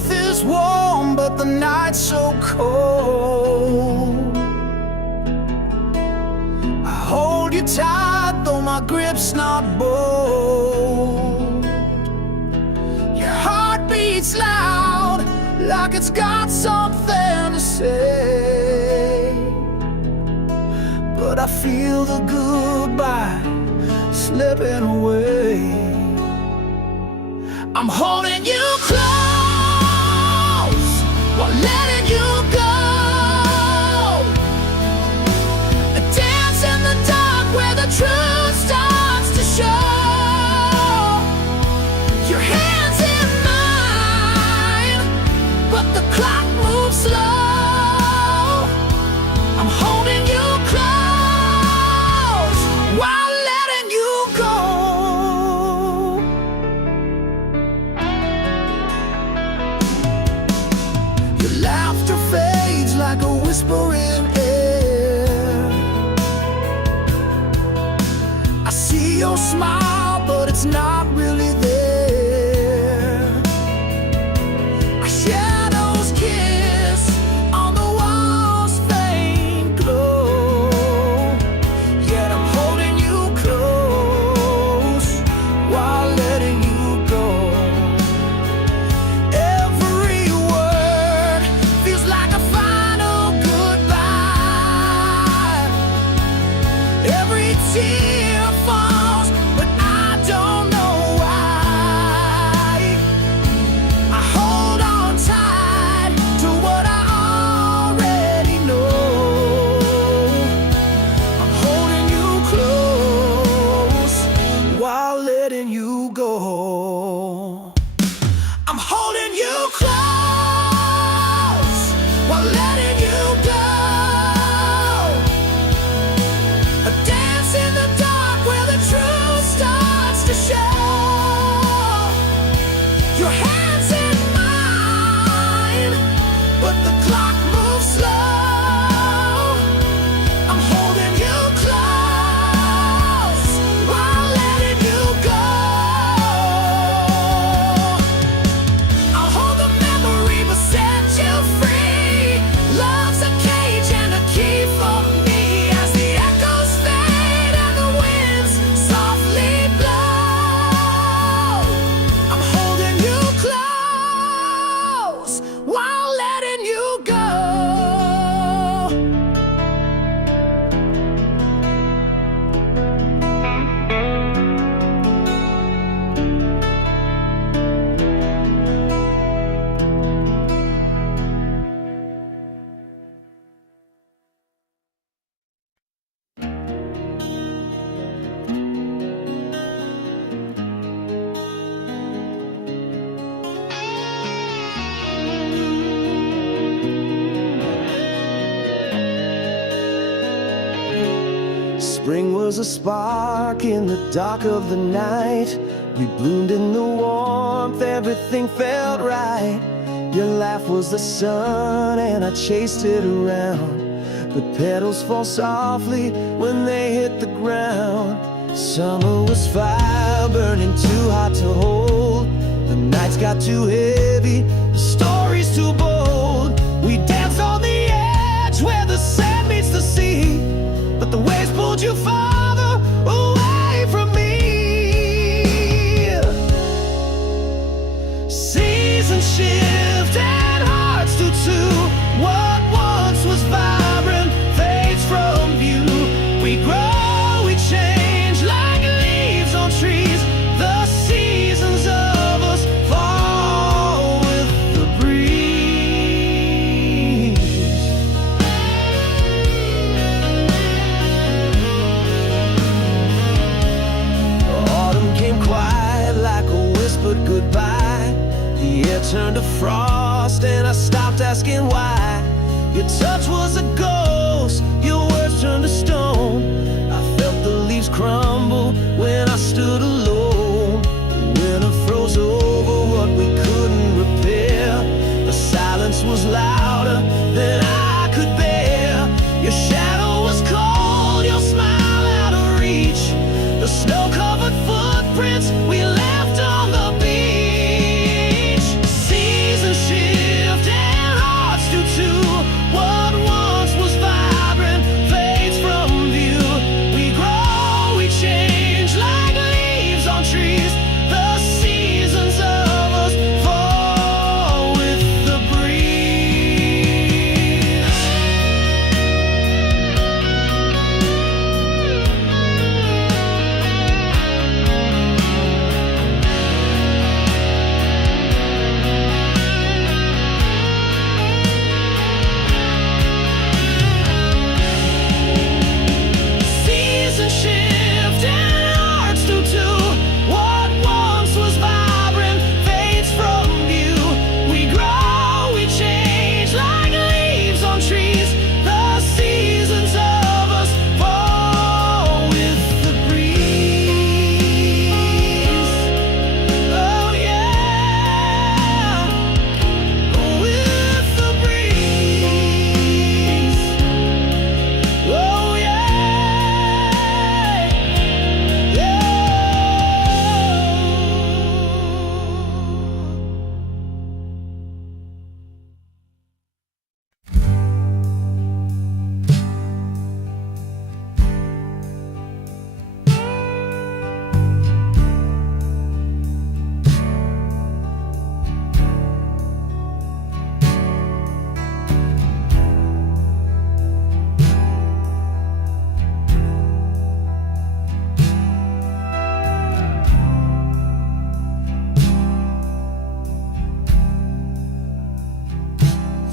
earth is warm, but the night's so cold. I hold you tight, though my grip's not bold. Your heart beats loud, like it's got something to say. But I feel the goodbye slipping away. I'm holding you close while letting you go. A dance in the dark where the truth starts to show. Your hands in mine, but the clock moves slow. I'm holding you close while letting you go. Your laughter fades like a whisper in air. I see your smile, but it's not really there. Our shadows kiss on the wall's faint glow. Yet I'm holding you close while letting you go. Every word feels like a final goodbye. Every tear falls, but I don't know why. I hold on tight to what I already know. I'm holding you close while letting you go. I'm holding you close while letting you go. A dance in the dark where the truth starts to show. Your hands in mine, but the clock moves slow. I'm holding you close while letting you go. I'll hold the memory but set you free. Love's a cage and a key for me as the echoes fade and the winds softly blow. I'm holding you close while letting you go. Spring was a spark in the dark of the night. We bloomed in the warmth, everything felt right. Your laugh was the sun and I chased it around. But petals fall softly when they hit the ground. Summer was fire burning too hot to hold. The nights got too heavy, the story's too bold. We danced on the edge where the sand meets the sea, but the waves pulled you farther away from me. Seasons shift and hearts do too. What once was vibrant fades from view. We grow, we change like leaves on trees. The seasons of us fall with the breeze. Autumn came quiet like a whispered goodbye. The air turned to frost and I stopped asking why. Your touch was a ghost, your words turned to stone. I felt the leaves crumble when I stood alone. The winter froze over what we couldn't repair. The silence was louder than I could bear. Your shadow was cold, your smile out of reach. The snow-covered footprints we left on the beach. Seasons shift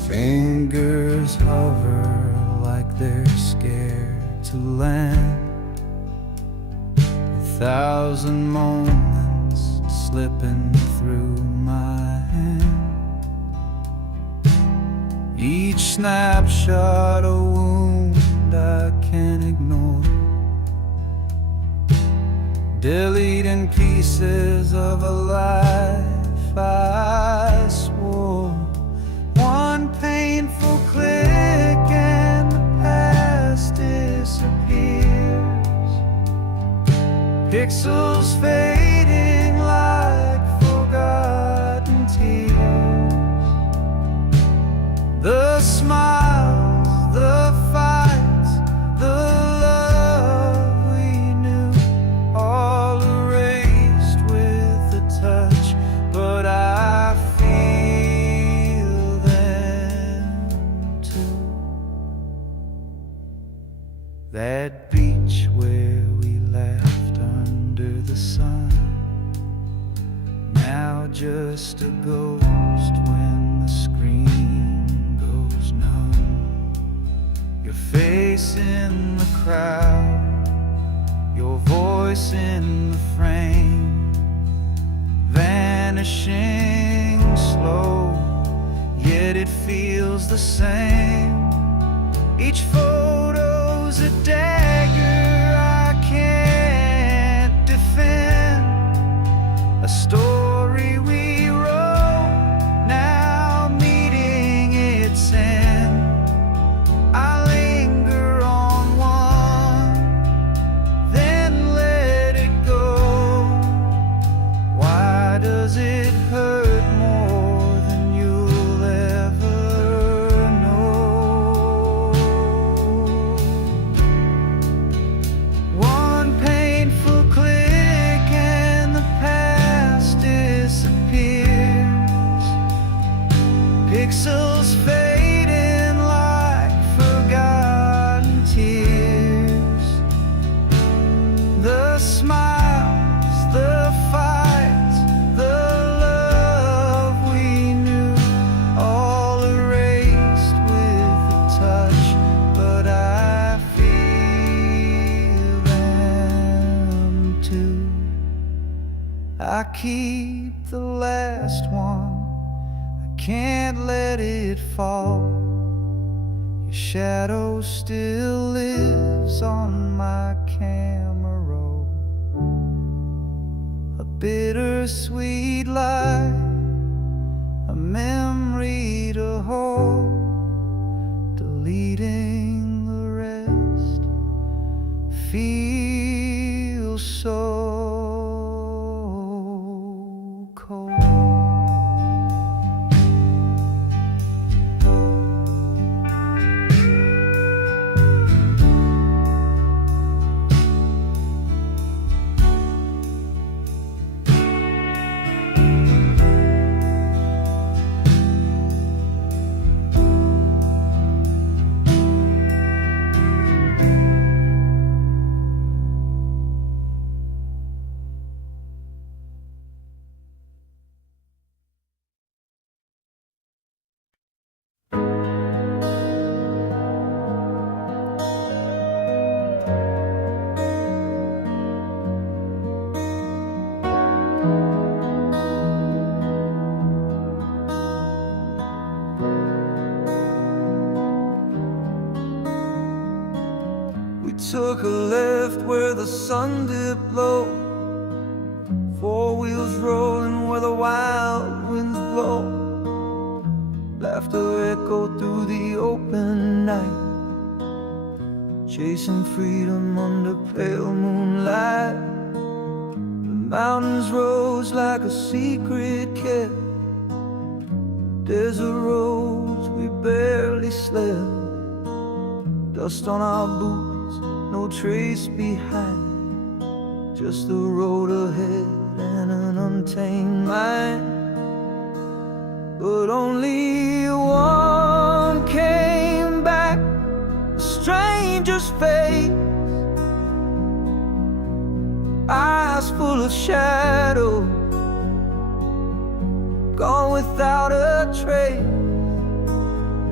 Fingers hover like they're scared to land. 1,000 moments slipping through my hand. Each snapshot a wound I can't ignore, deleting pieces of a life I swore. One painful click and the past disappears, pixels fading like forgotten tears. The smiles, the fights, the love we knew, all erased with a touch, but I feel them too. That beach where we laughed under the sun, now just a ghost when the screen goes numb. Your face in the crowd, your voice in the frame, vanishing slow, yet it feels the same. Each photo's a dagger I can't defend, a story we wrote, now meeting its end. I linger on one, then let it go. Why does it hurt more than you'll ever know? One painful click and the past disappears, pixels fading like forgotten tears. The smiles, the fights, the love we knew, all erased with a touch, but I feel them too. I keep the last one, I can't let it fall. Your shadow still lives on my camera roll, a bittersweet lie, a memory to hold, deleting the rest feels so cold. Took a left where the sun dipped low, 4 wheels rolling where the wild winds blow. Laughter echoed through the open night, chasing freedom under pale moonlight. The mountains rose like a secret kept, desert roads we barely slept. Dust on our boots, no trace behind, just the road ahead and an untamed mind. But only one came back, a stranger's face, eyes full of shadow, gone without a trace.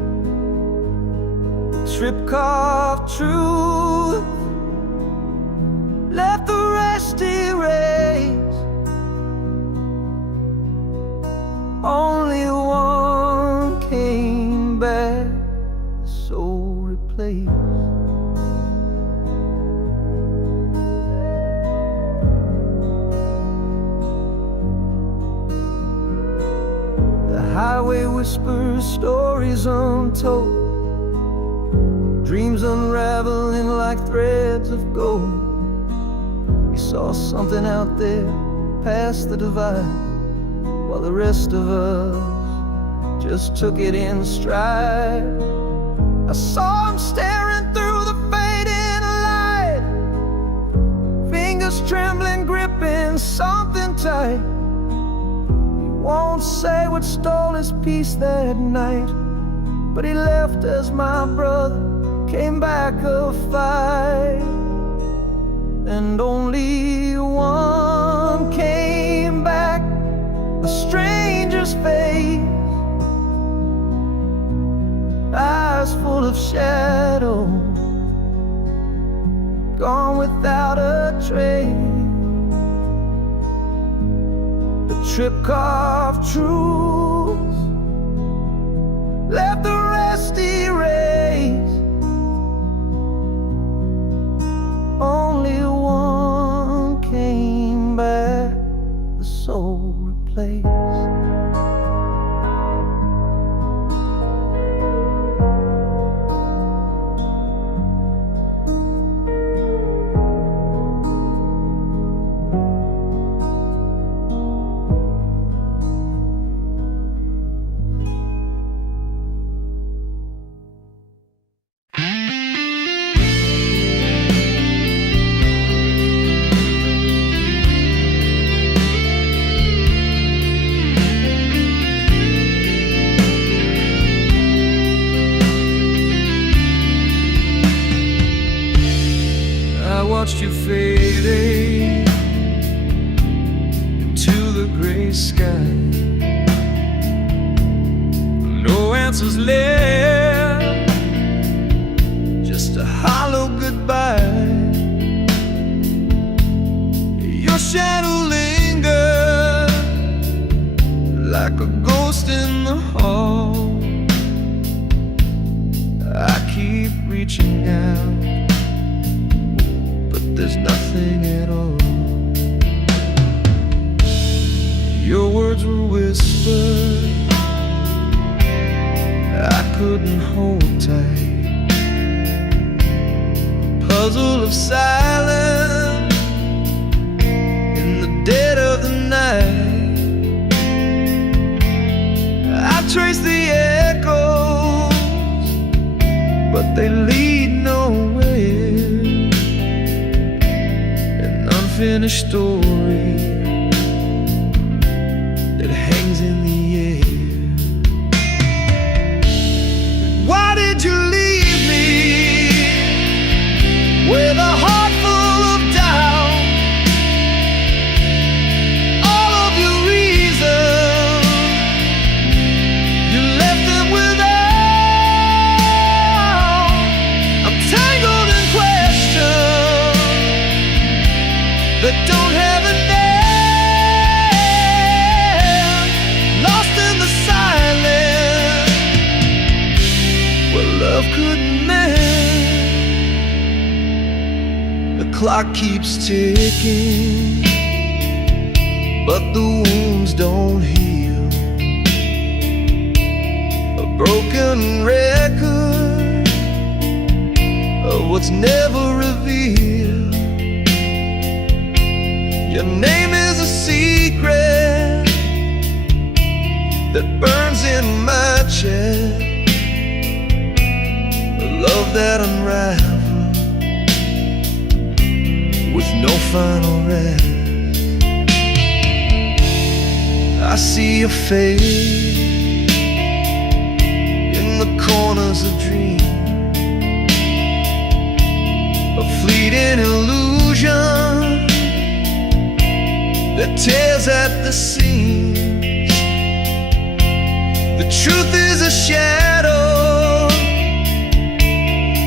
trip carved truth left the rest erased. Only one came back, the soul replaced. The highway whispers stories untold, dreams unraveling like threads of gold. He saw something out there past the divide, while the rest of us just took it in stride. I saw him staring through the fading light, fingers trembling, gripping something tight. He won't say what stole his peace that night, but he left as my brother came back of fight. And only one came back, a stranger's face, eyes full of shadow, gone without a trace. The trip carved truth left the rest erased. Only one came back, the soul replaced. Watched you fading into the gray sky. No answers left, just a hollow goodbye. Your shadow lingered like a ghost in the hall. I keep reaching out, there's nothing at all. Your words were whispered, I couldn't hold tight. Puzzle of silence in the dead of the night. I trace the echoes, but they lead nowhere. Unfinished story that hangs in the air. Why did you leave me with a heart full of doubt? All of your reasons, you left them without. I'm tangled in questions that don't have a name, lost in the silence where love couldn't mend. The clock keeps ticking, but the wounds don't heal. A broken record of what's never revealed. Your name is a secret that burns in my chest, a love that unravels with no final rest. I see your face in the corners of dreams, a fleeting illusion that tears at the seams. The truth is a shadow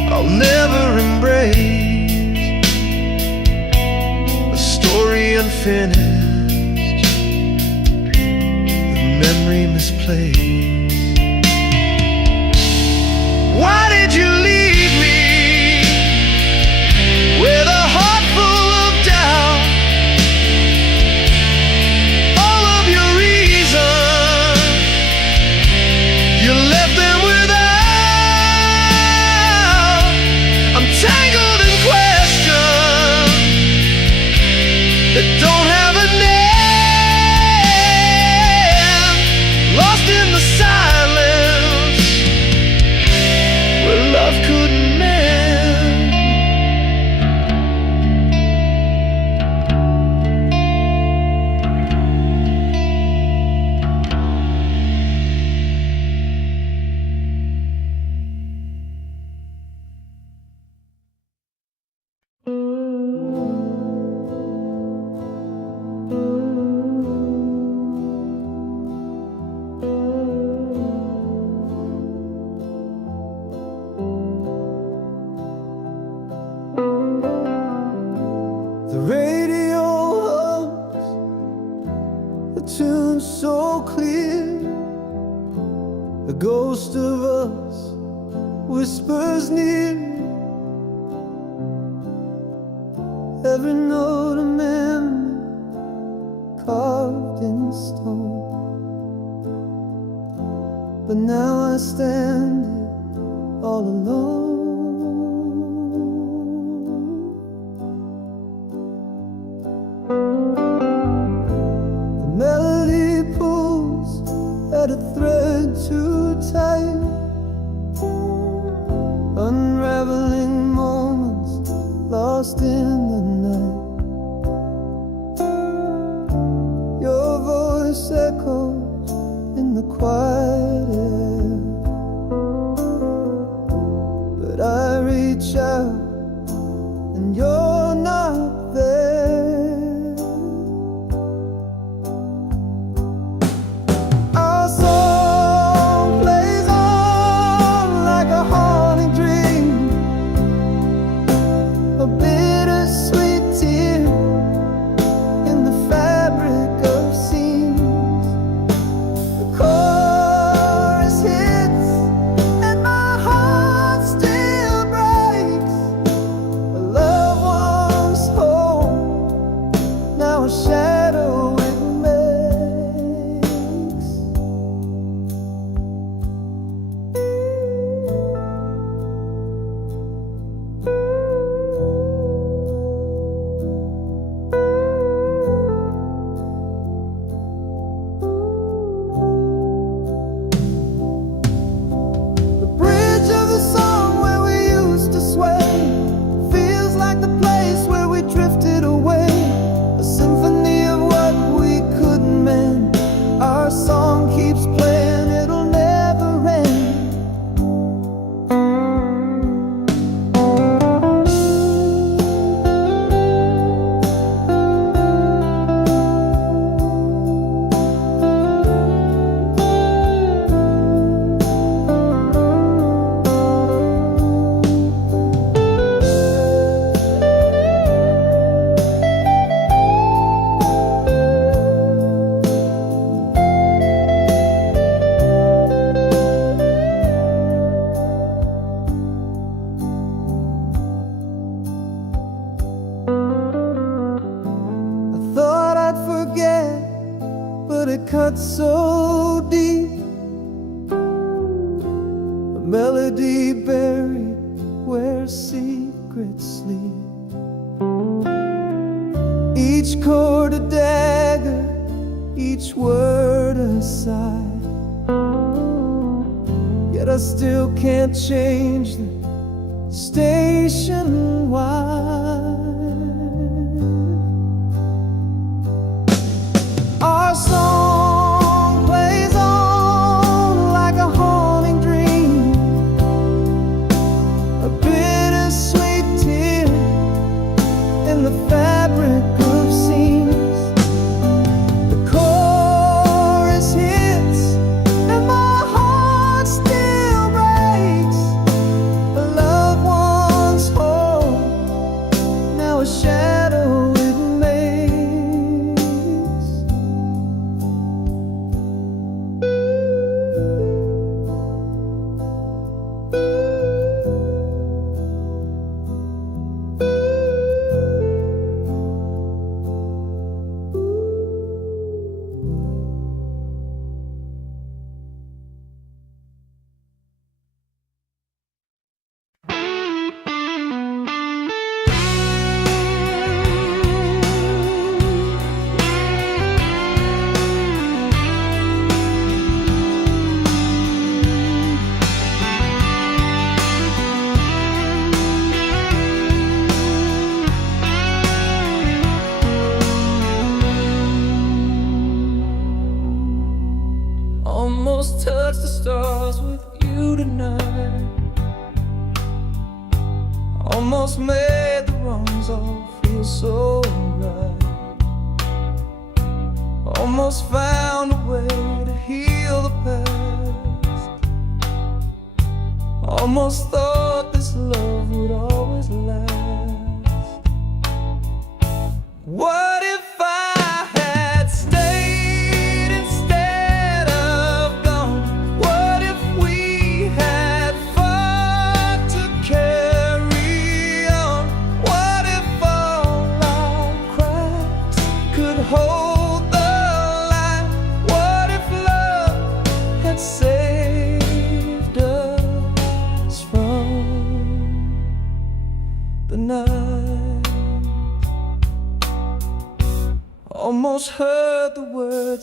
The ghost of us whispers near. Every note a memory carved in stone. But now I stand here all alone. The melody pulls at a thread too tight, unraveling moments lost in the night. Your voice echoes in the quiet air, but I reach out and you're not there. Our song plays on like a haunting dream, a bittersweet tear in the fabric of scenes. The chorus hits and my heart still breaks. A loved one's home, now a shadow it makes. The bridge of the song where we used to sway feels like the place where we drifted away. A symphony of what we couldn't mend. Our song keeps playing, it'll never end. I thought I'd forget, but it cuts so deep. A melody buried where secrets sleep. Each chord a dagger, each word a sigh. Yet I still can't change the station wide. Our song plays on like a haunting dream, a bittersweet tear in the fabric of scenes. The chorus hits and my heart still breaks. A loved one's home, now a shadow it makes. Almost touched the stars with you tonight. Almost made the wrongs all feel so right. Almost found a way to heal the past. Almost thought this love would always last. What if I had stayed instead of gone? What if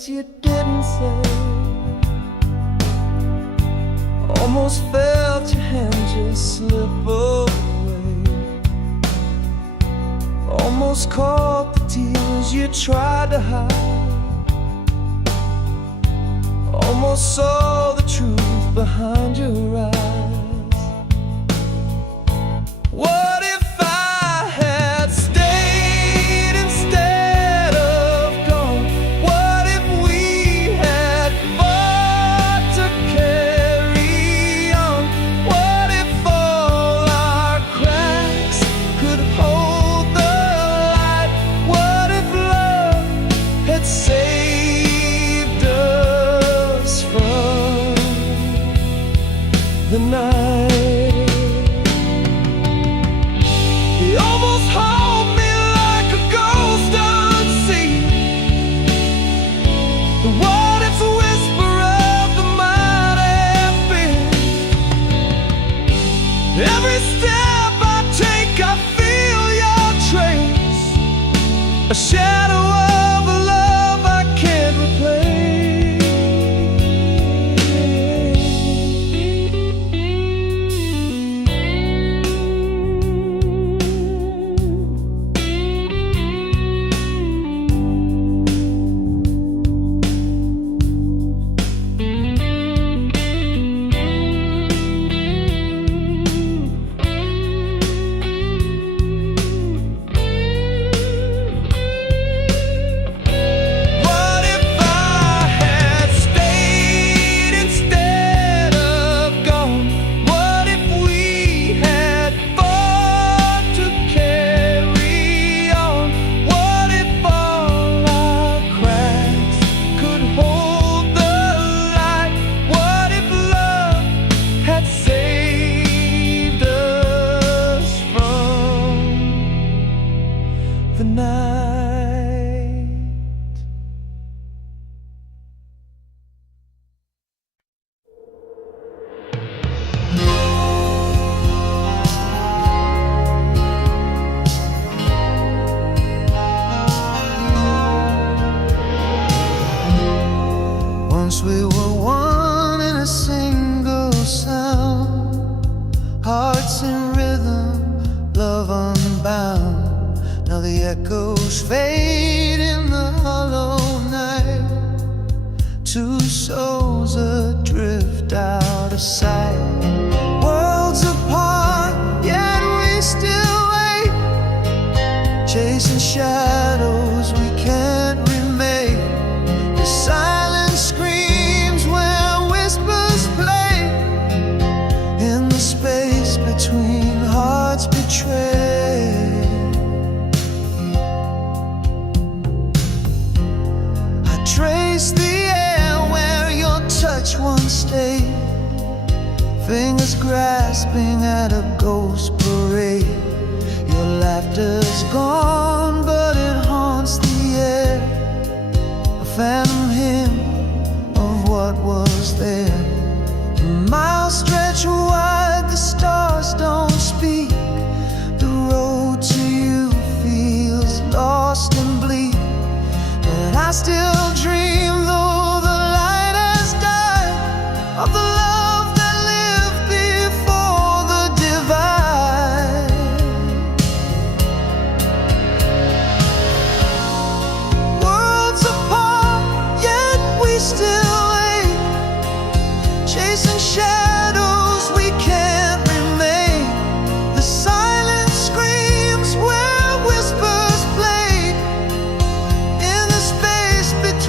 things you didn't say. Almost felt your hand just slip away. Almost caught the tears you tried to hide. Almost saw the truth behind your eyes. What if I had stayed instead of gone? What if we had fought to carry on? What if all our cracks could hold the light? What if love had saved us from the night? He almost held me like a ghost unseen. The what if's a whisper of the might have been. Every step I take, I feel your trace, a shadow of a love I can't replace. What if I had stayed instead of gone? What if we had fought to carry on? What if all our cracks could hold the light? What if love had saved us from the night? Once we were one in a single sound, hearts in rhythm, love unbound. Now the echoes fade in the hollow night. Two souls adrift out of sight. Worlds apart, yet we still wait, chasing shadows we can't remake. The silence screams where whispers play, in the space between hearts betrayed. I trace the air where your touch once stayed, fingers grasping at a ghost parade. Your laughter's gone, but it haunts the air, a phantom hymn of what was there. Miles stretch wide, the stars don't speak. The road to you feels lost and bleak, but I still dream, though the light has died, of the love that lived before the divide. Worlds apart, yet we still wait, chasing shadows we can't remain. The silence screams where whispers play, in the space between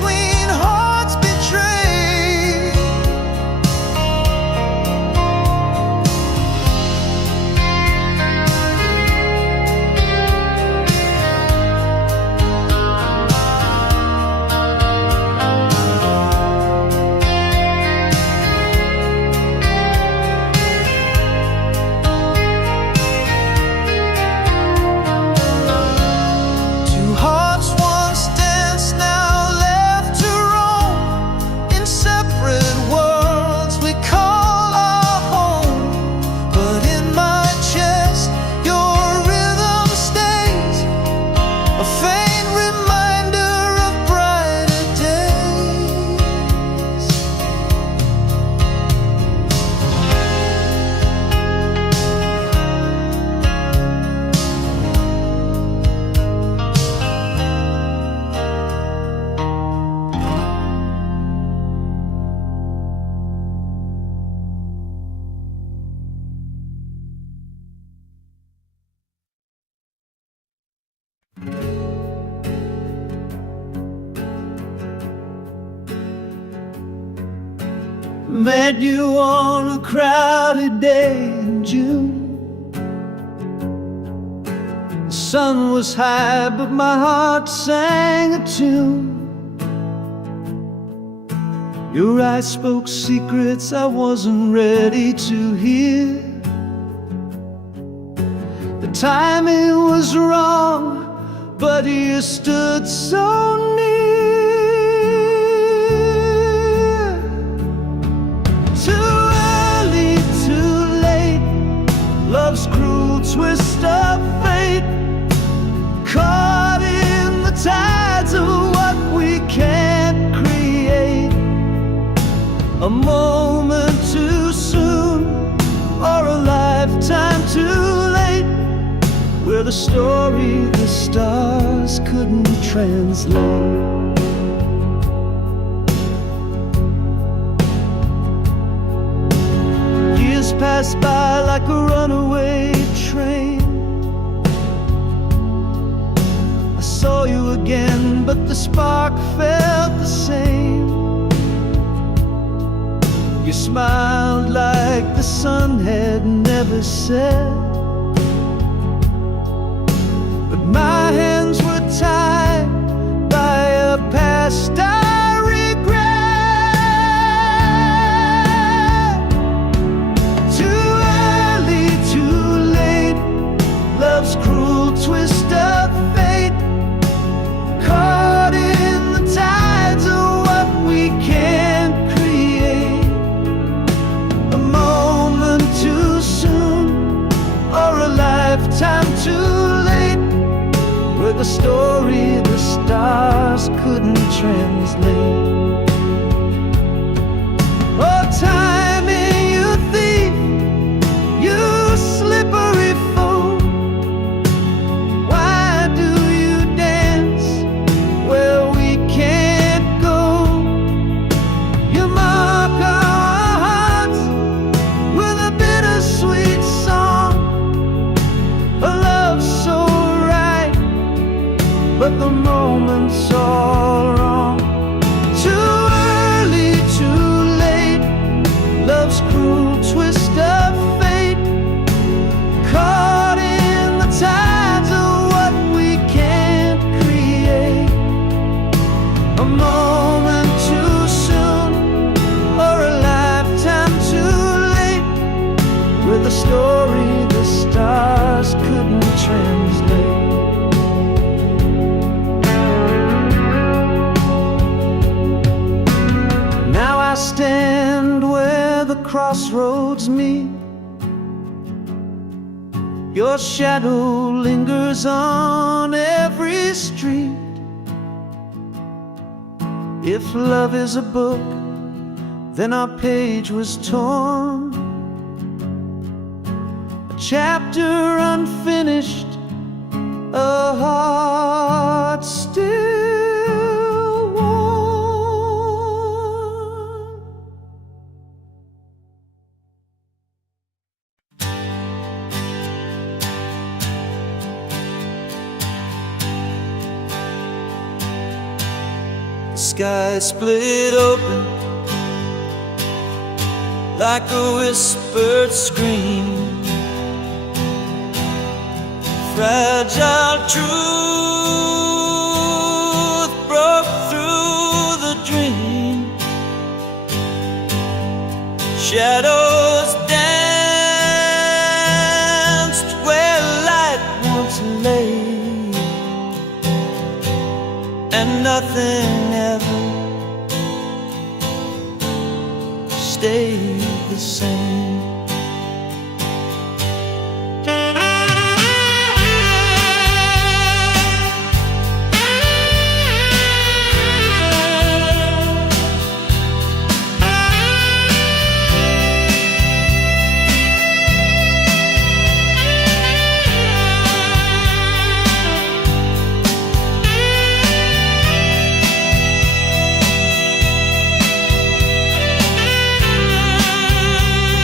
Met you on a crowded day in June. The sun was high, but my heart sang a tune. Your eyes spoke secrets I wasn't ready to hear. The timing was wrong, but you stood so near. Too early, too late, love's cruel twist of fate. Caught in the tides of what we can't create. A moment too soon, or a lifetime too late. We're the story the stars couldn't translate. Years pass by like a runaway train. I saw you again, but the spark felt the same. You smiled like the sun had never set. But my hands were tied by a past I regret. Too early, too late, love's cruel twist of fate. Caught in the tides of what we can't create. A moment too soon, or a lifetime too late. We're the story the stars couldn't translate. Oh, timing, you thief, you slippery fool. Why do you dance where we can't go? You mark our hearts with a bittersweet song. A love so right, but the moment's all wrong. Too early, too late, love's cruel twist of fate. Caught in the tides of what we can't create. A moment too soon, or a lifetime too late. We're the story the stars couldn't translate. Now I stand where the crossroads meet. Your shadow lingers on every street. If love is a book, then our page was torn. A chapter unfinished, a heart still warm. The sky split open like a whispered scream. Fragile truth broke through the dream. Shadows danced where light once lay, and nothing ever stayed the same.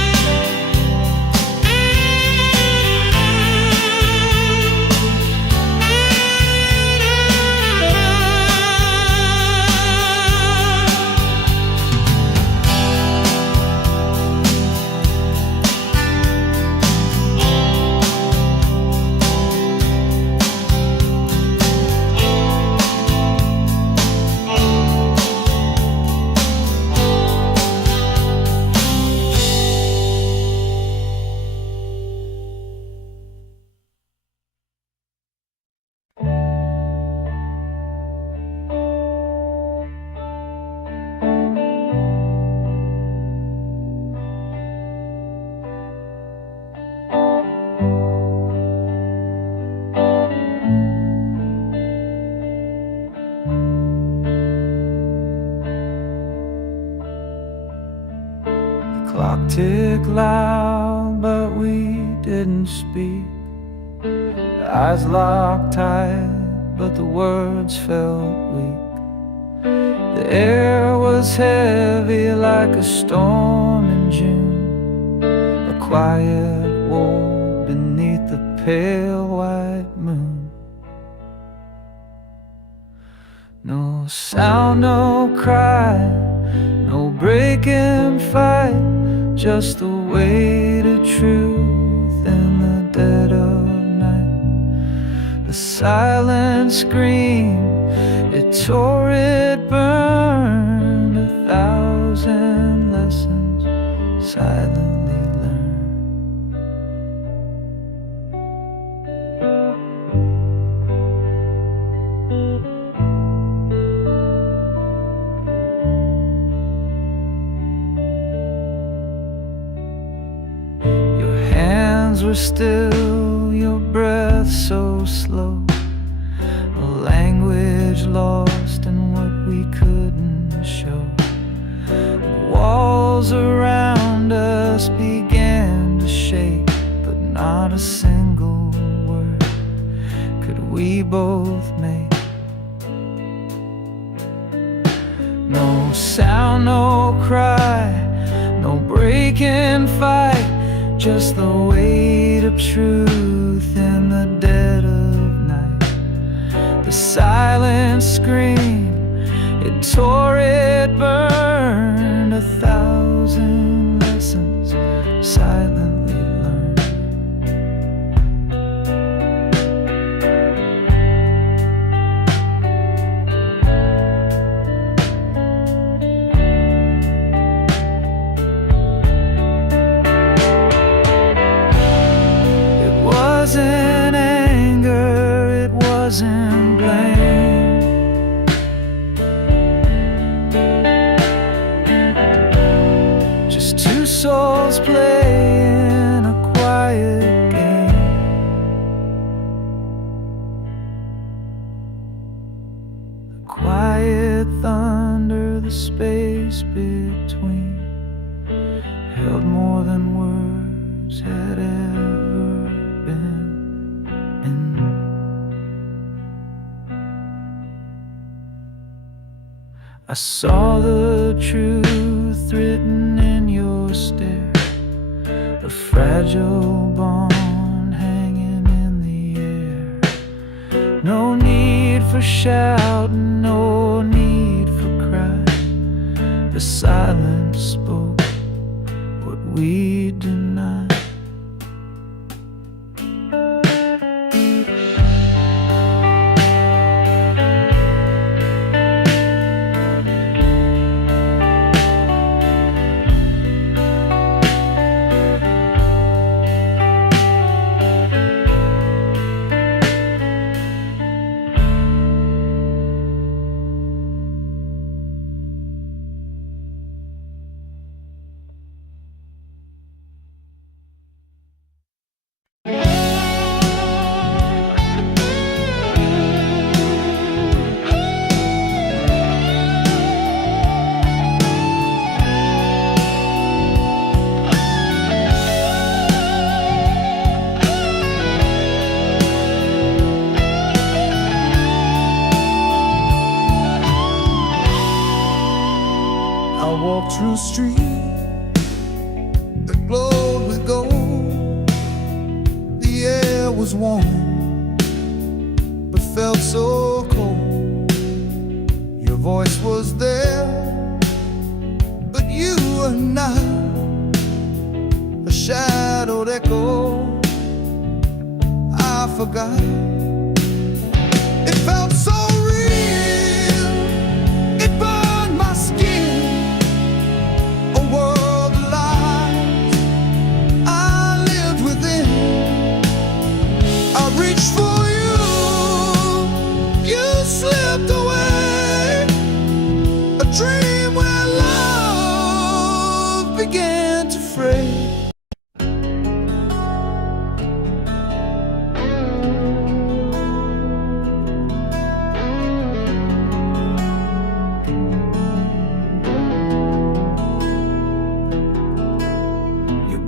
Clock ticked loud, but we didn't speak. Eyes locked tight, but the words felt weak. The air was heavy like a storm in June, a quiet war beneath the pale white moon. No sound, no cry, no breaking fight, just the weight of truth in the dead of night. The silent scream, it tore, it burned, 1,000 lessons silently learned. Your hands were still, your breath so slow, a language lost in what we couldn't show. The walls around us began to shake, but not a single word could we both make. No sound, no cry, no breaking fight, just the weight of truth in the dead of night. The silent scream, it tore, it burned, 1,000 lessons silently learned. It wasn't anger, it wasn't blame. Just two souls playing a quiet game. The quiet thunder, the space between, held more than words had ever been. I saw the truth written in your stare, a fragile bond hanging in the air. No need for shouting, no need for crying. The silence spoke what we denied. I walked through a street that glowed with gold. The air was warm, but felt so cold. Your voice was there, but you were not. A shadowed echo I forgot. It felt so real, it burned my skin. A world of lies I lived within. I reached for you, you slipped away. A dream where love began to fray.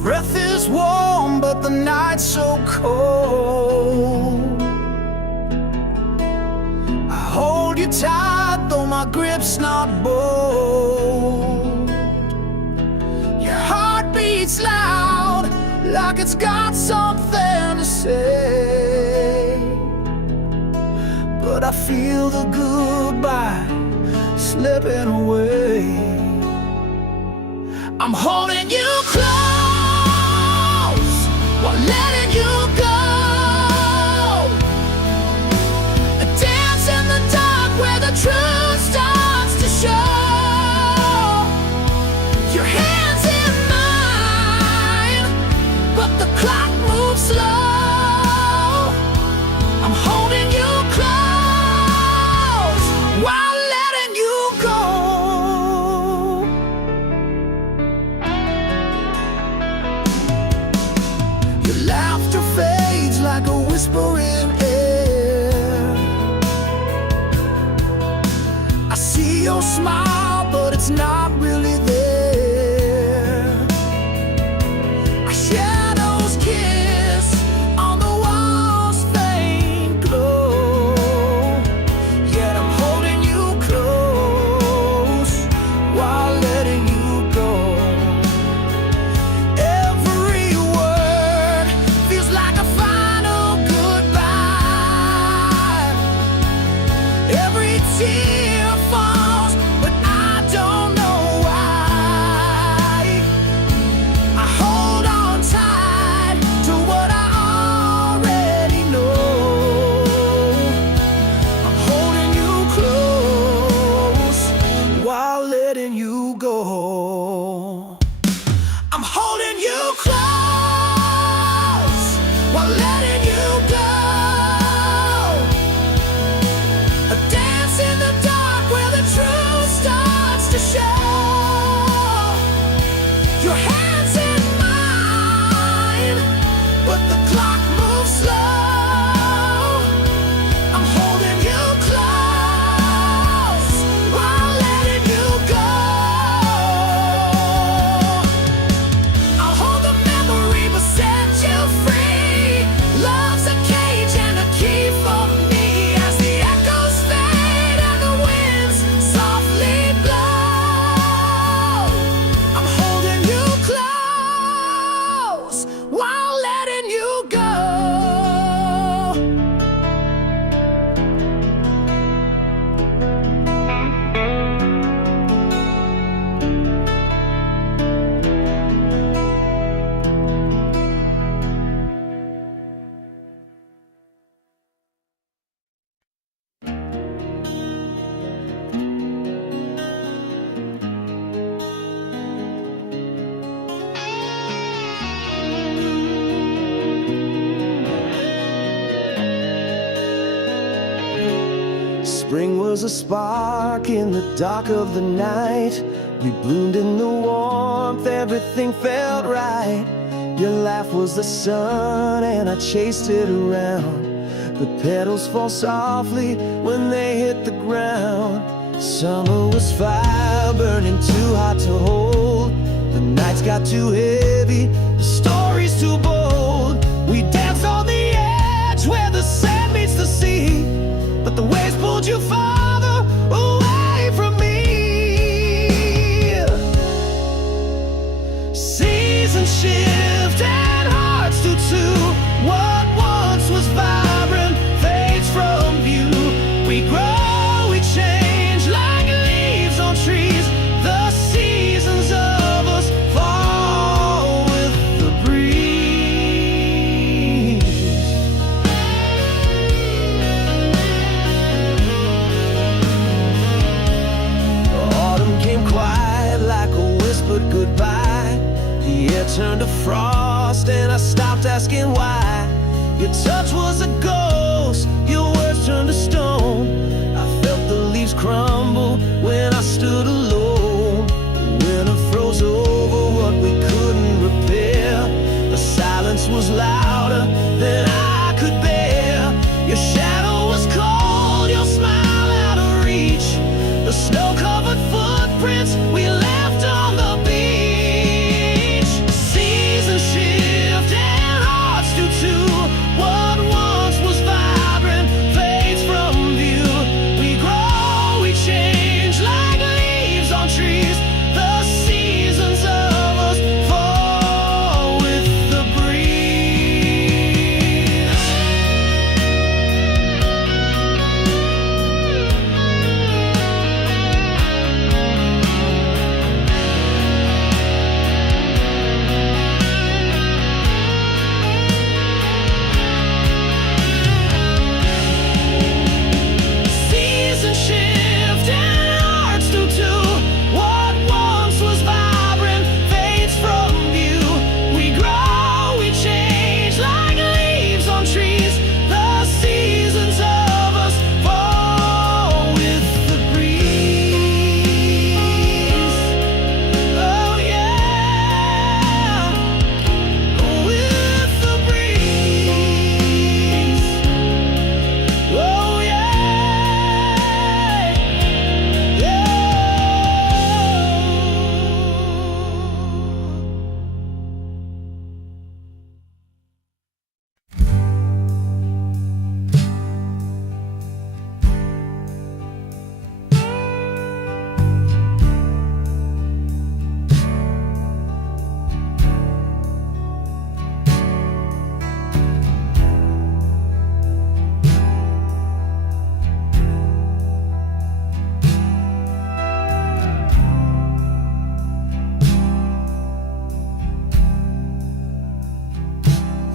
breath is warm, but the night's so cold. I hold you tight, though my grip's not bold. Your heart beats loud, like it's got something to say. But I feel the goodbye slipping away. I'm holding you close while letting you go. A dance in the dark where the truth starts to show. Your hands in mine, but the clock moves slow. I'm holding you close while letting you go. Your laughter fades like a whisper in air. I see your smile, but it's not really there. Our shadows kiss on the wall's faint glow. Yet I'm holding you close while letting you go. Every word feels like a final goodbye. Every tear falls, but I don't know why. I hold on tight to what I already know. I'm holding you close while letting you go. I'm holding you close while letting you go. A dance in the dark where the truth starts to show. Your hands in mine, but the clock moves slow. I'm holding you close while letting you go. I'll hold the memory but set you free. Love's a cage and a key for me as the echoes fade and the winds softly blow. I'm holding you close while letting you go. Spring was a spark in the dark of the night. We bloomed in the warmth, everything felt right. Your laugh was the sun and I chased it around. The petals fall softly when they hit the ground. Summer was fire burning too hot to hold. The nights got too heavy, the story's too bold. We danced on the edge where the sand meets the sea, but the waves pulled you farther away from me. Seasons shift and hearts do too. What once was vibrant fades from view. We grow, we change like leaves on trees. The seasons of us fall with the breeze. Autumn came quiet like a whispered goodbye. The air turned to frost and I stopped asking why. Your touch was a ghost, your words turned to stone. I felt the leaves crumble when I stood alone. Winter froze over what we couldn't repair. The silence was louder than I could bear. Your shadow was cold, your smile out of reach. The snow-covered footprints we left on the beach. Seasons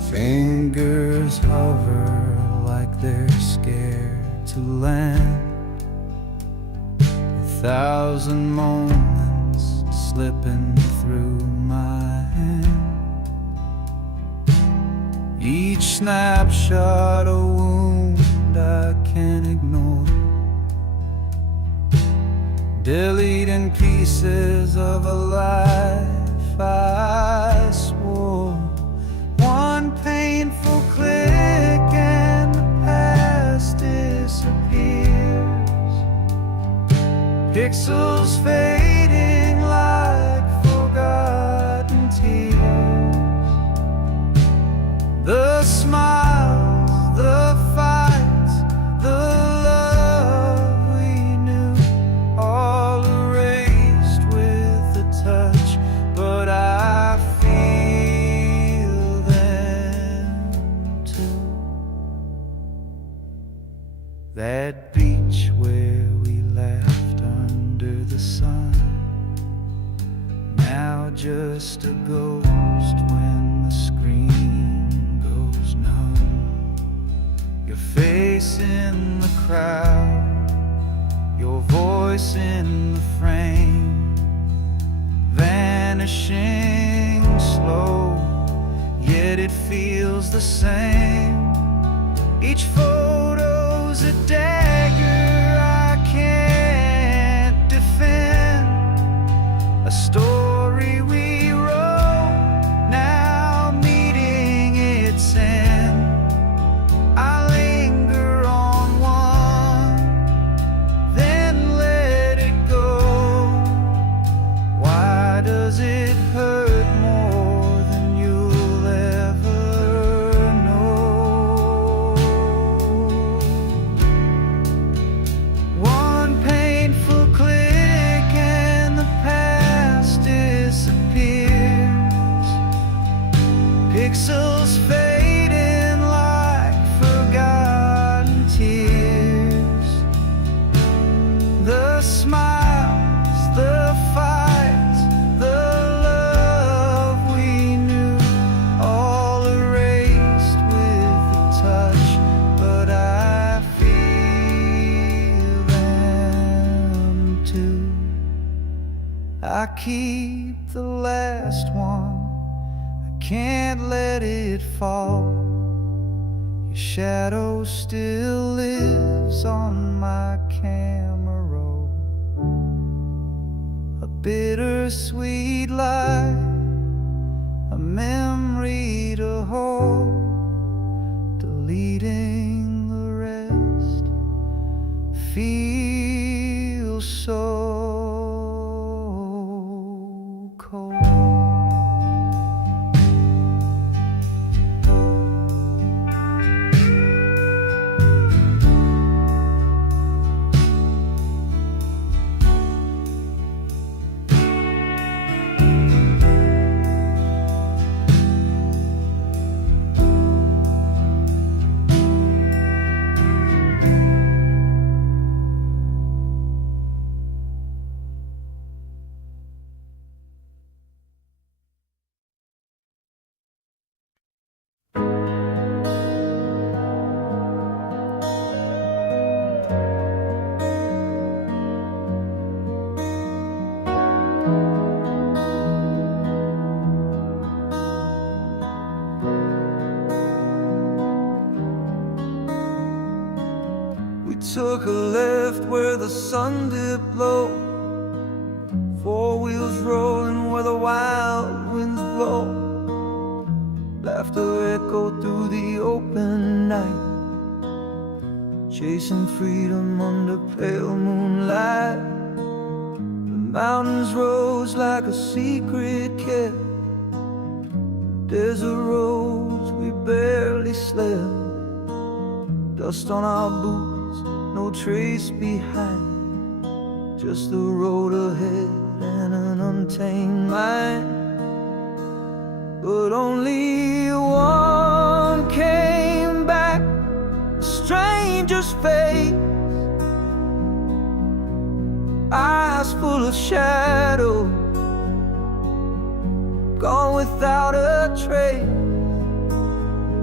Fingers hover like they're scared to land. 1,000 moments slipping through my hand. Each snapshot a wound I can't ignore, deleting pieces of a life I swore. One painful click and the past disappears, pixels fading like forgotten tears. The smiles, the fights, the love we knew, all erased with a touch, but I feel them too. That beach where we laughed under the sun, now just a ghost when the screen goes numb. Your face in the crowd, your voice in the frame, vanishing slow, yet it feels the same. Each photo's a dagger I can't defend, a story we wrote, now meeting its end. I linger on one, then let it go. Why does it hurt more than you'll ever know? One painful click and the past disappears, pixels fading like forgotten tears. The smiles, the fights, the love we knew, all erased with a touch, but I feel them too. I keep the last one, I can't let it fall. Your shadow still lives on my camera roll, a bittersweet lie, a memory to hold, deleting the rest feels so cold. Took a left where the sun dipped low, 4 wheels rolling where the wild winds blow. Laughter echoed through the open night, chasing freedom under pale moonlight. The mountains rose like a secret kept, desert roads we barely slept. Dust on our boots, no trace behind, just the road ahead and an untamed mind. But only one came back, a stranger's face, eyes full of shadow, gone without a trace.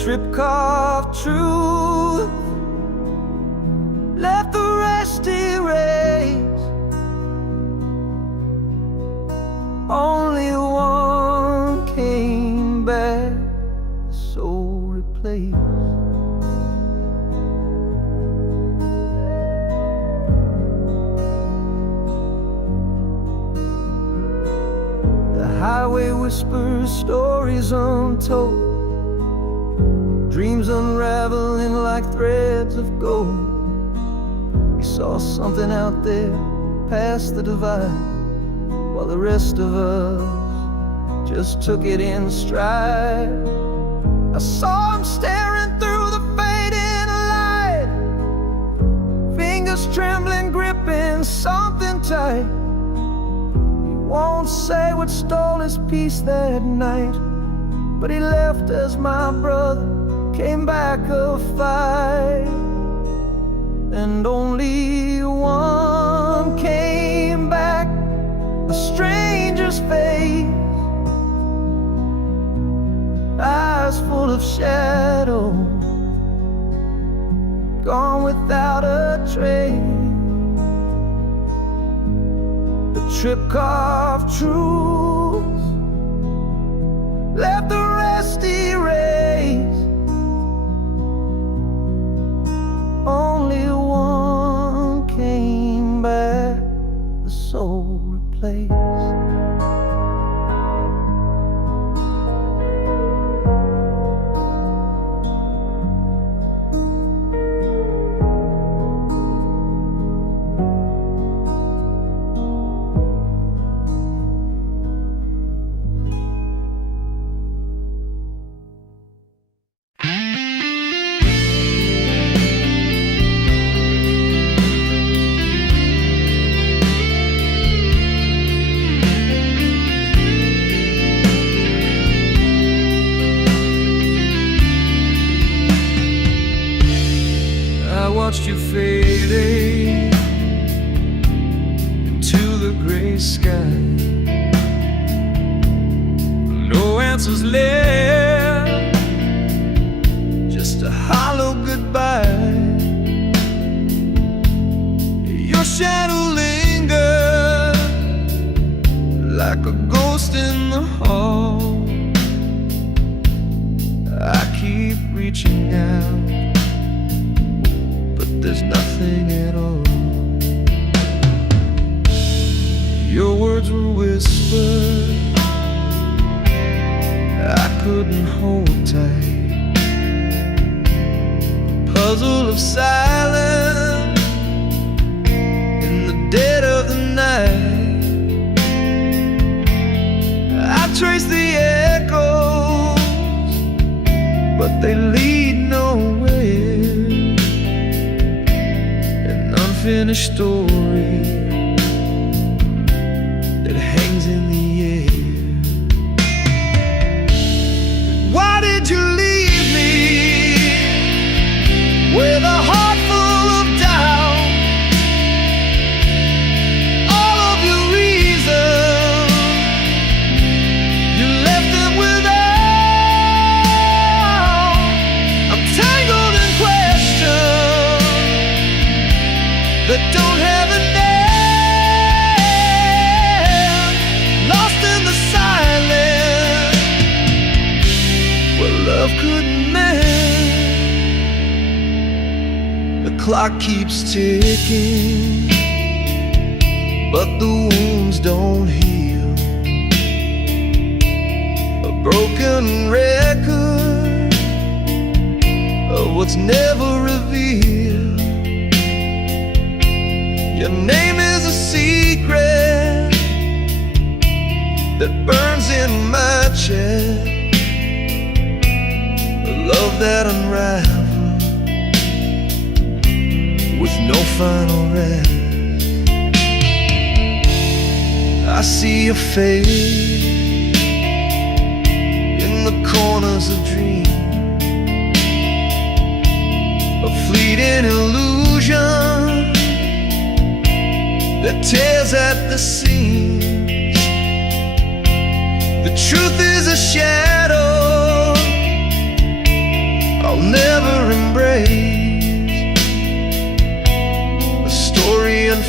trip carved truth left the rest erased. Only one came back, the soul replaced. The highway whispers stories untold, dreams unraveling like threads of gold. We saw something out there past the divide, while the rest of us just took it in stride. I saw him staring through the fading light, fingers trembling, gripping something tight. He won't say what stole his peace that night, but he left as my brother came back a fight. And only one came back, a stranger's face, eyes full of shadow, gone without a trace. The trip carved truth left the rest erased. Only one came back, the soul replaced. Watched you fading into the gray sky. No answers left, just a hollow goodbye. Your shadow lingered like a ghost in the hall. I keep reaching out, there's nothing at all. Your words were whispered, I couldn't hold tight. A puzzle of silence in the dead of the night. I trace the echoes, but they lead nowhere. Unfinished story that hangs in the air. Why did you leave me with a heart full of doubt? All of your reasons, you left them without. I'm tangled in questions that don't have an end, lost in the silence where love couldn't mend. The clock keeps ticking, but the wounds don't heal. A broken record of what's never revealed. Your name is a secret that burns in my chest, a love that unravels with no final rest. I see your face in the corners of dreams, a fleeting illusion that tears at the seams. The truth is a shadow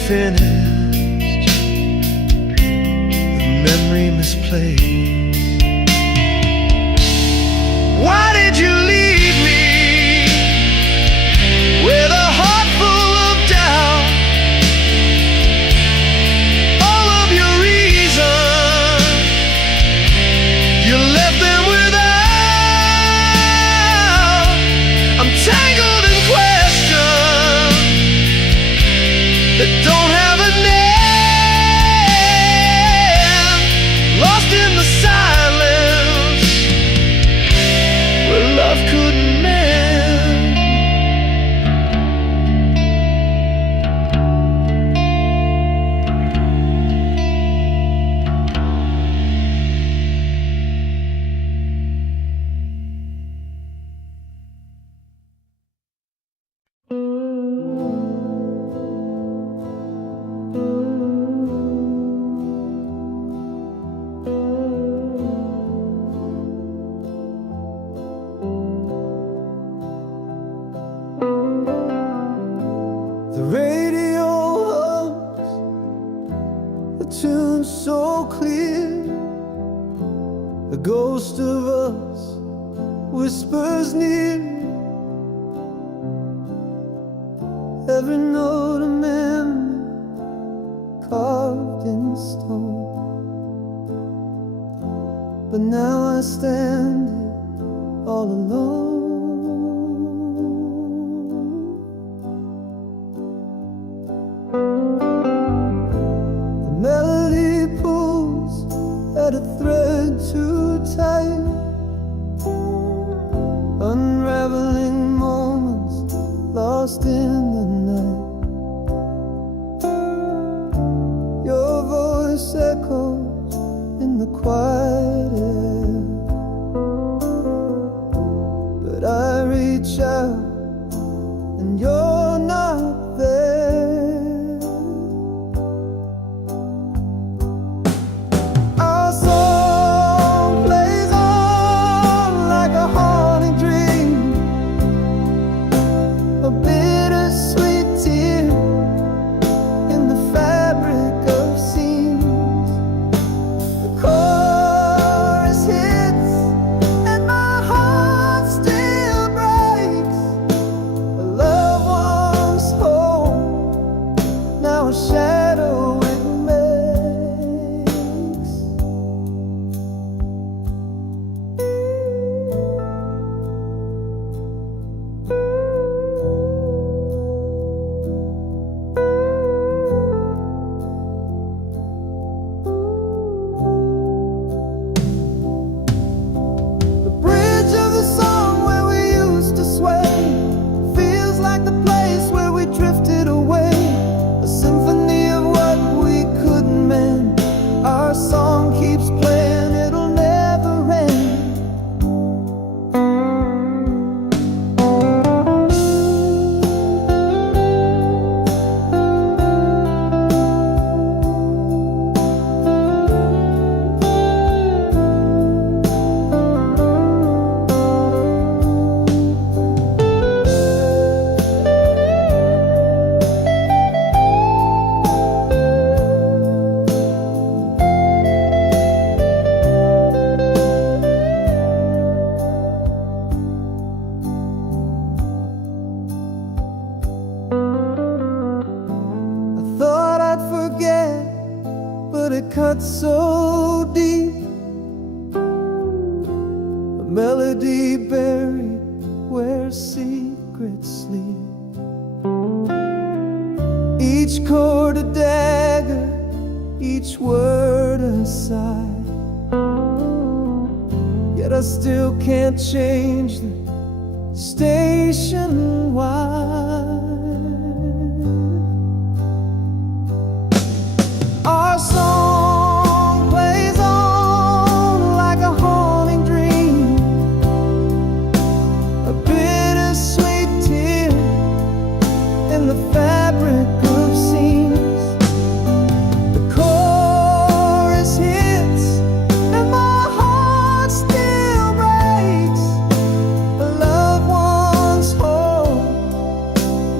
finished, the memory misplaced. Why did you leave me with a heart full of doubt? All of your reasons, you left them without. I'm tangled in questions that don't have a name, lost in the silence where love couldn't mend. The radio hums a tune so clear. The ghost of us whispers near. Every note a memory carved in stone. But now I stand here all alone. The melody pulls at a thread too tight, unraveling moments lost in the night. Your voice echoes in the quiet air, but I reach out and you're not there. Our song plays on like a haunting dream, a bittersweet tear in the fabric of scenes. The chorus hits and my heart still breaks. A loved one's home, now a shadow it makes. The bridge of the song where we used to sway feels like the place where we drifted away. A symphony of what we couldn't mend. Our song keeps playing, it'll never end. I thought I'd forget, but it cuts so deep. A melody buried where secrets sleep. Each chord a dagger, each word a sigh. Yet I still can't change the station wide. Our song plays on like a haunting dream, a bittersweet tear in the fabric of scenes. The chorus hits and my heart still breaks. A loved one's home,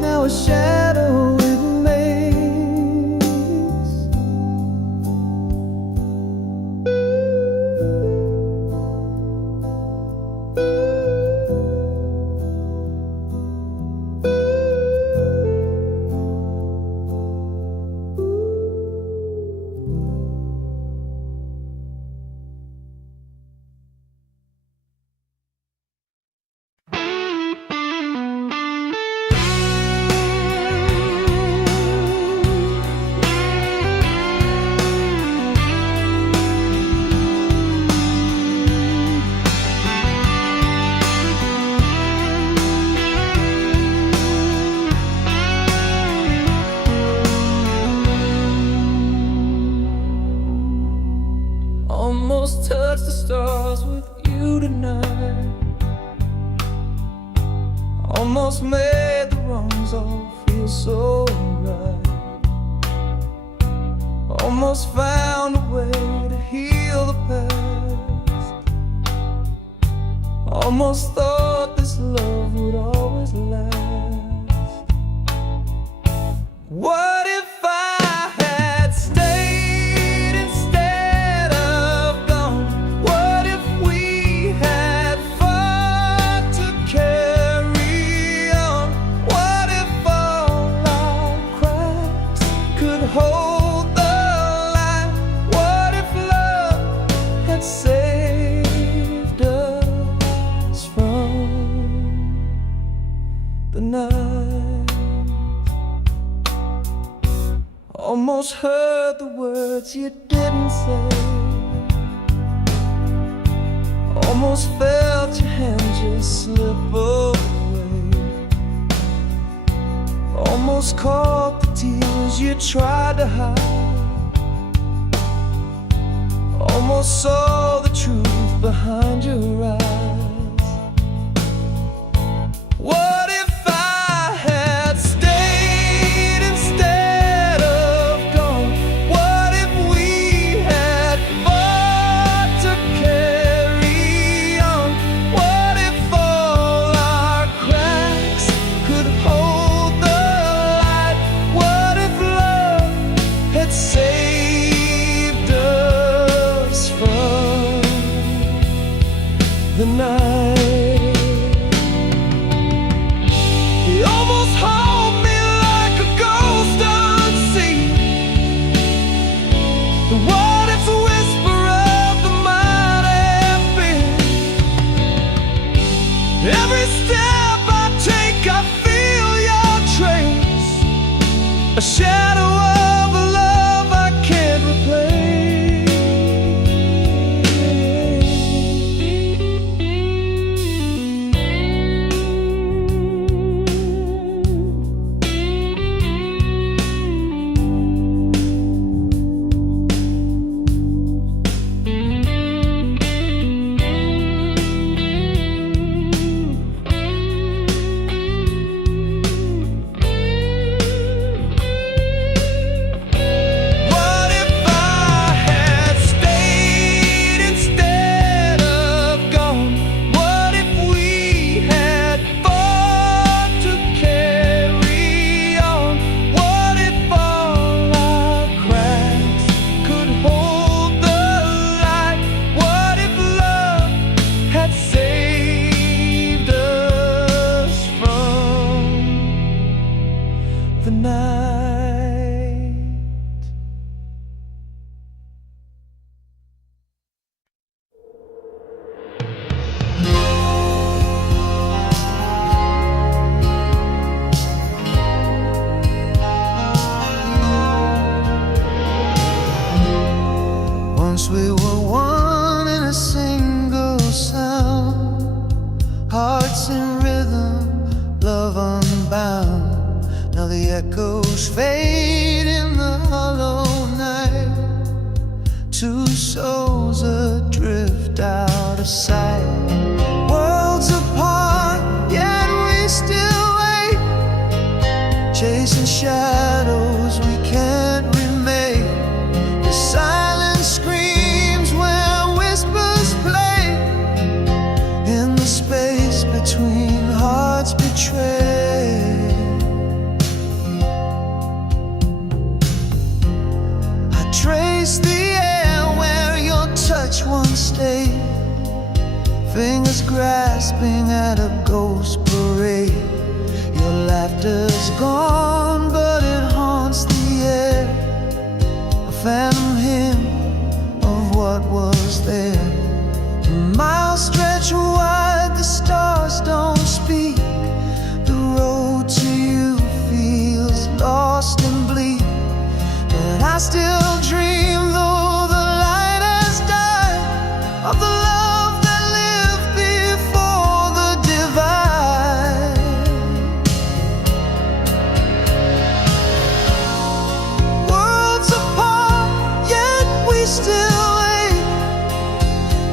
tonight. Almost made the wrongs all feel so right. Almost found a way to heal the past. Almost thought this love would always last. What if I had stayed instead of gone? What if we had fought to carry on? What if all our cracks could hold the light? What if love had saved us from the night? Almost heard the words you didn't say. Almost felt your hand just slip away. Almost caught the tears you tried to hide. Almost saw the truth behind your eyes. What if I had stayed instead of gone? What if we had fought to carry on? What if all our cracks could hold the light? What if love had saved us from the night? He almost hold me like a ghost unseen. The what if's a whisper of the might have been. Every step I take, I feel your trace. A shadow of a love I can't replace. What if I had stayed instead of gone? What if we had fought to carry on? What if all our cracks could hold the light? What if love had saved us from the night? Once we were one in a single sound, hearts in rhythm, love unbound. Now the echoes fade in the hollow night. Two souls adrift out of sight. Worlds apart, yet we still wait. Chasing shadows we can't remake. The silence screams where whispers play. In the space between hearts betrayed. I trace the air where your touch once stayed. Fingers grasping at a ghost parade. Your laughter's gone, but it haunts the air. A phantom hymn of what was there. Miles stretch wide, the stars don't speak. The road to you feels lost and bleak. But I still dream, though the light has died, of the love that lived before the divide. Worlds apart, yet we still wait.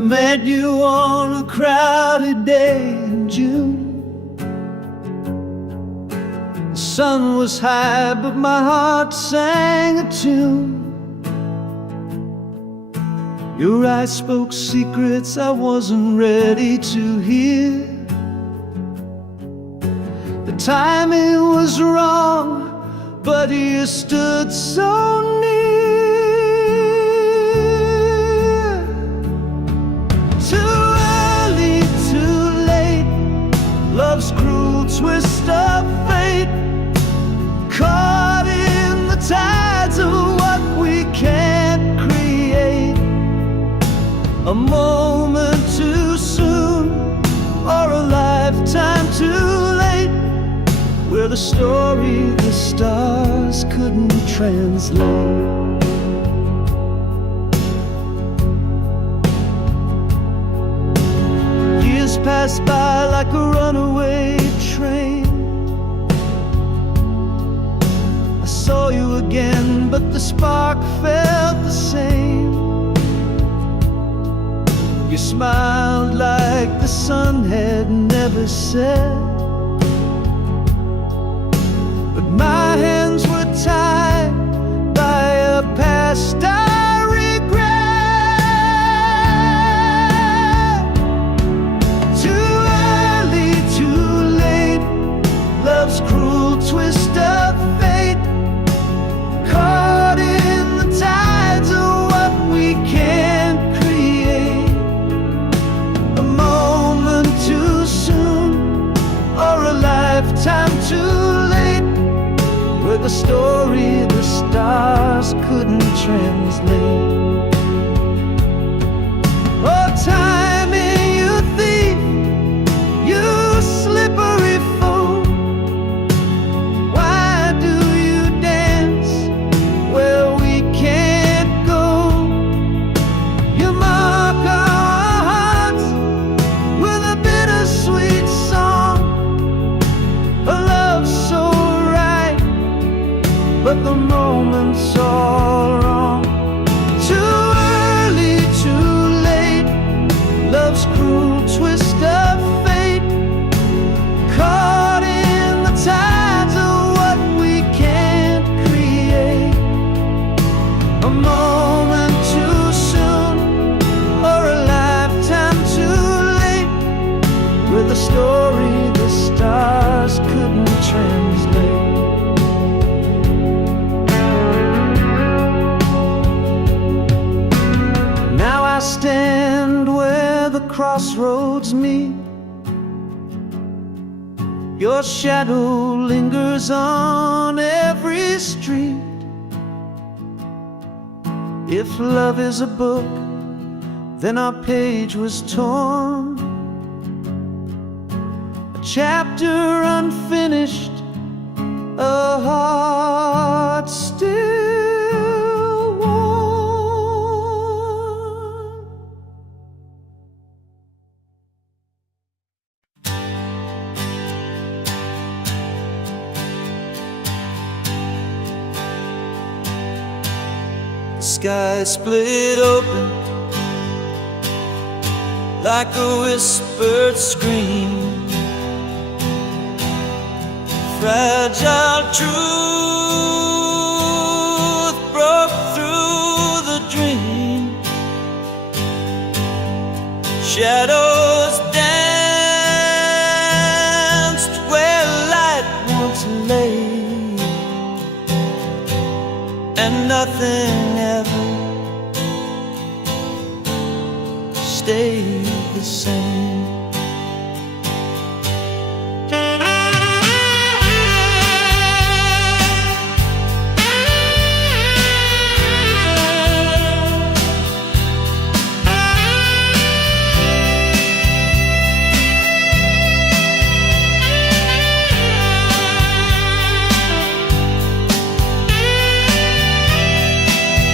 Met you on a crowded day in June. The sun was high, but my heart sang a tune. Your eyes spoke secrets I wasn't ready to hear. The timing was wrong, but you stood so near. Too early, too late, love's cruel twist of fate. Caught in the tides of what we can't create. A moment too soon, or a lifetime too late, where the story the stars couldn't translate. Years passed by like a runaway train. I saw you again, but the spark felt the same. You smiled like the sun had never set. But my hands were tied by a past I regret. Too early, too late, love's cruel twist of fate. Caught in the tides of what we can't create. A moment too soon, or a lifetime too late, where the story the stars couldn't translate. Oh, timing, you thief, you slippery fool. Why do you dance where we can't go? You mark our hearts with a bittersweet song. A love so right, but the moment's all wrong. Too early, too late, love's cruel twist of fate. Caught in the tides of what we can't create. A moment too soon, or a lifetime too late, with a story the stars couldn't translate. Now I stand where the crossroads meet. Your shadow lingers on every street. If love is a book, then our page was torn. A chapter unfinished, a heart still warm. The sky split open like a whispered scream. Fragile truth broke through the dream. Shadows danced where light once lay, and nothing ever stayed the same.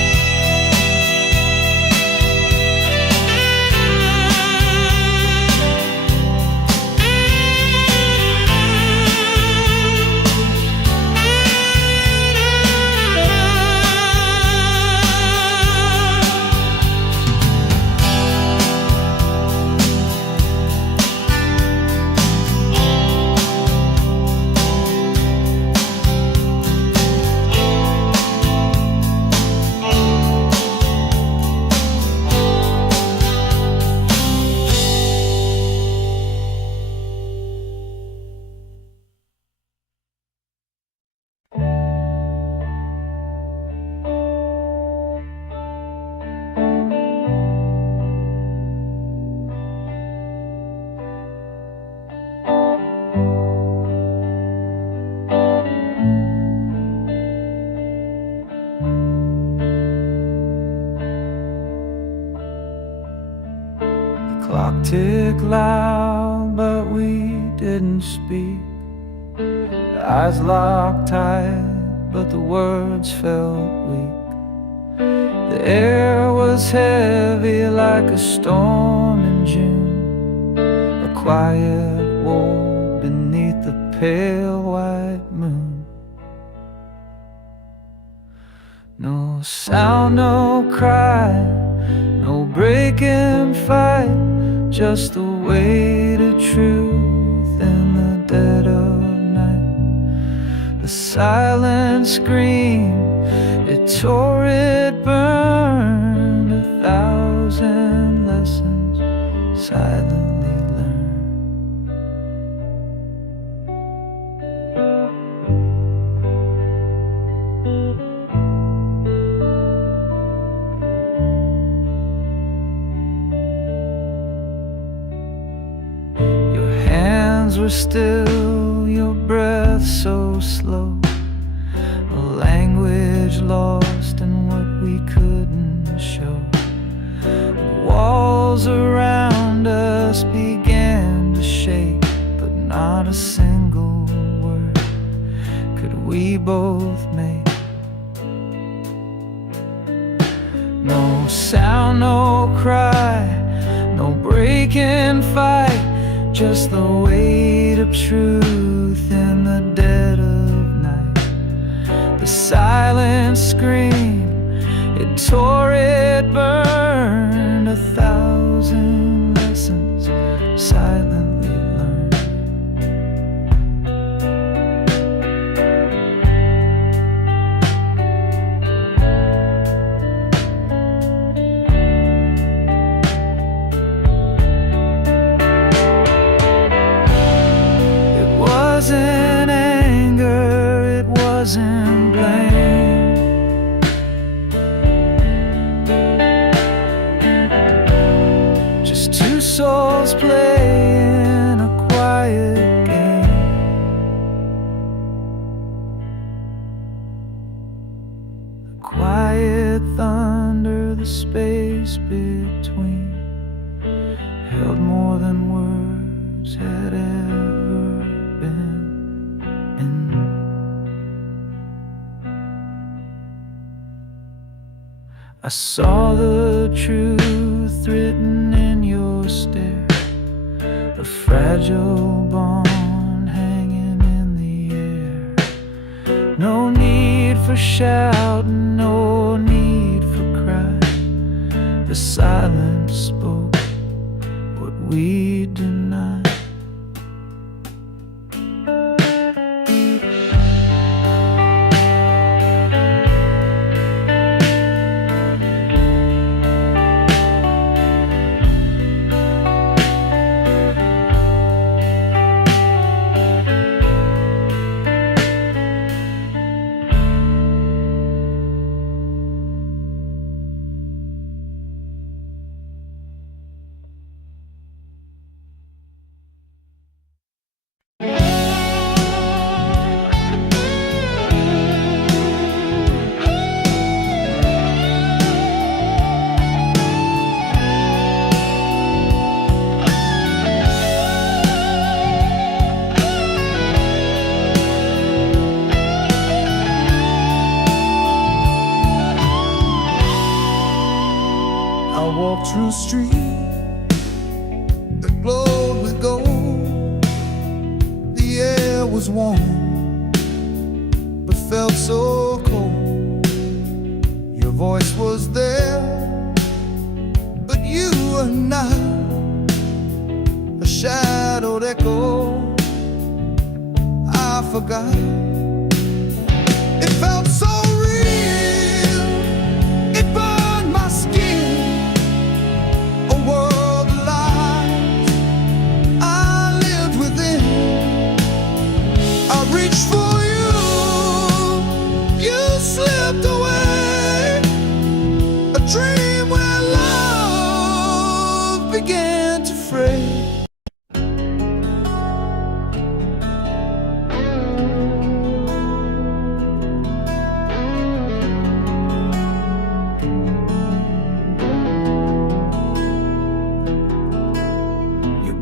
Clock ticked loud, but we didn't speak. Eyes locked tight, but the words felt weak. The air was heavy like a storm in June, a quiet war beneath the pale white moon. No sound, no cry, no breaking fight, just the weight of truth in the dead of night. The silent scream, it tore, it burned, 1,000 lessons silently learned. Your hands were still, your breath so slow, a language lost in what we couldn't show. The walls around us began to shake, but not a single word could we both make. No sound, no cry, no breaking fight, just the weight of truth in the dead of night. The silent scream, it tore, it burned, 1,000 lessons silently learned. It wasn't anger, it wasn't blame. Just two souls playing a quiet game. The quiet thunder, the space between, held more than words had ever been. I saw the truth written in your stare, a fragile bond hanging in the air. No need for shouting, no need for crying. The silence spoke what we denied. I walked through a street that glowed with gold. The air was warm, but felt so cold. Your voice was there, but you were not. A shadowed echo I forgot. It felt so real, it burned my skin. A world of lies I lived within. I reached for you, you slipped away. A dream where love began to fray.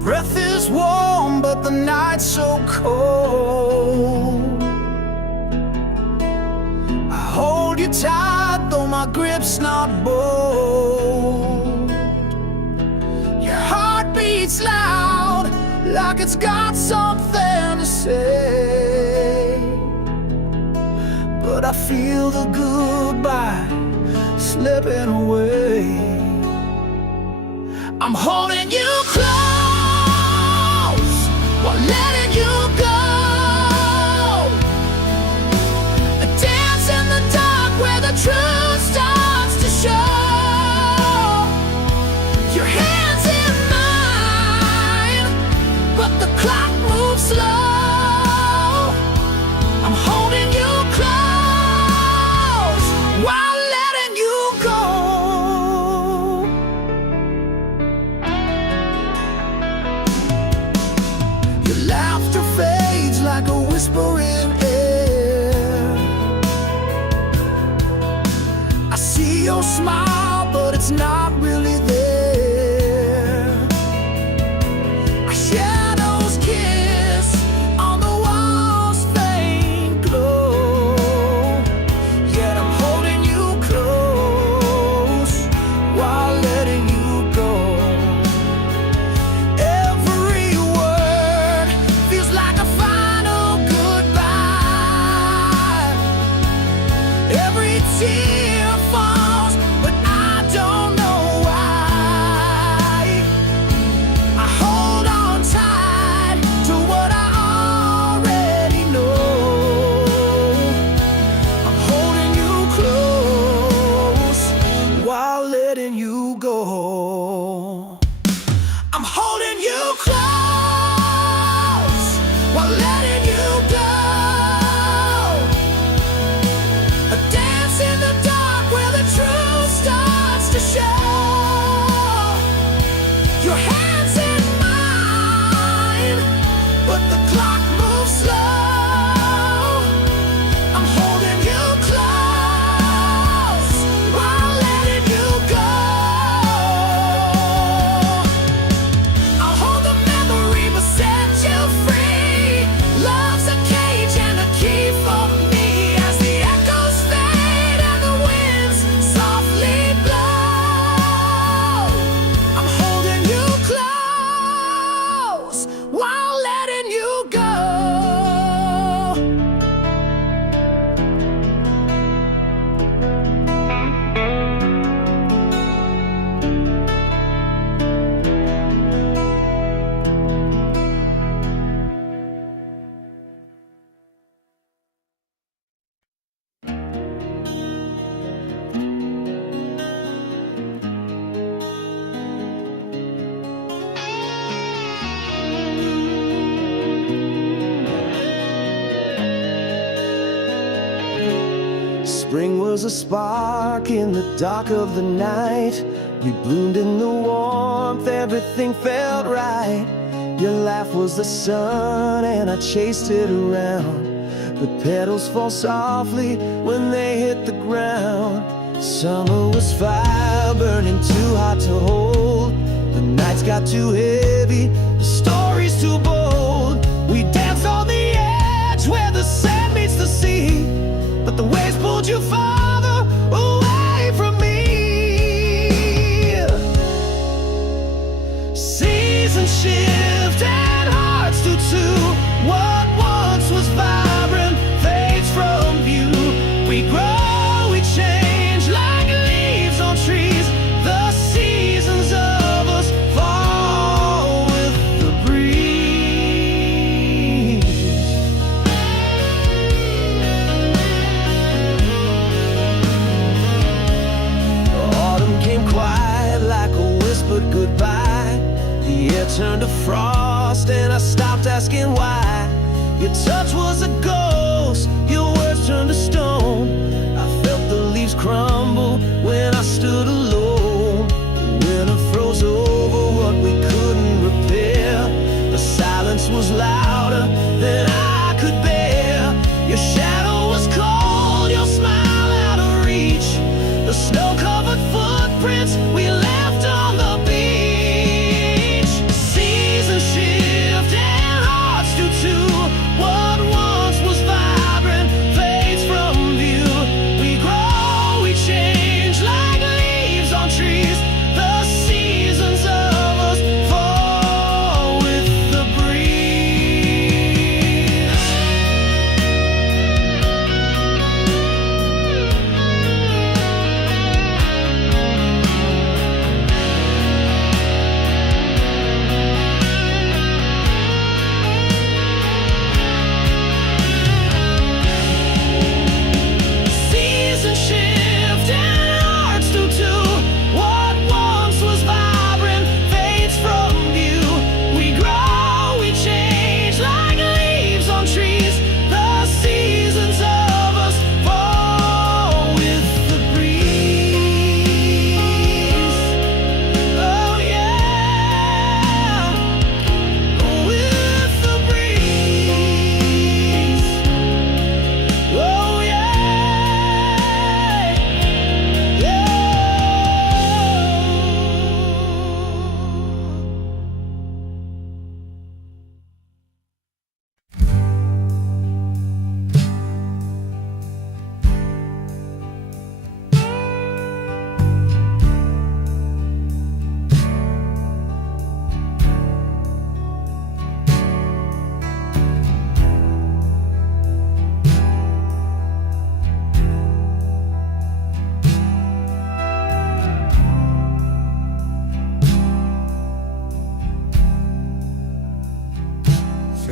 breath is warm, but the night's so cold. I hold you tight, though my grip's not bold. Your heart beats loud, like it's got something to say. But I feel the goodbye slipping away. I'm holding you close while letting you go. A dance in the dark where the truth starts to show. Your hands in mine, but the clock moves slow. I'm holding you close while letting you go. Your laughter fades like a whisper in air. I see your smile, but it's not really there. Our shadows kiss on the wall's faint glow. Yet I'm holding you close while letting you go. Every word feels like a final goodbye. Every tear falls, but I don't know why. I hold on tight to what I already know. I'm holding you close while letting you go. I'm holding you close while letting you go. A dance in the dark where the truth starts to show. Your hands in mine, but the clock moves slow. I'm holding you close while letting you go. I'll hold the memory but set you free. Love's a cage and a key for me as the echoes fade and the winds softly blow. I'm holding you close while letting you go. Spring was a spark in the dark of the night. We bloomed in the warmth, everything felt right. Your laugh was the sun and I chased it around. The petals fall softly when they hit the ground. Summer was fire burning too hot to hold. The nights got too heavy, the story's too bold. We danced on the edge where the sand meets the sea, but the waves pulled you farther away from me. Seasons shift and hearts do too. What once was vibrant fades from view. We grow, we change like leaves on trees. The seasons of us fall with the breeze. Autumn came quiet like a whispered goodbye. The air turned to frost and I stopped asking why. Your touch was a ghost, your words turned to stone. I felt the leaves crumble when I stood alone. The winter froze over what we couldn't repair. The silence was louder than I could bear. Your shadow was cold, your smile out of reach. The snow-covered footprints we left on the beach. Seasons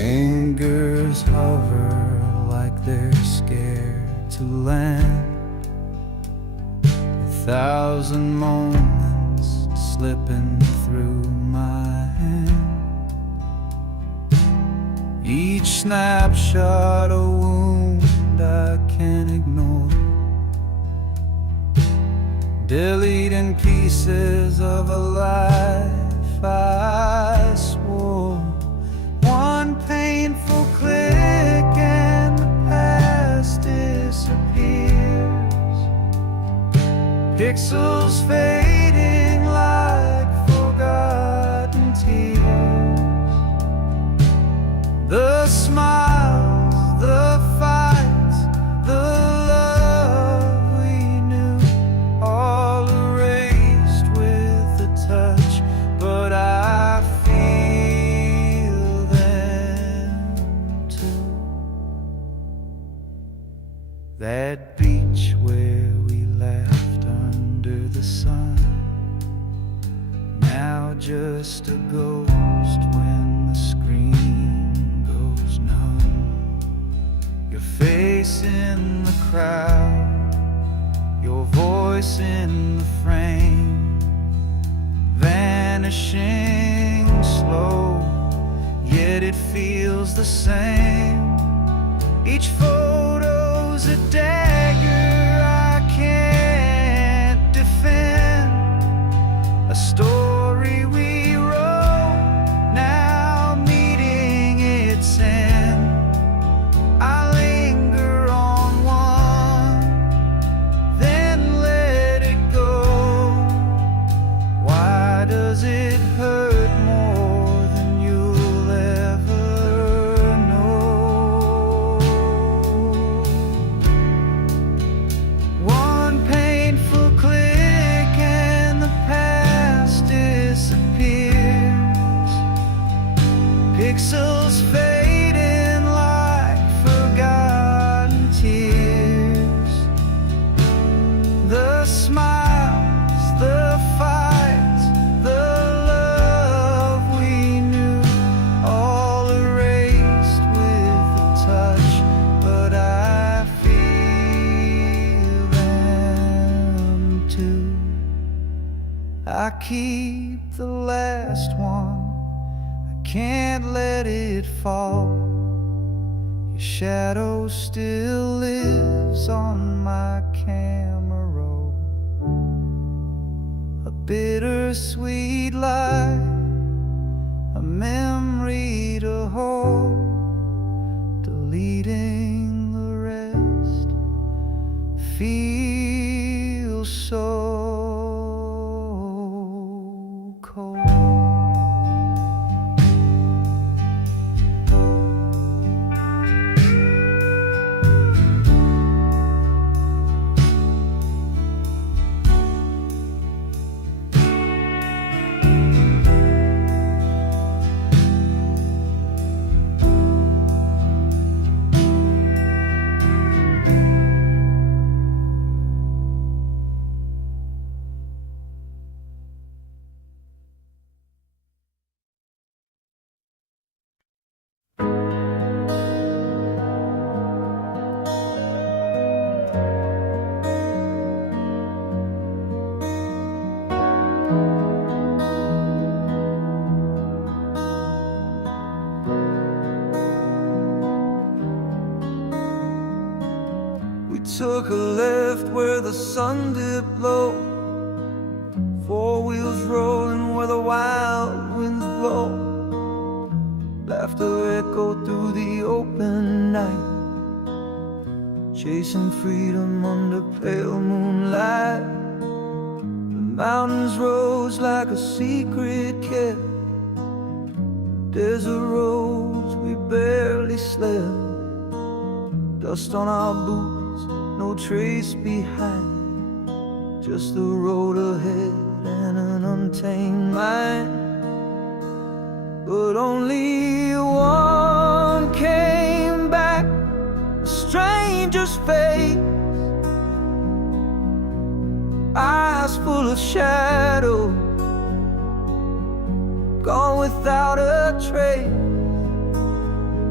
Fingers hover like they're scared to land. 1,000 moments slipping through my hand. Each snapshot a wound I can't ignore, deleting pieces of a life I swore. One painful click and the past disappears, pixels fading like forgotten tears. The smiles, the fights, the love we knew, all erased with a touch, but I feel them too. That beach where we laughed under the sun, now just a ghost when the screen goes numb. Your face in the crowd, your voice in the frame, vanishing slow, yet it feels the same. Each photo's a dagger I can't defend, a story we wrote, now meeting its end. I linger on one, then let it go. Why does it hurt more than you'll ever know? One painful click and the past disappears, pixels fading like forgotten tears. The smiles, the fights, the love we knew, all erased with a touch, but I feel them too. I keep the last one, I can't let it fall. Your shadow still lives on my camera roll, a bittersweet lie, a memory to hold, deleting the rest feels so cold. Took a left where the sun dipped low, 4 wheels rolling where the wild winds blow. Laughter echoed through the open night, chasing freedom under pale moonlight. The mountains rose like a secret kept, desert roads we barely slept. Dust on our boots, no trace behind, just the road ahead and an untamed mind. But only one came back, a stranger's face, eyes full of shadow, gone without a trace.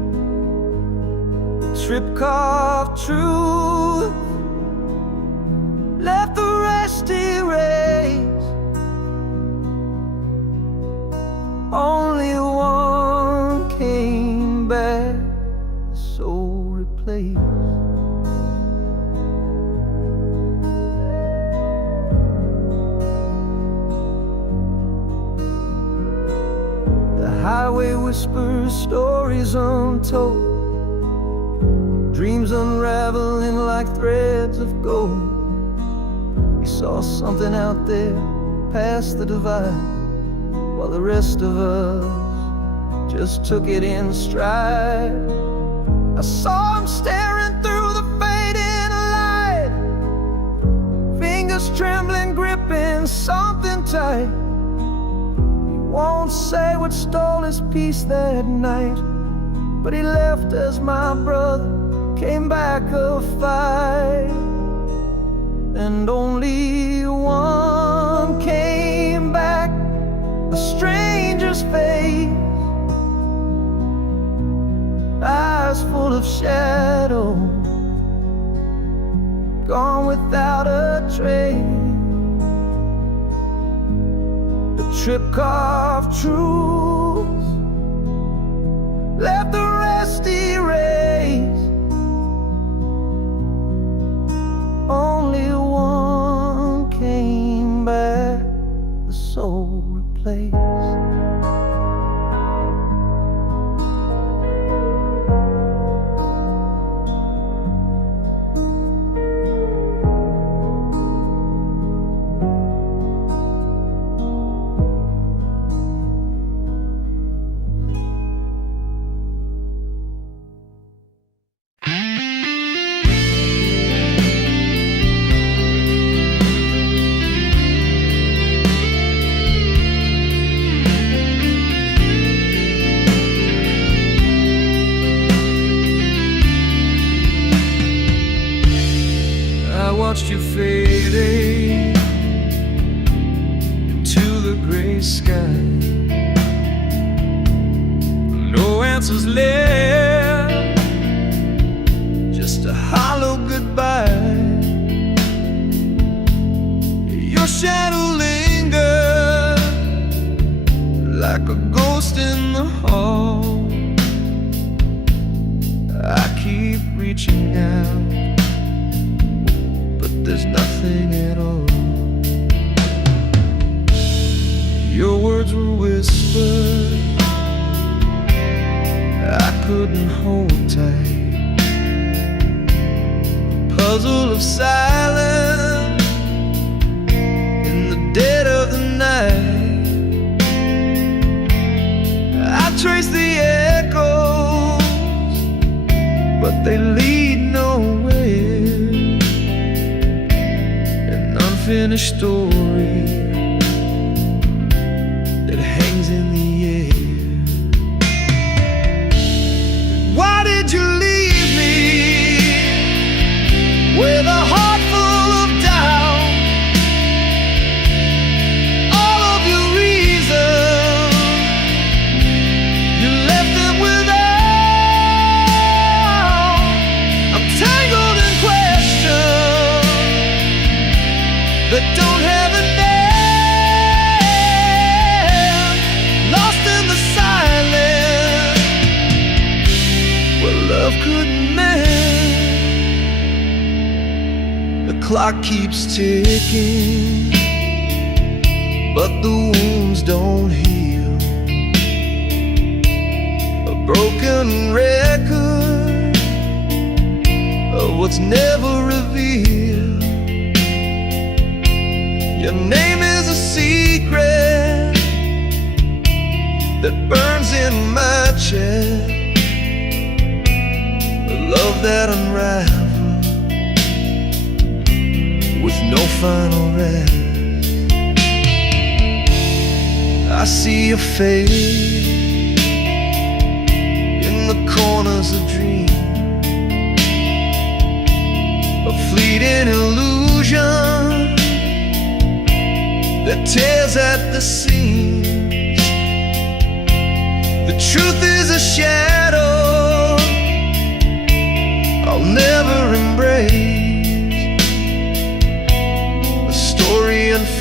trip carved truth left the rest erased. Only one came back, the soul replaced. The highway whispers stories untold, dreams unraveling like threads of gold. We saw something out there past the divide, while the rest of us just took it in stride. I saw him staring through the fading light, fingers trembling, gripping something tight. He won't say what stole his peace that night, but he left as my brother came back a fight. And only one came back, a stranger's face, eyes full of shadow, gone without a trace. The trip carved truth left the rest erased. Only one came back, the soul replaced. Watched you fading into the gray sky. No answers left, just a hollow goodbye. Your shadow lingered like a ghost in the hall. I keep reaching out, there's nothing at all. Your words were whispered, I couldn't hold tight. A puzzle of silence in the dead of the night. I trace the echoes, but they lead nowhere. Unfinished story that hangs in the air. Why did you leave me with a heart full of doubt? All of your reasons, you left them without. I'm tangled in questions that don't have an end, lost in the silence where love couldn't mend. The clock keeps ticking, but the wounds don't heal. A broken record of what's never revealed. Your name is a secret that burns in my chest, a love that unravels with no final rest. I see your face in the corners of dreams, a fleeting illusion that tears at the seams. The truth is a shadow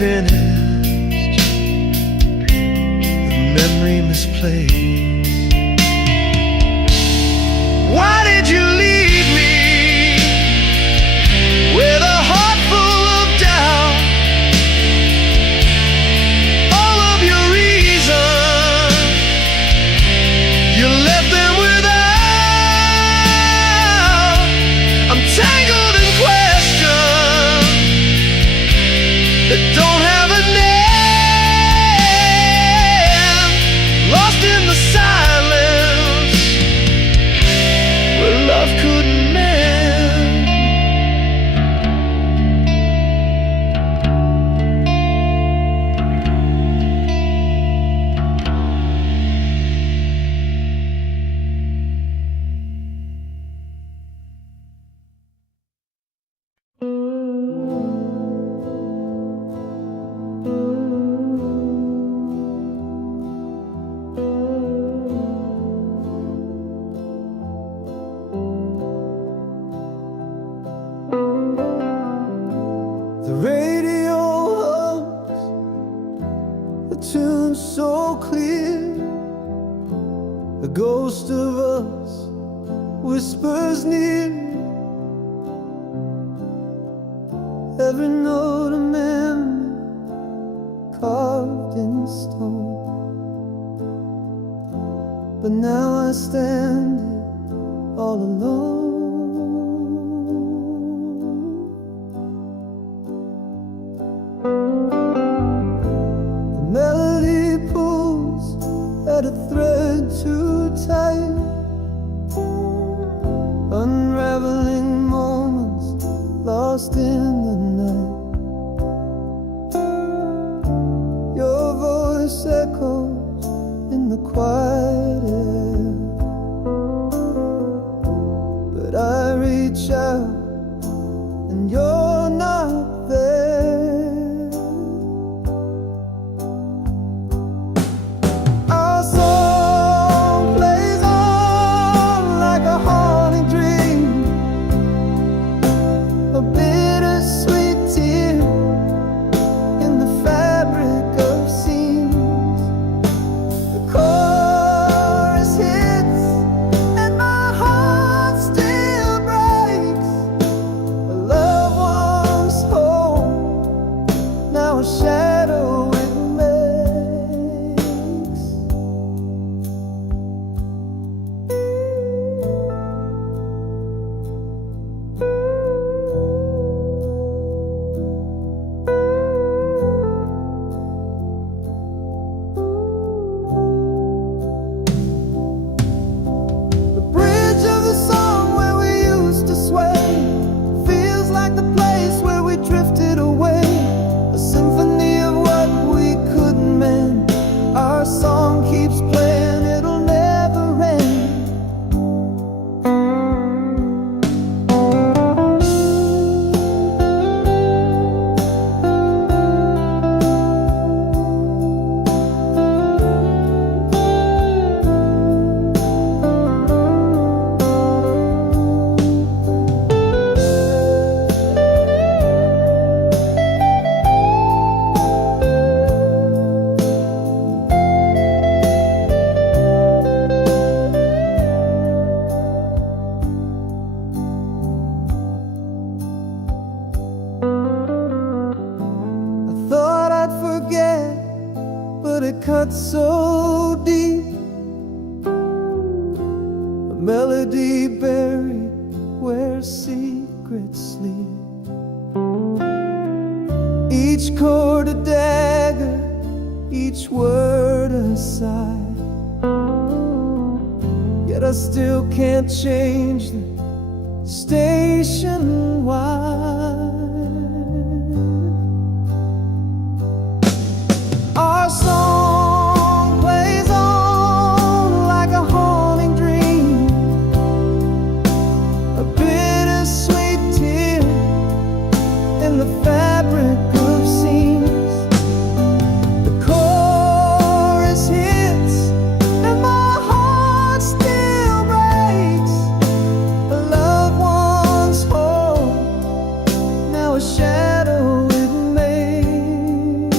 finished, the memory misplaced. Why did you leave me with a heart full of doubt? All of your reasons, you left them without. I'm tangled in questions that don't have a name, lost in the silence where love couldn't mend. The radio hums a tune so clear. The ghost of us whispers near. Every note a memory carved in stone. But now I stand here all alone. The melody pulls at a thread too tight, unraveling moments lost in the night. Your voice echoes in the quiet air, but I reach out and you're not there. Our song plays on like a haunting dream, a bittersweet tear in the fabric of seams. The chorus hits and my heart still breaks. A loved one's home, now a shadow it makes. The bridge of the song where we used to sway feels like the place where we drifted away. A symphony of what we couldn't mend. Our song keeps playing, it'll never end. I thought I'd forget, but it cuts so deep. A melody buried where secrets sleep. Each chord a dagger, each word a sigh. Yet I still can't change the station wide. Our song plays on like a haunting dream, a bittersweet tear in the fabric of seams. The chorus hits and my heart still breaks. A loved one's home, now a shadow it makes.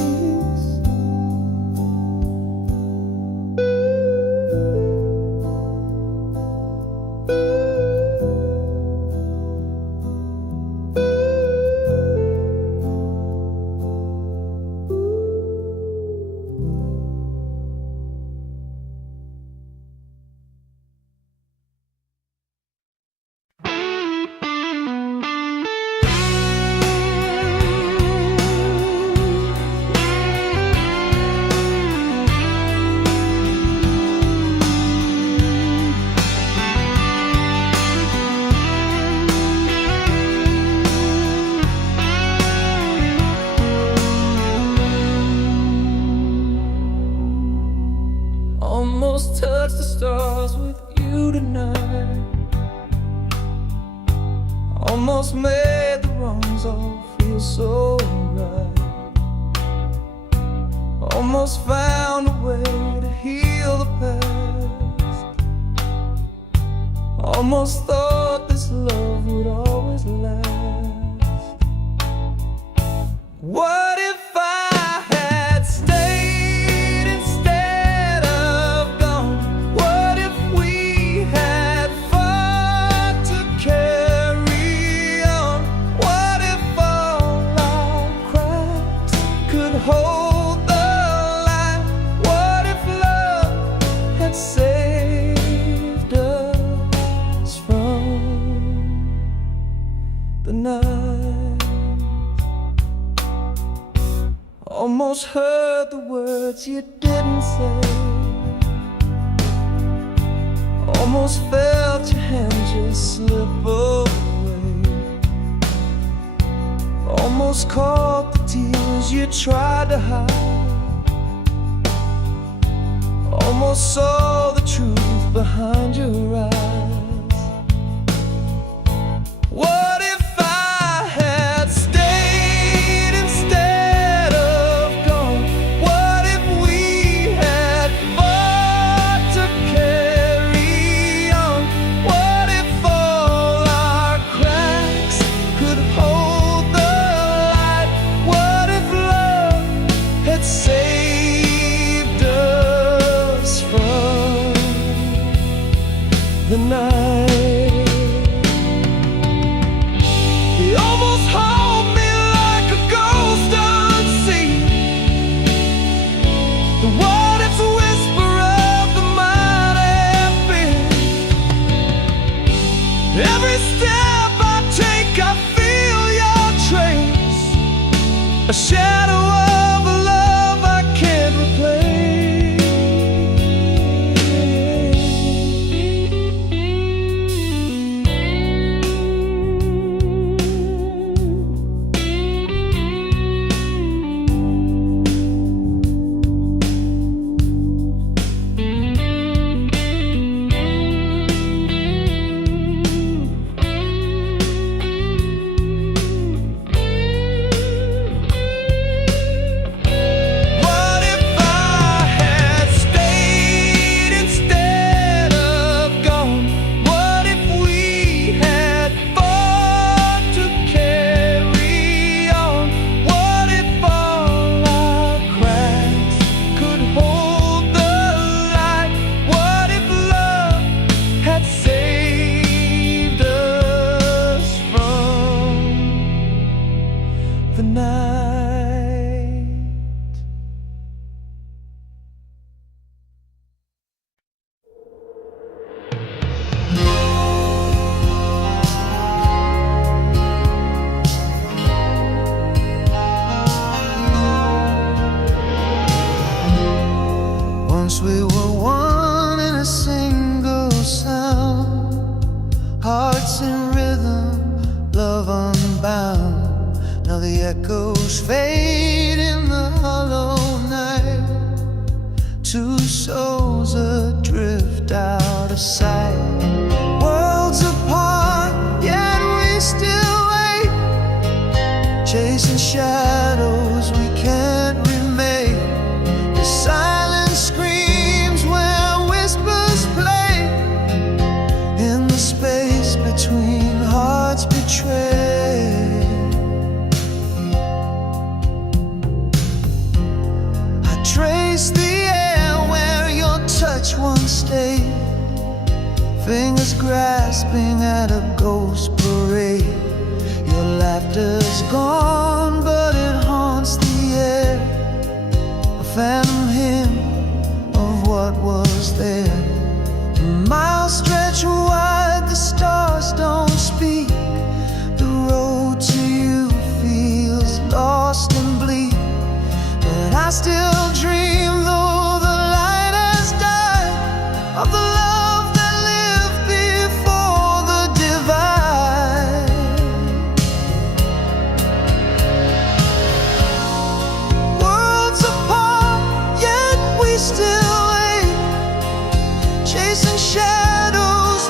tonight. Almost made the wrongs all feel so right. Almost found a way to heal the past. Almost thought this love would always last. What if I had stayed instead of gone? What if we had fought to carry on? What if all our cracks could hold the light? What if love had saved us from the night? Almost heard the words you didn't say. Almost felt your hand just slip away. Almost caught the tears you tried to hide. Almost saw the truth behind your eyes. What if I had stayed instead of gone? What if we had fought to carry on? What if all our cracks could hold the light? What if love had saved us from the night? He almost hold me like a ghost unseen. The what if's a whisper of the might have been. Every step I take, I feel your trace. A shadow of a love I can't replace. What if I had stayed instead of gone? What if we had fought to carry on? What if all our cracks could hold the light? What if love had saved us from the night? Once we were one in a single sound, hearts in rhythm, love unbound. Now the echoes fade in the hollow night. Two souls adrift out of sight. Worlds apart, yet we still wait. Chasing shadows we can't remake. The silence screams where whispers play. In the space between hearts betrayed, I trace the air where your touch once stayed. Fingers grasping at a ghost parade. Your laughter's gone, but it haunts the air. A phantom hymn of what was there. Miles stretch wide, the stars don't speak. The road to you feels lost and bleak. But I still dream, though the light has died, of the love that lived before the divide. Worlds apart, yet we still wait. Chasing shadows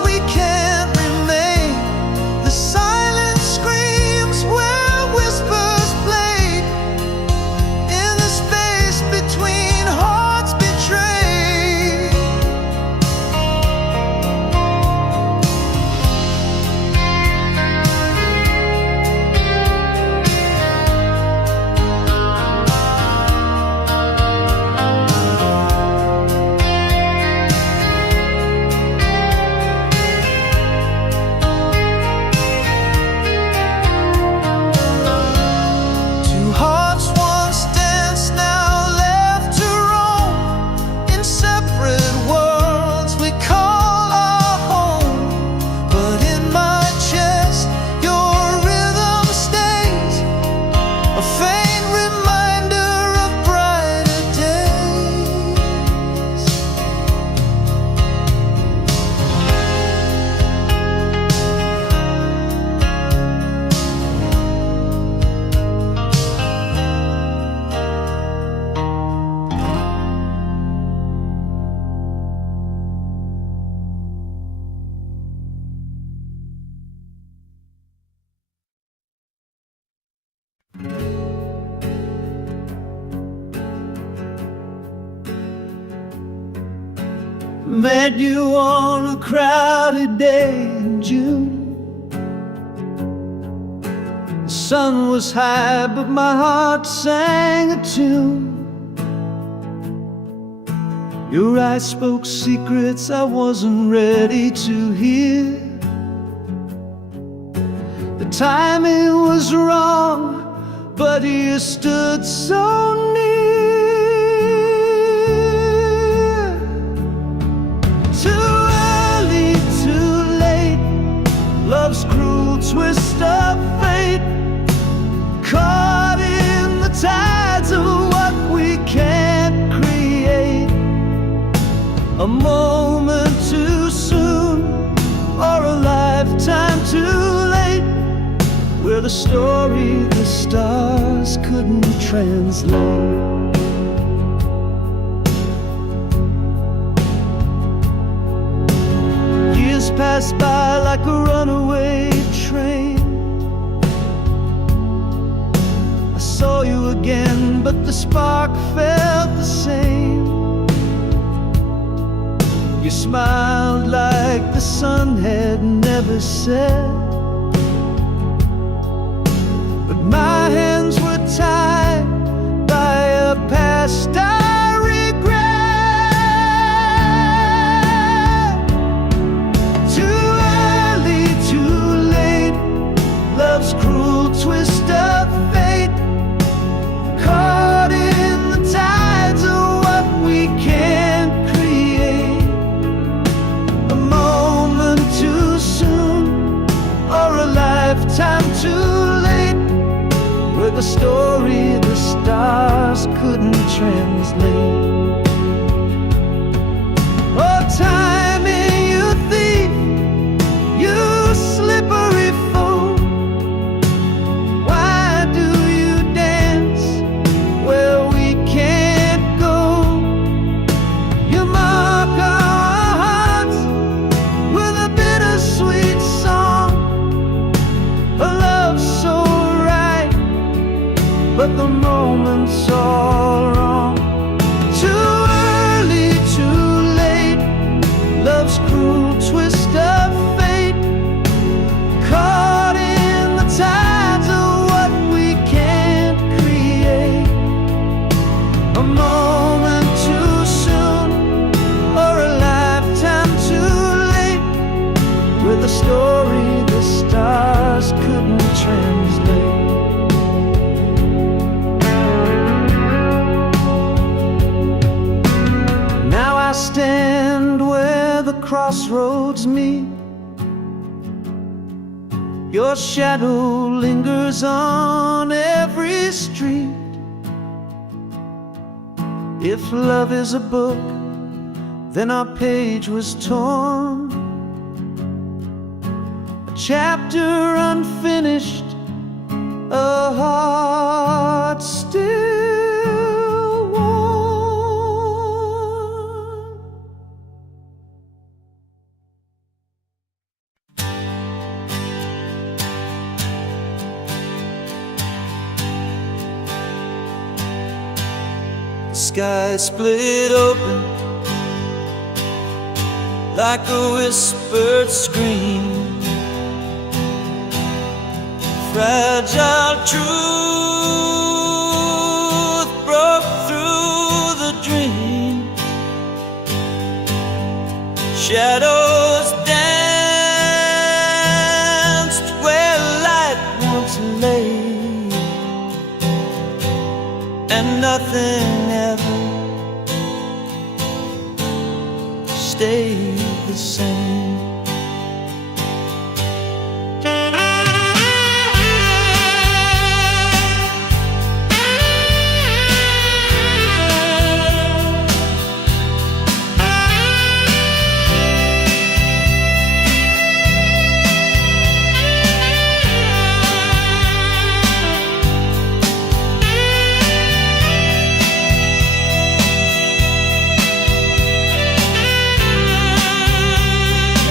Met you on a crowded day in June. The sun was high, but my heart sang a tune. Your eyes spoke secrets I wasn't ready to hear. The timing was wrong, but you stood so near. Too early, too late, love's cruel twist of fate. Caught in the tides of what we can't create. A moment too soon, or a lifetime too late. We're the story the stars couldn't translate. Years pass by like a runaway train. I saw you again, but the spark felt the same. You smiled like the sun had never set. But my hands were tied by a past I regret. Too early, too late, love's cruel twist of fate. Caught in the tides of what we can't create. A moment too soon, or a lifetime too late. We're the story the stars couldn't translate. Oh, timing, you thief, you slippery fool. Why do you dance where we can't go? You mark our hearts with a bittersweet song. A love so right, but the moment's all wrong. Too early, too late, love's cruel twist of fate. Caught in the tides of what we can't create. A moment too soon, or a lifetime too late. We're the story the stars couldn't translate. Now I stand where the crossroads meet. Your shadow lingers on every street. If love is a book, then our page was torn. A chapter unfinished, a heart still warm. The sky split open like a whispered scream. Fragile truth broke through the dream. Shadows danced where light once lay, and nothing ever stayed the same.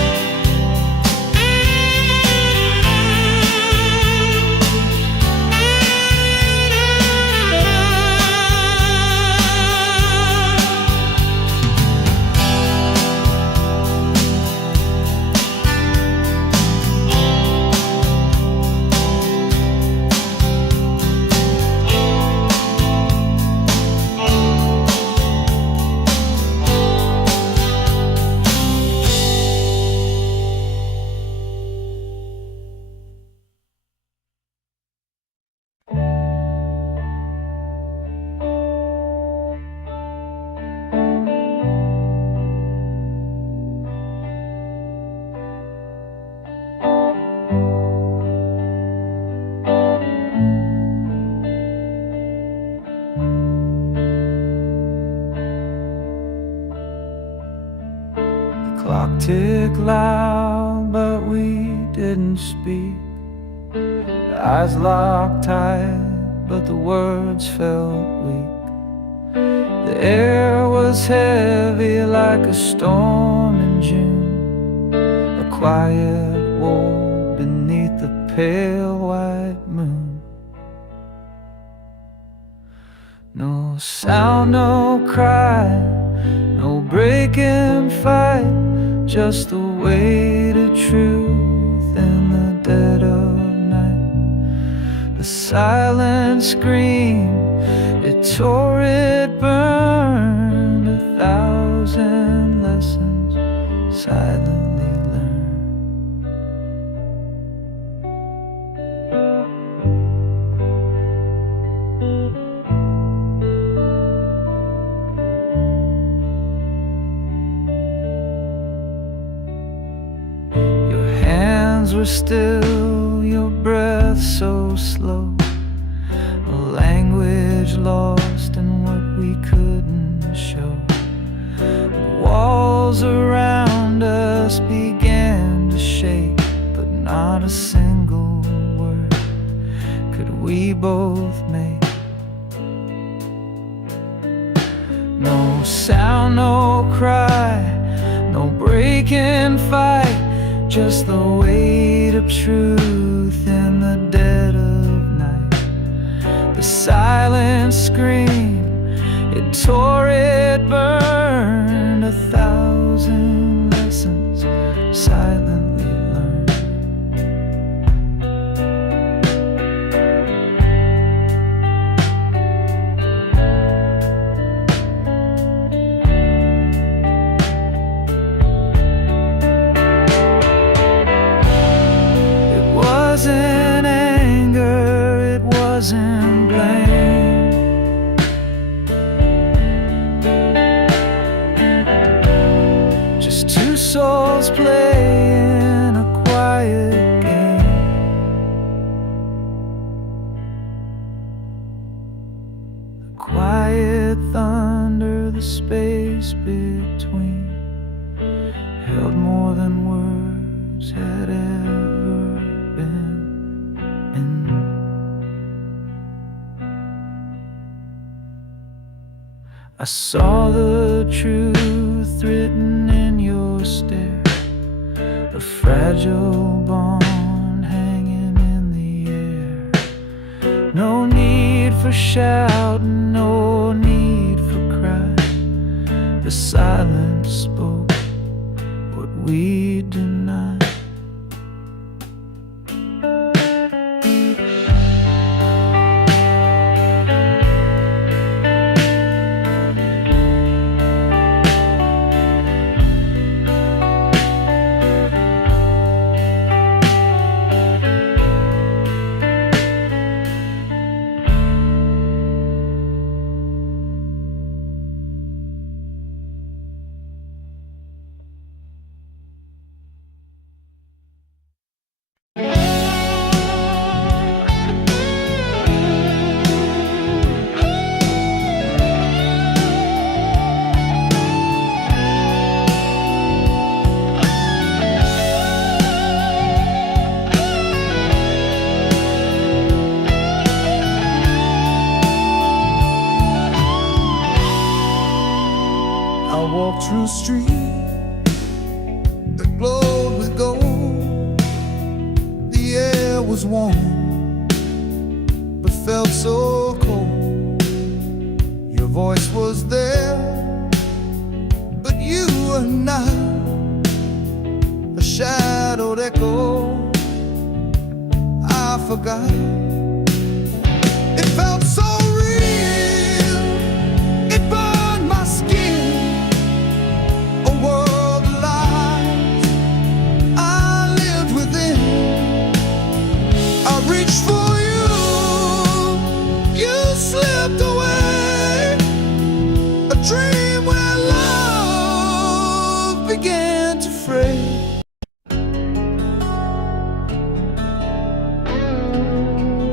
Clock ticked loud, but we didn't speak. Eyes locked tight, but the words felt weak. The air was heavy like a storm in June, a quiet war beneath the pale white moon. No sound, no cry, no breaking fight, just the weight of truth in the dead of night. The silent scream, it tore, it burned, 1,000 lessons silently learned. Your hands were still, your breath so slow, a language lost in what we couldn't show. The walls around us began to shake, but not a single word could we both make. No sound, no cry, no breaking fight, just the weight of truth in the dead of night. The silent scream, it tore, it burned, 1,000 lessons silently learned. It wasn't anger, it wasn't blame. Just two souls playing a quiet game. The quiet thunder, the space between, held more than words had ever been. I saw the truth written in your stare, a fragile bond hanging in the air. No need for shouting, no need for crying. The silence spoke what we denied. walked through a street that glowed with gold. The air was warm, but felt so cold. Your voice was there, but you were not. A shadowed echo I forgot. It felt so real, it burned my skin. A world of lies I lived within. I reached for you, you slipped away. A dream where love began to fray.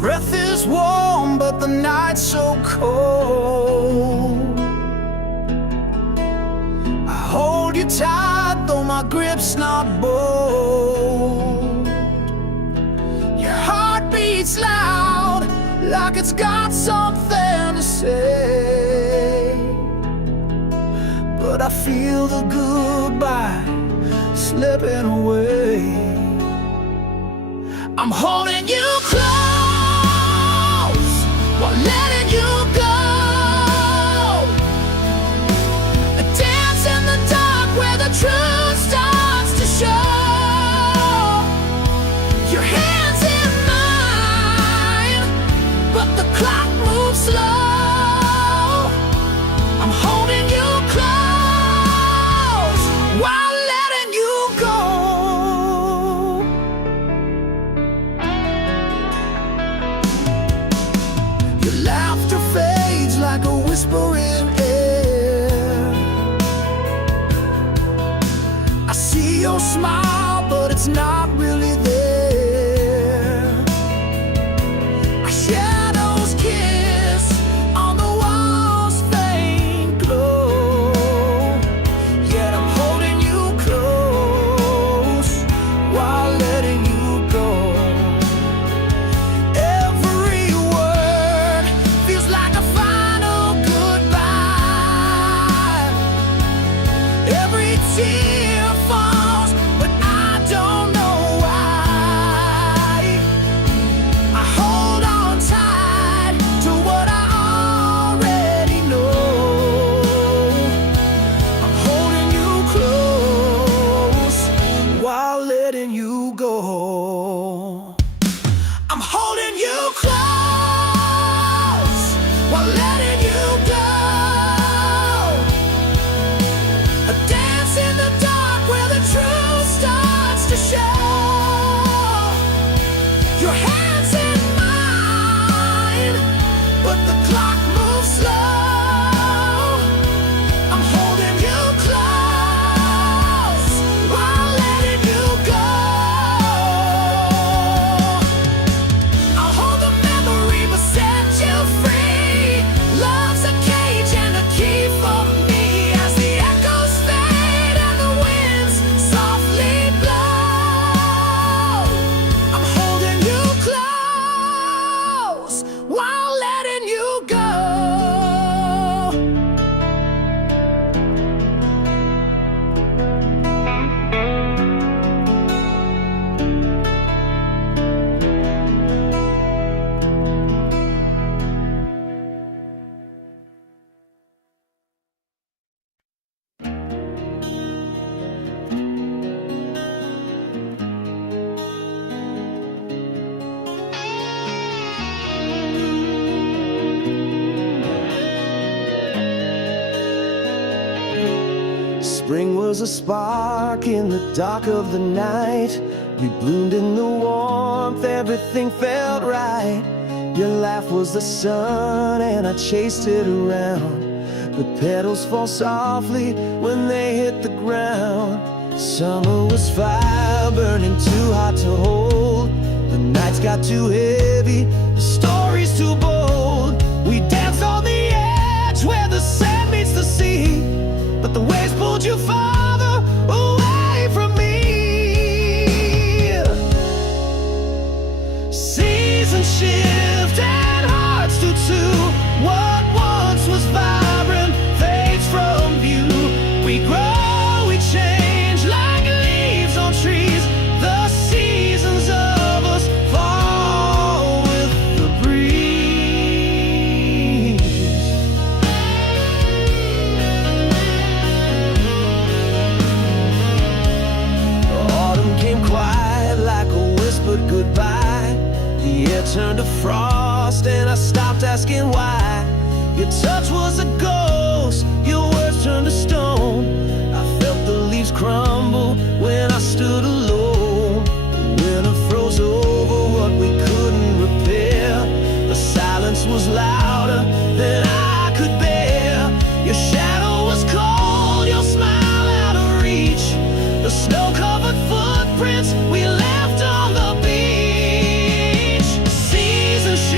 breath is warm, but the night's so cold. I hold you tight, though my grip's not bold. Your heart beats loud, like it's got something to say. But I feel the goodbye slipping away. I'm holding you close while letting you go. A dance in the dark where the truth starts to show. Your hands in mine, but the clock moves slow. I'm holding you close while letting you go. Your laughter fades like a whisper in air. I see your smile, but it's not really there. Our shadows kiss on the walls, faint glow. Yet I'm holding you close while letting you go. Every word feels like a final goodbye. Every tear falls, but I don't know why. I hold on tight to what I already know. I'm holding you close while letting you go. I'm holding you close while letting you go. A dance in the dark where the truth starts to show. Your hands in mine, but the clock moves slow. I'm holding you close while letting you go. I'll hold the memory but set you free. Love's a cage and a key for me as the echoes fade and the winds softly blow. I'm holding you close while letting you go. Spring was a spark in the dark of the night. We bloomed in the warmth, everything felt right. Your laugh was the sun and I chased it around. The petals fall softly when they hit the ground. Summer was fire burning too hot to hold. The nights got too heavy, the story's too bold. We danced on the edge where the sand meets the sea, but the waves pulled you farther away from me. Seasons shift and hearts do too. What once was vibrant fades from view. We grow, we change like leaves on trees. The seasons of us fall with the breeze. Autumn came quiet like a whispered goodbye. The air turned to frost and I stopped asking why. Your touch was a ghost, your words turned to stone. I felt the leaves crumble when I stood alone. The winter froze over what we couldn't repair. The silence was louder than I could bear. Your shadow was cold, your smile out of reach. The snow-covered footprints we left on the beach. Seasons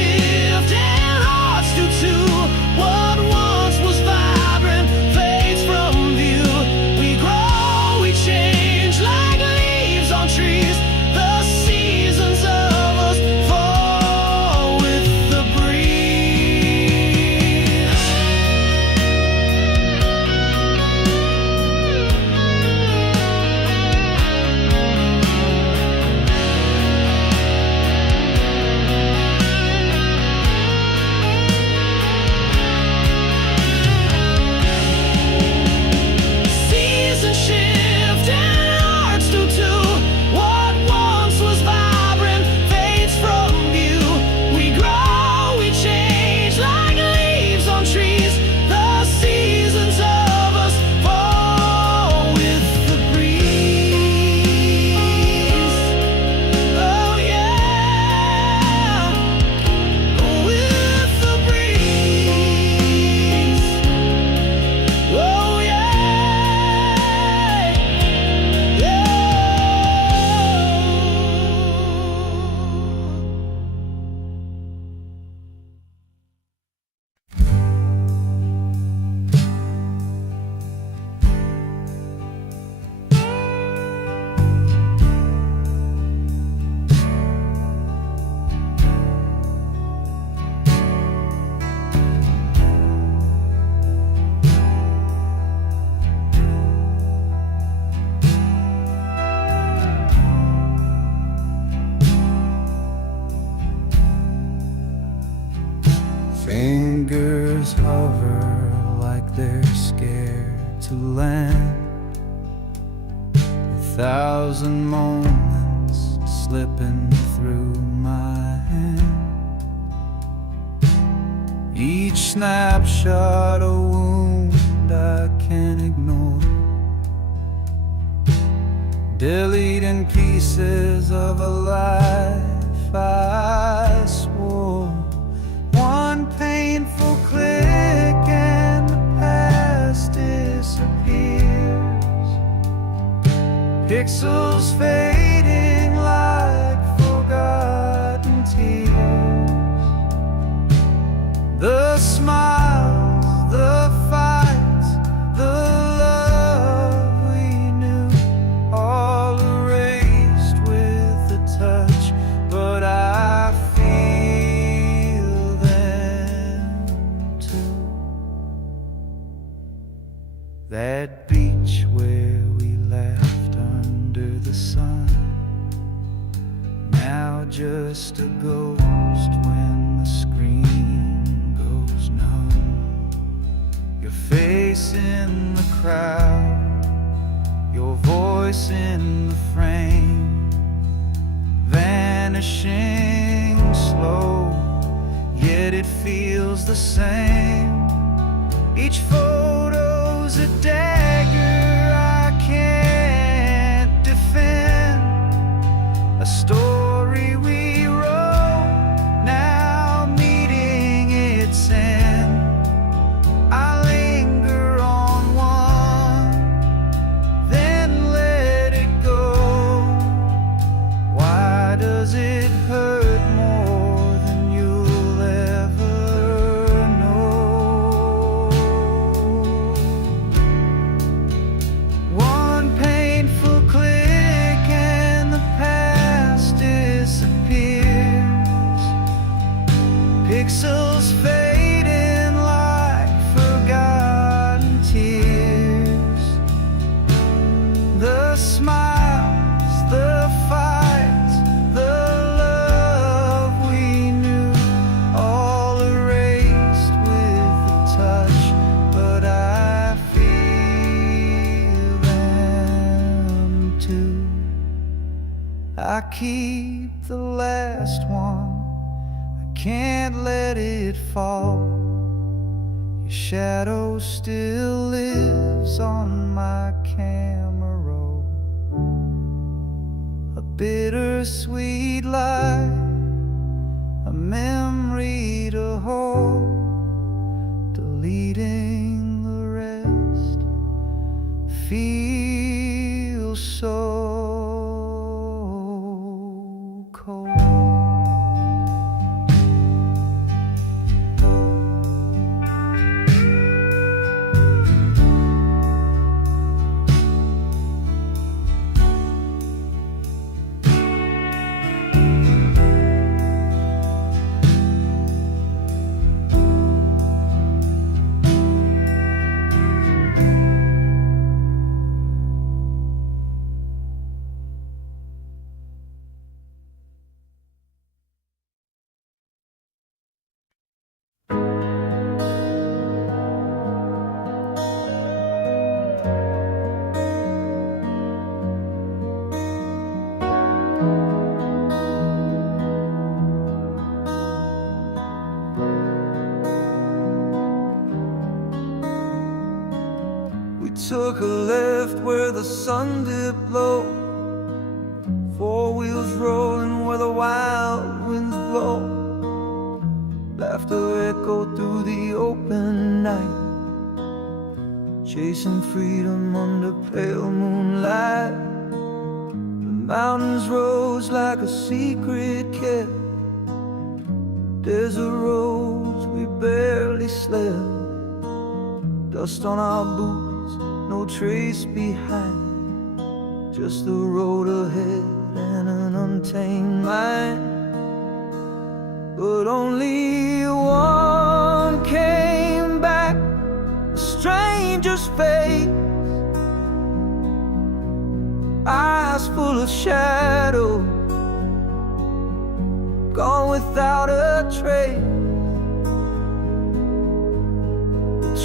Fingers hover like they're scared to land. 1,000 moments slipping through my hand. Each snapshot a wound I can't ignore, deleting pieces of a life I swore. One painful click and the past disappears. Pixels fading like forgotten tears. The smiles, the fights, the love we knew, all erased with a touch, but I feel them too. That beach where we laughed under the sun, now just a ghost when the screen goes numb. Your face in the crowd, your voice in the frame, vanishing slow, yet it feels the same. Each photo's a dagger I can't defend, a story we wrote, now meeting its end. I linger on one, then let it go. Why does it hurt more than you'll ever know? One painful click and the past disappears. Pixels fading like forgotten tears. The smiles, the fights, the love we knew, all erased with a touch, but I feel them too. I keep the last one, I can't let it fall. Your shadow still lives on my camera roll, a bittersweet lie, a memory to hold, deleting the rest feels so cold. Took a left where the sun dipped low, 4 wheels rolling where the wild winds blow. Laughter echoed through the open night, chasing freedom under pale moonlight. The mountains rose like a secret kept, desert roads we barely slept. Dust on our boots, no trace behind, just the road ahead and an untamed mind. But only one came back, a stranger's face, eyes full of shadow, gone without a trace.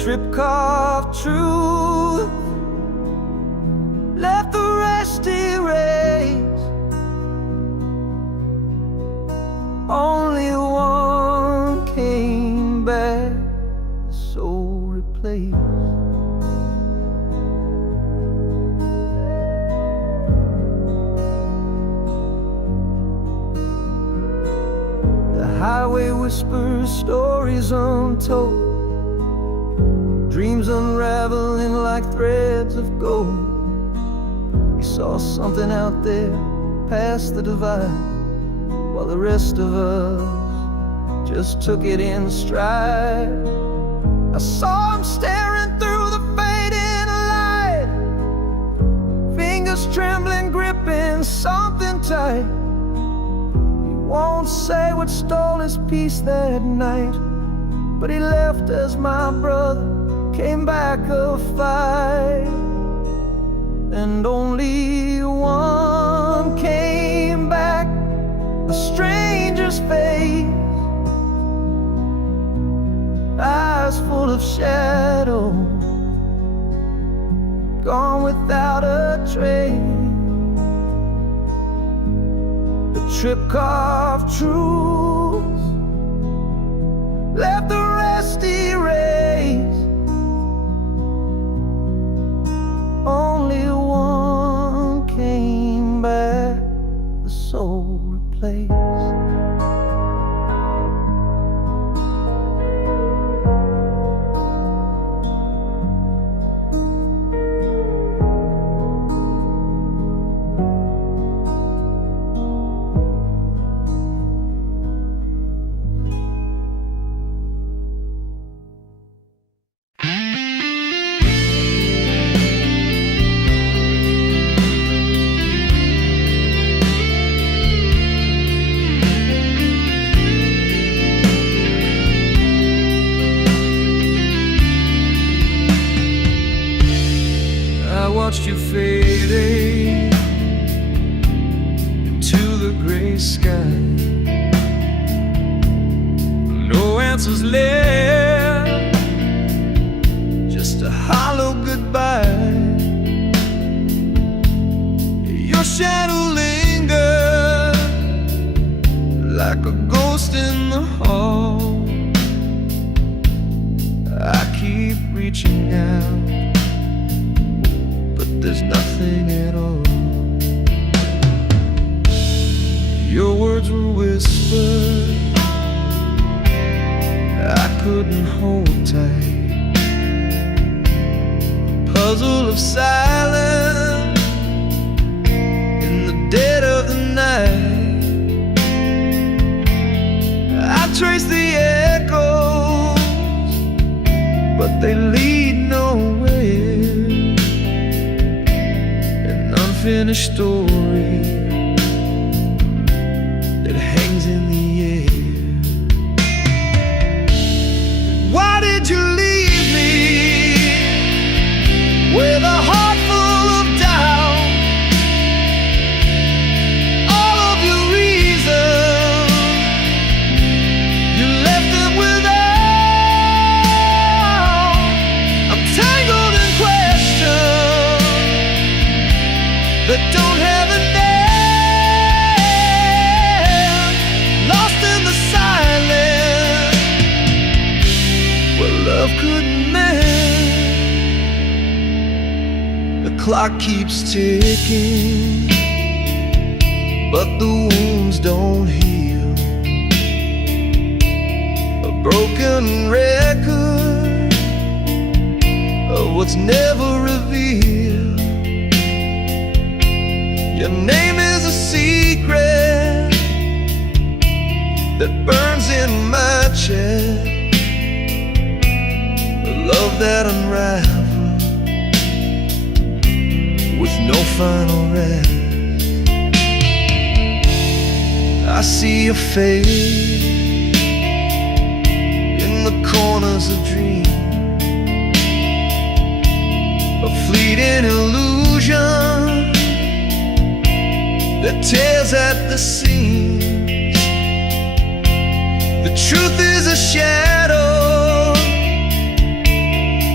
trip carved truth left the rest erased. Only one came back, the soul replaced. The highway whispers stories untold, dreams unraveling like threads of gold. We saw something out there past the divide, while the rest of us just took it in stride. I saw him staring through the fading light, fingers trembling, gripping something tight. He won't say what stole his peace that night, but he left as my brother came back a fight. And only one came back, a stranger's face, eyes full of shadow, gone without a trace. The trip carved truth left the rest erased. Only one came back, the soul replaced. Watched you fading into the gray sky. No answers left, just a hollow goodbye. Your shadow lingered like a ghost in the hall. I keep reaching out, there's nothing at all. Your words were whispered, I couldn't hold tight. A puzzle of silence in the dead of the night. I trace the echoes, but they lead nowhere. Unfinished story that hangs in the air. Why did you leave me with a heart full of doubt? All of your reasons, you left them without. I'm tangled in questions that don't have a name, lost in the silence where love couldn't mend. The clock keeps ticking, but the wounds don't heal. A broken record of what's never revealed. Your name is a secret that burns in my chest, a love that unravels with no final rest. I see your face in the corners of dreams, a fleeting illusion that tears at the seams. The truth is a shadow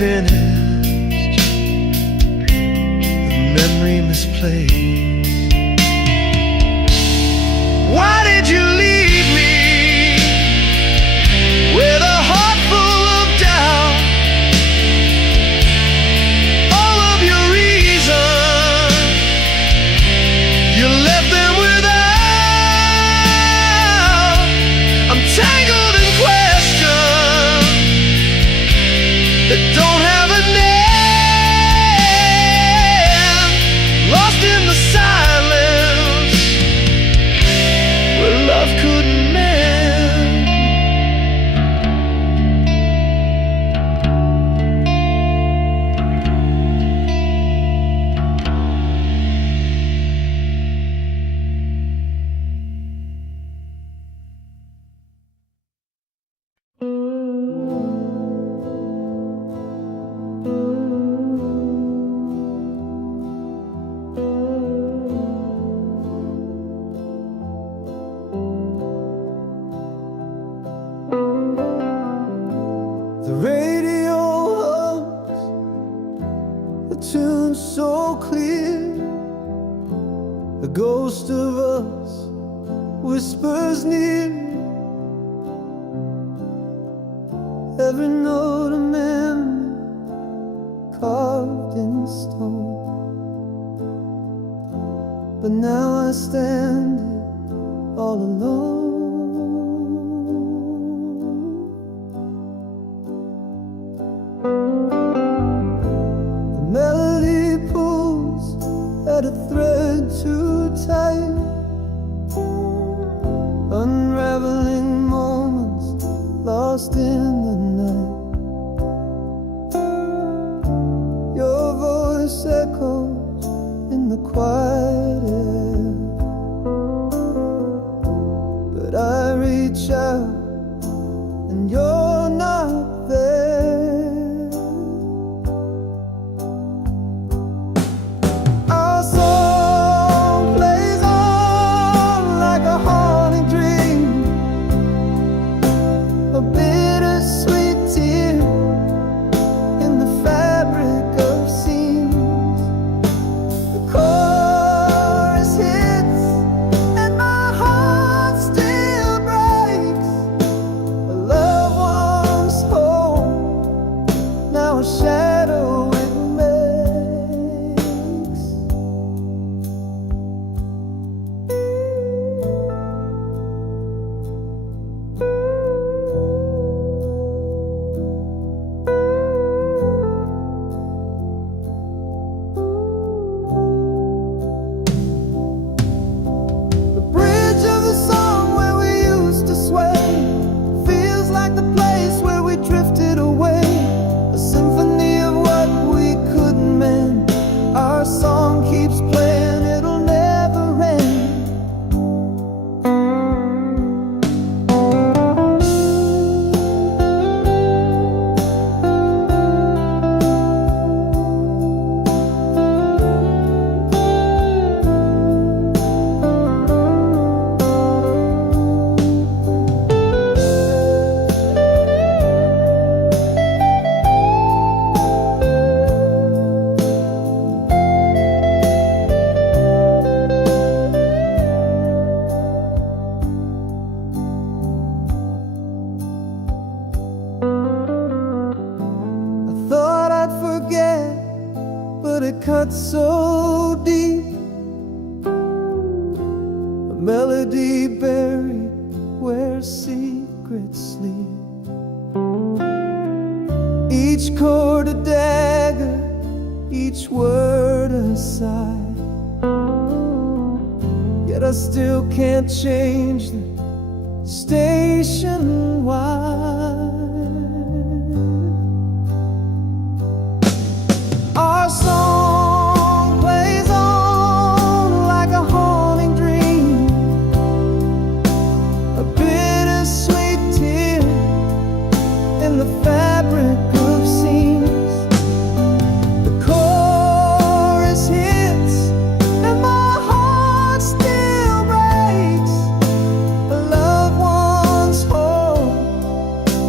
finished, the memory misplaced. Why did you leave me with a heart full of doubt? All of your reasons, you left them without. I'm tangled in questions that don't have an end, lost in the silence where love couldn't mend. The radio hums a tune so clear. The ghost of us whispers near. Every note a memory carved in stone. But now I stand here all alone. The melody pulls at a thread too tight, unraveling moments lost in the night. Your voice echoes in the quiet air, but I reach out and you're not there. Our song plays on like a haunting dream, a bittersweet tear in the fabric of scenes. The chorus hits and my heart still breaks. A loved one's home, now a shadow it makes. The bridge of the song where we used to sway feels like the place where we drifted away. A symphony of what we couldn't mend. Our song keeps playing, it'll never end. I thought I'd forget, but it cuts so deep. A melody buried where secrets sleep. Each chord a dagger, each word a sigh. Yet I still can't change the station wide. Our song plays on like a haunting dream, a bittersweet tear in the fabric of scenes. The chorus hits and my heart still breaks. A loved one's home,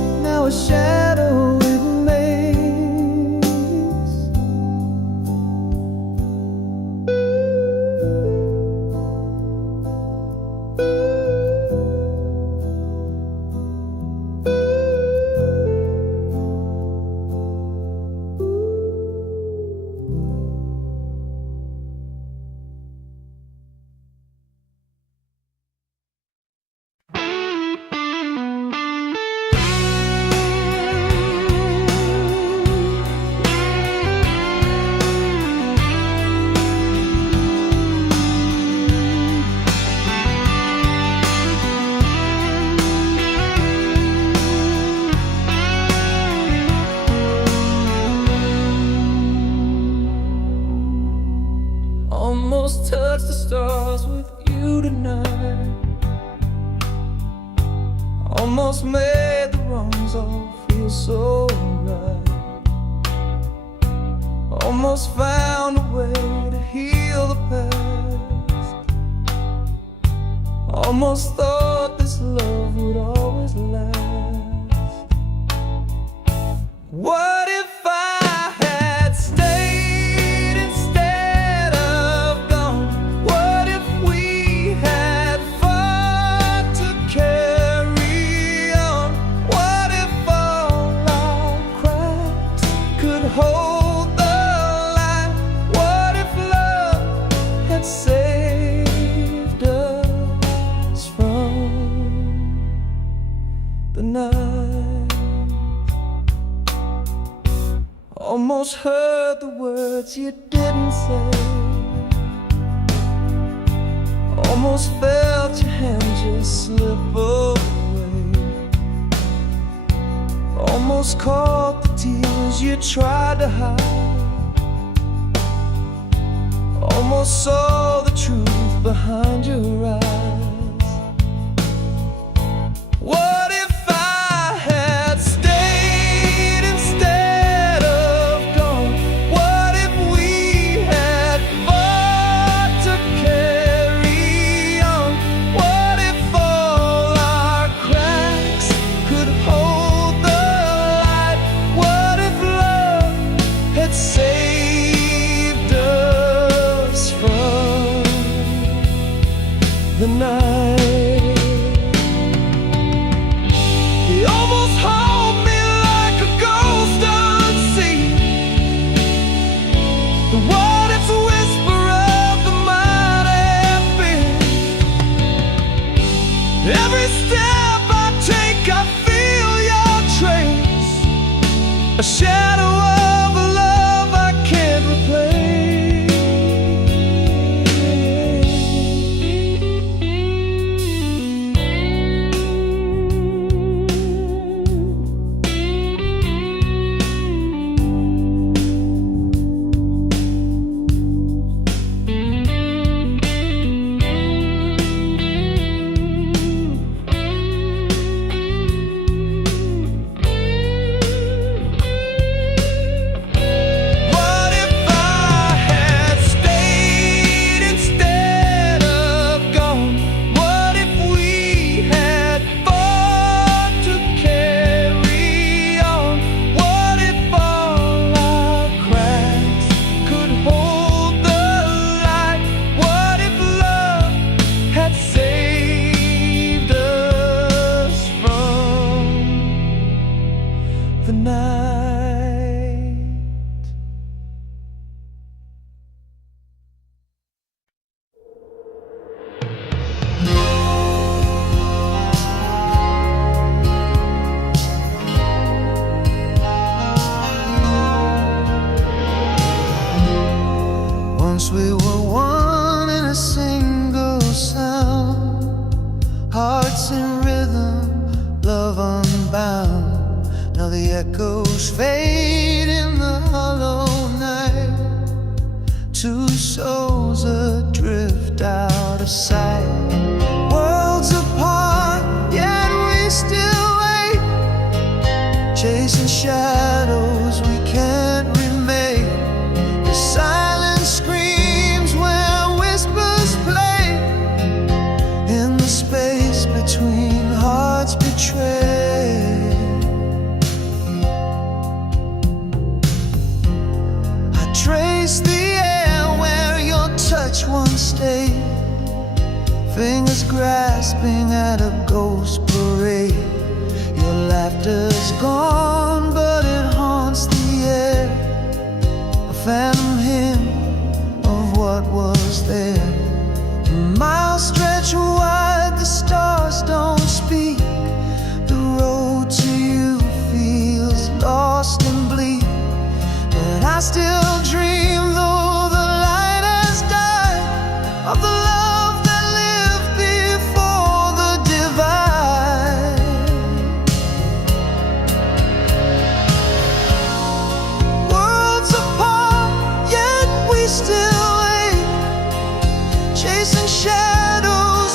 tonight. Almost made the wrongs all feel so right. Almost found a way to heal the past. Almost thought this love would always last. What if I had stayed instead of gone? What if we had fought to carry on? What if all our cracks could hold the light? What if love had saved us from the night? Almost heard the words you didn't say. Almost felt your hand just slip away. Almost caught the tears you tried to hide. Almost saw the truth behind your eyes. What if I had stayed instead of gone? What if we had fought to carry on? What if all our cracks could hold the light? What if love had saved us from the night? He almost held me like a ghost unseen. The what if whisper of the might have been. Every step I take, I feel your trace. A shadow of a love I can't replace. What if I had stayed instead of gone? What if we had fought to carry on? What if all our cracks could hold the light? What if love had saved us from the night? Once we were one in a single sound, hearts in rhythm, love unbound. Now the echoes fade in the hollow night. Two souls adrift out of sight. Worlds apart, yet we still wait. Chasing shadows we can't remake. The silence screams where whispers play. In the space between hearts betrayed, I trace the air where your touch once stayed. Fingers grasping at a ghost parade. Your laughter's gone, but it haunts the air. A phantom hymn of what was there. Miles stretch wide, the stars don't speak. The road to you feels lost and bleak. But I still dream, though the light has died, of the love that lived before the divide. Worlds apart, yet we still wait. Chasing shadows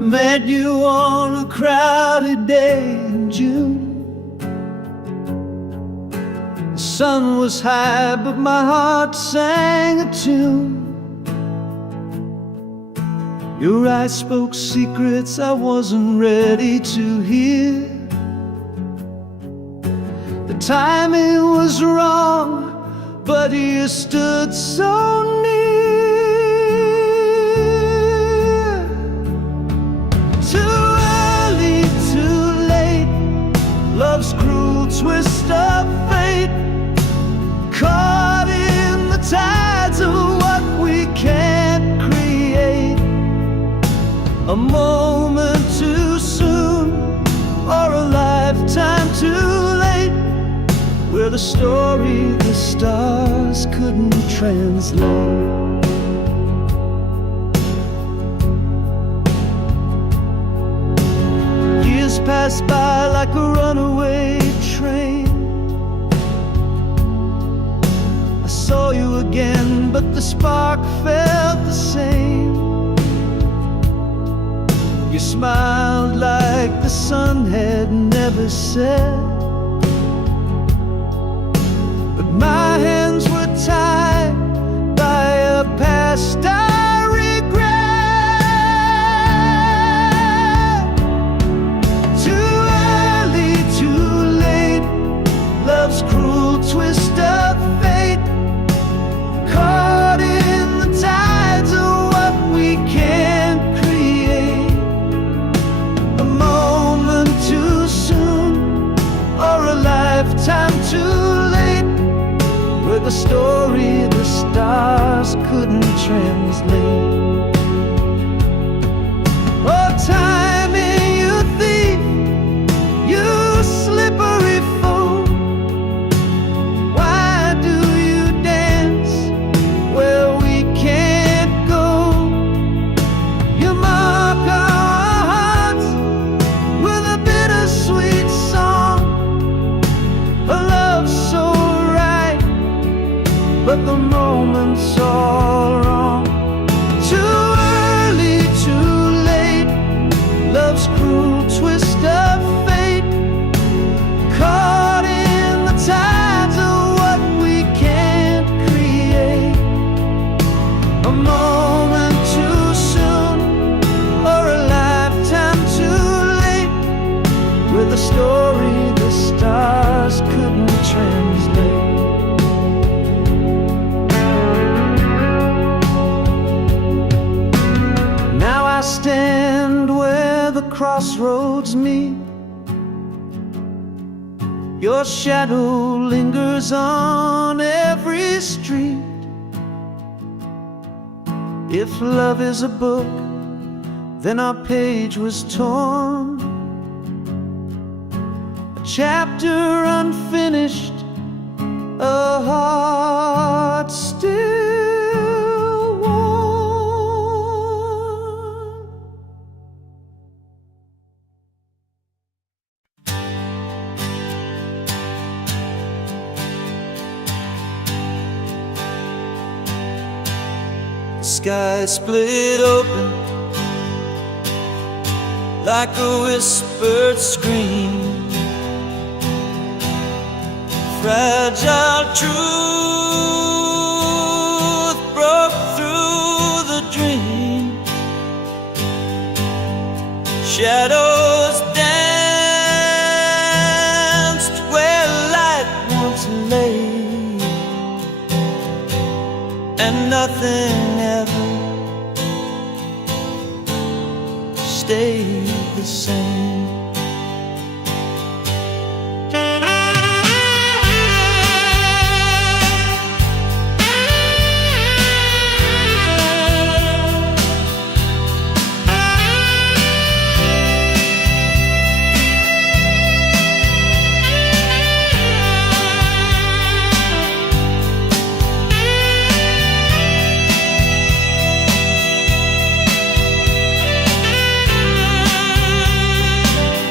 Met you on a crowded day in June. The sun was high, but my heart sang a tune. Your eyes spoke secrets I wasn't ready to hear. The timing was wrong, but you stood so near. Too early, too late, love's cruel twist of fate. Caught in the tides of what we can't create. A moment too soon, or a lifetime too late, where the story the stars couldn't translate. Years passed by like a runaway train. I saw you again, but the spark felt the same. You smiled like the sun had never set. But my hands were tied by a past I regret. Too early, too late, love's cruel twist of fate. Caught in the tides of what we can't create. A moment too soon, or a lifetime too late, where the story the stars couldn't translate. Oh, timing, you thief, you slippery fool. Why do you dance where we can't go? You mark our hearts with a bittersweet song. A love so right, but the moment's all wrong. Too early, too late, love's cruel twist of fate. Caught in the tides of what we can't create. A moment too soon, or a lifetime too late, with a story the stars couldn't translate. Now I stand where the crossroads meet. Your shadow lingers on every street. If love is a book, then our page was torn. A chapter unfinished, a heart still warm. The sky split open like a whispered scream. Fragile truth broke through the dream. Shadows danced where light once lay, and nothing ever stayed the same.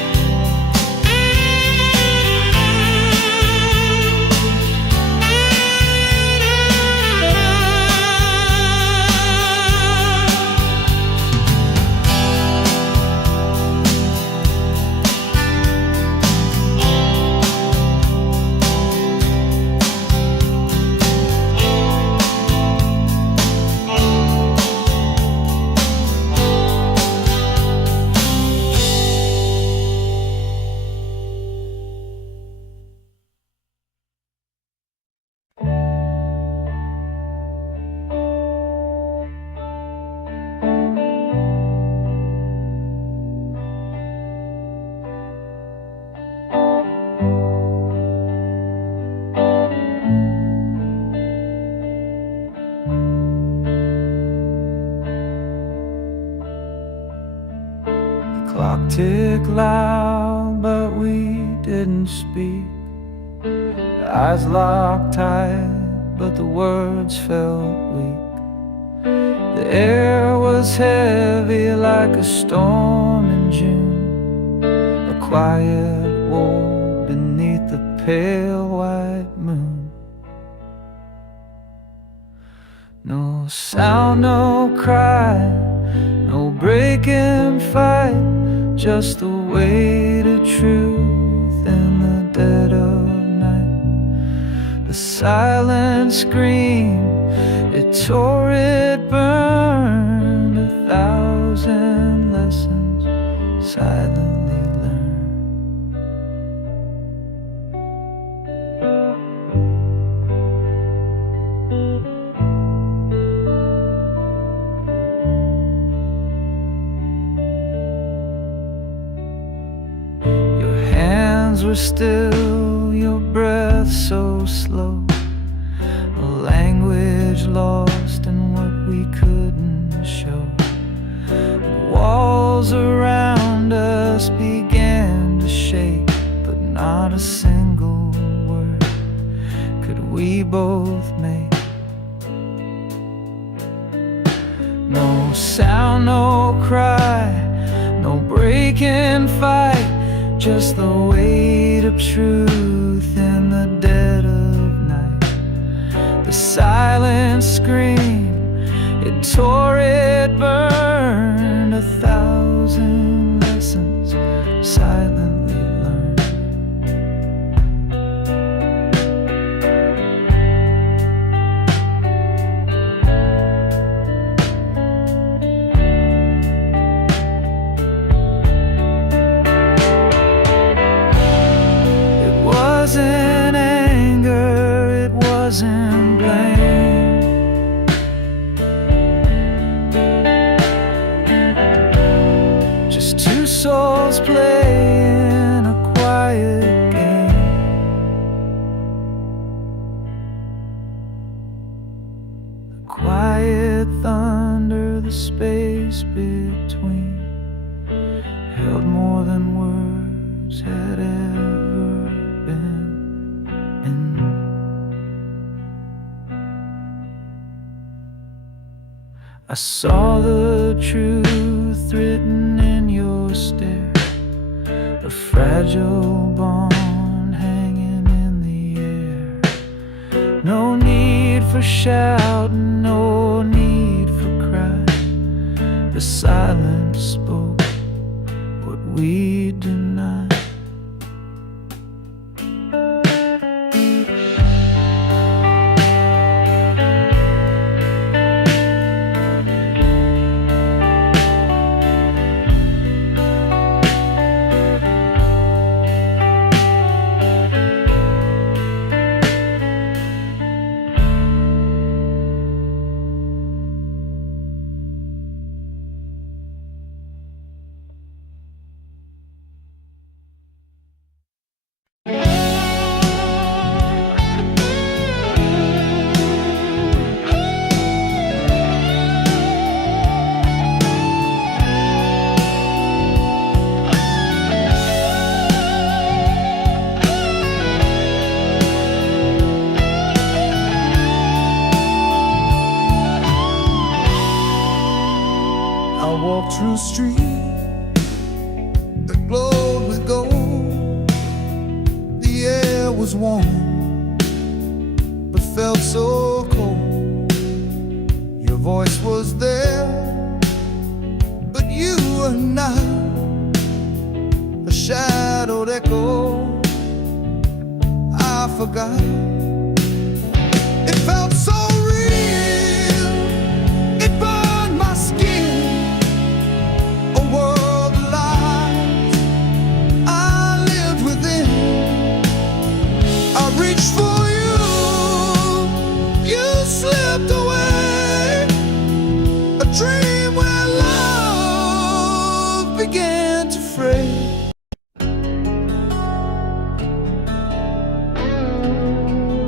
The clock ticked loud, but we didn't speak. Eyes locked tight, but the words felt weak. The air was heavy like a storm in June, a quiet war beneath the pale white moon. No sound, no cry, no breaking fight, just the weight of truth in the dead of night. The silent scream, it tore, it burned, 1,000 lessons silently learned. Your hands were still, your breath so slow, a language lost in what we couldn't show. The walls around us began to shake, but not a single word could we both make. No sound, no cry, no breaking fight, just the weight of truth in the dead of night. The silent scream, it tore, it burned, 1,000 lessons silently learned. It wasn't anger, it wasn't blame. Just two souls playing a quiet game. The quiet thunder, the space between, held more than words had ever been. I saw the truth written in your stare, a fragile bond hanging in the air. No need for shouting, no need for crying. The silence spoke what we denied. I walked through a street that glowed with gold. The air was warm, but felt so cold. Your voice was there, but you were not. A shadowed echo I forgot. It felt so real, it burned my skin. A world of lies I lived within. I reached for you, you slipped away. A dream where love began to fray.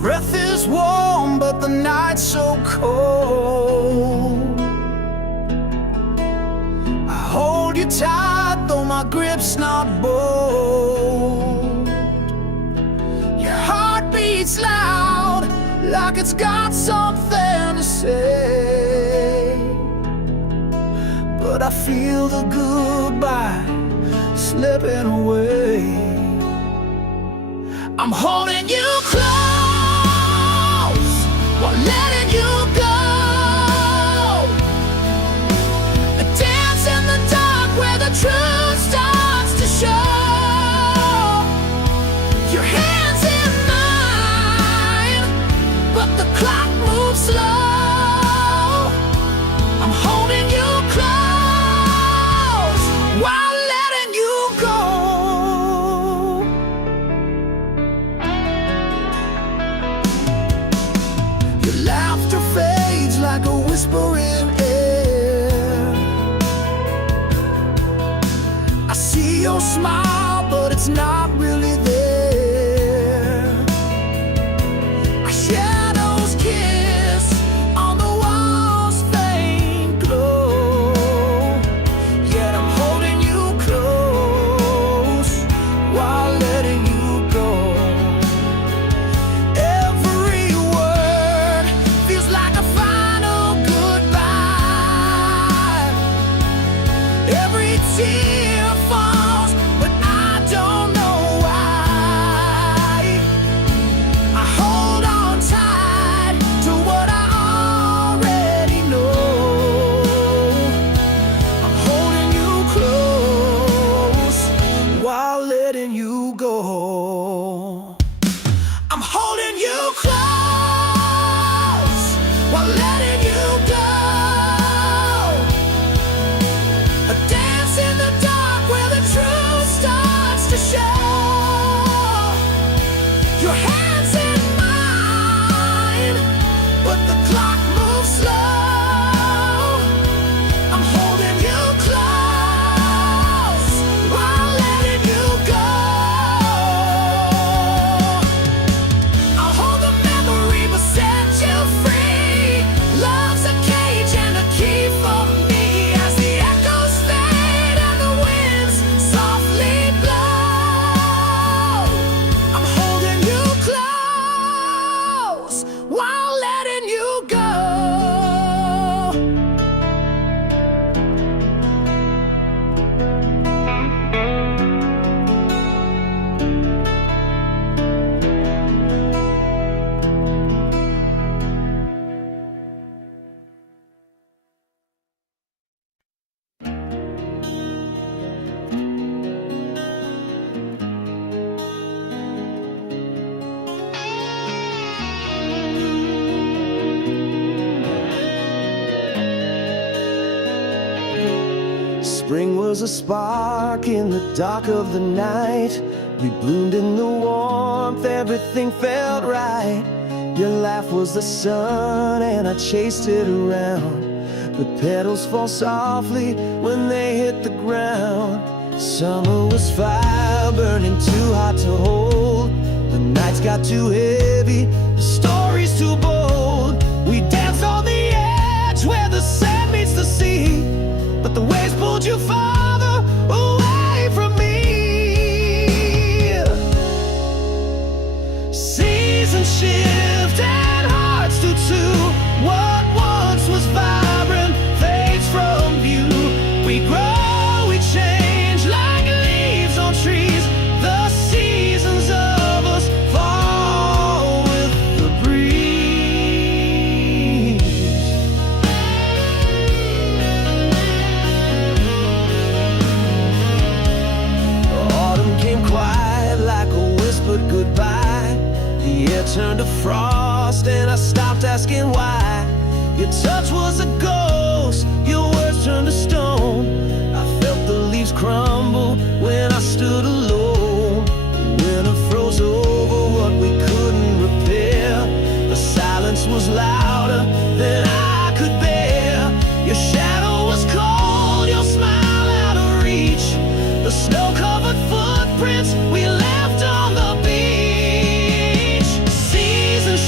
breath is warm, but the night's so cold. I hold you tight, though my grip's not bold. Your heart beats loud, like it's got something to say. But I feel the goodbye slipping away. I'm holding you close while letting you go. A dance in the dark where the truth starts to show. Your hands in mine, but the clock moves slow. I'm holding you close while letting you go. Your laughter fades like a whisper in air. I see your smile, but it's not really there. Our shadows kiss on the wall's faint glow. Yet I'm holding you close while letting you go. Every word feels like a final goodbye. Every tear falls, but I don't know why. I hold on tight to what I already know. I'm holding you close while letting you go. I'm holding you close while letting you go. A dance in the dark where the truth starts to show. Your hands in mine, but the clock moves slow. I'm holding you close while letting you go. I'll hold the memory but set you free. Love's a cage and a key for me as the echoes fade and the winds softly blow. I'm holding you close while letting you go. Spring was a spark in the dark of the night. We bloomed in the warmth, everything felt right. Your laugh was the sun and I chased it around. The petals fall softly when they hit the ground. Summer was fire burning too hot to hold. The nights got too heavy, the story's too bold. We danced on the edge where the sand meets the sea, but the waves pulled you farther away from me. Seasons shift and hearts do too. What once was vibrant fades from view. We grow, we change like leaves on trees. The seasons of us fall with the breeze. Autumn came quiet like a whispered goodbye. The air turned to frost and I stopped asking why. Your touch was a ghost, your words turned to stone. I felt the leaves crumble when I stood alone. The winter froze over what we couldn't repair. The silence was louder than I could bear. Your shadow was cold, your smile out of reach. The snow-covered footprints we left on the beach. Seasons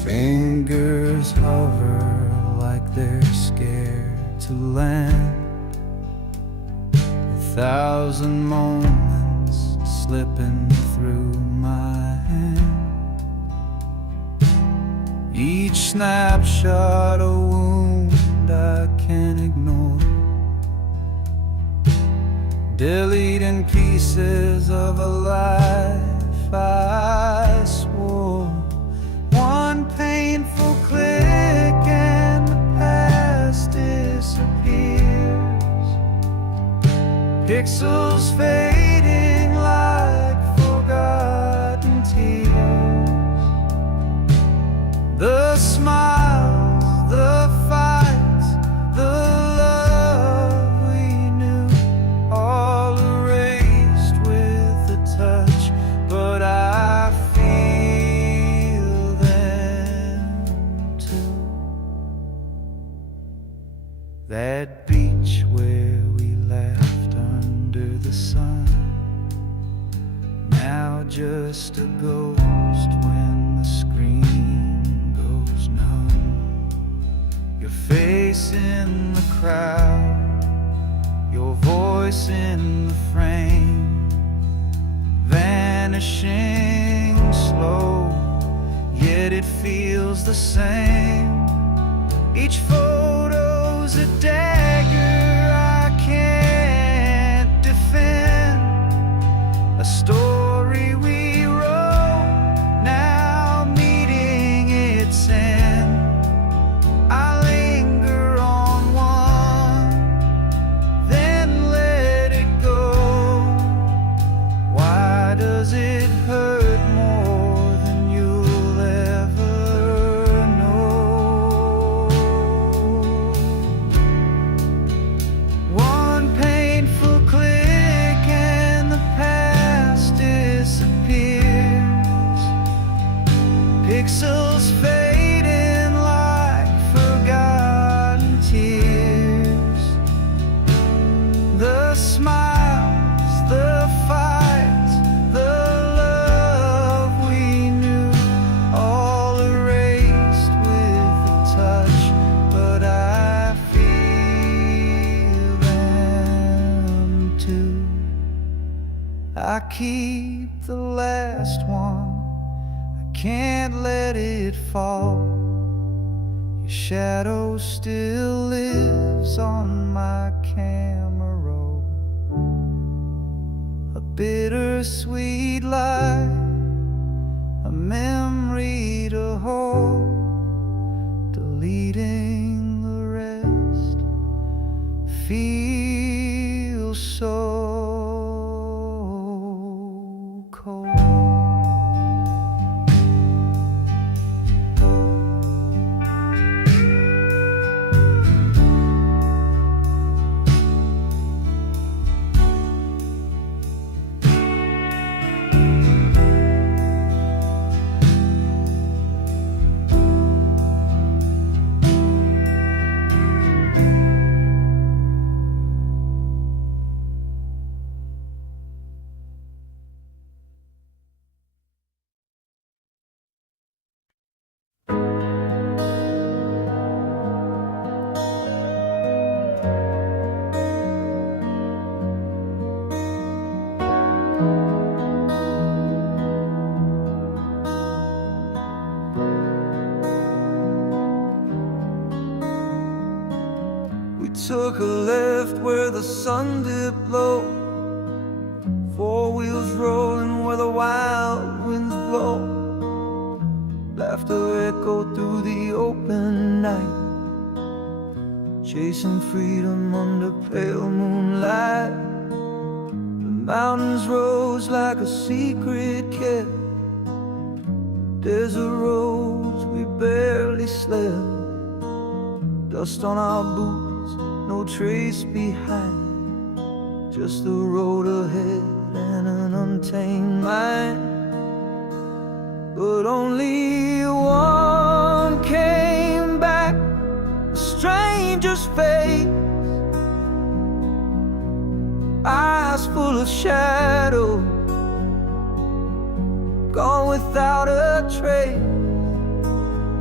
Fingers hover like they're scared to land. 1,000 moments slipping through my hand. Each snapshot a wound I can't ignore, deleting pieces of a life I swore. One painful click and the past disappears. Pixels fading like forgotten tears. The smiles, the fights, the love we knew, all erased with a touch, but I feel them too. That beach where we laughed under the sun, now just a ghost when the screen goes numb. Your face in the crowd, your voice in the frame, vanishing slow, yet it feels the same. Each photo's a dagger I can't defend, a story we wrote, now meeting its end. I linger on one, then let it go. Why does it hurt more than you'll ever know? One painful click and the past disappears. Pixels fading like forgotten tears. The smiles, the fights, the love we knew, all erased with a touch, but I feel them too. I keep the last one, I can't let it fall. Your shadow still lives on my camera roll, a bittersweet lie, a memory to hold, deleting the rest feels so cold. Took a left where the sun dipped low, 4 wheels rolling where the wild winds blow. Laughter echoed through the open night, chasing freedom under pale moonlight. The mountains rose like a secret kept, desert roads we barely slept. Dust on our boots, no trace behind, just the road ahead and an untamed mind. But only one came back, a stranger's face, eyes full of shadow, gone without a trace.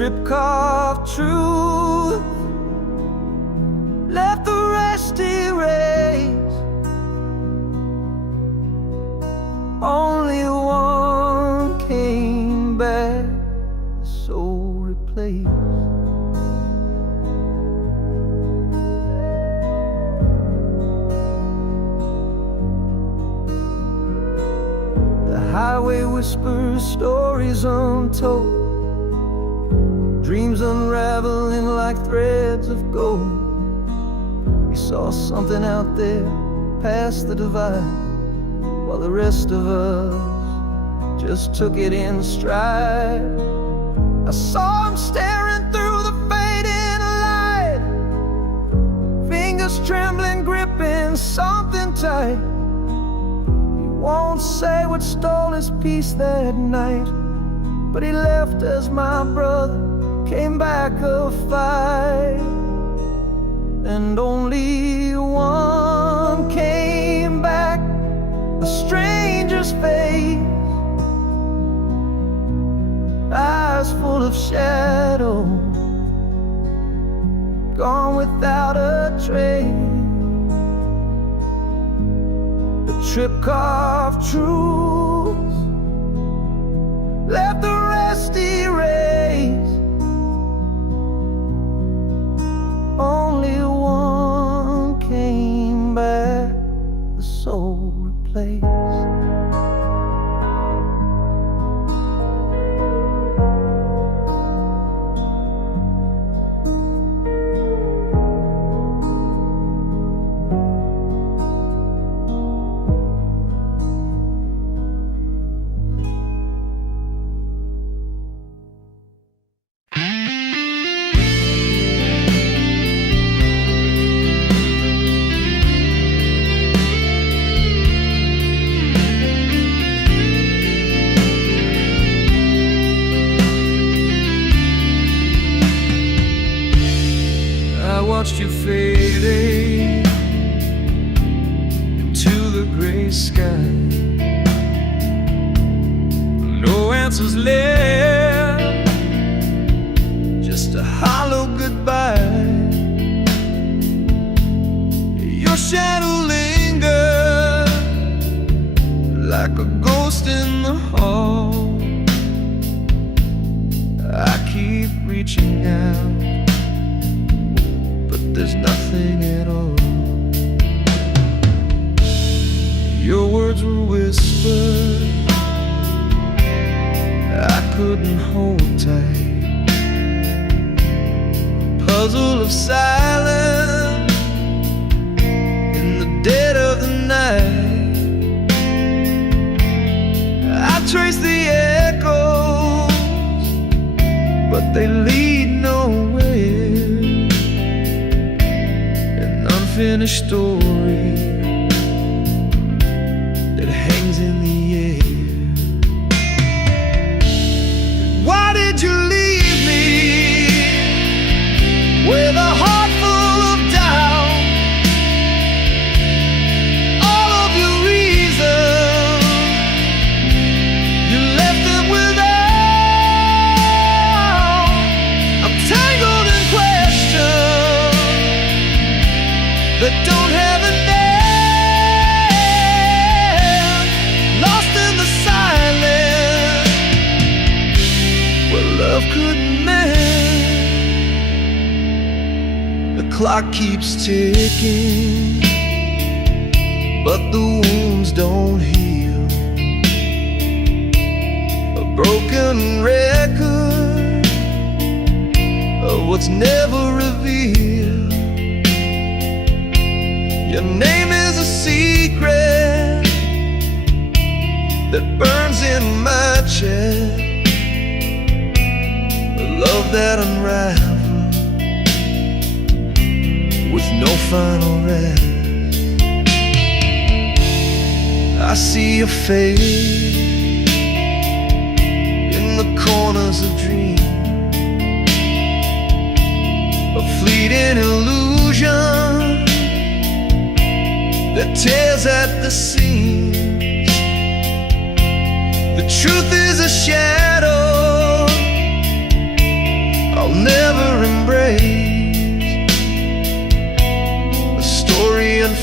trip carved truth left the rest erased. Only one came back, the soul replaced. The highway whispers stories untold, dreams unraveling like threads of gold. We saw something out there past the divide, while the rest of us just took it in stride. I saw him staring through the fading light, fingers trembling, gripping something tight. He won't say what stole his peace that night, but he left as my brother came back a fight. And only one came back, a stranger's face, eyes full of shadow, gone without a trace. The trip carved truth left the rest erased. Only one came back, the soul replaced. Watched you fading into the gray sky. No answers left, just a hollow goodbye. Your shadow lingered like a ghost in the hall. I keep reaching out, there's nothing at all. Your words were whispered, I couldn't hold tight. Puzzle of silence in the dead of the night. I trace the echoes, but they lead nowhere. Unfinished story that hangs in the air. Why did you leave me with a heart full of doubt? All of your reasons, you left them without. I'm tangled in questions that don't have an end, lost in the silence where love couldn't mend. The clock keeps ticking, but the wounds don't heal. A broken record of what's never revealed. Your name is a secret that burns in my chest, a love that unravels with no final rest. I see your face in the corners of dreams, a fleeting illusion that tears at the seams. The truth is a shadow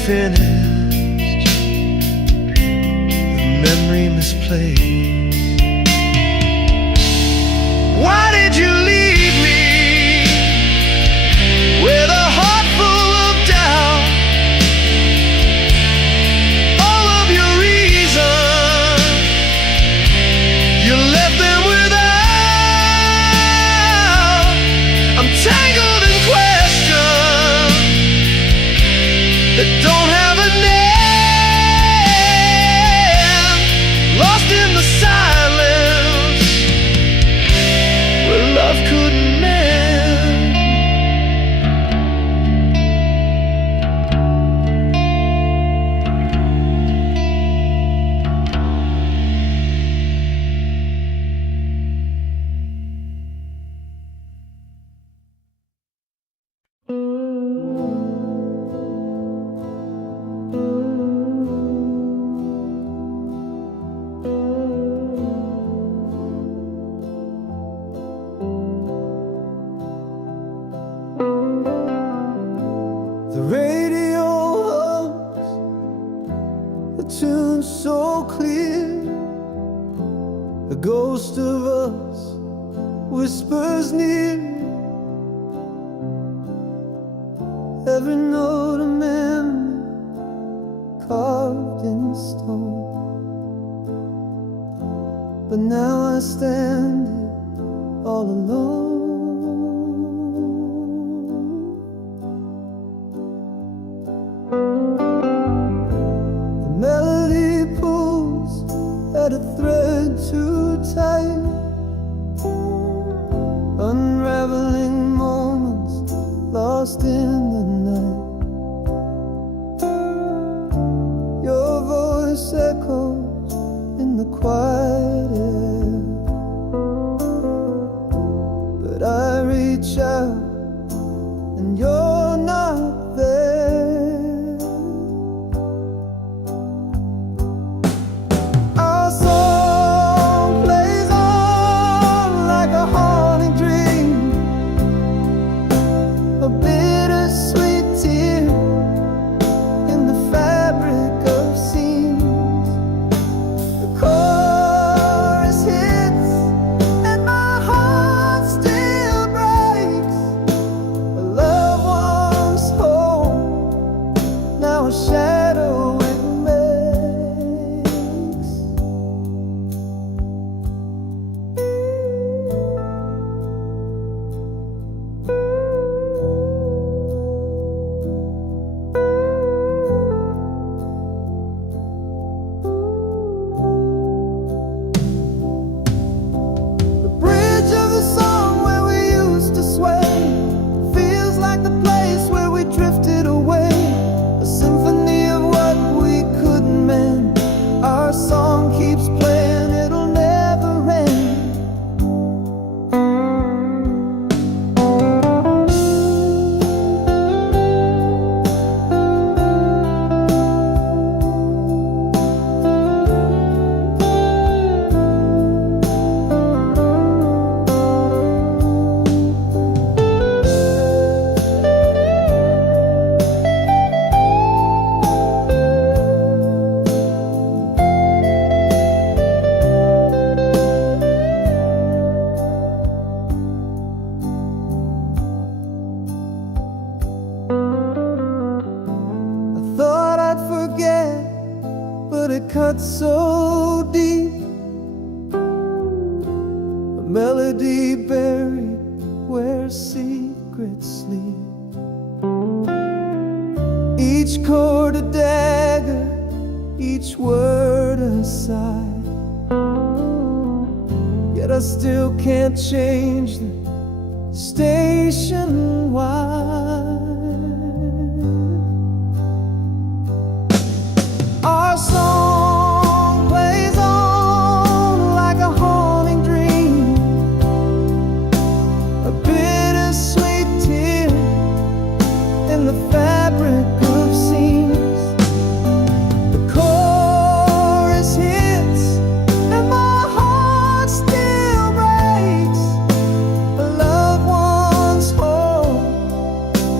finished, the memory misplaced. Why did you leave me with a heart full of doubt? All of your reasons, you left them without. I'm tangled in questions that don't have a name, lost in the silence where love couldn't mend. The radio hums a tune so clear. The ghost of us whispers near. Every note a memory carved in stone. But now I stand here all alone. The melody pulls at a thread too tight, unraveling moments lost in the night. Your voice echoes in the quiet air, but I reach out and you're not there. Our song plays on like a haunting dream, a bittersweet tear in the fabric of scenes. The chorus hits and my heart still breaks. A loved one's home, now a shadow it makes. The bridge of the song where we used to sway feels like the place where we drifted away. A symphony of what we couldn't mend. Our song keeps playing, it'll never end. I thought I'd forget, but it cuts so deep. A melody buried where secrets sleep. Each chord a dagger, each word a sigh. Yet I still can't change the station wide. Our song plays on like a haunting dream, a bittersweet tear in the fabric of scenes. The chorus hits and my heart still breaks. A loved one's home,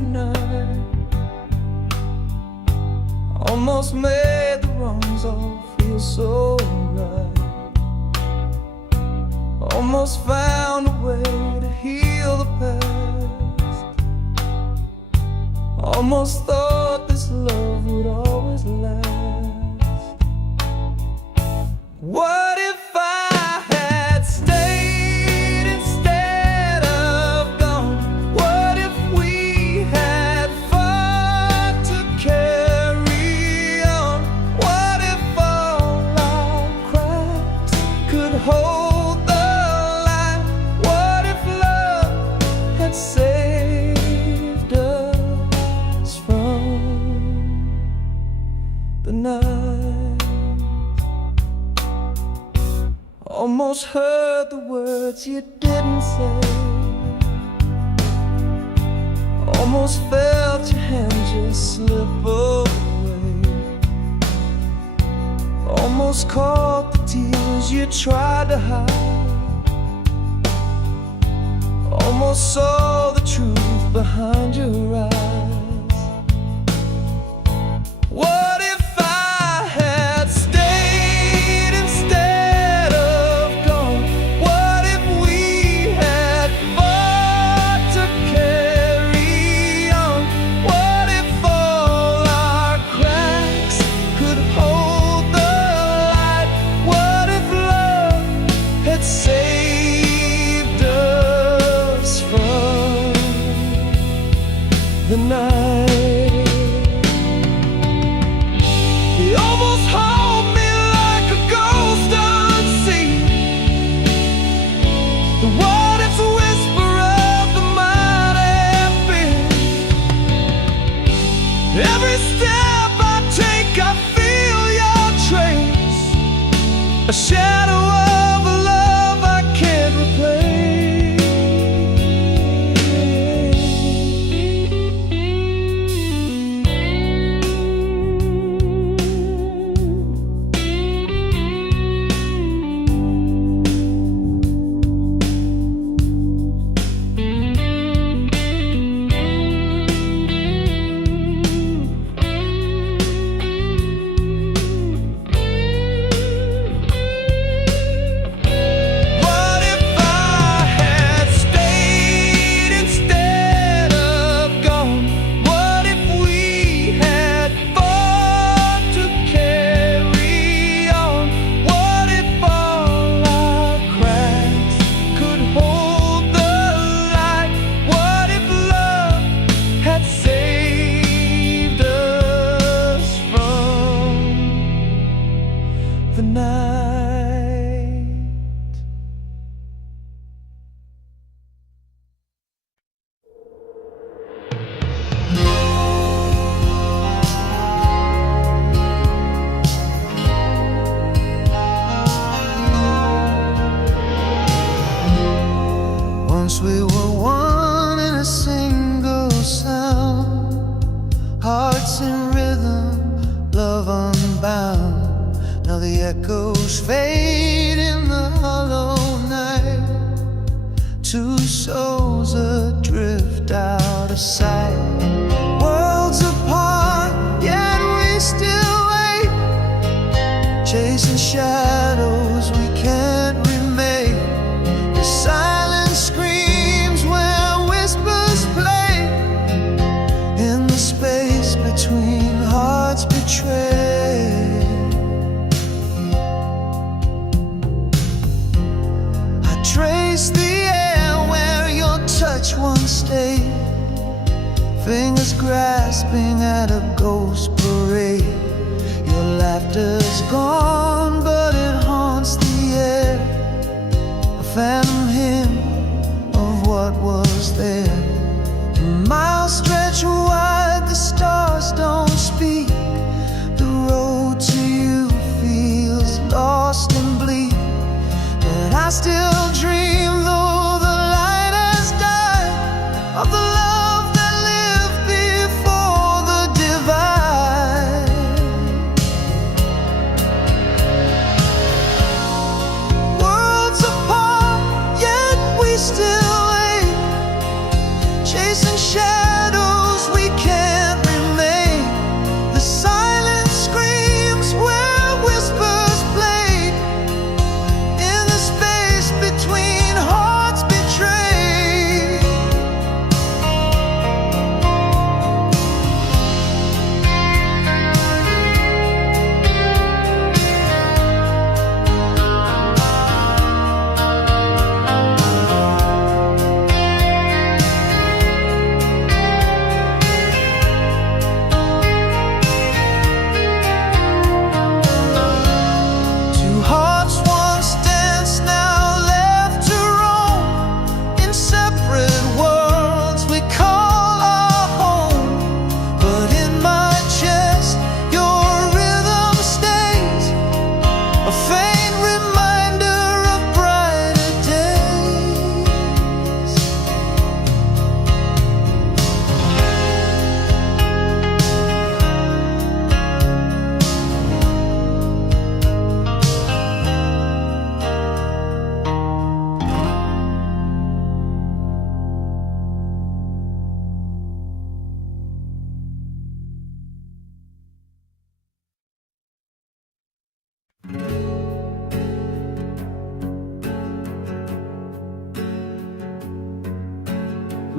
tonight. Almost made the wrongs all feel so right. Almost found a way to heal the past. Almost thought this love would always last. What if I had stayed instead of gone? What if we had fought to carry on? What if all our cracks could hold the light? What if love had saved us from the night? Almost heard the words you didn't say. Almost felt your hand just slip away. Almost caught the tears you tried to hide. Almost saw the truth behind your eyes. What if I had stayed instead of gone? What if we had fought to carry on? What if all our cracks could hold the light? What if love had saved us from the night? He almost held me like a ghost unseen. The what if's whisper of the might have been. Every step I take, I feel your trace. A shadow of a love I can't What if I had stayed instead of gone? What if we had fought to carry on? What if all our cracks could hold the light? What if love had saved us from the night? Once we were one in a single sound, hearts in rhythm, love unbound. Now the echoes fade in the hollow night. Two souls adrift out of sight. Worlds apart, yet we still wait. Chasing shadows we can't remain. The silence screams where whispers play. In the space between hearts betrayed. I trace the air where your touch once stayed. Fingers grasping at a ghost parade. Your laughter's gone, but it haunts the air. A phantom hymn of what was there. Miles stretch wide, the stars don't speak. The road to you feels lost and bleak. But I still dream, though the light has died, of the love that lived before the divide. Worlds apart, yet we still wait. Chasing shadows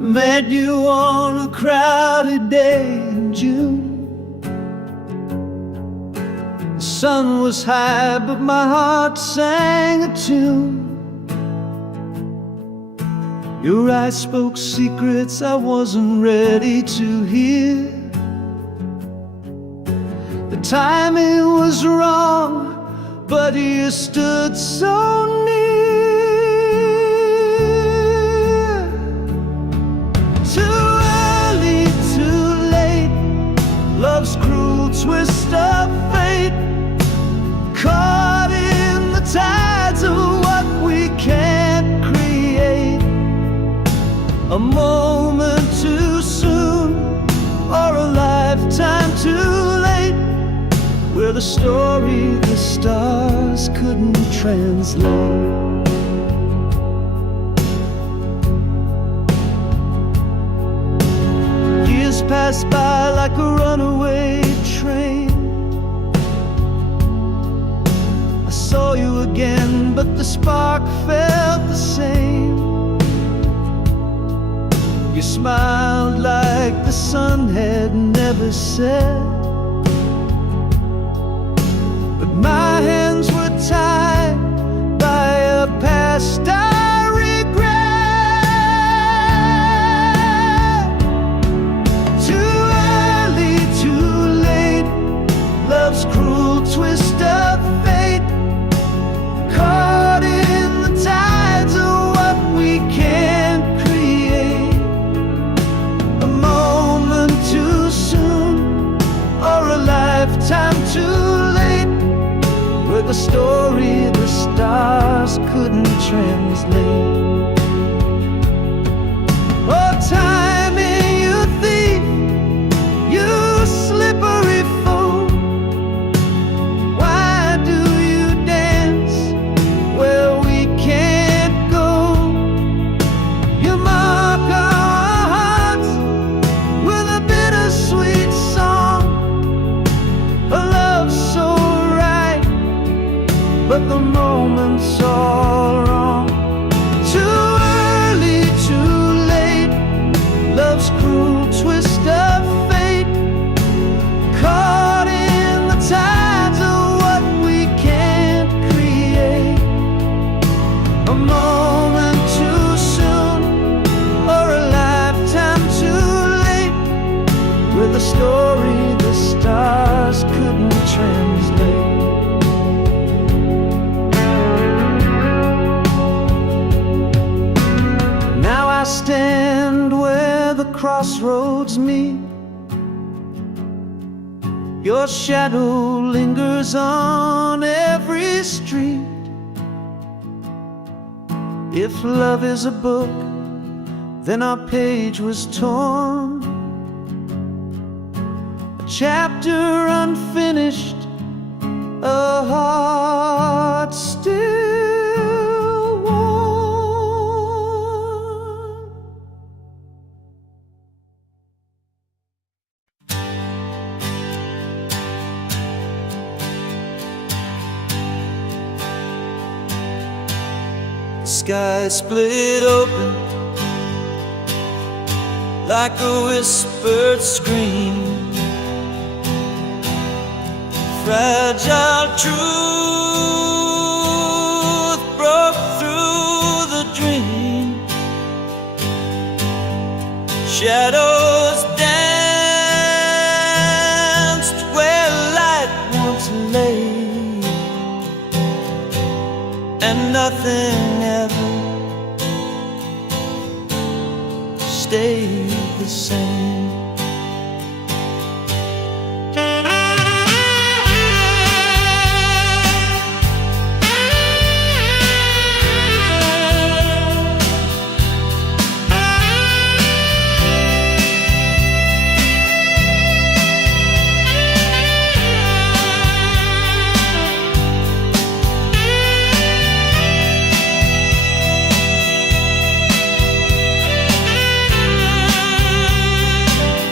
Met you on a crowded day in June. The sun was high, but my heart sang a tune. Your eyes spoke secrets I wasn't ready to hear. The timing was wrong, but you stood so near. Too early, too late, love's cruel twist of fate. Caught in the tides of what we can't create. A moment too soon, or a lifetime too late. We're the story the stars couldn't translate. Years pass by like a runaway train. I saw you again, but the spark felt the same. You smiled like the sun had never set. But my hands were tied by a past I regret. Too early, too late, love's cruel twist of fate. Caught in the tides of what we can't create. A moment too soon, or a lifetime too late. We're the story the stars couldn't translate. Oh, timing, you thief, you slippery fool. Why do you dance where we can't go? You mark our hearts with a bittersweet song. A love so right, but the moment's all wrong. Too early, too late, love's cruel twist of fate. Caught in the tides of what we can't create. A moment too soon, or a lifetime too late. We're the story the stars couldn't translate. Now I stand where the crossroads meet. Your shadow lingers on every street. If love is a book, then our page was torn. A chapter unfinished, a heart still warm. The sky split open like a whispered scream. Fragile truth broke through the dream. Shadows danced where light once lay, and nothing ever stayed the same.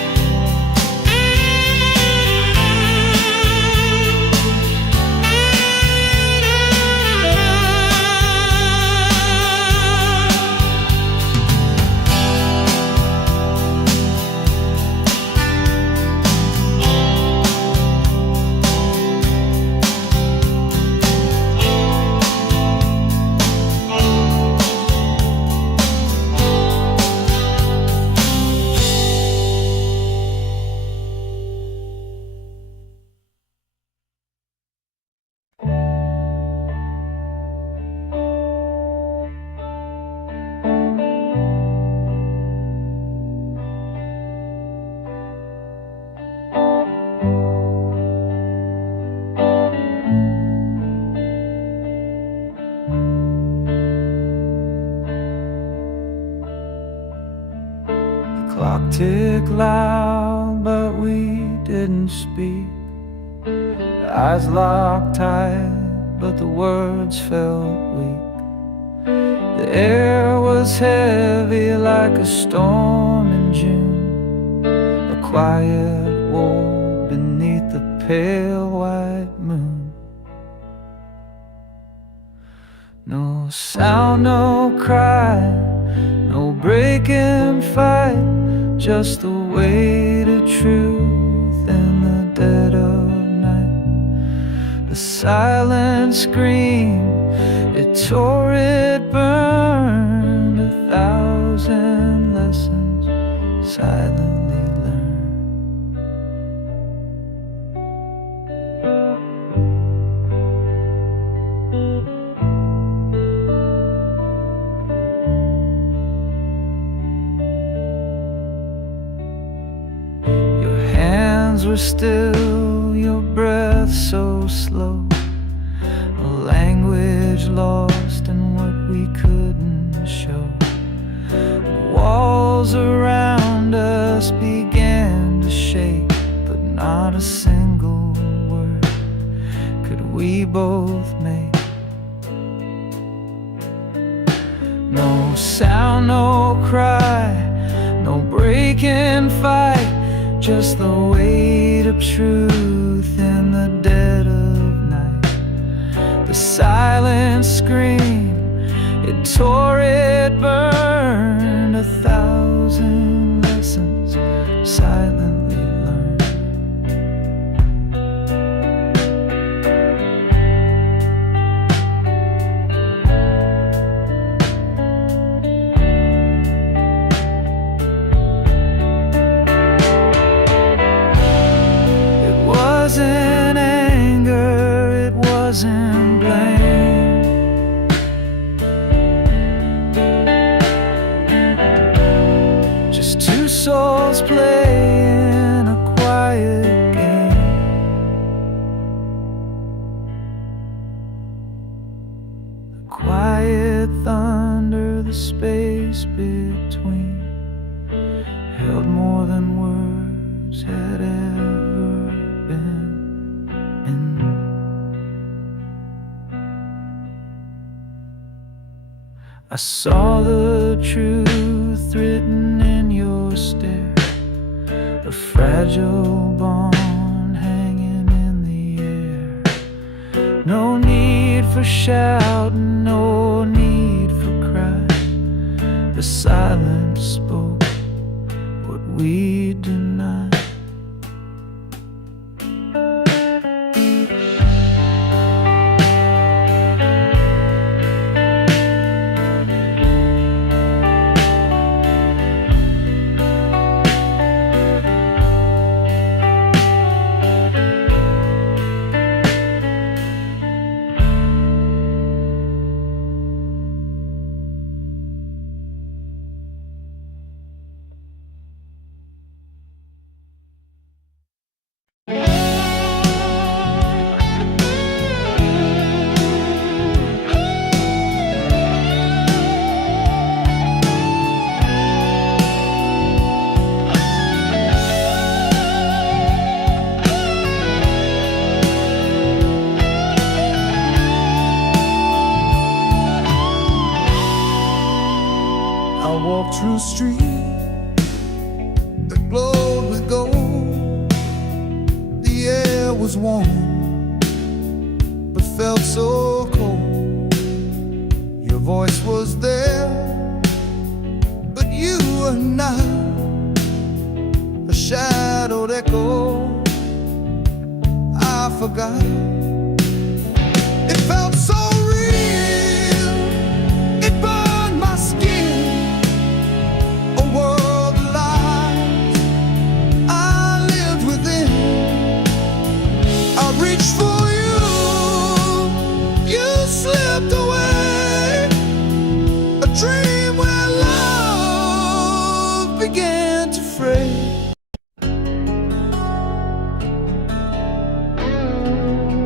Clock ticked loud, but we didn't speak. Eyes locked tight, but the words felt weak. The air was heavy like a storm in June, a quiet war beneath the pale white moon. No sound, no cry, no breaking fight, just the weight of truth in the dead of night. The silent scream, it tore, it burned, 1,000 lessons silently learned. Your hands were still, your breath so slow, a language lost in what we couldn't show. The walls around us began to shake, but not a single word could we both make. No sound, no cry, no breaking fight, just the weight of truth in the dead of night. The silent scream, it tore, it burned, 1,000 lessons silently learned. It wasn't anger, it wasn't blame. Just two souls playing a quiet game. The quiet thunder, the space between, held more than words had ever been. I saw the truth written in your stare, a fragile bond hanging in the air. No need for shouting, no need for crying. The silence spoke what we denied. I walked through a street that glowed with gold. The air was warm, but felt so cold. Your voice was there, but you were not. A shadowed echo I forgot. It felt so real, it burned my skin. A world of lies I lived within. I reached for you, you slipped away. A dream where love began to fray.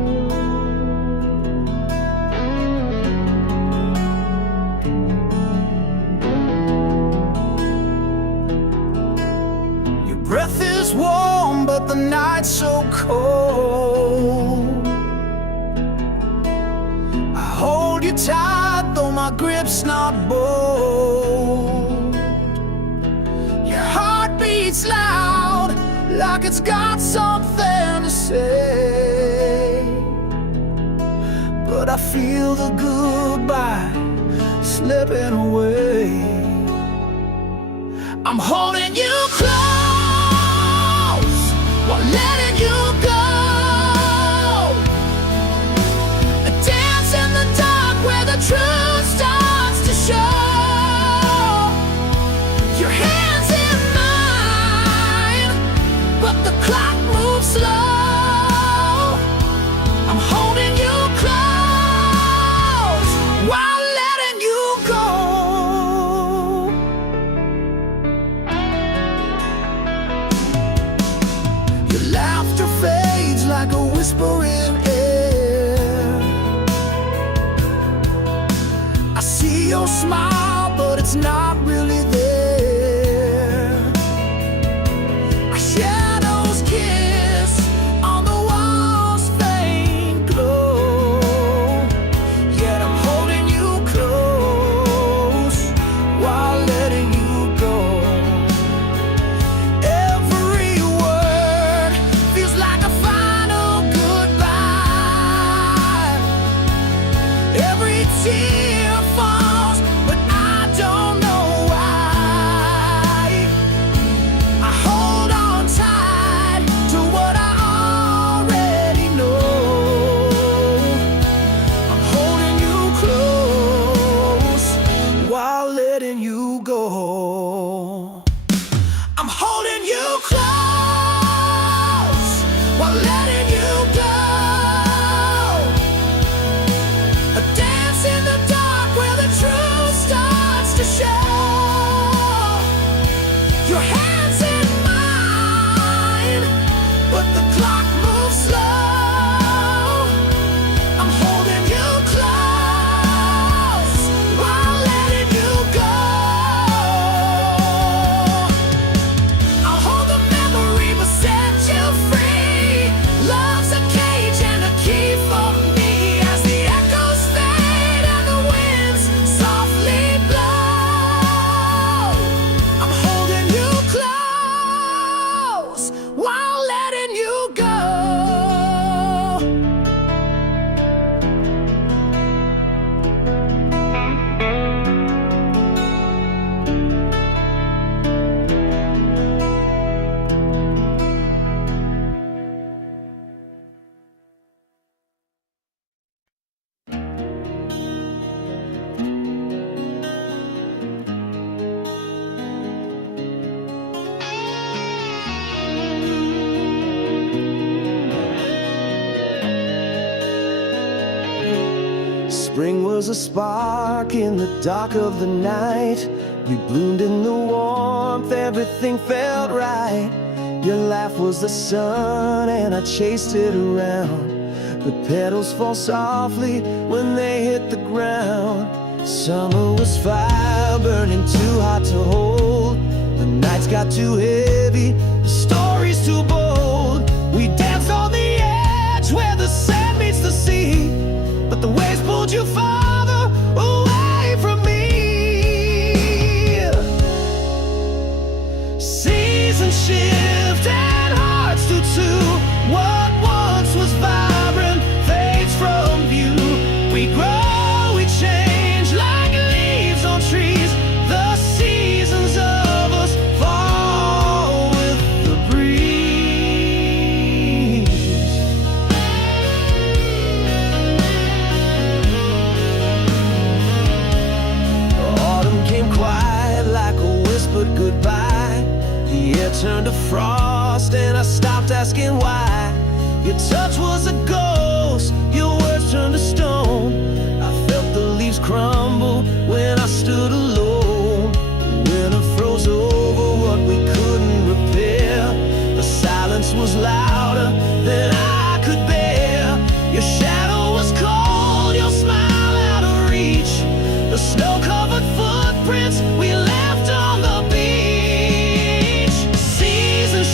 breath is warm, but the night's so cold. I hold you tight, though my grip's not bold. Your heart beats loud, like it's got something to say. But I feel the goodbye slipping away. I'm holding you close while letting you go. A dance in the dark where the truth starts to show. Your hands in mine, but the clock moves slow. I'm holding you close while letting you go. Your laughter fades like a whisper in air. I see your smile, but it's not really there. Our shadows kiss on the wall's faint glow. Yet I'm holding you close while letting you go. Every word feels like a final goodbye. Every tear falls, but I don't know why. I hold on tight to what I already know. I'm holding you close while letting you go. I'm holding you close while letting you go. A dance in the dark where the truth starts to show. Your hands in mine, but the clock moves slow. I'm holding you close while letting you go. I'll hold the memory but set you free. Love's a cage and a key for me as the echoes fade and the winds softly blow. I'm holding you close while letting you go. Spring was a spark in the dark of the night. We bloomed in the warmth, everything felt right. Your laugh was the sun and I chased it around. The petals fall softly when they hit the ground. Summer was fire burning too hot to hold. The nights got too heavy, the story's too bold. We danced on the edge where the sand meets the sea, but the waves pulled you farther away from me. Seasons shift and hearts do too. What once was vibrant fades from view. We grow, we change like leaves on trees. The seasons of us fall with the breeze. Autumn came quiet like a whispered goodbye. The air turned to frost and I stopped asking why. Your touch was a ghost, your words turned to stone. I felt the leaves crumble when I stood alone. The winter froze over what we couldn't repair. The silence was louder than I could bear. Your shadow was cold, your smile out of reach. The snow-covered footprints we left on the beach. Seasons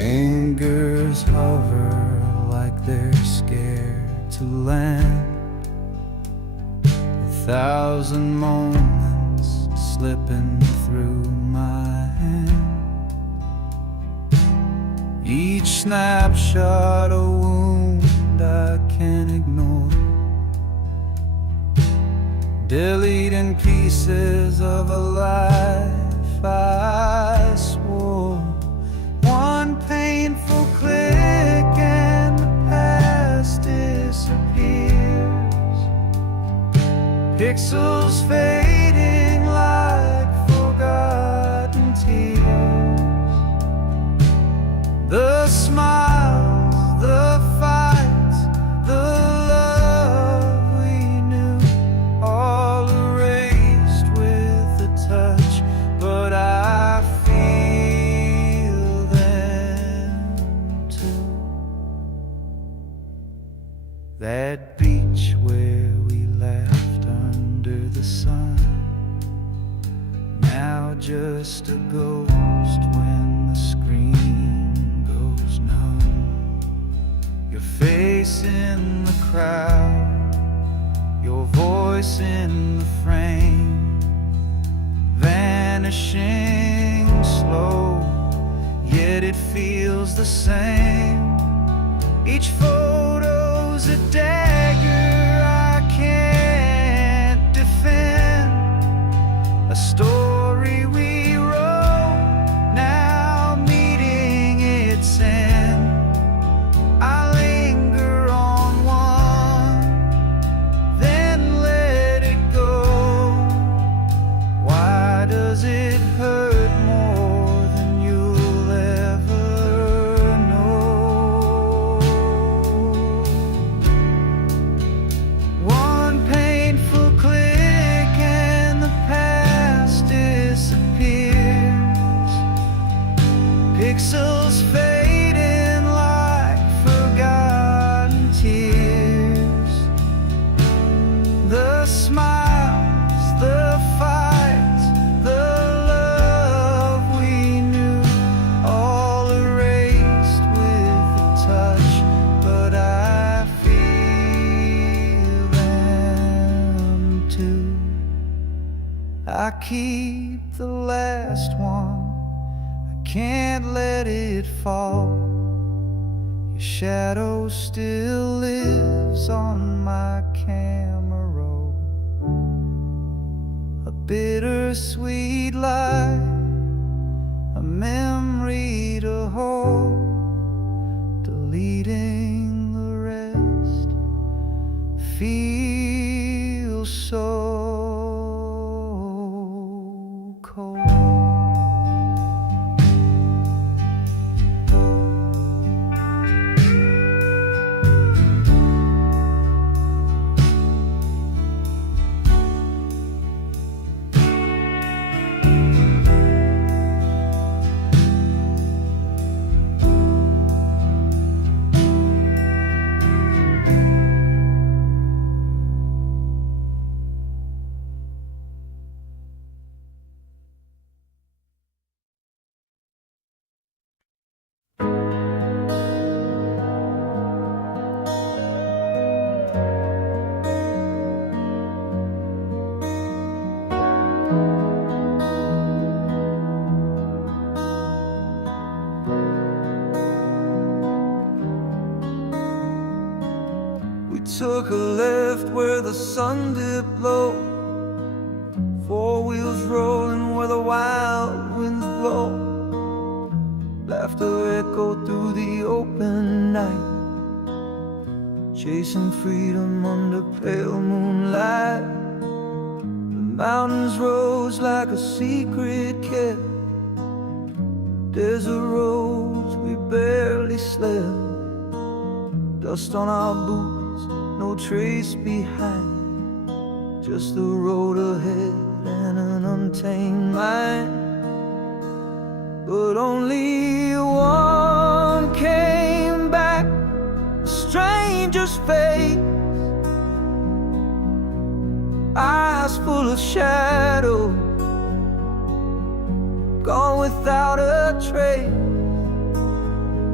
Fingers hover like they're scared to land. 1,000 moments slipping through my hand. Each snapshot a wound I can't ignore, deleting pieces of a life I swore. One painful click and the past disappears, pixels fading like forgotten tears. The smiles, the fights, the love we knew, all erased with a touch, but I feel them too. That beach where we laughed under the sun, now just a ghost when the screen goes numb. Your face in the crowd, your voice in the frame, vanishing slow, yet it feels the same. Each photo's a dagger I can't defend, a story we wrote, now meeting its end. I linger on one, then let it go. Why does it hurt more than you'll ever know? One painful click and the past disappears, pixels fading like forgotten tears. The smiles, the fights, the love we knew, all erased with a touch, but I feel them too. I keep the last one, I can't let it fall. Your shadow still lives on my camera roll, a bittersweet lie, a memory to hold, deleting the rest feels so cold. Took a left where the sun dipped low, 4 wheels rolling where the wild winds blow. Laughter echoed through the open night, chasing freedom under pale moonlight. The mountains rose like a secret kept, desert roads we barely slept. Dust on our boots, no trace behind, just the road ahead and an untamed mind. But only one came back, a stranger's face, eyes full of shadow, gone without a trace.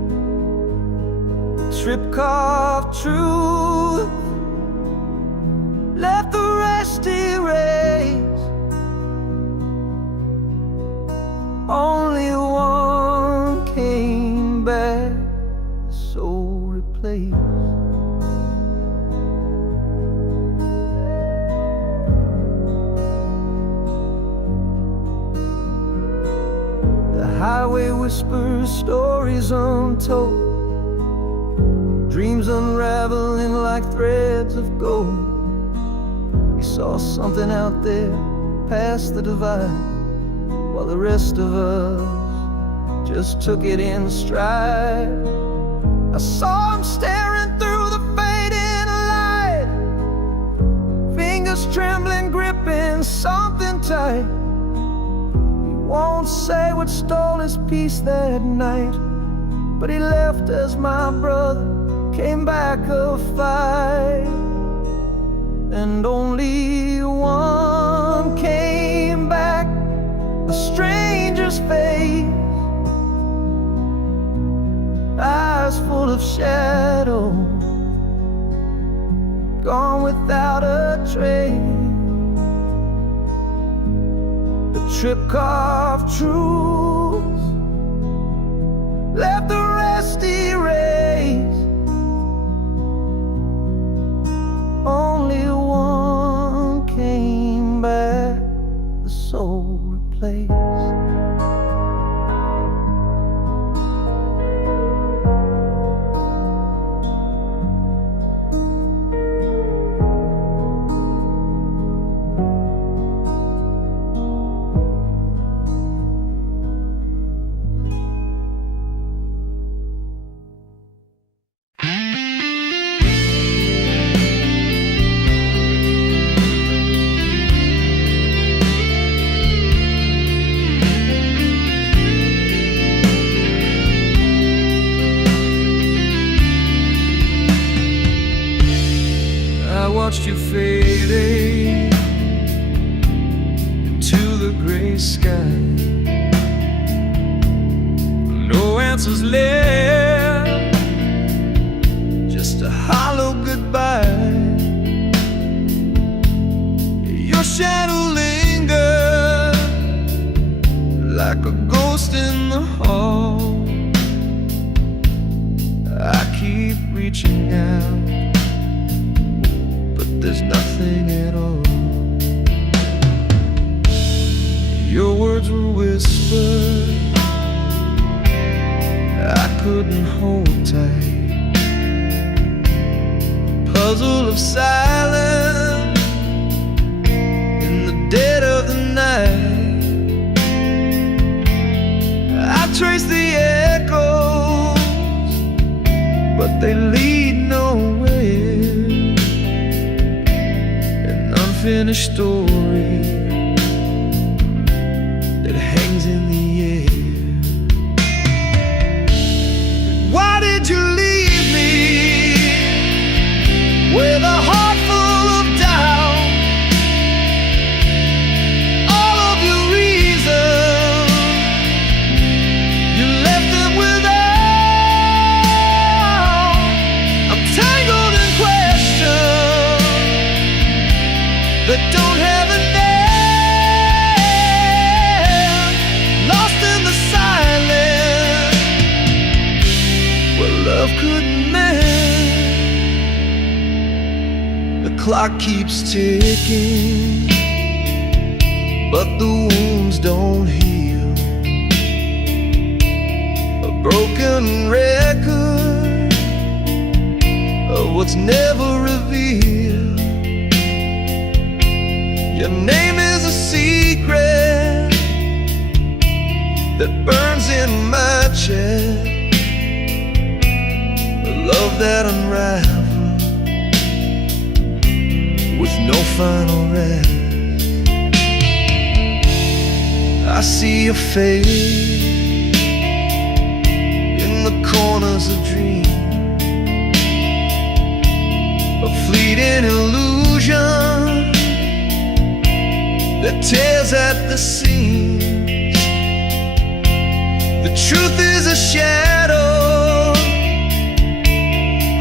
trip carved truth left the rest erased. Only one came back, the soul replaced. The highway whispers stories untold, dreams unraveling like threads of gold. We saw something out there past the divide, while the rest of us just took it in stride. I saw him staring through the fading light, fingers trembling, gripping something tight. He won't say what stole his peace that night, but he left as my brother came back of fight. And only one came back, a stranger's face, eyes full of shadow, gone without a trace. The trip carved truth left the rest erased. Only one came back, the soul replaced. I watched you fading into the gray sky. No answers left, just a hollow goodbye. Your shadow lingered like a ghost in the hall. I keep reaching out, there's nothing at all. Your words were whispered, I couldn't hold tight. Puzzle of silence in the dead of the night. I trace the echoes, but they lead nowhere. Unfinished story that hangs in the air. Why did you leave me with a heart full of doubt? All of your reasons, you left them without. I'm tangled in questions that don't have a name, lost in the silence where love couldn't mend. The clock keeps ticking, but the wounds don't heal. A broken record of what's never revealed. Your name is a secret that burns in my chest, a love that unravels with no final rest. I see your face in the corners of dreams, a fleeting illusion that tears at the seams. The truth is a shadow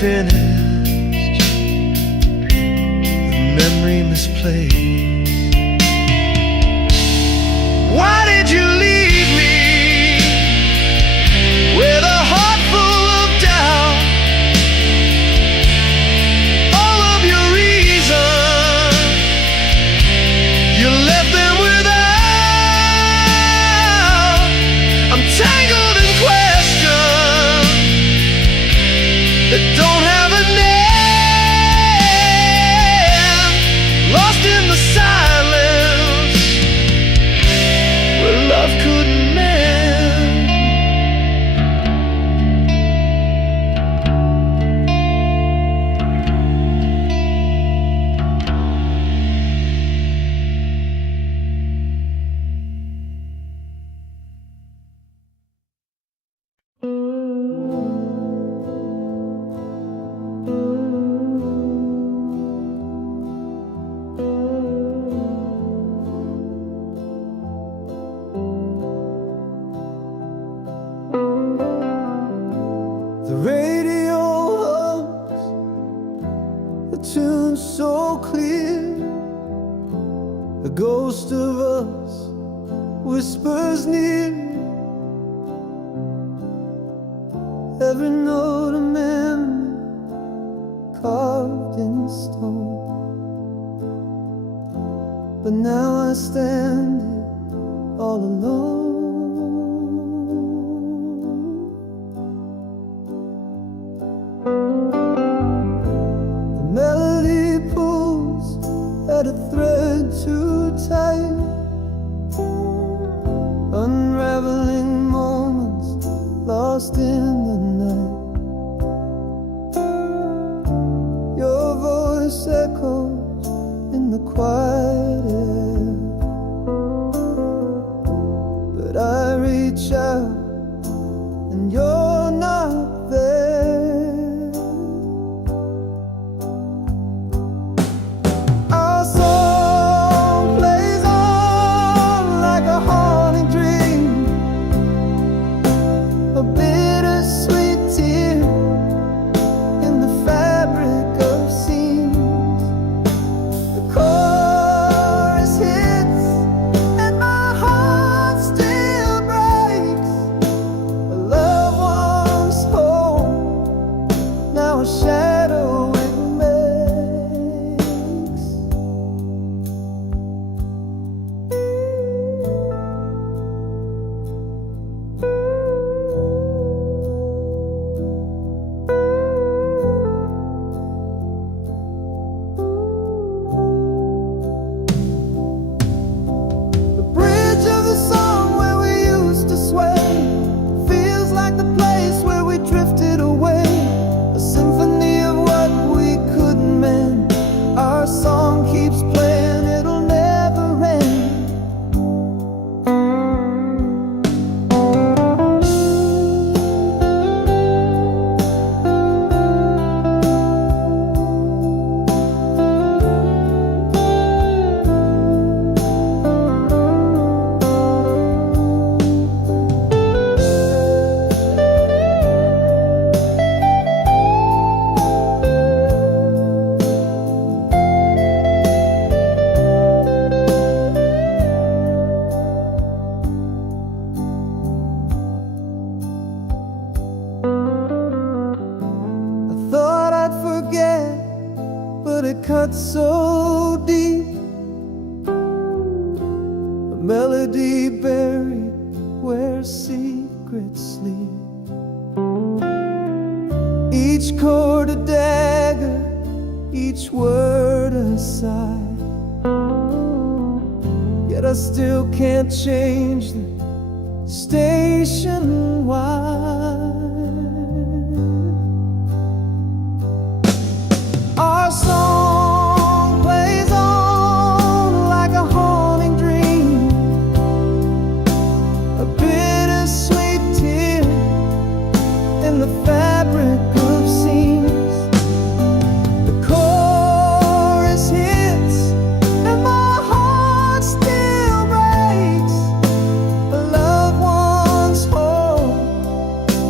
finished, the memory misplaced. Why did you leave me with a heart full of doubt? All of your reasons, you left them without. I'm tangled in questions that don't have a name, lost in the silence where love couldn't mend. The radio hums a tune so clear. The ghost of us whispers near. Every note a memory carved in stone. But now I stand here all alone. The melody pulls at a thread too tight, unraveling moments lost in the night. Your voice echoes in the quiet air, but I reach out and you're not there. Our song plays on like a haunting dream, a bittersweet tear in the fabric of scenes. The chorus hits and my heart still breaks. A loved one's home, now a shadow it makes. The bridge of the song where we used to sway feels like the place where we drifted away. A symphony of what we couldn't mend. Our song keeps playing, it'll never end. I thought I'd forget, but it cuts so deep. A melody buried where secrets sleep. Each chord a dagger, each word a sigh. Yet I still can't change the station wide. Our song plays on like a haunting dream, a bittersweet tear in the fabric of scenes. The chorus hits and my heart still breaks. A loved one's home,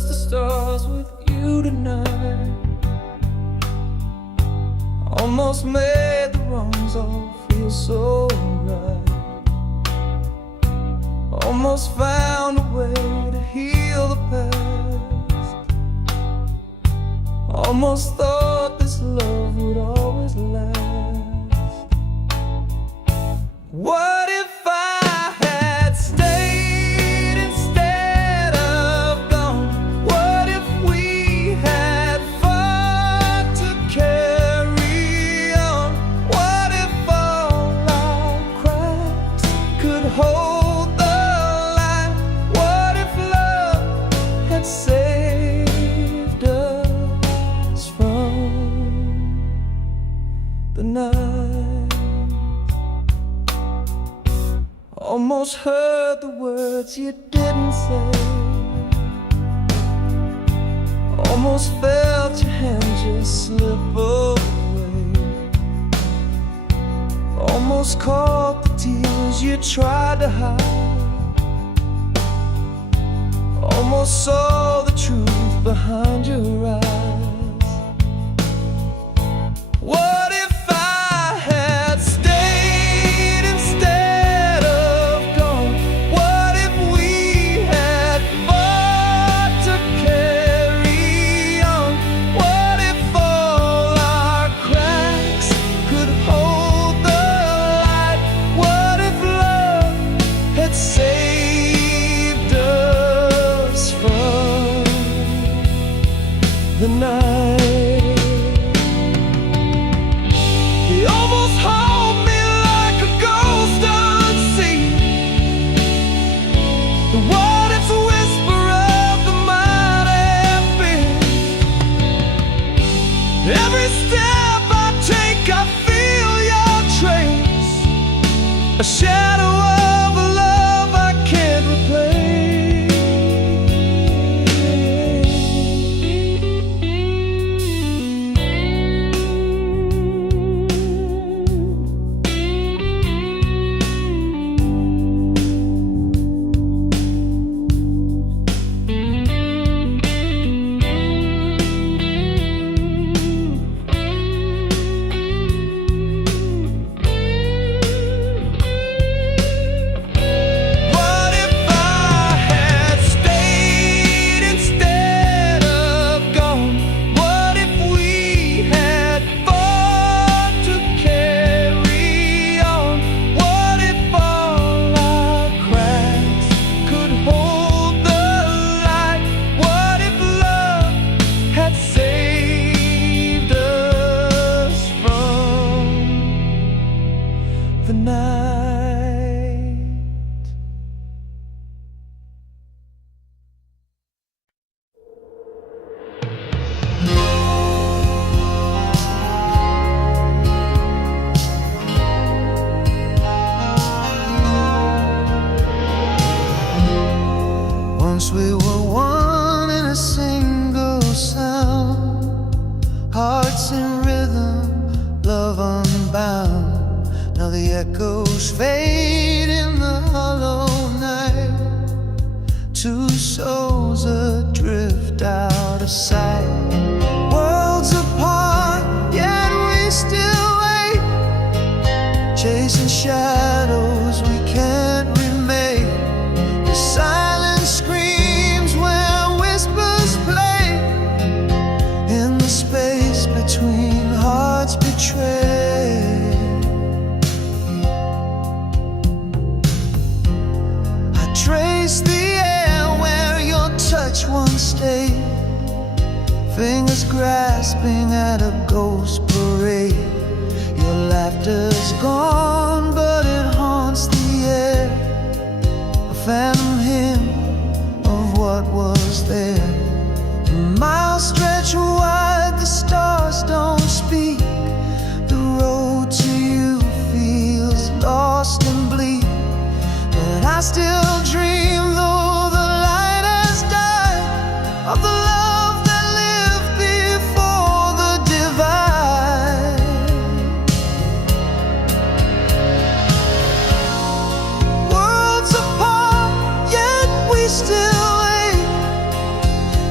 touch the stars with you tonight. Almost made the wrongs all feel so right. Almost found a way to heal the past. Almost thought this love would always last. What if I had stayed instead of gone? What if we had fought to carry on? What if all our cracks could hold the light? What if love had saved us from the night? Almost heard the words you didn't say. Almost felt your hand just slip away. Almost caught the tears you tried to hide. Almost saw the truth behind your eyes. What if I had stayed instead of gone? What if we had fought to carry on? What if all our cracks could hold the light? What if love had saved us from the night? He almost hold me like a ghost unseen. The what if's a whisper of the might have been. Every step I take, I feel your trace. A shadow of a love I can't What if I had stayed instead of gone? What if we had fought to carry on? What if all our cracks could hold the light? What if love had saved us from the night? Once we were one in a single sound, hearts in rhythm, love unbound. Now the echoes fade in the hollow night. Two souls adrift out of sight. Worlds apart, yet we still wait. Chasing shadows we can't remain. The silence screams where whispers play. In the space between hearts betrayed, I trace the air where your touch once stayed. Fingers grasping at a ghost parade. Your laughter's gone, but it haunts the air. A phantom hymn of what was there. Miles stretch wide, the stars don't speak. The road to you feels lost and bleak. But I still dream, though the light has died, of the love that lived before the divide. Worlds apart, yet we still wait.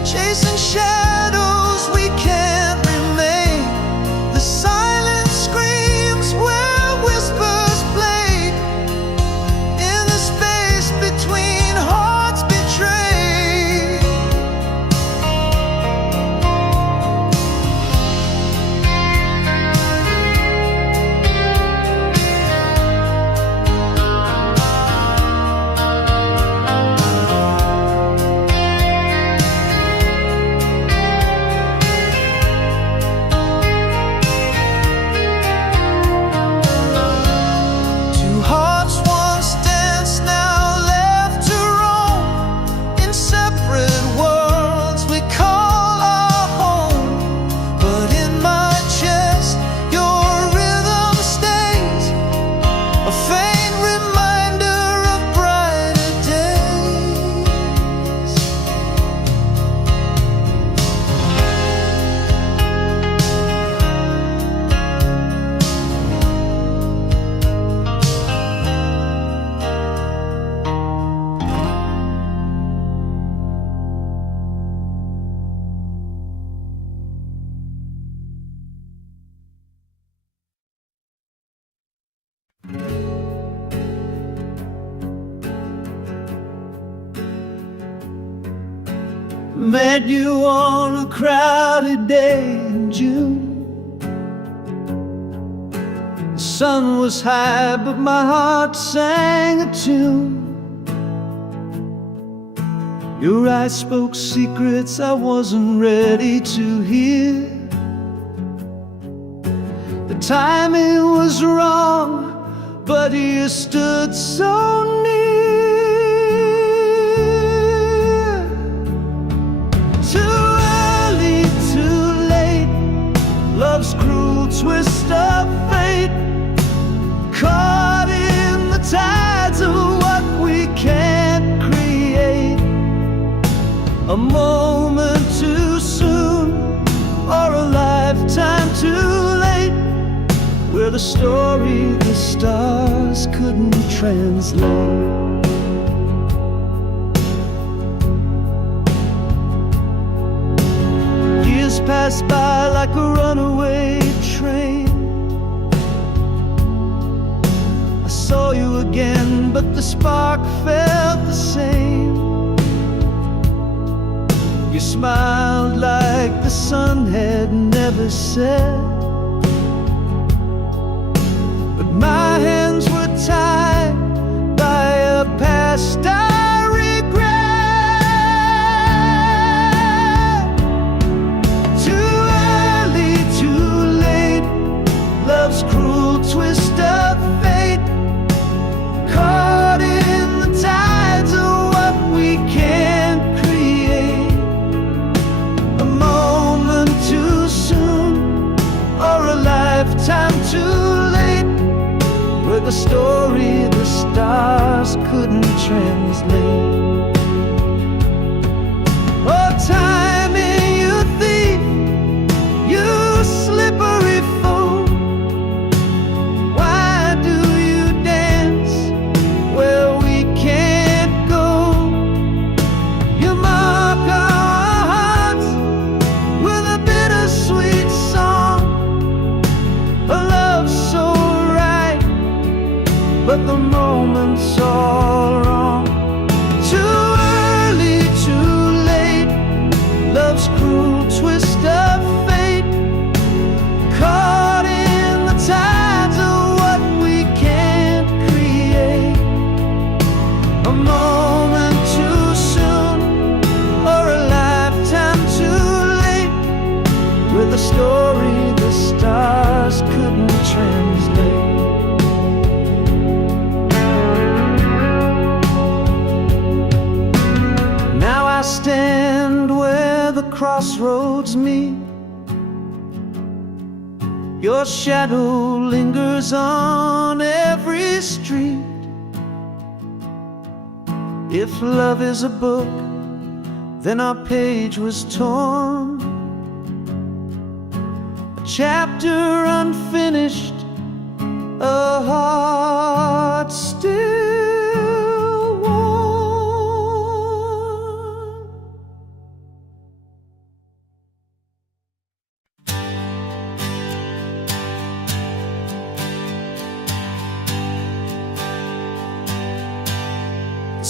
chasing shadows we can't remain. The silent screams where whispers played in the space between hearts betrayed. Two hearts once danced, now left to roam in separate worlds we call our home. But in my chest, your rhythm stays, a faint reminder of brighter days. Met you on a crowded day in June. The sun was high, but my heart sang a tune. Your eyes spoke secrets I wasn't ready to hear. The timing was wrong, but you stood so near. Too early, too late, love's cruel twist of fate, caught in the tides of what we can't create. A moment too soon, or a lifetime too late, where the story the stars couldn't translate. Years passed by like a runaway train. I saw you again, but the spark felt the same. You smiled like the sun had never set, but my hands were tied by a past I regret. Too early, too late, love's cruel twist of fate, caught in the tides of what we can't create. A moment too soon, or a lifetime too late, where the story the stars couldn't translate. Oh, timing, you thief, you slippery fool. Why do you dance where we can't go? You mark our hearts with a bittersweet song, a love so right, but the moment's all wrong. Too early, too late, love's cruel twist of fate, caught in the tides of what we can't create. A moment too soon, or a lifetime too late, with a story the stars couldn't translate. Now I stand where the crossroads meet. Your shadow lingers on every street. If love is a book, then our page was torn, a chapter unfinished, a heart still warm.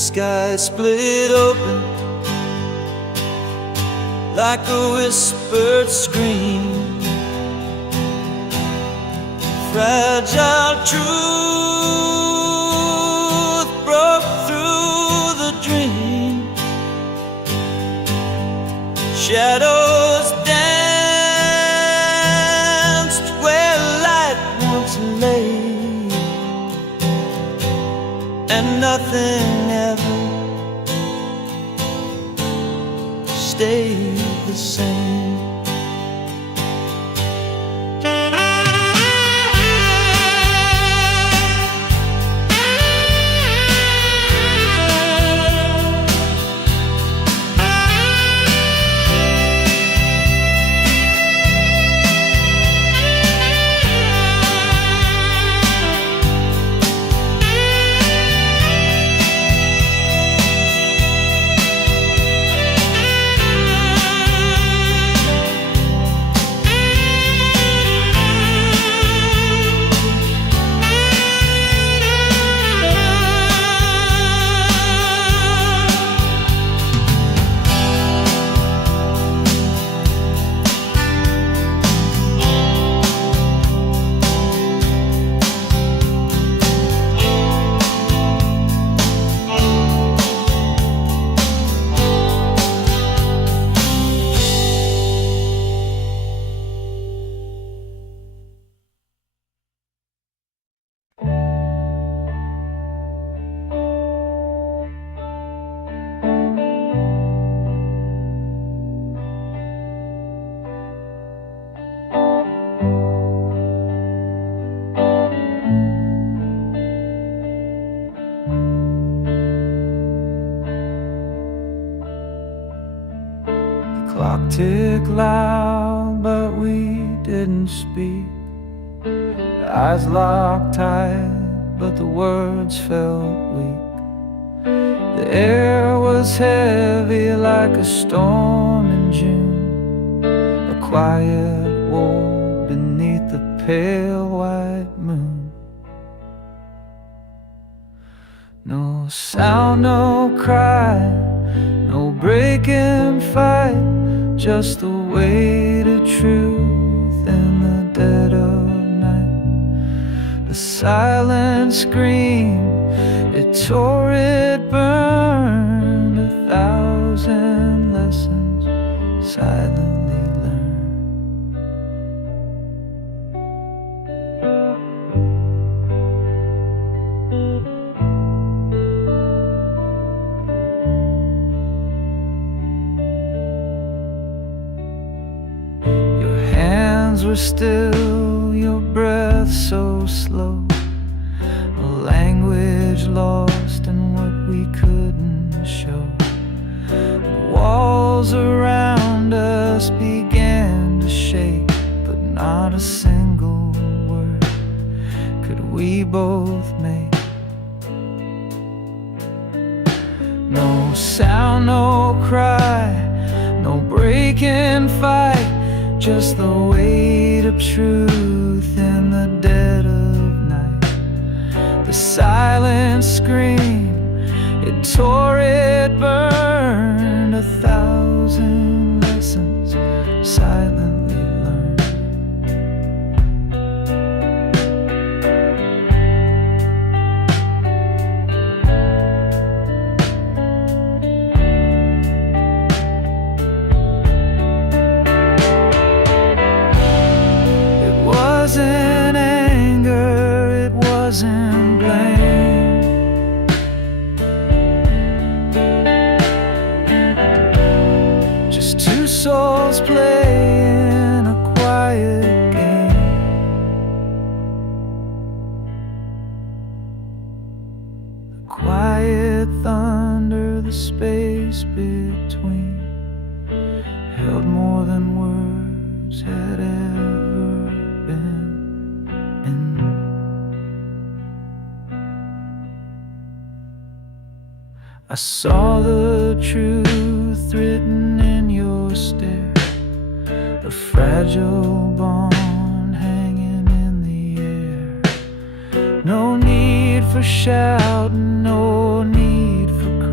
sky split open like a whispered scream. Fragile truth broke through the dream. Shadows danced where light once lay, and nothing ever stayed the same. Clock ticked loud, but we didn't speak. Eyes locked tight, but the words felt weak. The air was heavy like a storm in June, a quiet war beneath the pale white moon. No sound, no cry, no breaking fight, just the weight of truth in the dead of night. The silent scream, it tore, it burned, 1,000 lessons silently learned. Were still, your breath so slow, a language lost in what we couldn't show. The walls around us began to shake, but not a single word could we both make. No sound, no cry, no breaking fight, just the weight of truth in the dead of night. The silent scream, it tore, it burned, 1,000 lessons silently learned. Wasn't anger, it wasn't blame. Just two souls playing a quiet game. The quiet thunder, the space between, held more than words had ever been. I saw the truth written in your stare, a fragile bond hanging in the air. No need for shouting, no need for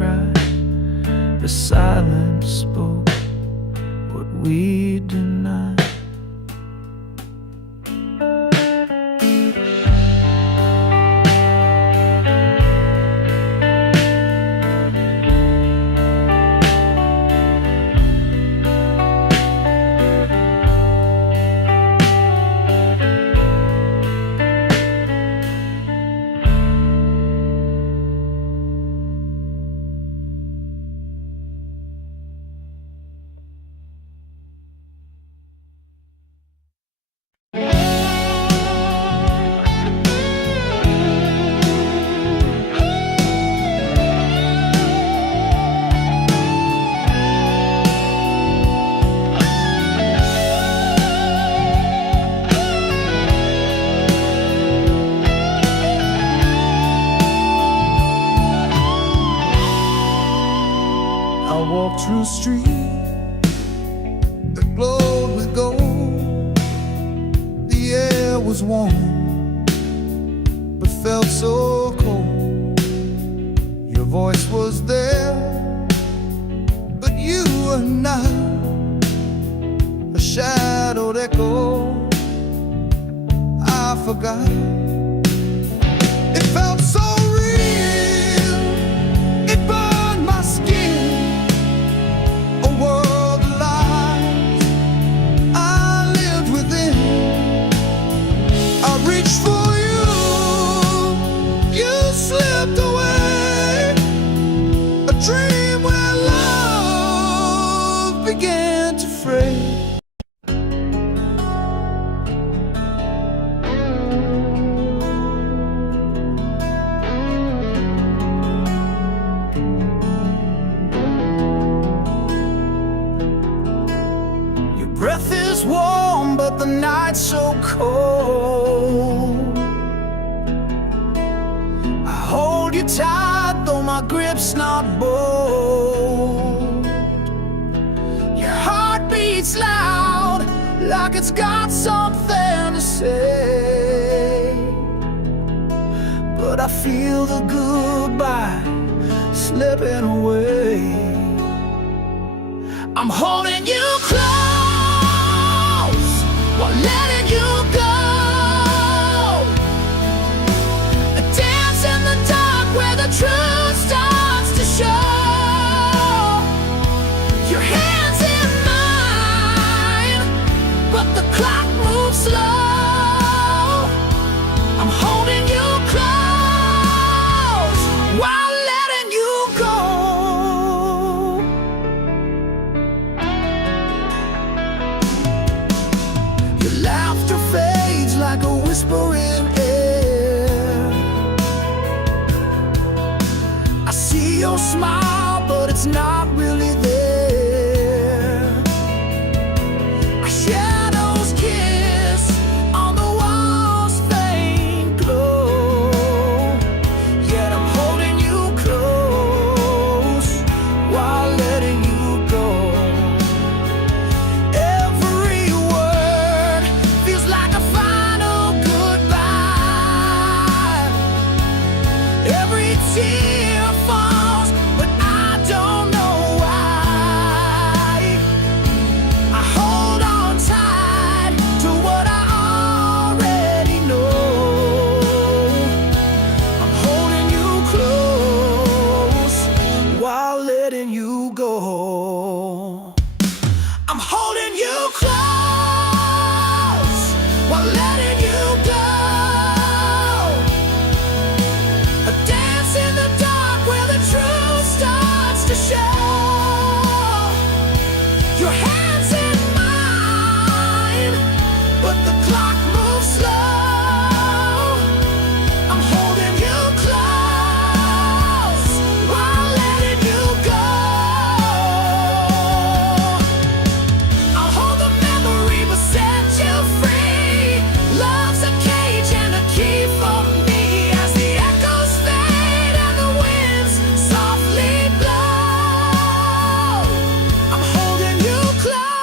The silence spoke what we denied. I walked through a street that glowed with gold. The air was warm, but felt so cold. Your voice was there, but you were not. A shadowed echo I forgot. It felt so real, it burned my skin. A world of lies I lived within. I reached for you, you slipped away. A dream where love began to fray. Breath is warm, but the night's so cold. I hold you tight, though my grip's not bold. Your heart beats loud, like it's got something to say. But I feel the goodbye slipping away. I'm holding you close while letting you go. A dance in the dark where the truth starts to show. Your hands in mine, but the clock moves slow. I'm holding you close while letting you go. Your laughter fades like a whisper in air. I see your smile, but it's not really there. A shadow's kiss on the wall's faint glow. Yet I'm holding you close while letting you go. Every word feels like a final goodbye. Every tear falls, but I don't know why. I hold on tight to what I already know. I'm holding you close while letting you go. I'm holding you close while letting you go. A dance in the dark where the truth starts to show. Your hands in mine, but the clock moves slow. I'm holding you close while letting you go. I'll hold the memory but set you free. Love's a cage and a key for me as the echoes fade and the winds softly blow. I'm holding you close.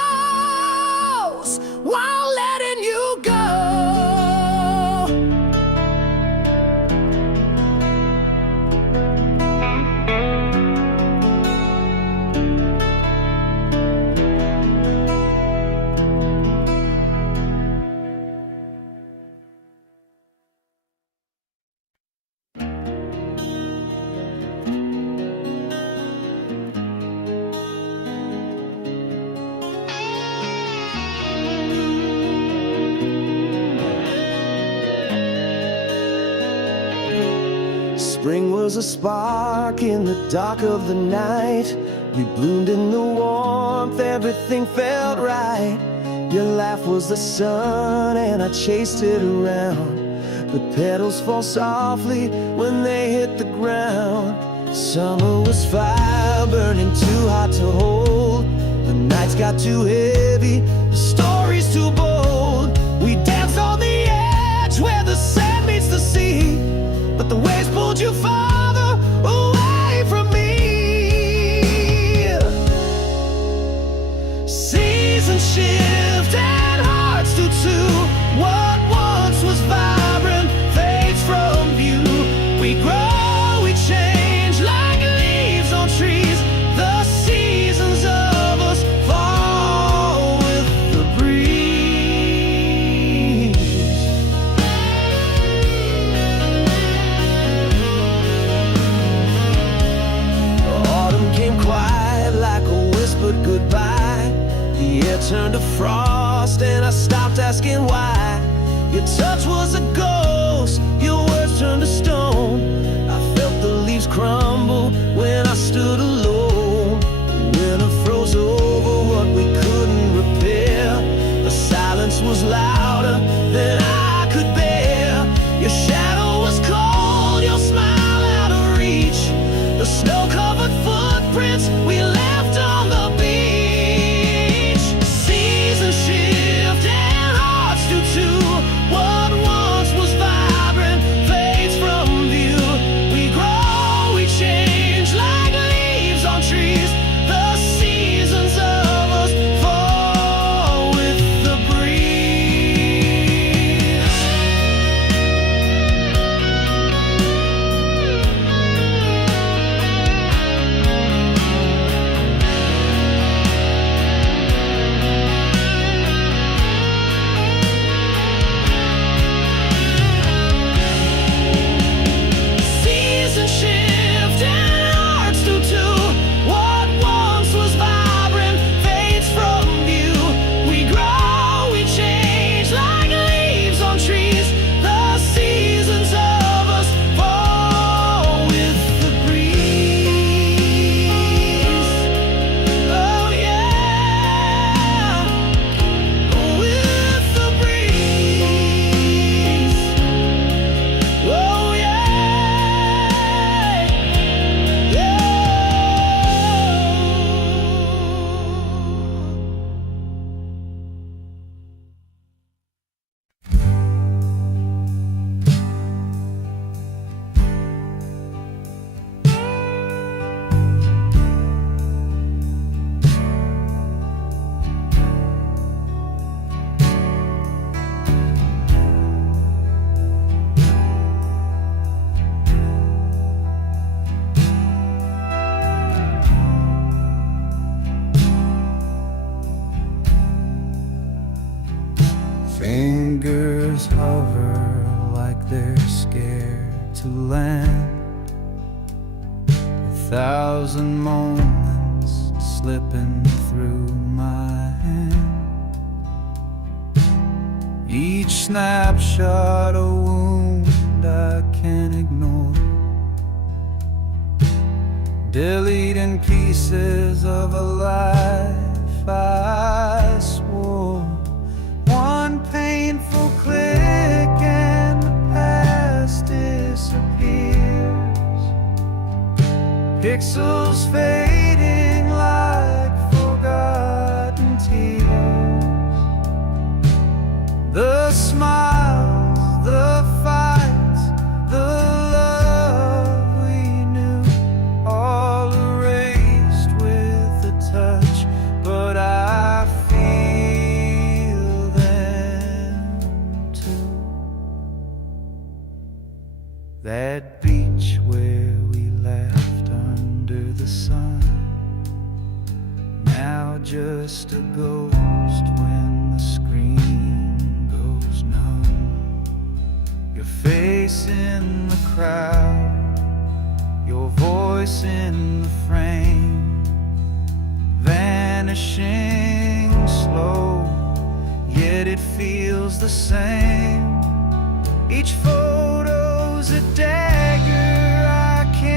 was a spark in the dark of the night. We bloomed in the warmth, everything felt right. Your laugh was the sun and I chased it around. The petals fall softly when they hit the ground. Summer was fire burning too hot to hold. The nights got too heavy, the story's too bold. We danced on the edge where the sand meets the sea, but the waves pulled you farther away from me. Seasons shift and hearts do too. What once was vibrant fades from view. We grow, we change like leaves on trees. The seasons of us fall with the breeze. Autumn came quiet like a whispered goodbye. The air turned to frost and I stopped asking why. Your touch was a ghost, your words turned to stone. I felt the leaves crumble when I stood alone. The winter froze over what we couldn't repair. The silence was louder than I could bear. Your shadow was cold, your smile out of reach. The snow-covered footprints we left on the beach. Seasons shift and hearts do too. What once was vibrant fades from view. We grow, we change like leaves on trees. The seasons of us fall with the breeze. Seasons shift and hearts do too. What once was vibrant fades from view. We grow, we change like leaves on trees. The seasons of us fall with the breeze. Oh yeah, with the breeze. Oh yeah, yeah. Fingers hover like they're scared to land. 1,000 moments slipping through my hand. Each snapshot a wound I can't ignore. Deleting pieces of a life I swore. One painful click and the past disappears. Pixels fading like forgotten tears. The smiles, the fights, the love we knew, all erased with a touch, but I feel them too. That beach where we laughed under the sun, now just a ghost when the screen goes numb. Your face in the crowd, your voice in the frame, vanishing slow, yet it feels the same. Each photo's a dagger I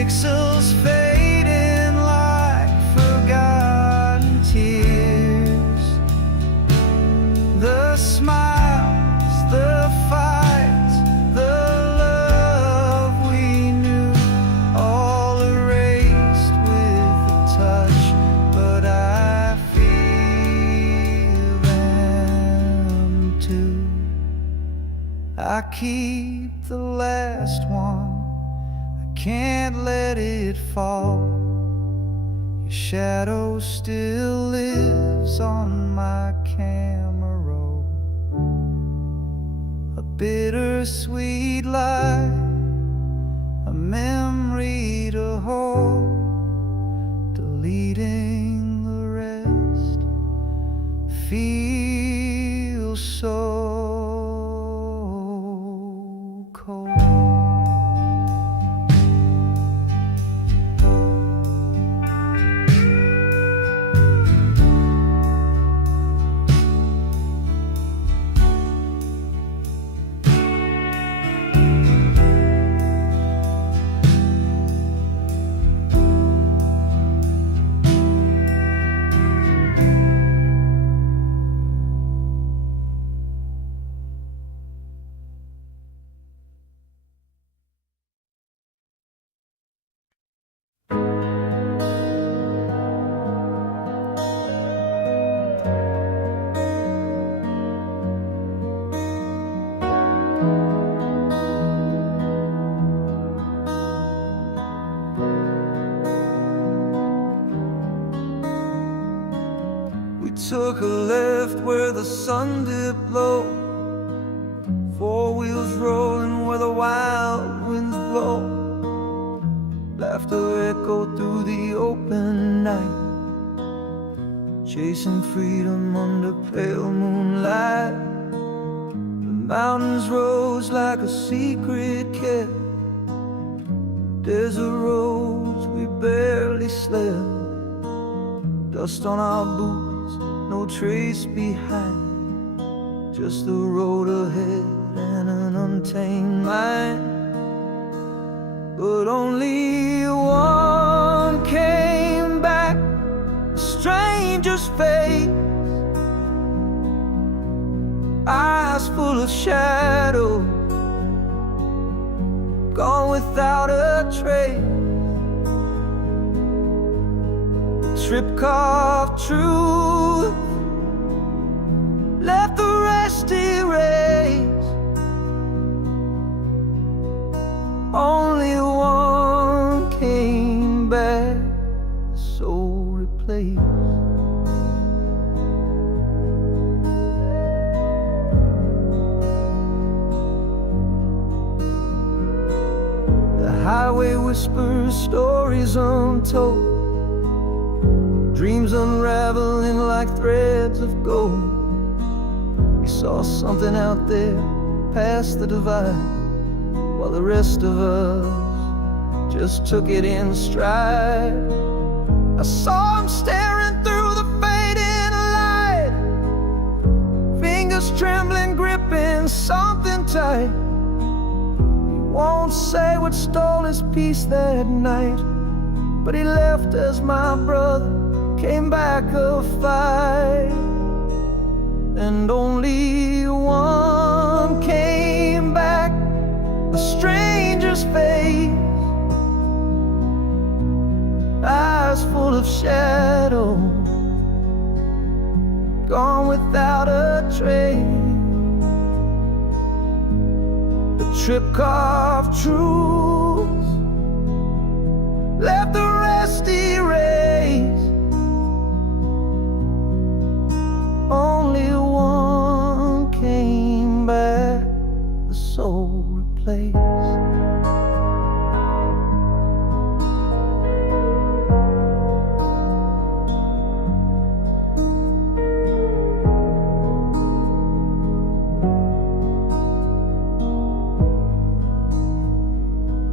pixels fading like forgotten tears. The smiles, the fights, the love we knew, all erased with a touch, but I feel them too. I keep the last one, can't let it fall. Your shadow still lives on my camera roll. A bittersweet lie, a memory to hold. Deleting the rest feels so cold. Took a left where the sun dipped low, four wheels rolling where the wild winds blow. Laughter echoed through the open night, chasing freedom under pale moonlight. The mountains rose like a secret kept, desert roads we barely slept. Dust on our boots, no trace behind, just the road ahead and an untamed mind. But only one came back, a stranger's face, eyes full of shadow, gone without a trace. Trip carved truth, left the rest erased. Only one came back, the soul replaced. The highway whispers stories untold, dreams unraveling like threads of gold. We saw something out there past the divide, while the rest of us just took it in stride. I saw him staring through the fading light, fingers trembling, gripping something tight. He won't say what stole his peace that night, but he left as my brother came back a fight. And only one came back, a stranger's face, eyes full of shadow, gone without a trace. The trip carved truth, left the rest erased. Only one came back, the soul replaced.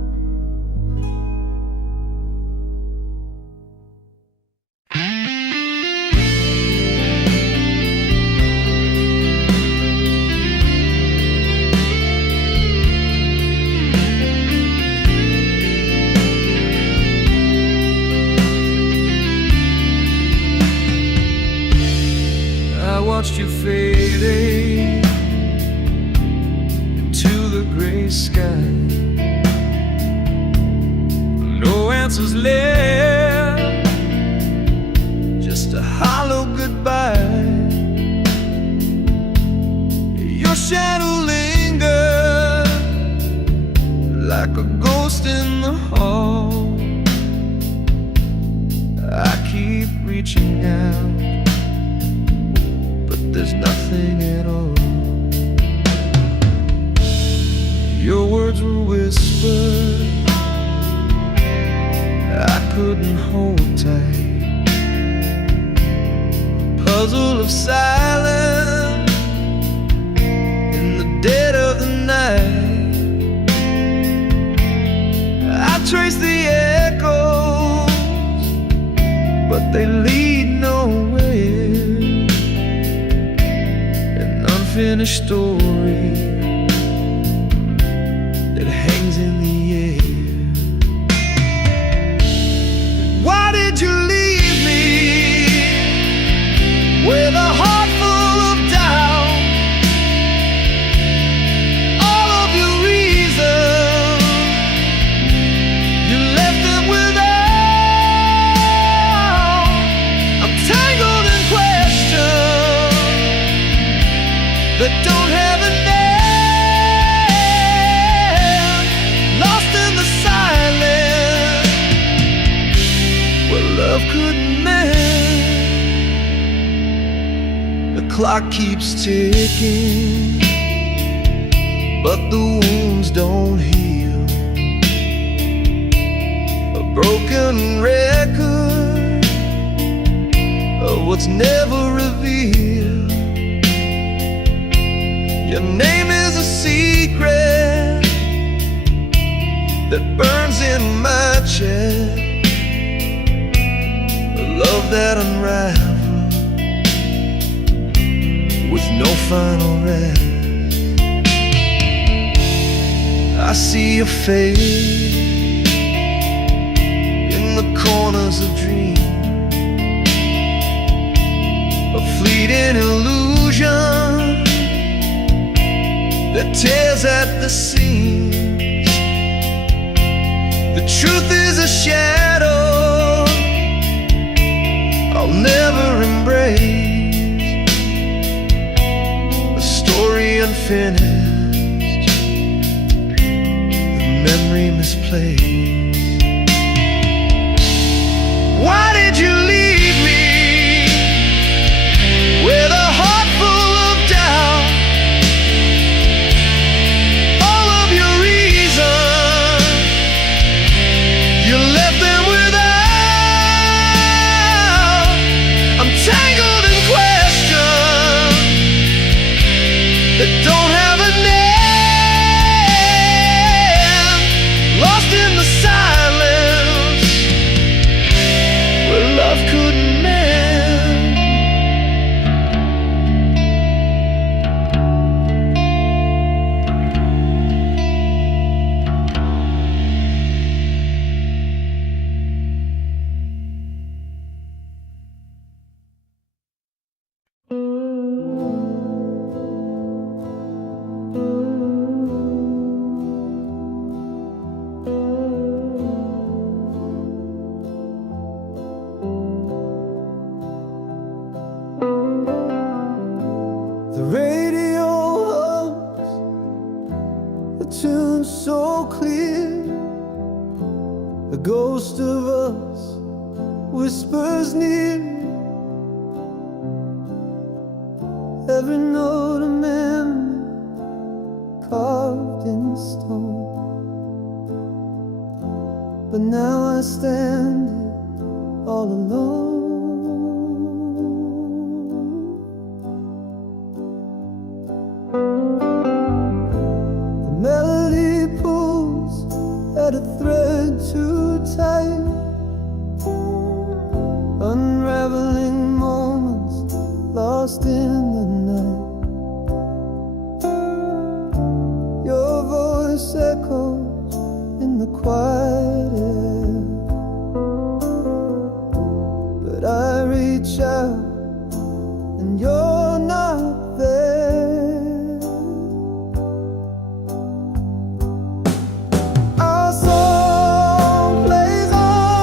answers left, just a hollow goodbye. Your shadow lingers like a ghost in the hall. I keep reaching out, but there's nothing at all. Your words were whispered, I couldn't hold tight. Puzzle of silence in the dead of the night. I trace the echoes, but they lead nowhere. An unfinished story that hangs in the air. Why did you leave me with a heart full of doubt? All of your reasons, you left them without. I'm tangled in questions that don't have a name, lost in the silence where love couldn't mend. The clock keeps ticking, but the wounds don't heal. A broken record of what's never revealed. Your name is a secret that burns in my chest, a love that unravels with no final rest. I see your face in the corners of dreams, a fleeting illusion that tears at the seams. The truth is a shadow I'll never embrace, a story unfinished, the memory misplaced. Why did you leave me with a heart full of doubt? All of your reasons, you left them without. I'm tangled in questions that don't have a name, lost in the silence where love couldn't mend. The radio hums a tune so clear. The ghost of us whispers near. Every note a memory carved in stone. But now I stand here all alone. The melody pulls at a thread too tight, unraveling moments lost in the night. Your voice echoes in the quiet air, but I reach out and you're not there. Our song plays on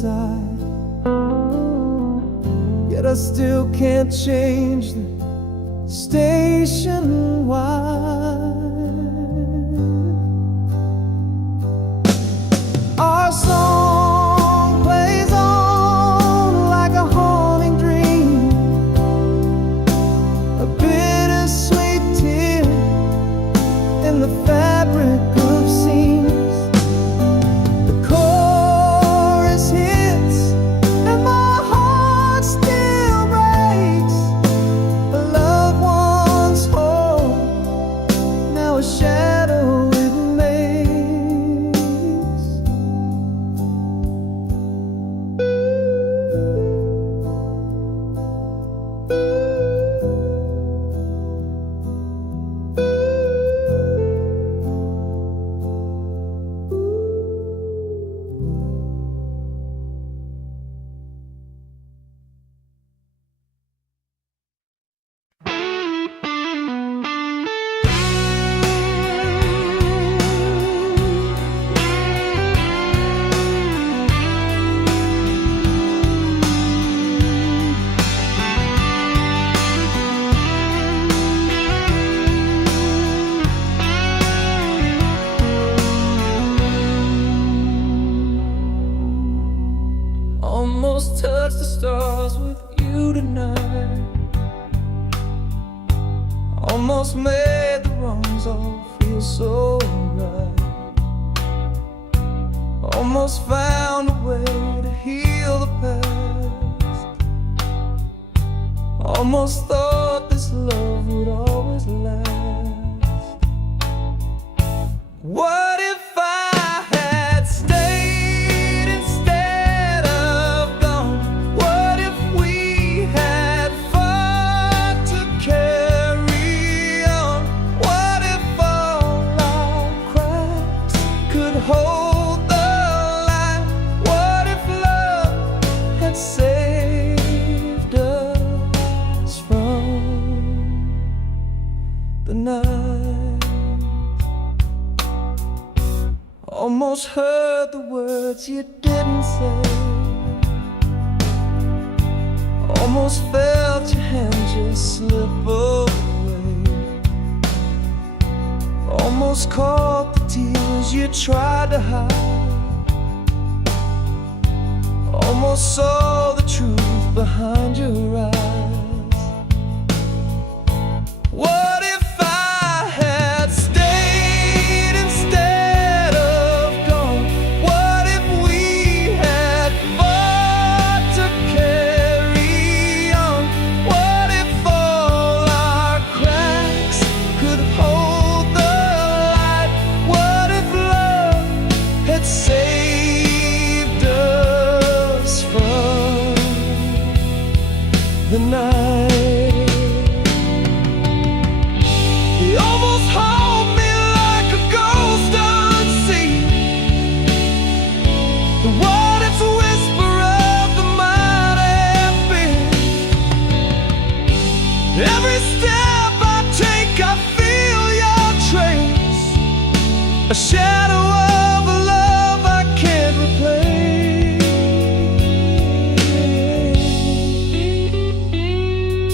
inside. Yet I still can't change the station wide. Our song plays on like a haunting dream, a bittersweet tear in the fabric of scenes. The chorus hits and my heart still breaks. A loved one's home, now a shadow it makes. Almost touched the stars with you tonight. Almost made the wrongs all feel so right. Almost found a way to heal the past. Almost thought this love would always last. What if I had stayed instead of gone? What if we had fought to carry on? What if all our cracks could hold the light? What if love had saved us from the night? Almost heard the words you didn't say. Almost felt your hand just slip away. Almost caught the tears you tried to hide. Almost saw the truth behind your eyes. What if I had stayed instead of gone? What if we had fought to carry on? What if all our cracks could hold the light? What if love had saved us from the night? He almost hold me like a ghost unseen. What if the whisper of the mighty beast? Every step I take, I feel your trace. A shadow of a love I can't replace.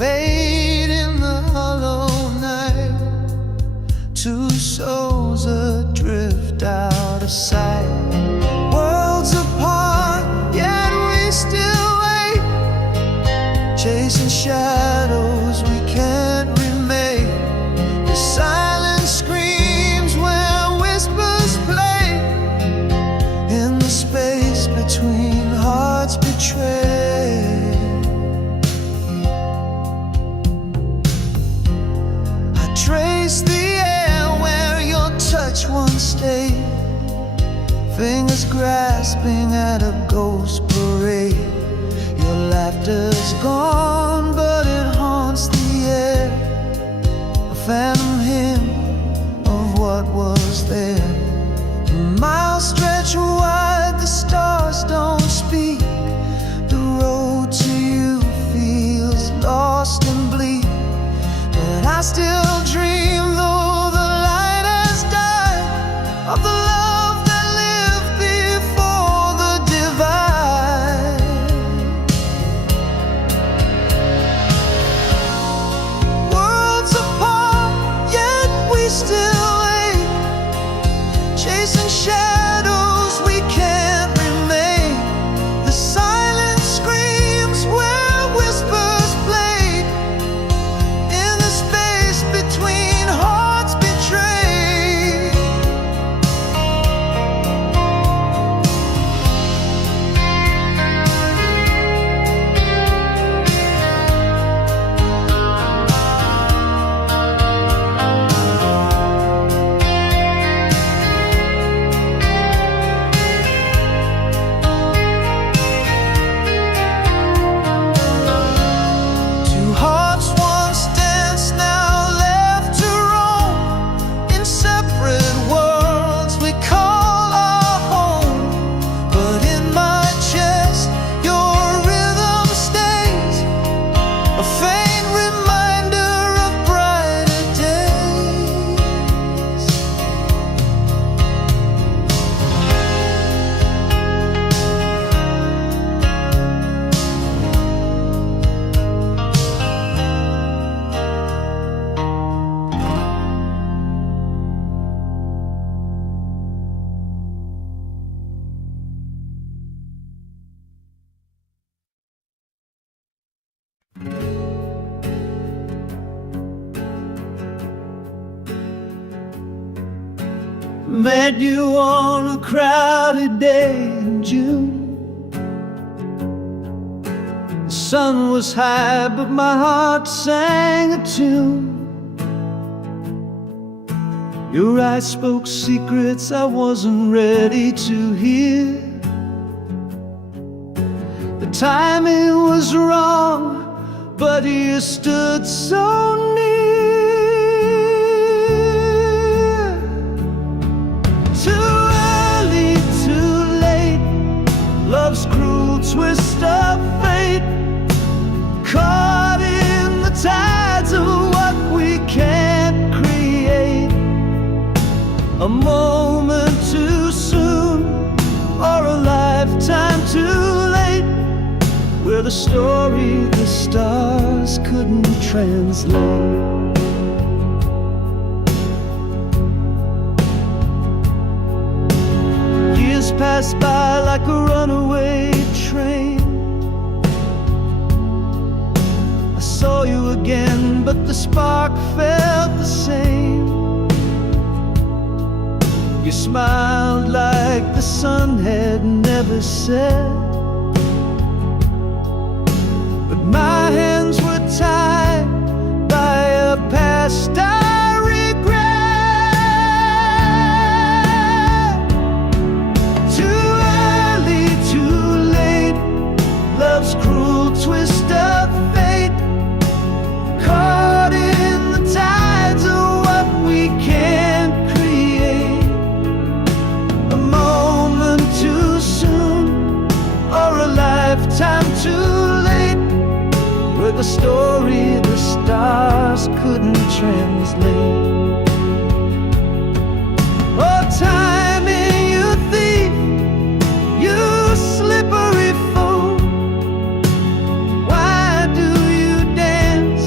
fade in the hollow night. Two souls adrift out of sight. Worlds apart, yet we still wait, chasing shadows we can't remake. The silence screams where whispers play, in the space between hearts betrayed. I trace the air where your touch once stayed, fingers grasping at a ghost parade. Your laughter's gone, but it haunts the air, a phantom hymn of what was there. Miles stretch wide, the stars don't speak. The road to you feels lost and bleak, but I still dream, though the light has died, of the love that lived before the divide. Worlds apart, yet we still wait, chasing shadows we can't remain. The silence screams where whispers played, in the space between hearts betrayed. Two hearts once danced, now left to roam, in separate worlds we call our home. But in my chest your rhythm stays, a faint reminder of brighter days. Met you on a crowded day in June. The sun was high, but my heart sang a tune. Your eyes spoke secrets I wasn't ready to hear. The timing was wrong, but you stood so near. Too early, too late, love's cruel twist of fate, caught in the tides of what we can't create. A moment too soon, or a lifetime too late, where the story the stars couldn't translate. Years passed by like a runaway train. I saw you again, but the spark felt the same. You smiled like the sun had never set, but my hands were tied by a past I regret. Too early, too late, love's cruel twist of fate, caught in the tides of what we can't create. A moment too soon, or a lifetime too late, where the story the stars couldn't translate. Oh, timing, you thief, you slippery fool. Why do you dance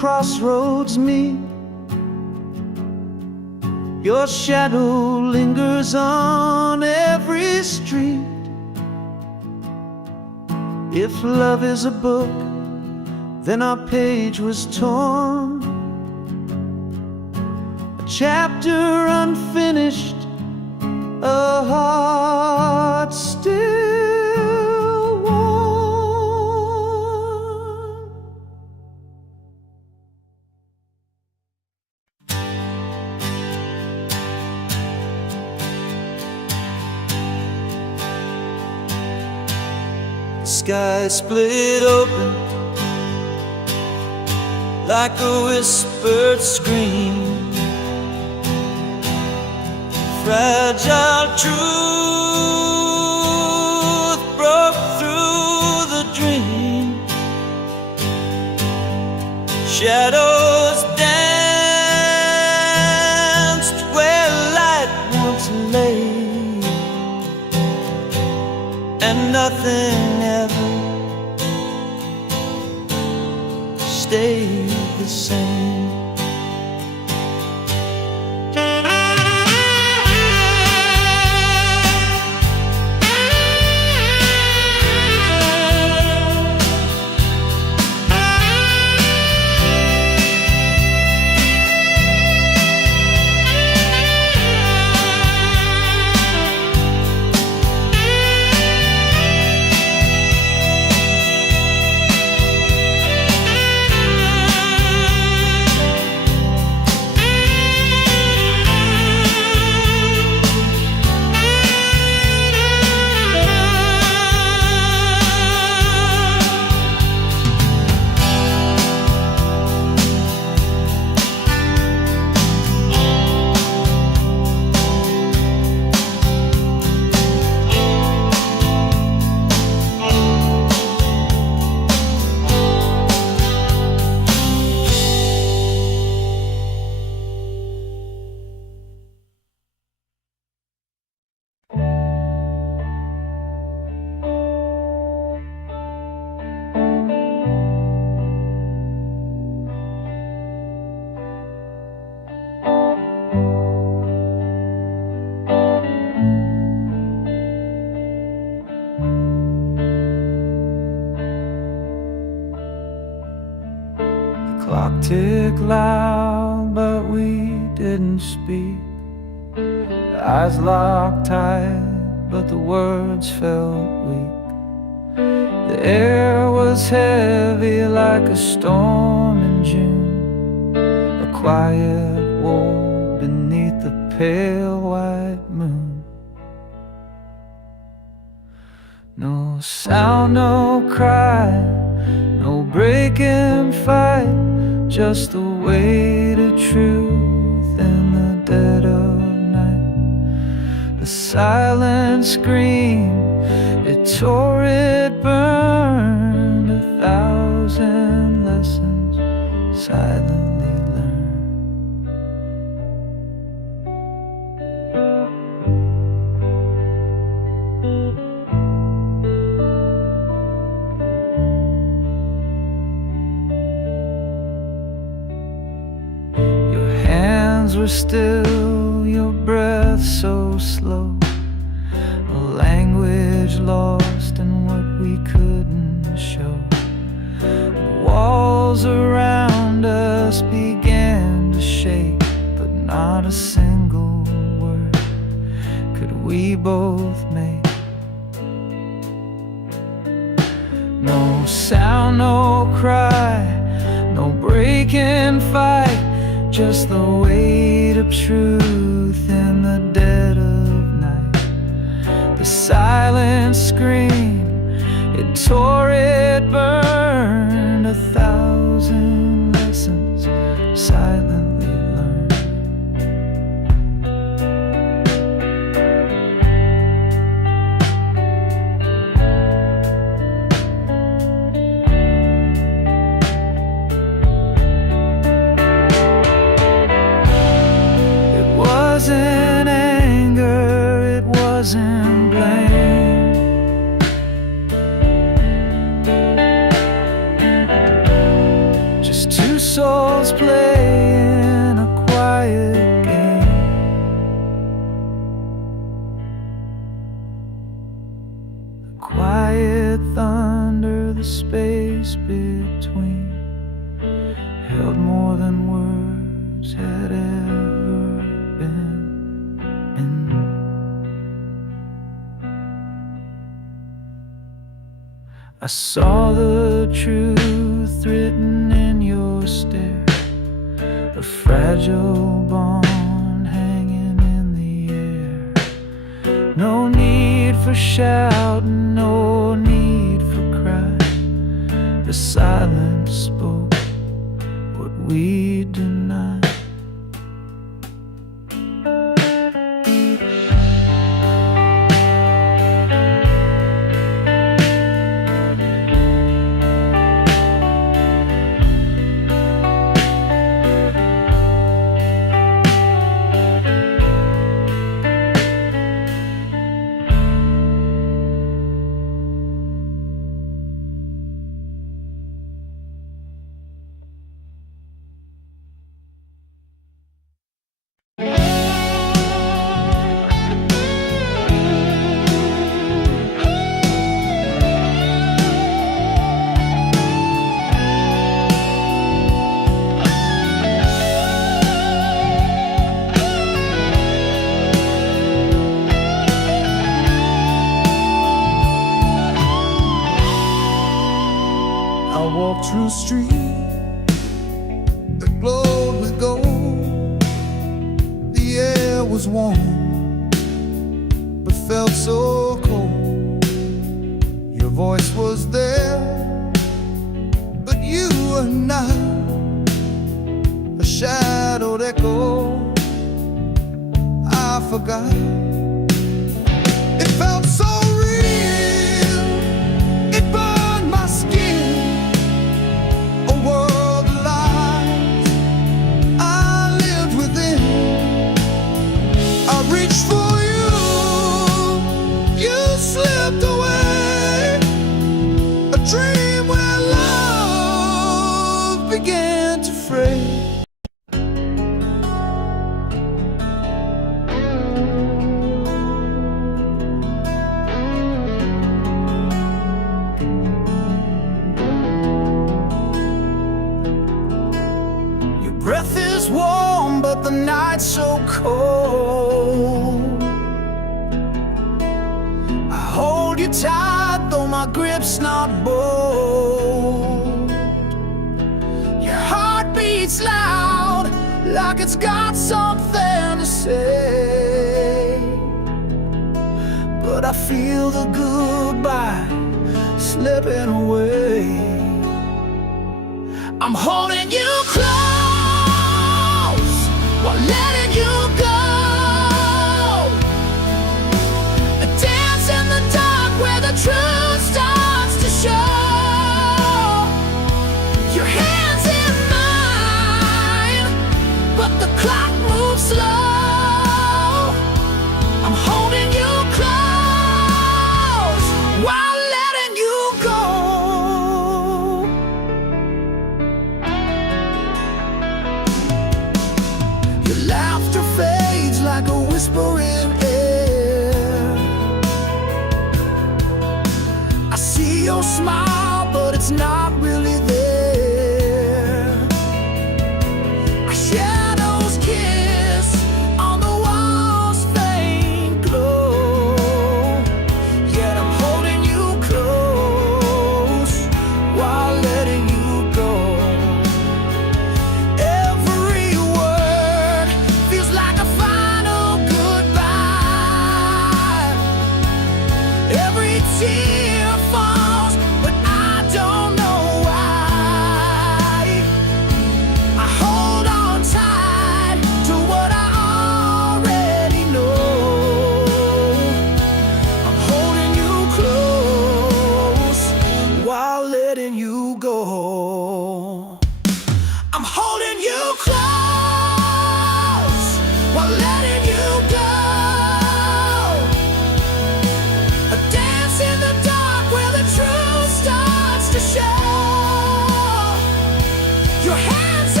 crossroads meet. Your shadow lingers on every street. If love is a book, then our page was torn, a chapter unfinished, a heart still warm. The sky split open like a whispered scream. Fragile truth broke through the dream. Shadows danced where light once lay, and nothing ever stayed the same. Clock ticked loud, but we didn't speak. Eyes locked tight, but the words felt weak. The air was heavy like a storm in June, a quiet war beneath the pale white moon. No sound, no cry, no breaking fight, just the weight of truth in the dead of night. The silent scream, it tore, it burned, 1,000 lessons silently learned. Were still, your breath so slow, a language lost in what we couldn't show. The walls around us began to shake, but not a single word could we both make. No sound, no cry, no breaking fight, just the weight of truth in the dead of night. The silent scream, it tore, it burned, 1,000 lessons silently learned. Wasn't anger, it wasn't blame. Just two souls playing a quiet game. The quiet thunder, the space between, held more than words had ever been. I saw the truth written in your stare, a fragile bond hanging in the air. No need for shouting, no need for crying. The silence spoke what we denied. I walked through a street that glowed with gold. The air was warm, but felt so cold. Your voice was there, but you were not. A shadowed echo I forgot. It felt so real, it burned my skin. A world of lies I lived within. I reached for you, you slipped away. A dream where love began to fray. Breath is warm, but the night's so cold. I hold you tight, though my grip's not bold. Your heart beats loud, like it's got something to say. But I feel the goodbye slipping away. I'm holding you close while letting you go. A dance in the dark where the truth starts to show. Your hands in mine, but the clock moves slow. I'm holding you close while letting you go. Your laughter fades like a whisper in air. I see your smile, but it's not really there. Our shadows kiss on the wall's faint glow. Yet I'm holding you close while letting you go. Every word feels like a final goodbye. Every tear falls, but I don't know why. I hold on tight to what I already know. I'm holding you close while letting you go. I'm holding you close while letting you go. A dance in the dark where the truth starts to show. Your hands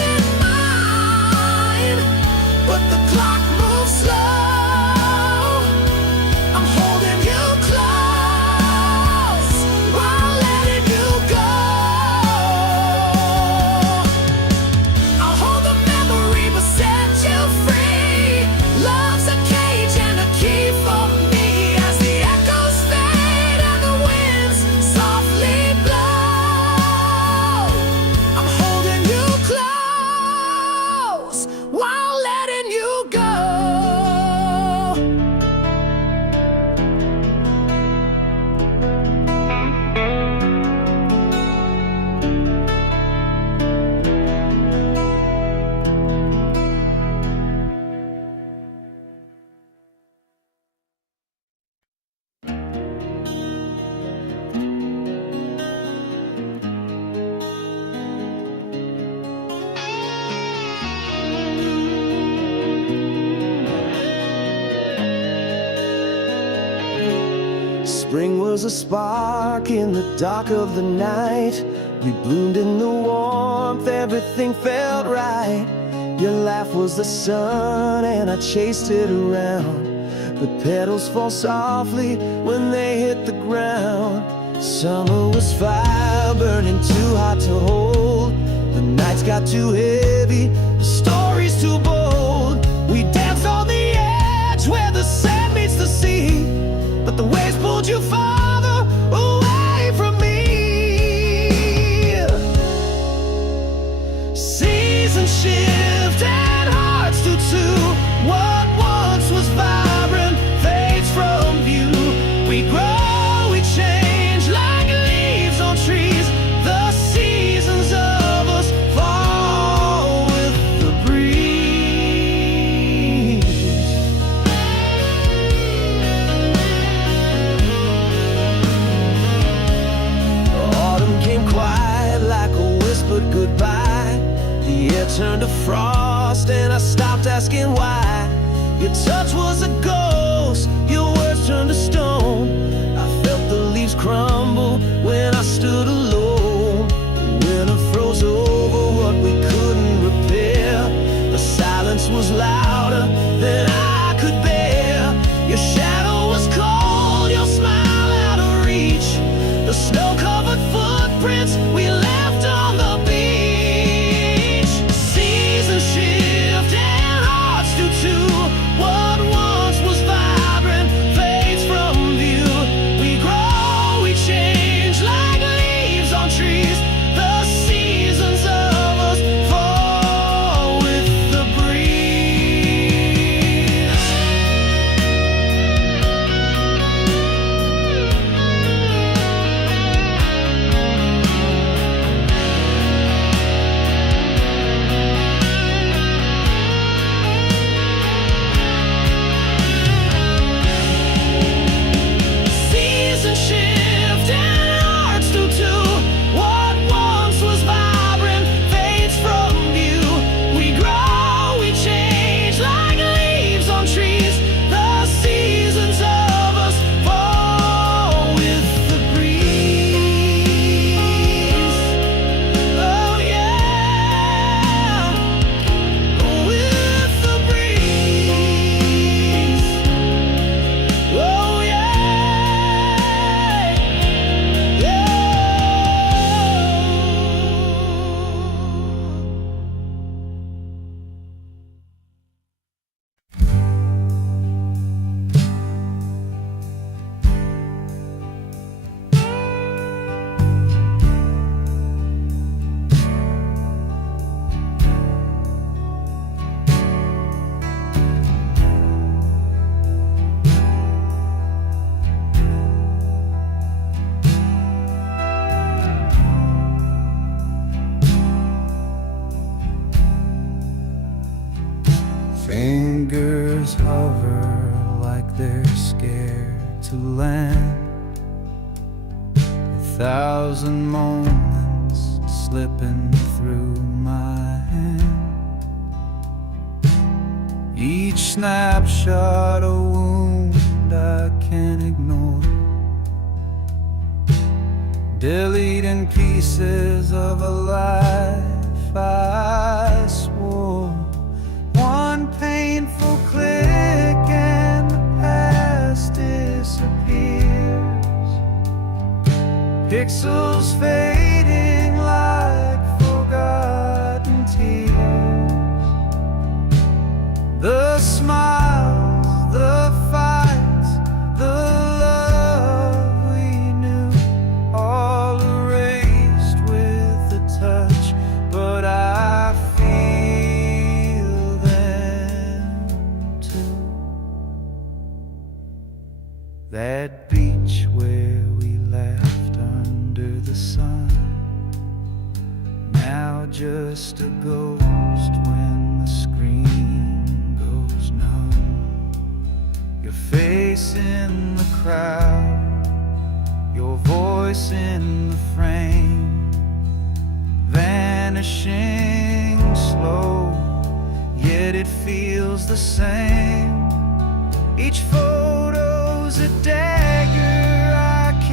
was a spark in the dark of the night. We bloomed in the warmth, everything felt right. Your laugh was the sun and I chased it around. The petals fall softly when they hit the ground. Summer was fire burning too hot to hold. The nights got too heavy, the story's too bold. We danced on the edge where the sand meets the sea, but the waves pulled you farther away from me. Seasons shift and hearts do too. What once was vibrant fades from view. We grow, we change like leaves on trees. The seasons of us fall with the breeze. Autumn came quiet like a whispered goodbye. The air turned to frost and I stopped asking why. Your touch was a ghost, your words turned to stone. I felt the leaves crumble when I stood alone. The winter froze over what we couldn't repair. The silence was louder than I could bear. Your shadow was cold, your smile out of reach. The snow-covered footprints we left on the beach. Seasons shift and hearts do too. What once was vibrant fades from view. We grow, we change like leaves on trees. The seasons of us fall with the breeze. Seasons shift and hearts do too. What once was vibrant fades from view. We grow, we change like leaves on trees. The seasons of us fall with the breeze. Oh yeah, with the breeze. Oh yeah, yeah. Fingers hover like they're scared to land. 1,000 moments slipping through my hand. Each snapshot a wound I can't ignore. Deleting pieces of a life I swore. One painful click and the past disappears. Pixels fading like forgotten tears. The smiles, the fights, the love we knew, all erased with a touch, but I feel them too. That beach where we laughed under the sun, now just a ghost when the screen goes numb. Your face in the crowd, your voice in the frame, vanishing slow, yet it feels the same. Each photo's a dagger I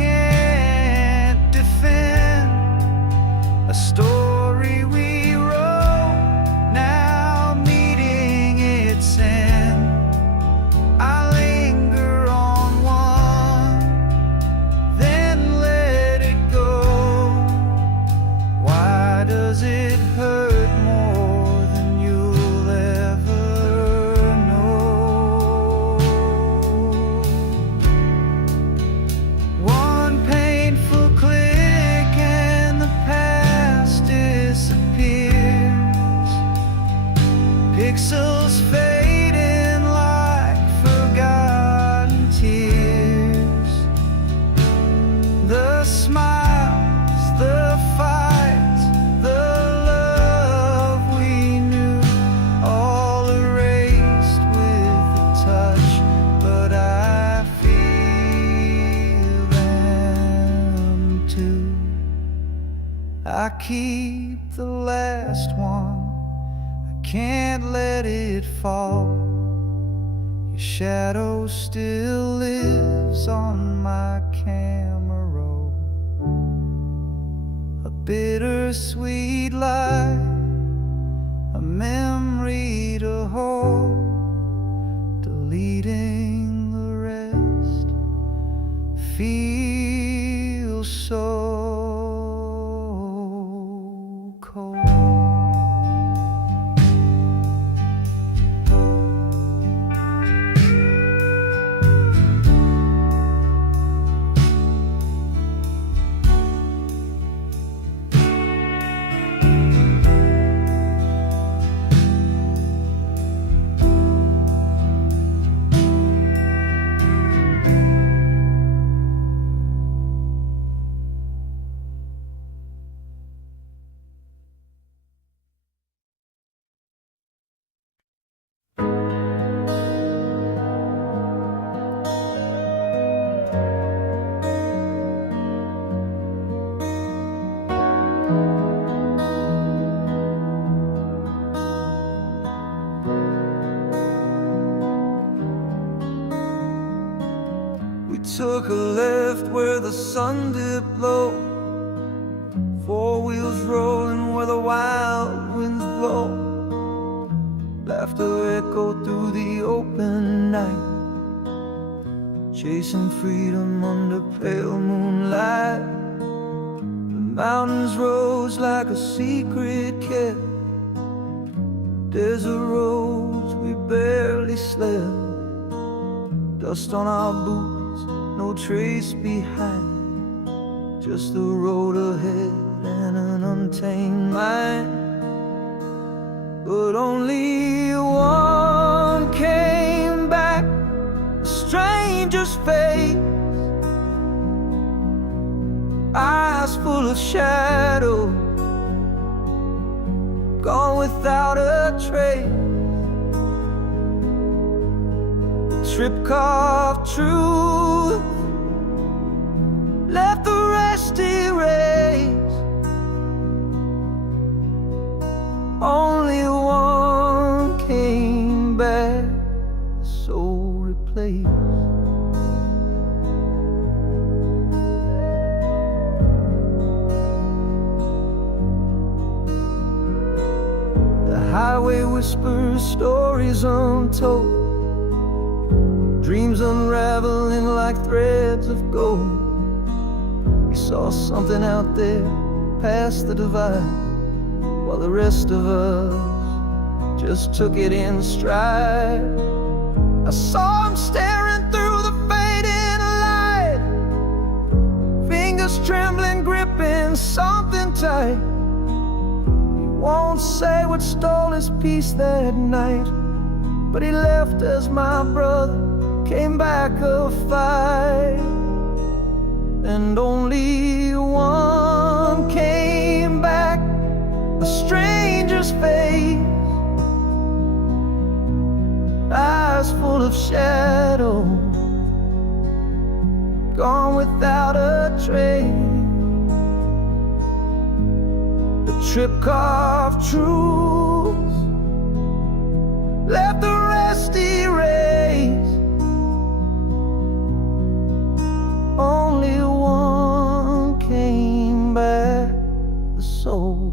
story we wrote, now meeting its end. I linger on one, then let it go. Why does it hurt more than you'll ever know? One painful click and the past disappears. Pixels fading like forgotten tears. The smiles, the fights, the love we knew, all erased with a touch, but I feel them too. I keep the last one, I can't let it fall. Your shadow still lives on my camera roll. A bittersweet lie, a memory to hold. Deleting the rest feels so cold. We took a left where the sun dipped low, four wheels rolling where the wild winds blow. Laughter echoed through the open night, chasing freedom under pale moonlight. The mountains rose like a secret kept, desert roads we barely slept. Dust on our boots, no trace behind, just the road ahead and an untamed mind. But only one came back, a stranger's face, eyes full of shadow, gone without a trace. Trip carved truth, left the rest erased. Only one came back, the soul replaced. The highway whispers stories untold, dreams unraveling like threads of gold. We saw something out there past the divide, while the rest of us just took it in stride. I saw him staring through the fading light, fingers trembling, gripping something tight. He won't say what stole his peace that night, but he left as my brother came back a fight. And only one came back, a stranger's face, eyes full of shadow, gone without a trace. The trip carved truth, left the rest erased. Only one came back, the soul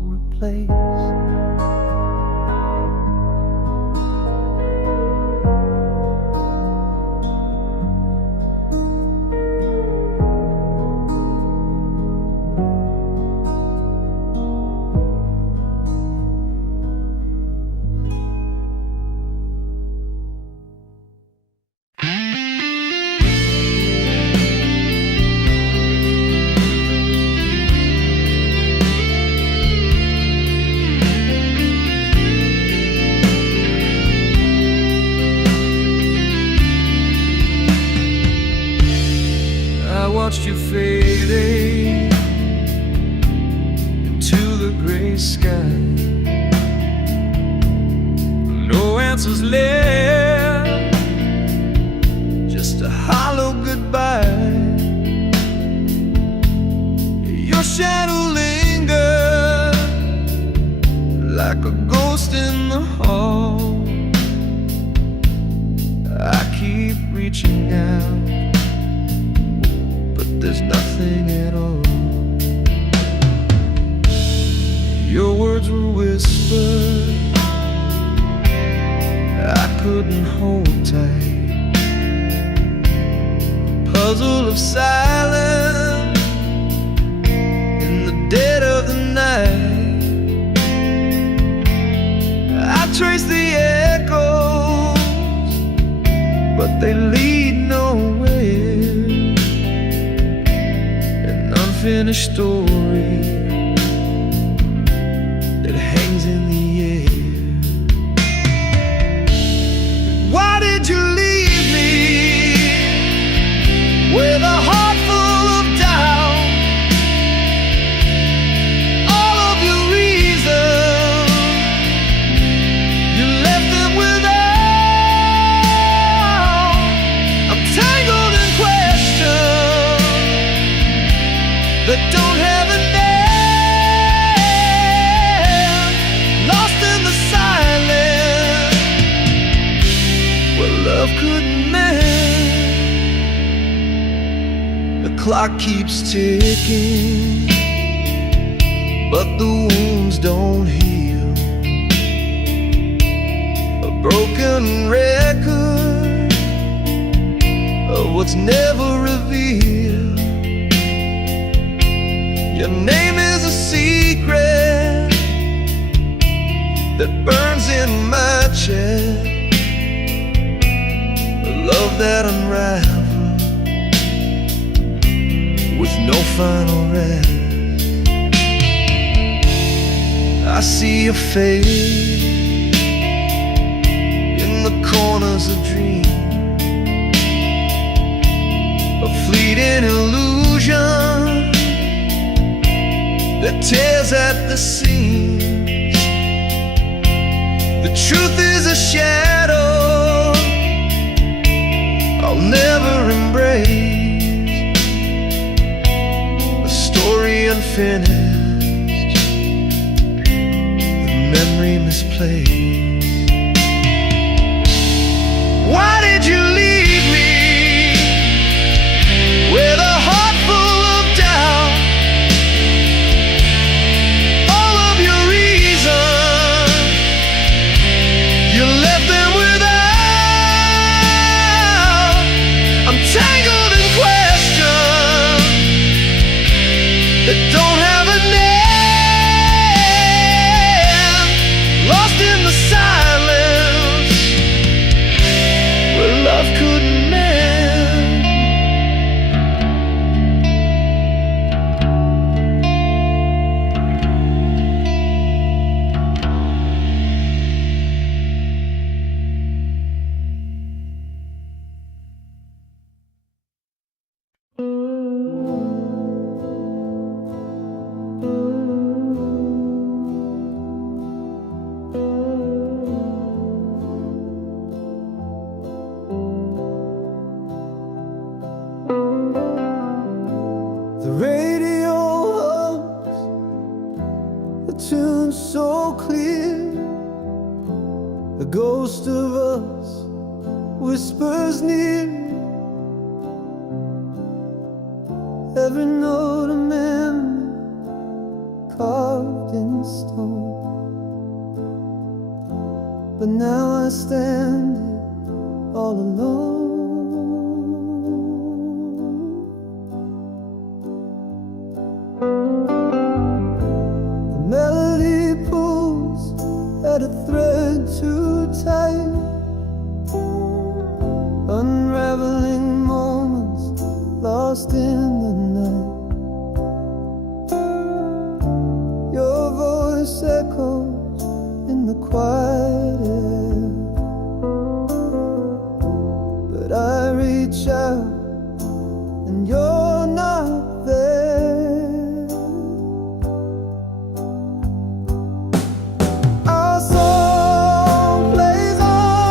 answers left, just a hollow goodbye. Your shadow lingers like a ghost in the hall. I keep reaching out, but there's nothing at all. Your words were whispered, I couldn't hold tight. Puzzle of silence in the dead of the night. I trace the echoes, but they lead nowhere. An unfinished story that hangs in the air. Why did you leave me with a heart full of doubt? All of your reasons, you left them without. I'm tangled in questions that don't have a name, lost in the silence where love couldn't mend. The clock keeps ticking, but the wounds don't heal. A broken record of what's never revealed. Your name is a secret that burns in my chest, a love that unravels with no final rest. I see your face in the corners of dreams, a fleeting illusion that tears at the seams. The truth is a shadow I'll never embrace, a story unfinished, the memory misplaced. Why did you leave me with a heart full of doubt? All of your reasons, you left them without. I'm tangled in questions that don't have a name, lost in the silence where love couldn't mend. The radio hums a tune so clear. The ghost of us whispers near. Every note a memory carved in stone. But now I stand here all alone. The melody pulls at a thread too tight, unraveling moments lost in the night. Your voice echoes in the quiet air, but I reach out and you're not there. Our song plays on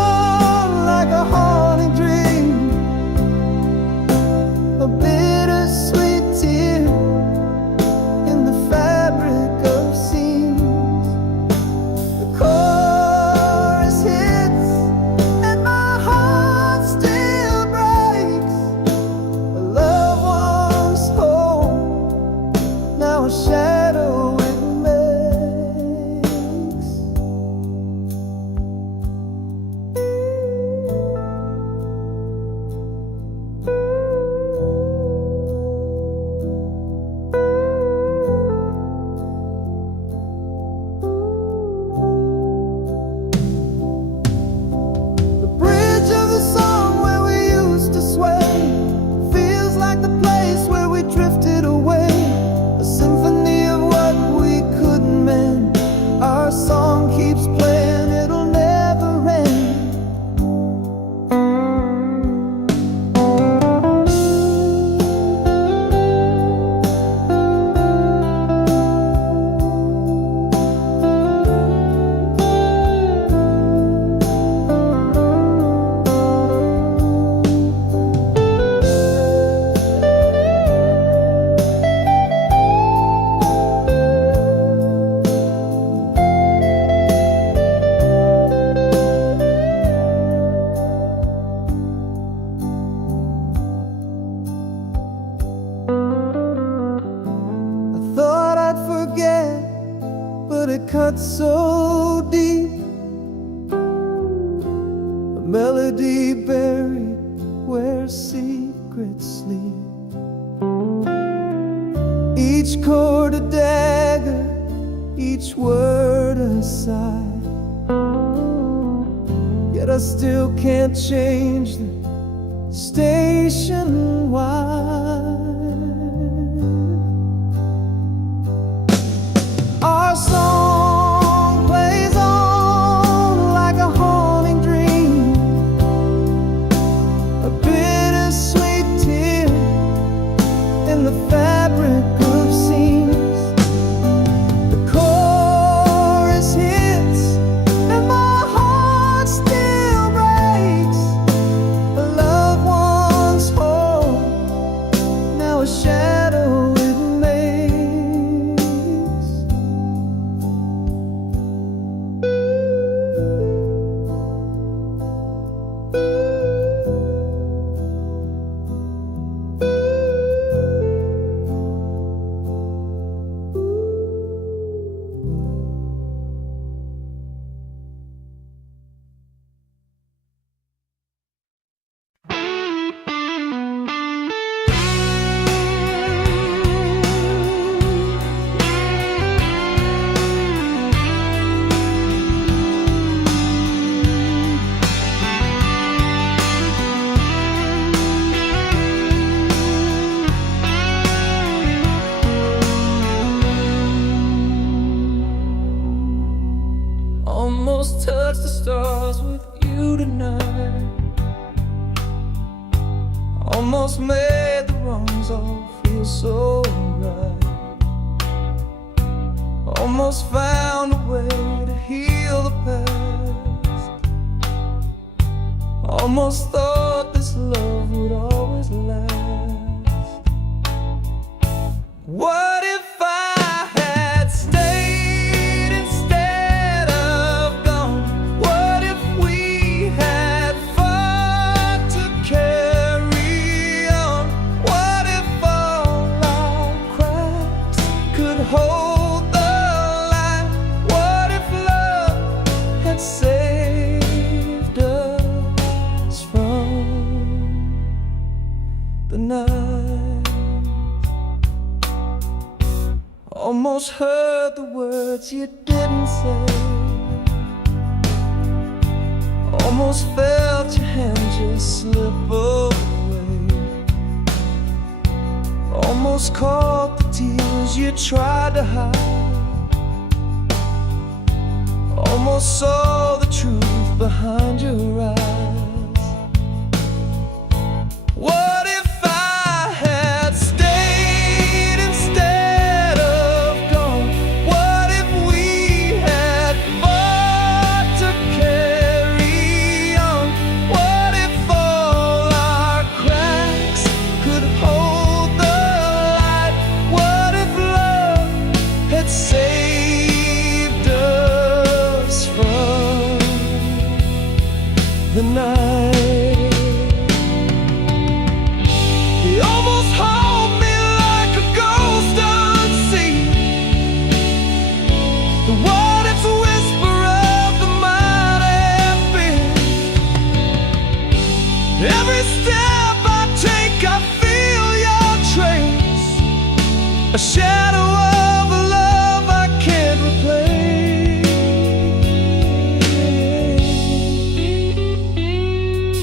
yet I still can't change the station wide. Our song plays on like a haunting dream, a bittersweet tear in the fabric of scenes. The chorus hits and my heart still breaks. A loved one's home, now a shadow it makes. Almost touched the stars with you tonight. Almost made the wrongs all feel so right. Almost found a way to heal the past. Almost thought this love would always last. What if I had stayed instead of gone? What if we had fought to carry on? What if all our cracks could hold the light? What if love had saved us from the night? Almost heard the words you didn't say. Almost felt your hand just slip away. Almost caught the tears you tried to hide. Almost saw the truth behind your eyes. What if I had stayed instead of gone? What if we had fought to carry on? What if all our cracks could hold the light? What if love had saved us from the night? He almost held me like a ghost unseen. The what if's whisper of the mighty being. Every step I take, I feel your trace. A shadow of a love I can't replace.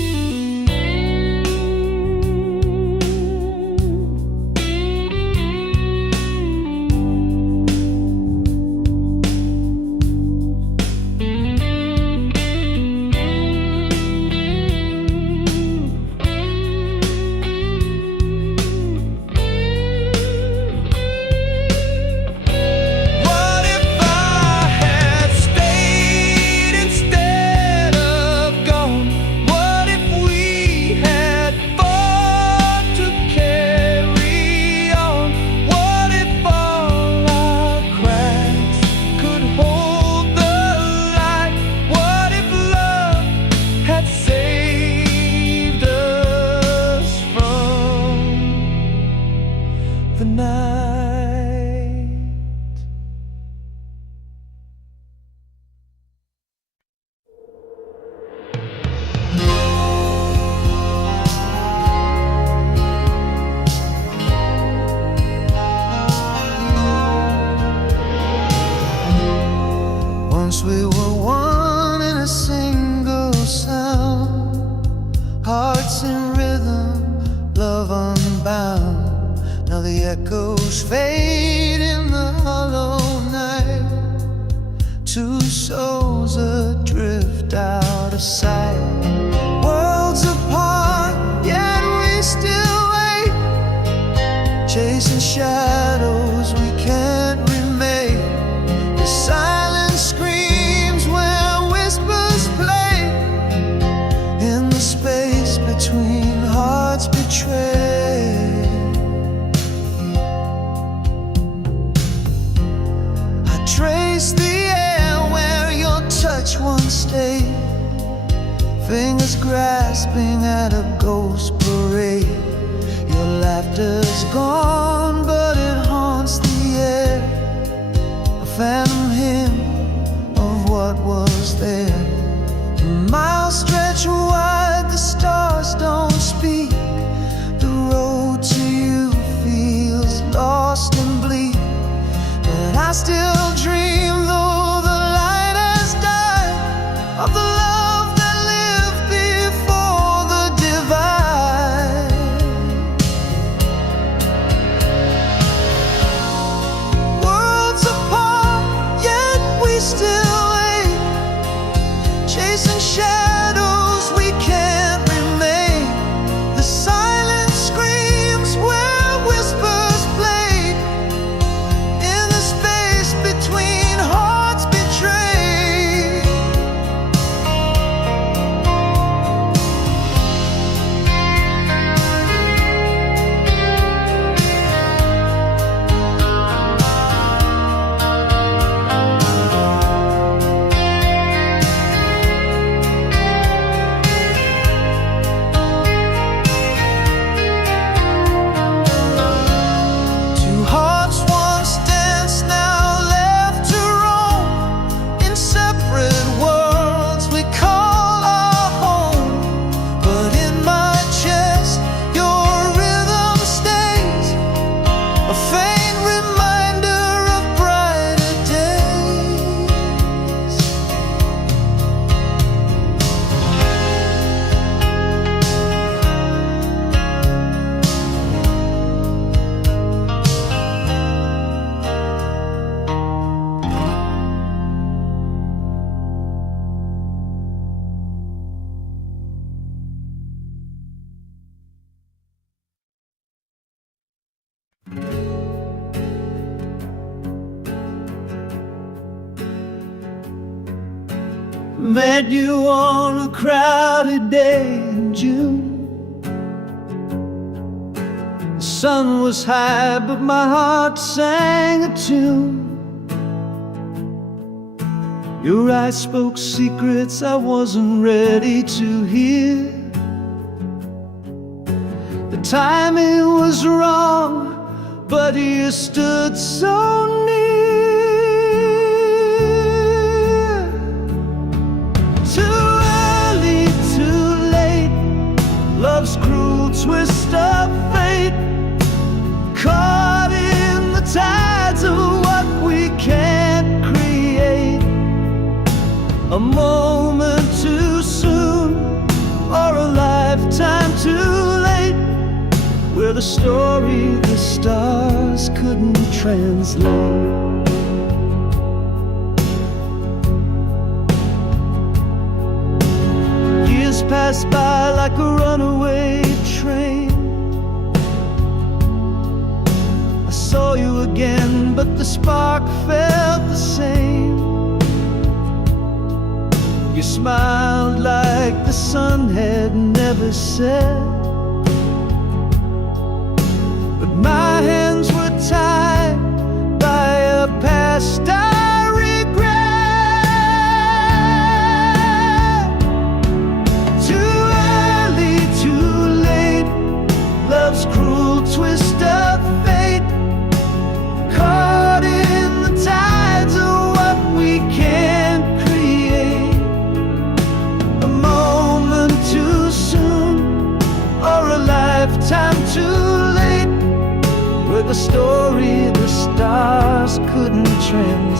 sight. Worlds apart, yet we still wait, chasing shadows we can't remain. The silence screams where whispers play, in the space between hearts betrayed. I trace the air where your touch once stayed, fingers grasping at a ghost parade. Your laughter's gone, but it haunts the air, a phantom hymn of what was there. Miles stretch wide, the stars don't speak. The road to you feels lost and bleak, but I still dream, though the light has died, of the love that lived before the divide. Worlds apart, yet we still wait, chasing shadows we can't remain. The silence screams where whispers played, in the space between hearts betrayed. Two hearts once danced, now left to roam, in separate worlds we call our home. But in my chest your rhythm stays, a faint reminder of brighter days. Met you on a crowded day in June. The sun was high, but my heart sang a tune. Your eyes spoke secrets I wasn't ready to hear. The timing was wrong, but you stood so near. Too early, too late, love's cruel twist of fate, caught in the tides of what we can't create. A moment too soon, or a lifetime too late, where the story the stars couldn't translate. Years passed by like a runaway train. I saw you again, but the spark felt the same. You smiled like the sun had never set, but my hands were tied by a past I regret. Too early, too late, love's cruel twist of fate, caught in the tides of what we can't create. A moment too soon, or a lifetime too late, where the story the stars couldn't translate.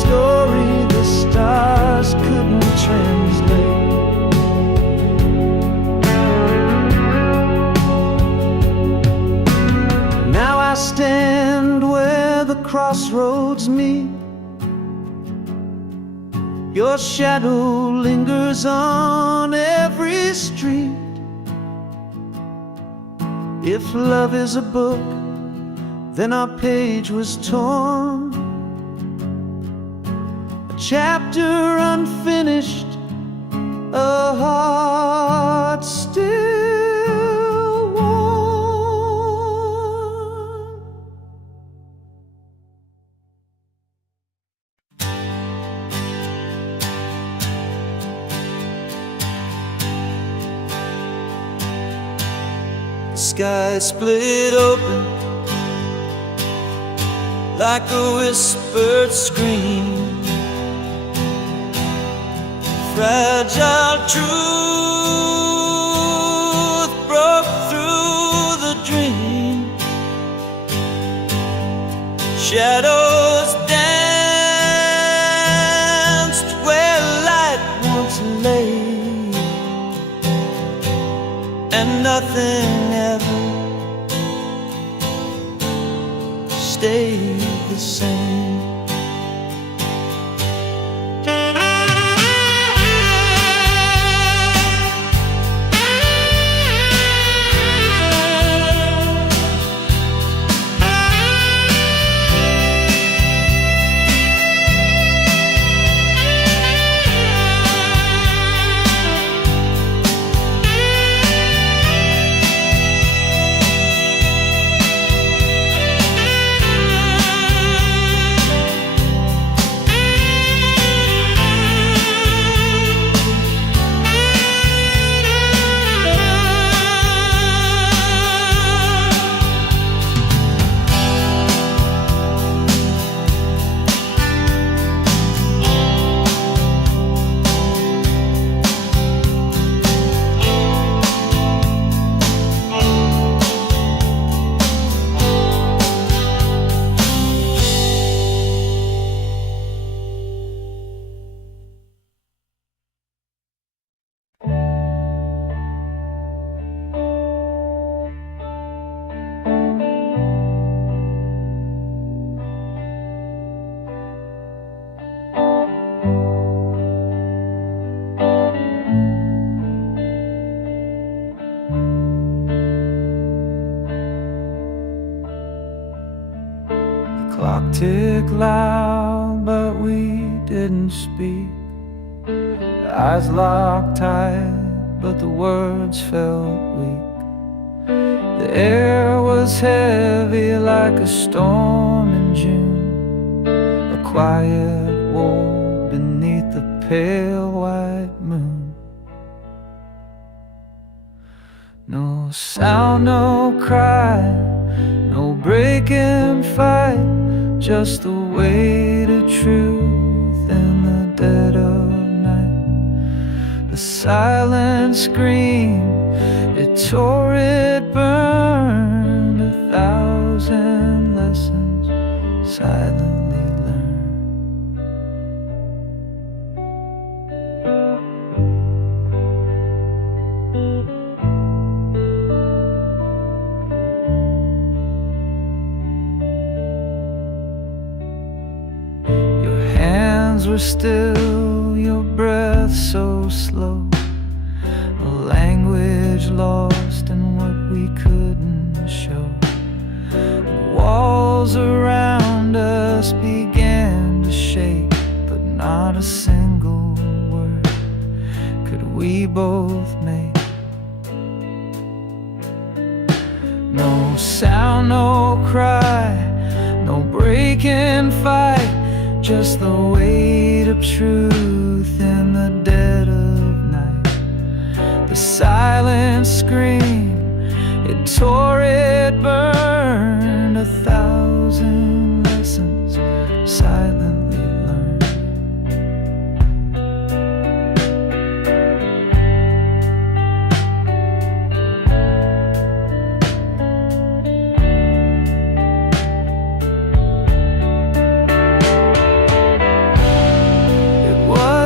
story the stars couldn't translate. Now I stand where the crossroads meet. Your shadow lingers on every street. If love is a book, then our page was torn. A chapter unfinished, a heart still warm. The sky split open like a whispered scream. Fragile truth broke through the dream. Shadows danced where light once lay, and nothing ever stayed the same. Clock ticked loud, but we didn't speak. The eyes locked tight, but the words felt weak. The air was heavy like a storm in June, a quiet war beneath the pale white moon. No sound, no cry, no breaking fight, just the weight of truth in the dead of night. The silent scream, it tore, it burned, 1,000 lessons silently learned. Were still, your breath so slow, a language lost in what we couldn't show. The walls around us began to shake, but not a single word could we both make. No sound, no cry, no breaking fight, just the weight of truth in the dead of night. The silent scream, it tore, it burned, 1,000 lessons silently learned.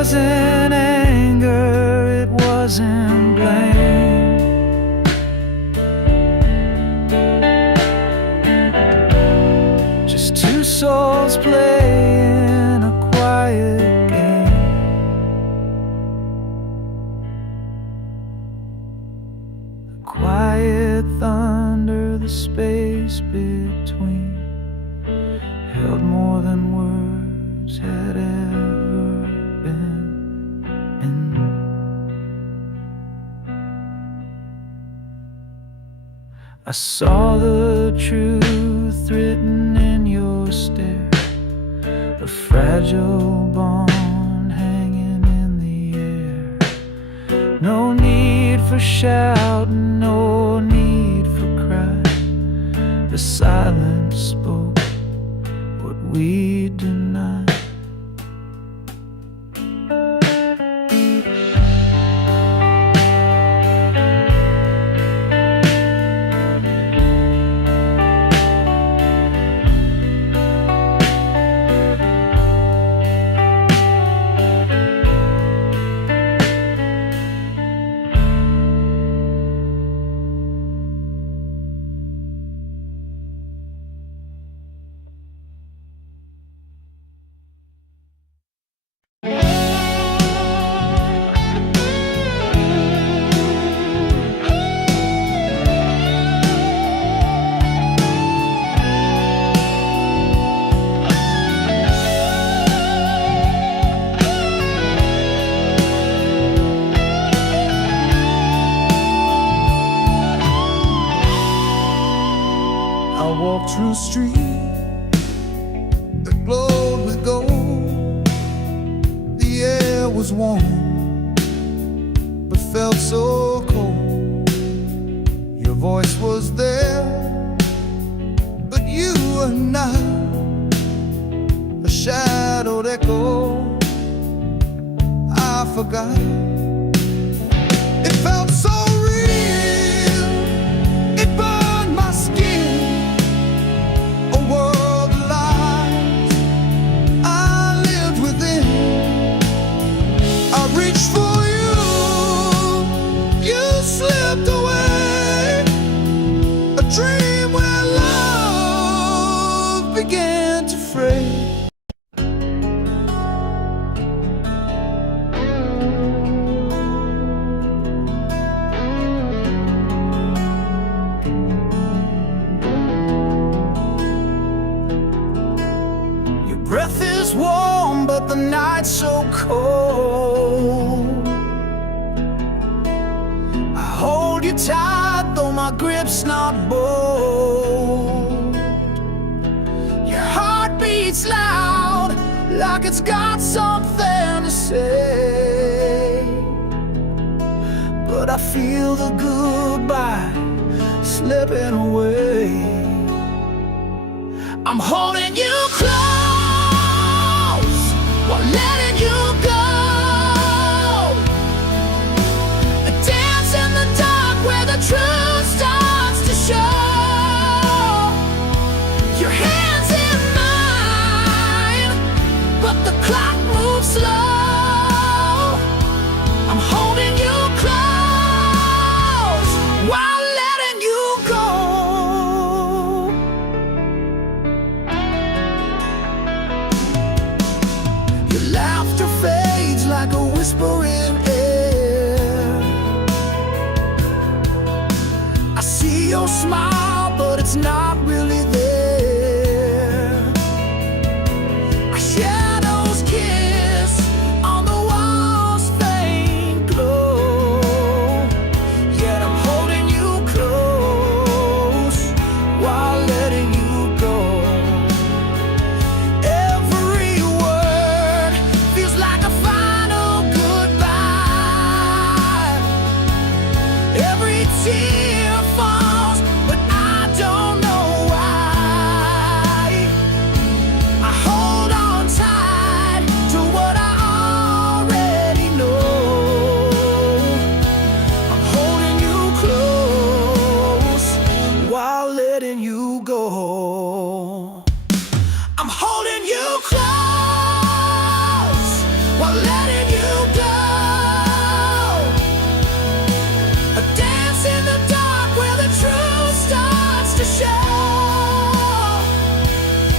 wasn't anger, it wasn't blame. Just two souls playing a quiet game. The quiet thunder, the space between, held more than words had ever been. I saw the truth written in your stare, a fragile bond hanging in the air. No need for shouting, no need for crying. The silence spoke what we denied. I walked through a street that glowed with gold. The air was warm, but felt so cold. Your voice was there, but you were not. A shadowed echo I forgot. It felt so real, it burned my skin. A world of lies I lived within. I reached for you, you slipped away. A dream where love began to fray. Breath is warm, but the night's so cold. I hold you tight, though my grip's not bold. Your heart beats loud, like it's got something to say. But I feel the goodbye slipping away. I'm holding you close while letting you go. A dance in the dark where the truth starts to show. Your hands in mine, but the clock moves slow. I'm holding you close while letting you go. Your laughter fades like a whisper in air. I see your smile, but it's not really there. Our shadows kiss on the wall's faint glow. Yet I'm holding you close while letting you go. Every word feels like a final goodbye. Every tear falls, but I don't know why. I hold on tight to what I already know. I'm holding you close while letting you go. I'm holding you close while letting you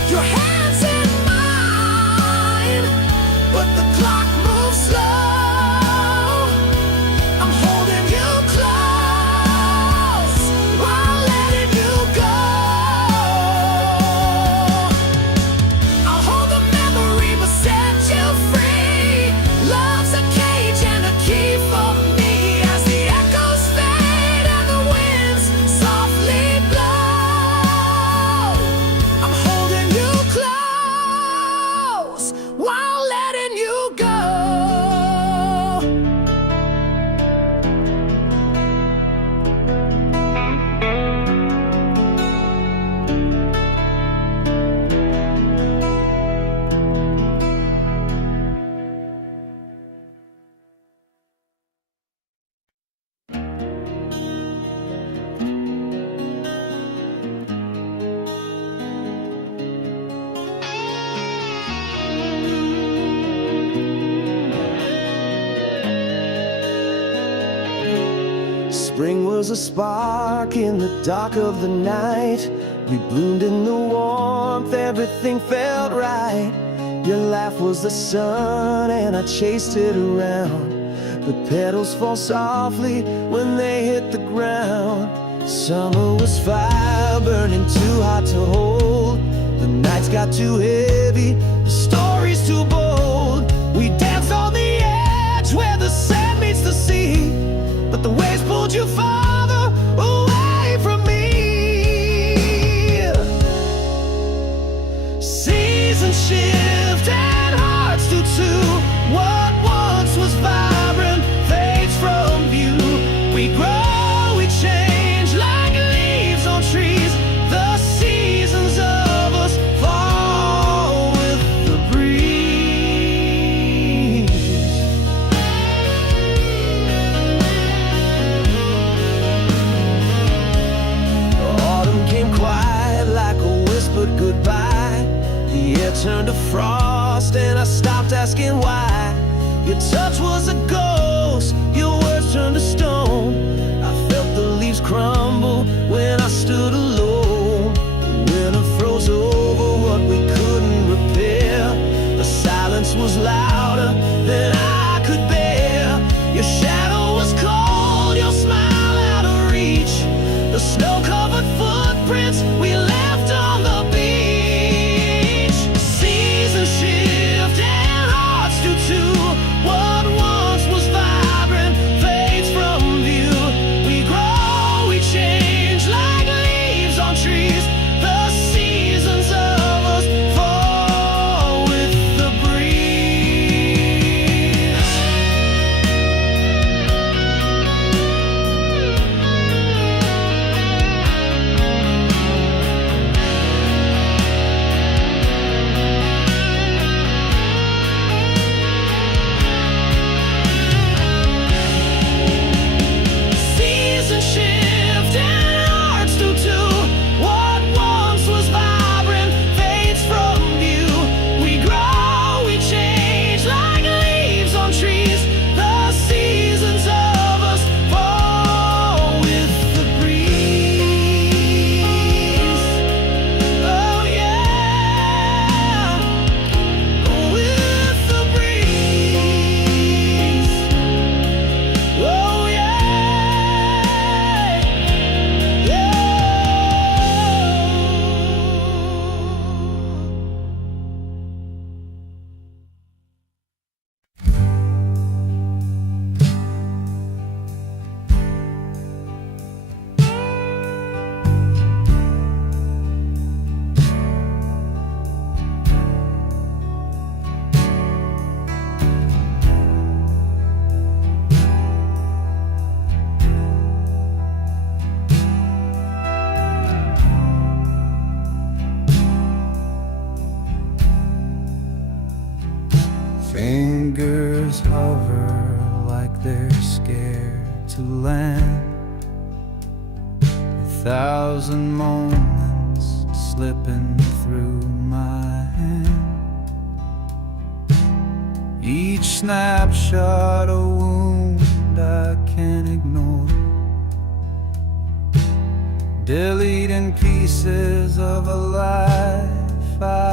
Your hands in mine, but the clock moves slow. I'm holding you close while letting you go. I'll hold the memory but set you free. Love's a cage and a key for me as the echoes fade and the winds softly blow. I'm holding you close while letting you go. Spring was a spark in the dark of the night. We bloomed in the warmth, everything felt right. Your laugh was the sun and I chased it around. The petals fall softly when they hit the ground. Summer was fire burning too hot to hold. The nights got too heavy, the story's too bold. We danced on the edge where the sand meets the sea, but the waves pulled you farther away from me. Seasons shift and hearts do too. What once was vibrant fades from view. We grow, we change like leaves on trees. The seasons of us fall with the breeze. Autumn came quiet like a whispered goodbye. The air turned to frost and I stopped asking why. Your touch was a ghost, your words turned to stone. I felt the leaves crumble when I stood alone. The winter froze over what we couldn't repair. The silence was louder than I could bear. Your shadow was cold, your smile out of reach. The snow-covered footprints we left on the beach. Seasons shift and hearts do too. What once was vibrant fades from view. We grow, we change like leaves on trees. The seasons of us fall with the breeze. Seasons shift and hearts do too. What once was vibrant fades from view. We grow, we change like leaves on trees. The seasons of us fall with the breeze. Oh yeah, with the breeze. Oh yeah, yeah. Fingers hover like they're scared to land. 1,000 moments slipping through my hand. Each snapshot a wound I can't ignore. Deleting pieces of a life I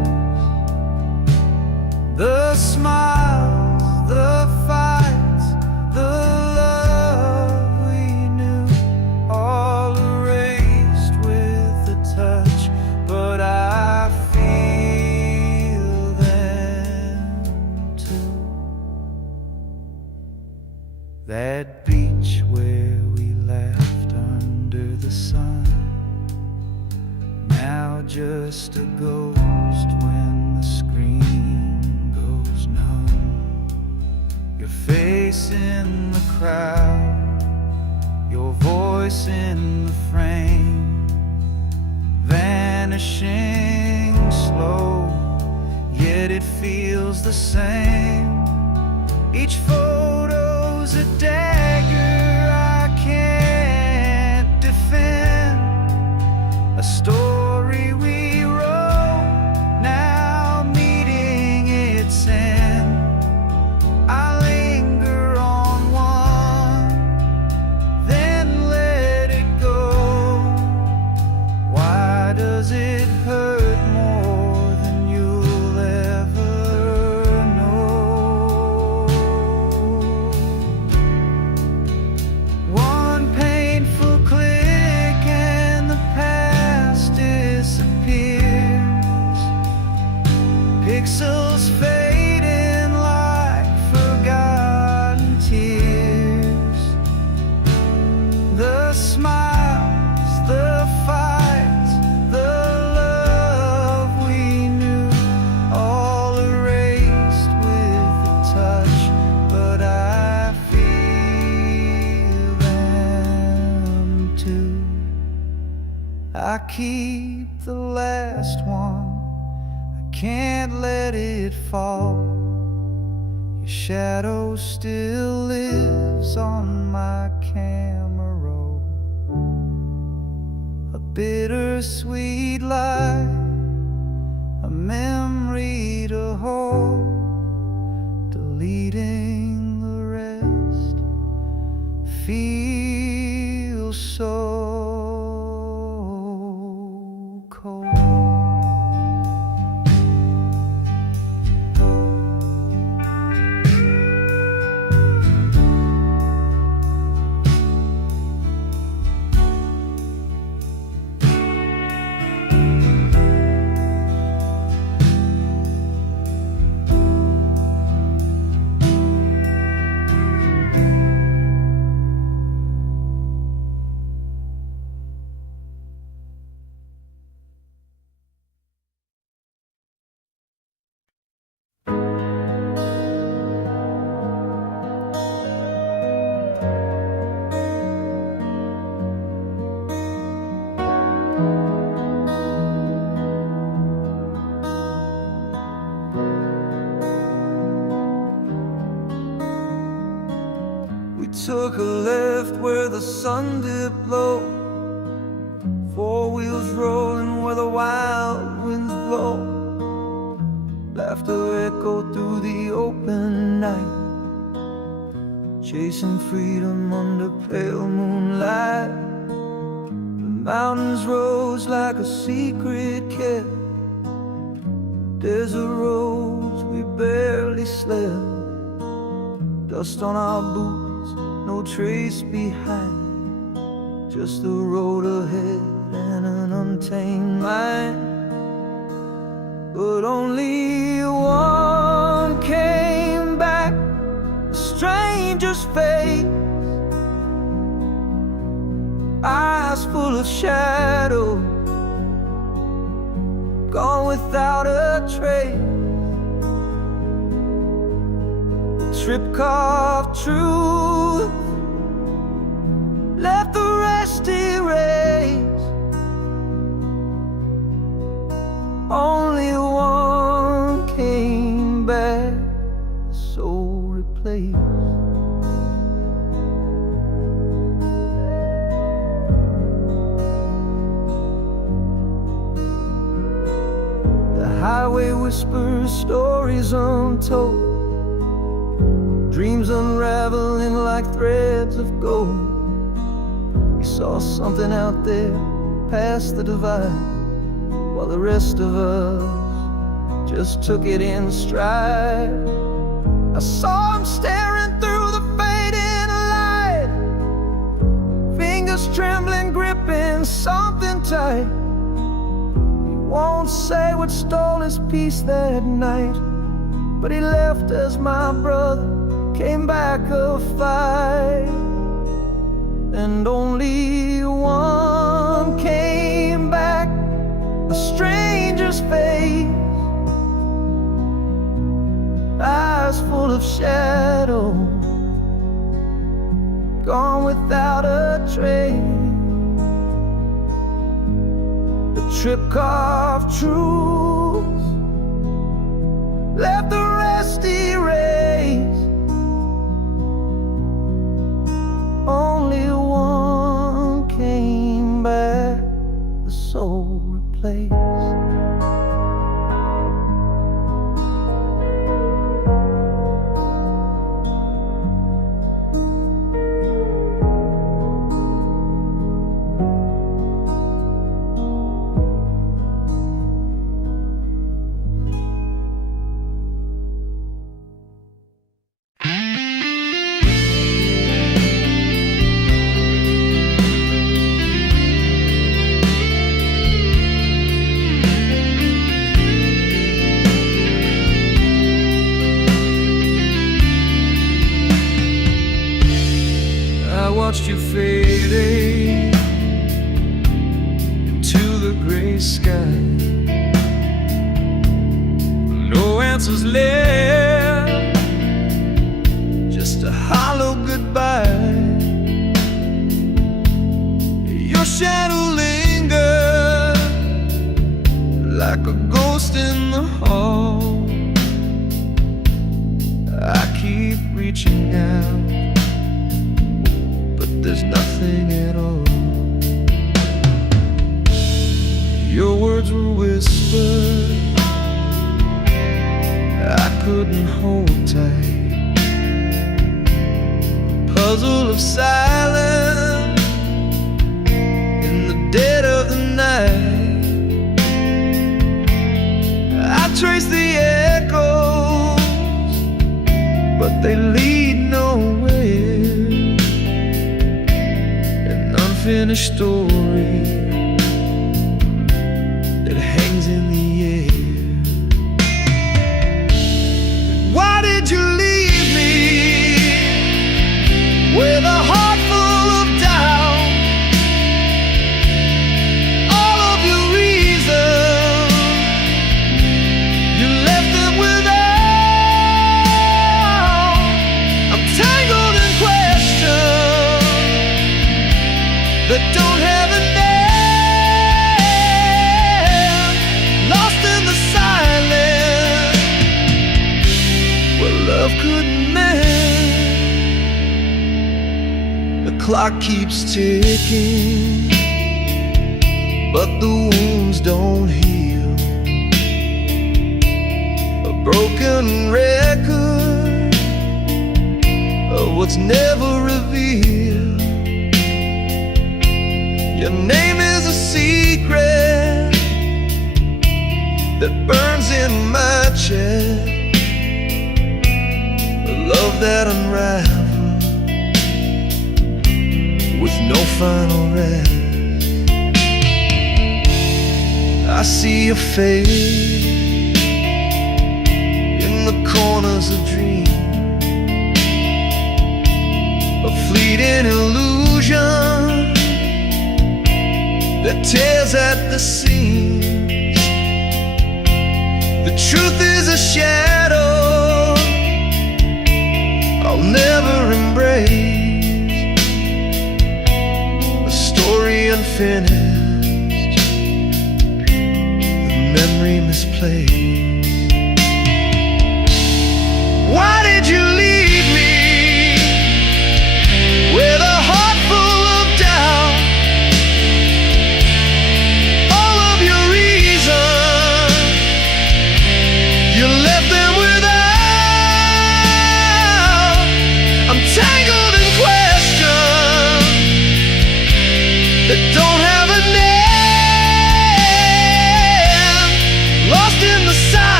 just a ghost when the screen goes numb. Your face in the crowd, your voice in the frame, vanishing slow, yet it feels the same. Each photo's a dagger I can't defend, a story we wrote, now meeting its end. I linger on one, then let it go. Why does it hurt more than you'll ever know? One painful click and the past disappears, pixels fading like forgotten tears. The smiles, the fights, the love we knew, all erased with a touch, but I feel them too. I keep the last one, I can't let it fall. Your shadow still lives on my camera roll, a bittersweet lie, a memory to hold, deleting the rest feels so cold. We took a left where the sun dipped low, four wheels rolling where the wild winds blow. Laughter echoed through the open night, chasing freedom under pale moonlight. The mountains rose like a secret kept, desert roads we barely slept. Dust on our boots, no trace behind, just the road ahead and an untamed mind. But only one came back, a stranger's face, eyes full of shadow, gone without a trace. Trip-carved truth left the rest erased. Only one came back, soul replaced. The highway whispers stories untold, dreams unraveling like threads of gold. We saw something out there past the divide, while the rest of us just took it in stride. I saw him staring through the fading light, fingers trembling, gripping something tight. He won't say what stole his peace that night, but he left as my brother came back a fight. And only one came back, a stranger's face, eyes full of shadow, gone without a trace. The trip-carved truth left the rest erased. Only one came back, the soul replaced. I watched you fading into the gray sky. No answers left, just a hollow goodbye. Your shadow lingered like a ghost in the hall. I keep reaching out, there's nothing at all. Your words were whispered, I couldn't hold tight. Puzzle of silence in the dead of the night. I trace the echoes, but they lead nowhere. Unfinished story that hangs in the air. Why did you leave me with a heart full of doubt? All of your reasons, you left them without. I'm tangled in questions that don't have a name, lost in the silence where love couldn't mend. The clock keeps ticking, but the wounds don't heal. A broken record of what's never revealed. Your name is a secret that burns in my chest, a love that unravels with no final rest. I see your face in the corners of dreams, a fleeting illusion that tears at the seams. The truth is a shadow I'll never embrace, a story unfinished, the memory misplaced. Why did you leave me with a heart full of doubt? That don't have a name, lost in the silence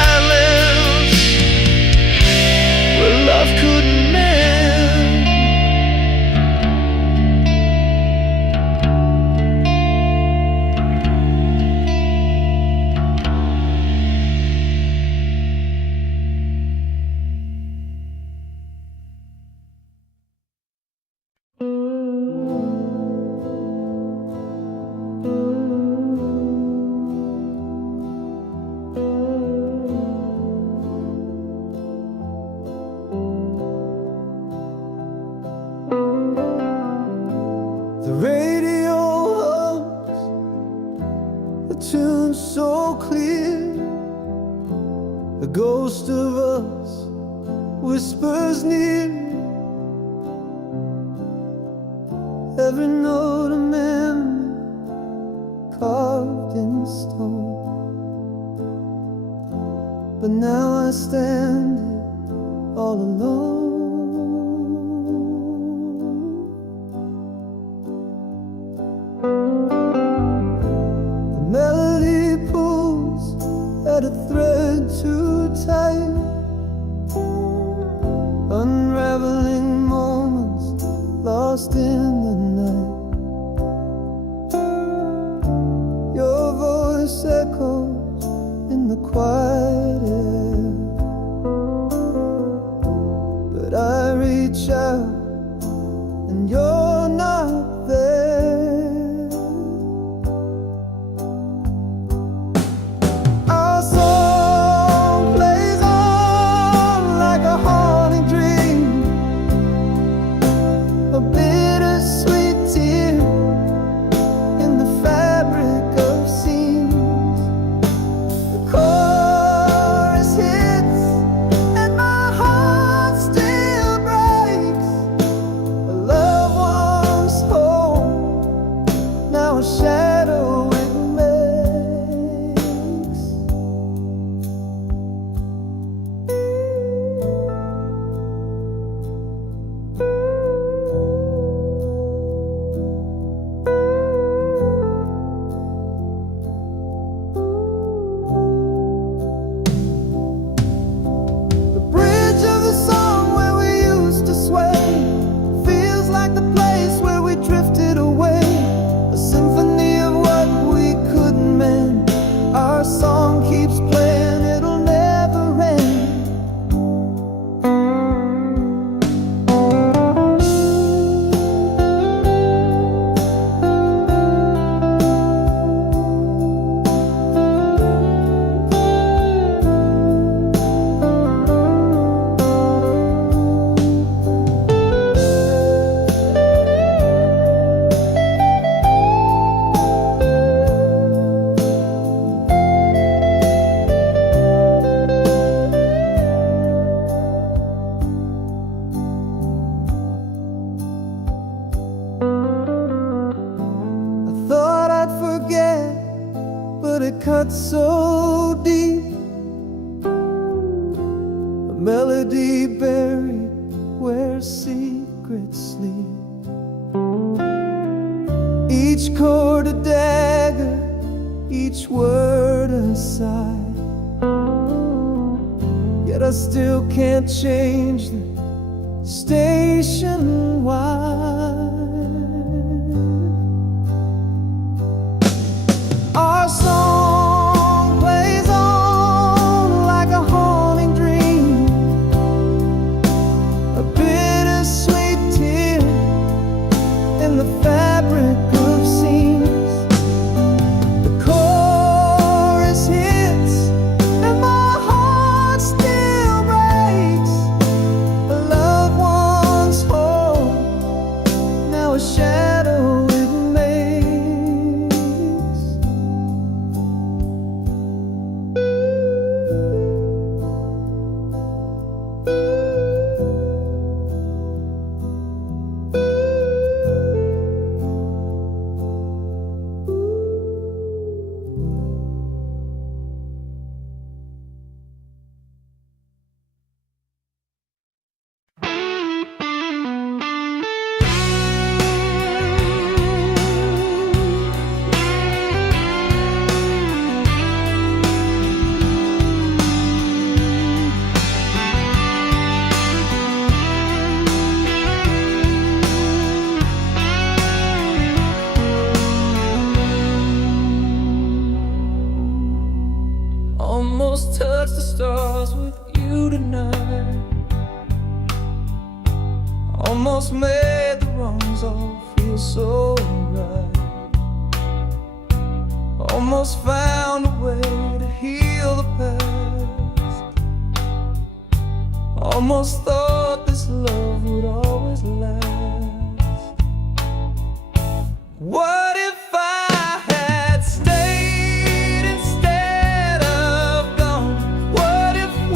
The ghost of us whispers near. Every note a memory carved in stone. But now I stand here all alone. The melody pulls at a thread too tight, unraveling moments lost in the night. Your voice echoes in the quiet air, but I reach out and you're not there. Our song plays on like a haunting dream, a bittersweet tear in the fabric of scenes. The chorus hits and my heart still breaks. A loved one's home, now a shadow it makes. The bridge of the song where we used to sway feels like the place where we drifted away. A symphony of what we couldn't mend. Our song keeps playing, it'll never end. I thought I'd forget, but it cuts so deep. A melody buried where secrets sleep. Each chord a dagger, each word a sigh. Yet I still can't change the station wide. Our song plays on like a haunting dream, a bittersweet tear in the fabric of scenes. The chorus hits and my heart still breaks. A loved one's home, now a shadow it makes. Almost touched the stars with you tonight. Almost made the wrongs all feel so right. Almost found a way to heal the past. Almost thought this love would always last. What if I had stayed instead of gone? What if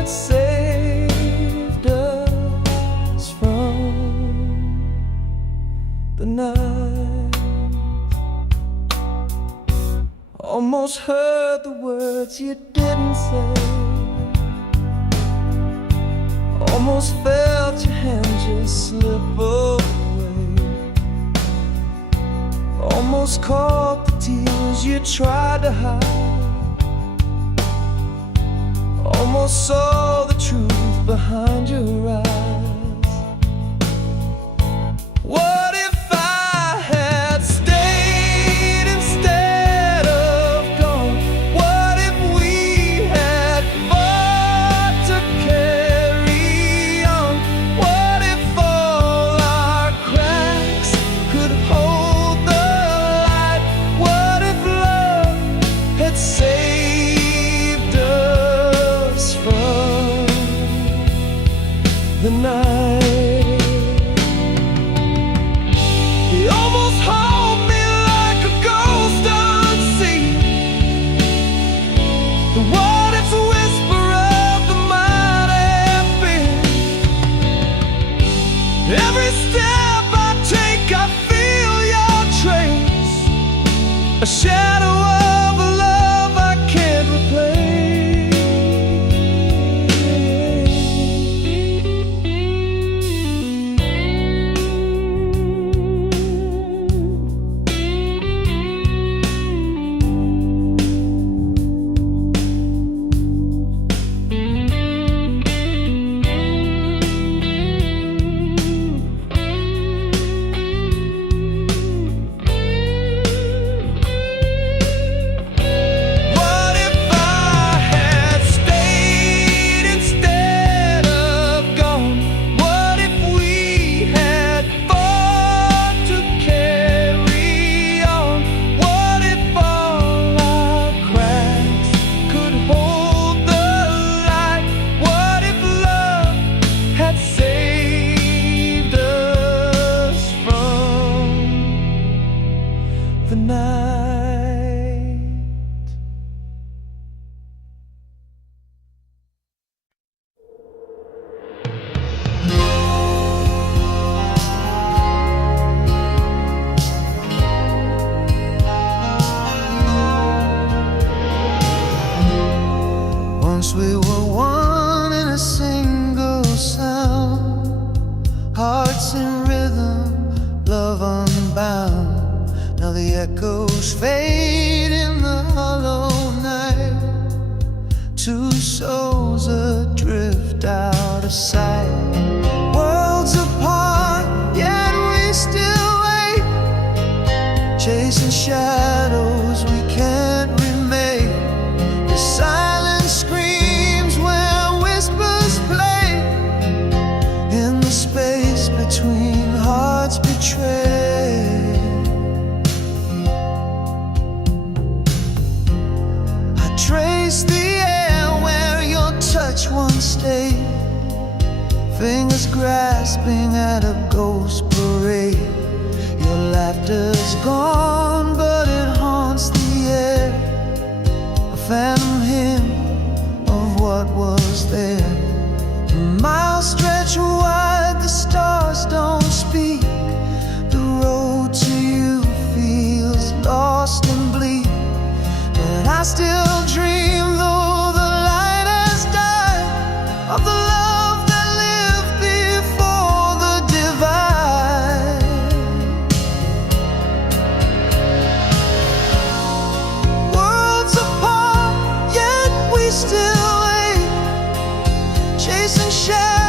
had saved us from the night. Almost heard the words you didn't say, almost felt your hand just slip away, almost caught the tears you tried to hide, almost saw the truth behind your eyes. What if I had stayed instead of gone? What if we had fought to carry on? What if all our cracks could hold the light? What if love had saved us from the night? He almost held me like a ghost unseen. The what if's whisper of the might have been. Every step I take, I feel your trace, a shadow of a love I can't replace. What if I had stayed instead of gone? What if we had fought to carry on? What if all our cracks could hold the light? What if love had saved us from the night? Once we were one in a single sound, hearts in rhythm, love unbound. Now the echoes fade in the hollow night, two souls adrift out of sight. Worlds apart, yet we still wait, chasing shadows we can't remake. The silence screams where whispers play, in the space between hearts betrayed. I trace the air where your touch once stayed, fingers grasping at a ghost parade. Your laughter's gone, but it haunts the air, a phantom hymn of what was there. Miles stretch wide, the stars don't speak. The road to you feels lost and bleak, but I still dream, though the light has died, of the love that lived before the divide. Worlds apart, yet we still wait, chasing shadows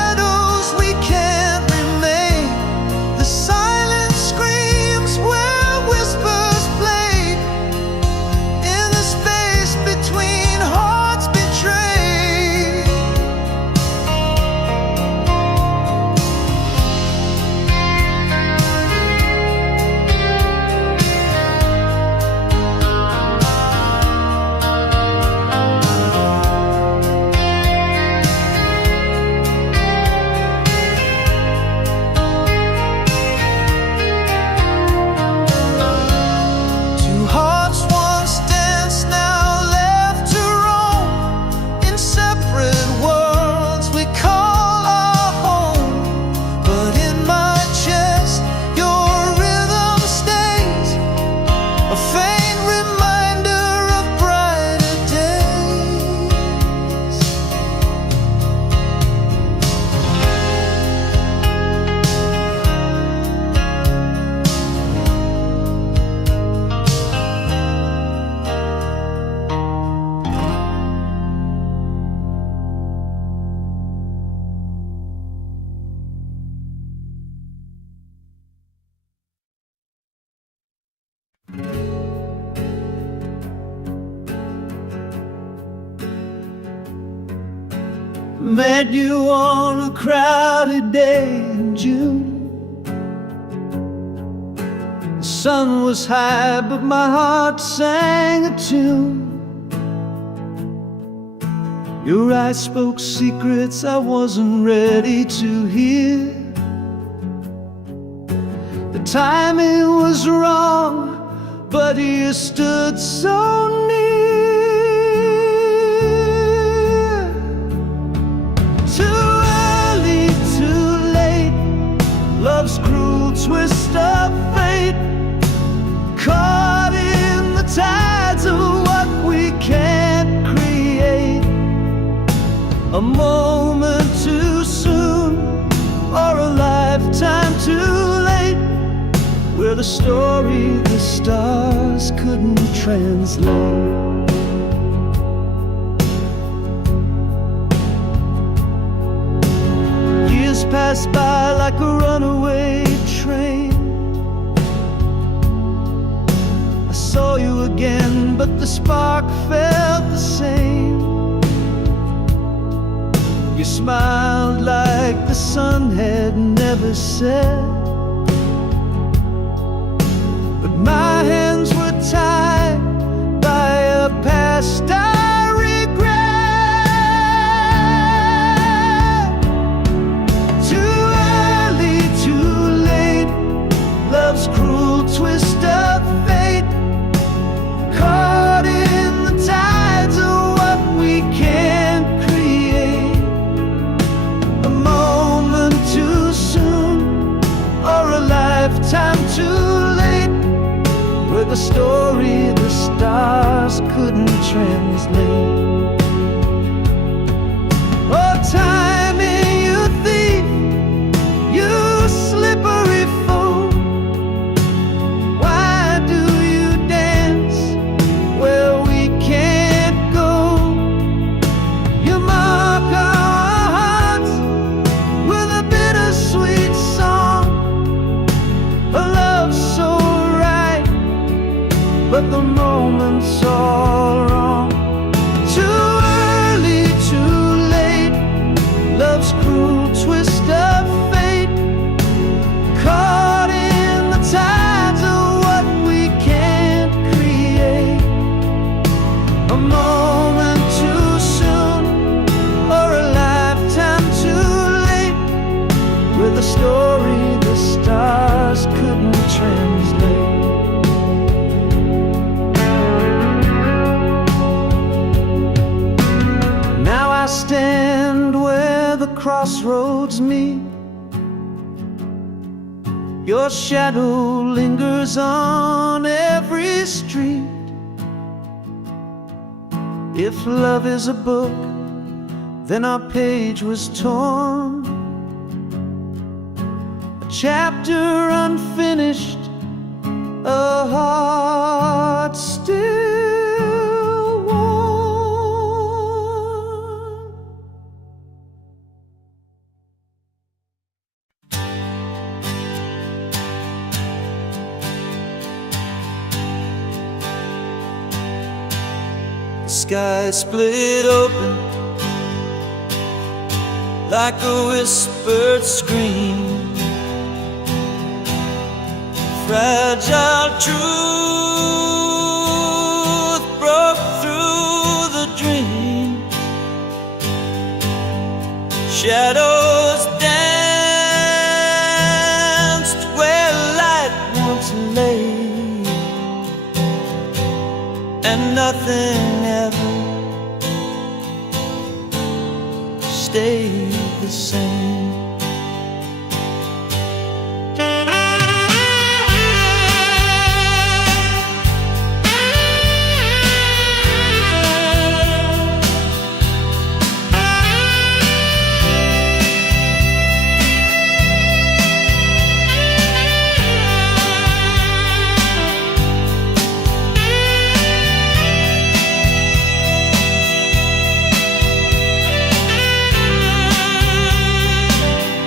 Met you on a crowded day in June. The sun was high, but my heart sang a tune. Your eyes spoke secrets I wasn't ready to hear. The timing was wrong, but you stood so near. Too early, too late, love's cruel twist of fate. Caught in the tides of what we can't create. A moment too soon, or a lifetime too late, where the story the stars couldn't translate. Years passed by like a runaway train. I saw you again, but the spark felt the same. You smiled like the sun had never set. But my hands were tied by a past I regret. Too early, too late, love's cruel twist of fate. Caught in the tides of what we can't create. A moment too soon, or a lifetime too late, where the story the stars couldn't translate. Oh, timing, you thief, you slippery fool. Why do you dance where we can't go? You mark our hearts with a bittersweet song. A love so right, but the moment's all wrong. Too early, too late, love's cruel twist of fate. Caught in the tides of what we can't create. A moment too soon, or a lifetime too late, with a story the stars couldn't translate. Now I stand where the crossroads meet. Your shadow lingers on every street. If love is a book, then our page was torn. A chapter unfinished, a heart still warm. The sky split open like a whispered scream. Fragile truth broke through the dream. Shadows danced where light once lay, and nothing ever stayed the same.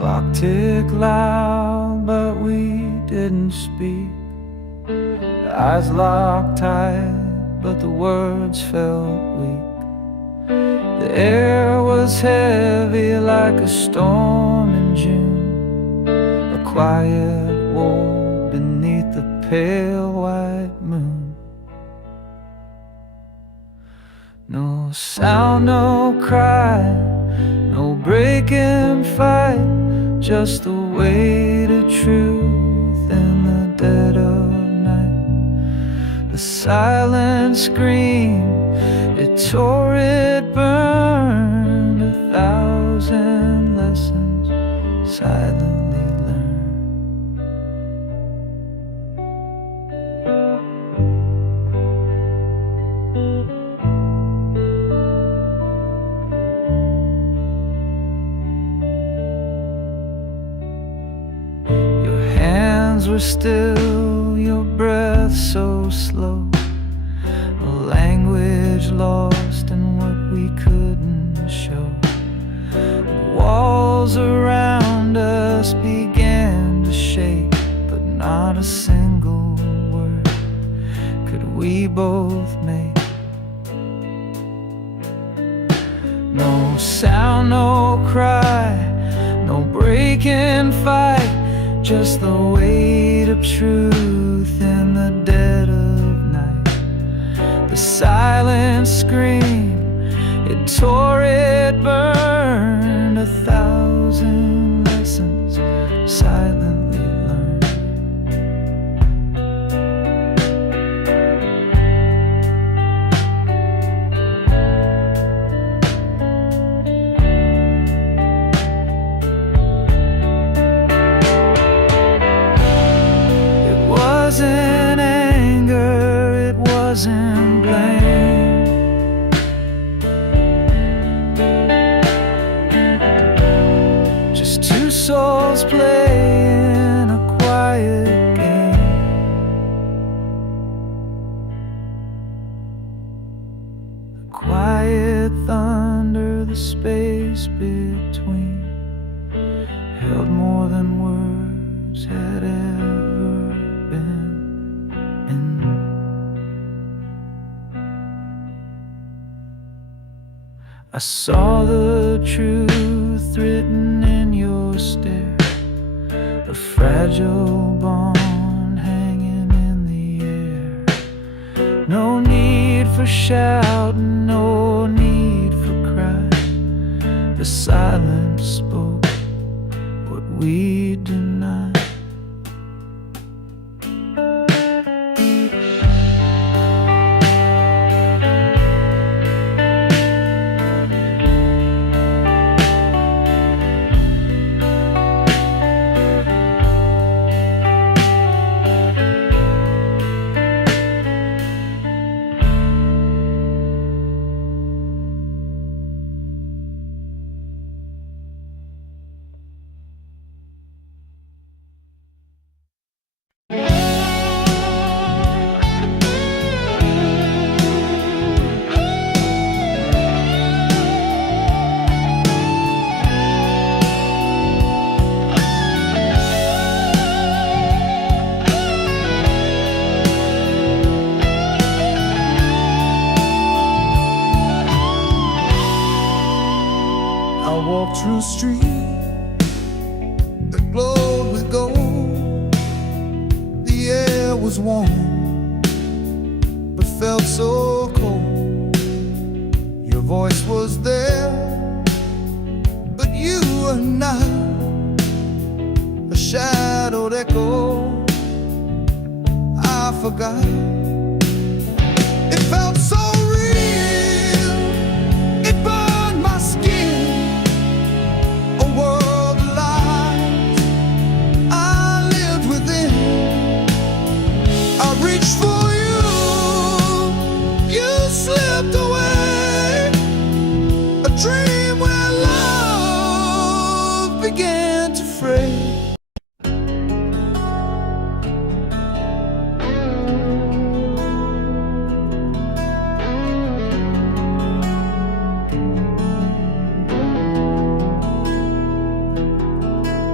clock ticked loud, but we didn't speak. Eyes locked tight, but the words felt weak. The air was heavy like a storm in June, a quiet war beneath the pale white moon. No sound, no cry, no breaking fight, just the weight of truth in the dead of night. The silent scream, it tore, it burned, 1,000 lessons silently learned. Your hands were still, your breath so slow, a language lost in what we couldn't show. Walls around us began to shake, but not a single word could we both make. No sound, no cry, no breaking fight, just the weight of truth in the dead of night. The silent scream, it tore, it burned, 1,000 lessons silently learned. It wasn't anger, it wasn't blame. Just two souls playing a quiet game. The quiet thunder, the space between, held more than words had ever been. I saw the truth written in your stare, a fragile bond hanging in the air. No need for shouting, no need for crying. The silence spoke what we denied. I walked through a street that glowed with gold. The air was warm, but felt so cold. Your voice was there, but you were not. A shadowed echo I forgot. It felt so real, it burned my skin. A world of lies I lived within. I reached for you, you slipped away. A dream where love began to fray.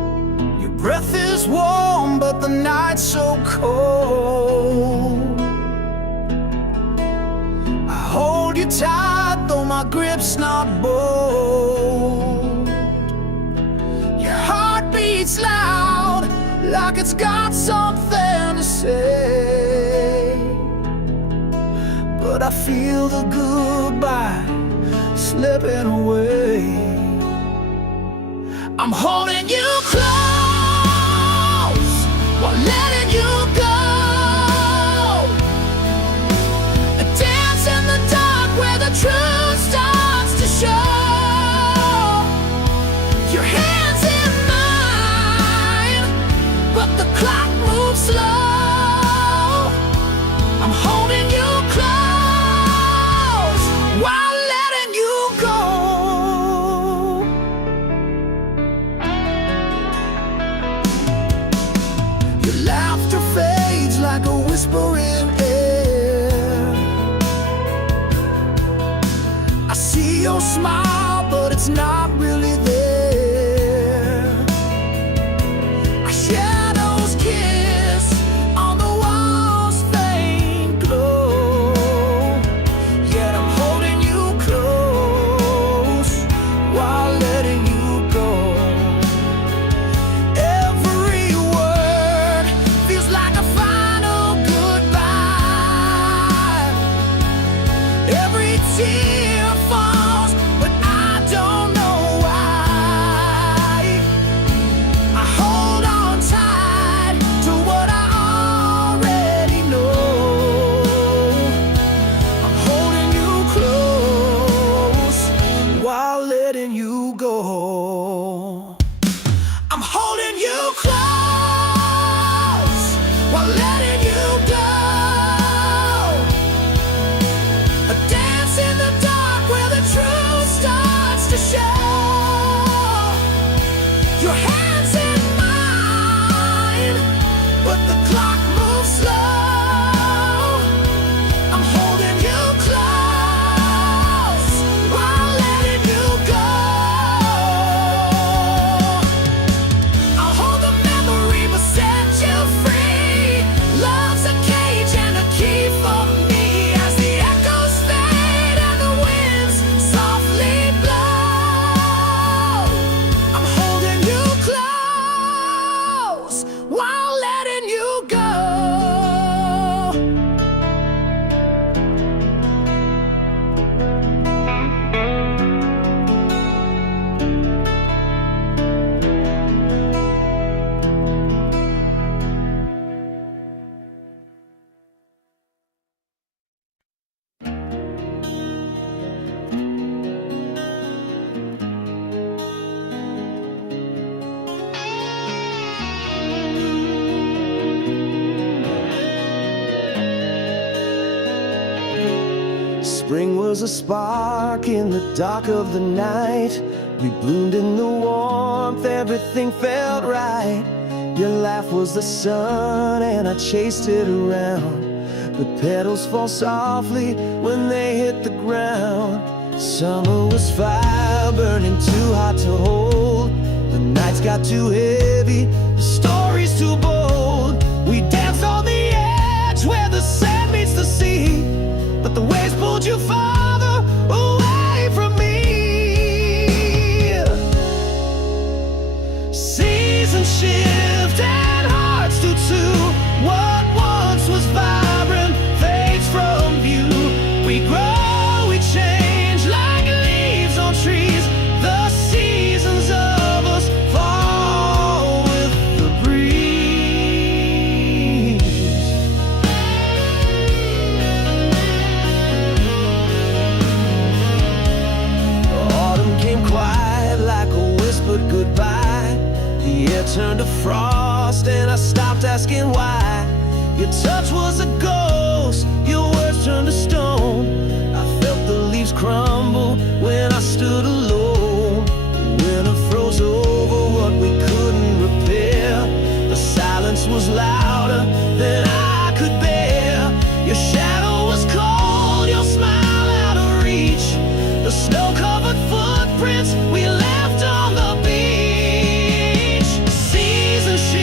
breath is warm, but the night's so cold. I hold you tight, though my grip's not bold. Your heart beats loud, like it's got something to say. But I feel the goodbye slipping away. I'm holding you close while letting you go. A dance in the dark where the truth starts to show. Your hands in mine, but the clock moves slow. I'm holding you close while letting you go. Your laughter fades like a whisper in air. I see your smile, but it's not really there. Our shadows kiss on the wall's faint glow. Yet I'm holding you close while letting you go. Every word feels like a final goodbye. Every tear falls, but I don't know why. I hold on tight to what I already know. I'm holding you close while letting you go. I'm holding you close while letting you go. A dance in the dark where the truth starts to show. Your hands in mine, but the clock moves slow. I'm holding you close while letting you go. I'll hold the memory but set you free. Love's a cage and a key for me as the echoes fade and the winds softly blow. I'm holding you close while letting you go. Spring was a spark in the dark of the night. We bloomed in the warmth, everything felt right. Your laugh was the sun and I chased it around. The petals fall softly when they hit the ground. Summer was fire burning too hot to hold. The nights got too heavy, the story's too bold. We danced on the edge where the sand meets the sea, but the waves pulled you farther away from me. Seasons shift and hearts do too. What once was vibrant fades from view. We grow, we change like leaves on trees. The seasons of us fall with the breeze. Autumn came quiet like a whispered goodbye. The air turned to frost and I stopped asking why. Your touch was a ghost, your words turned to stone. I felt the leaves crumble when I stood alone. The winter froze over what we couldn't repair. The silence was louder than I could bear. Your shadow was cold, your smile out of reach. The snow-covered footprints we left on the beach. Seasons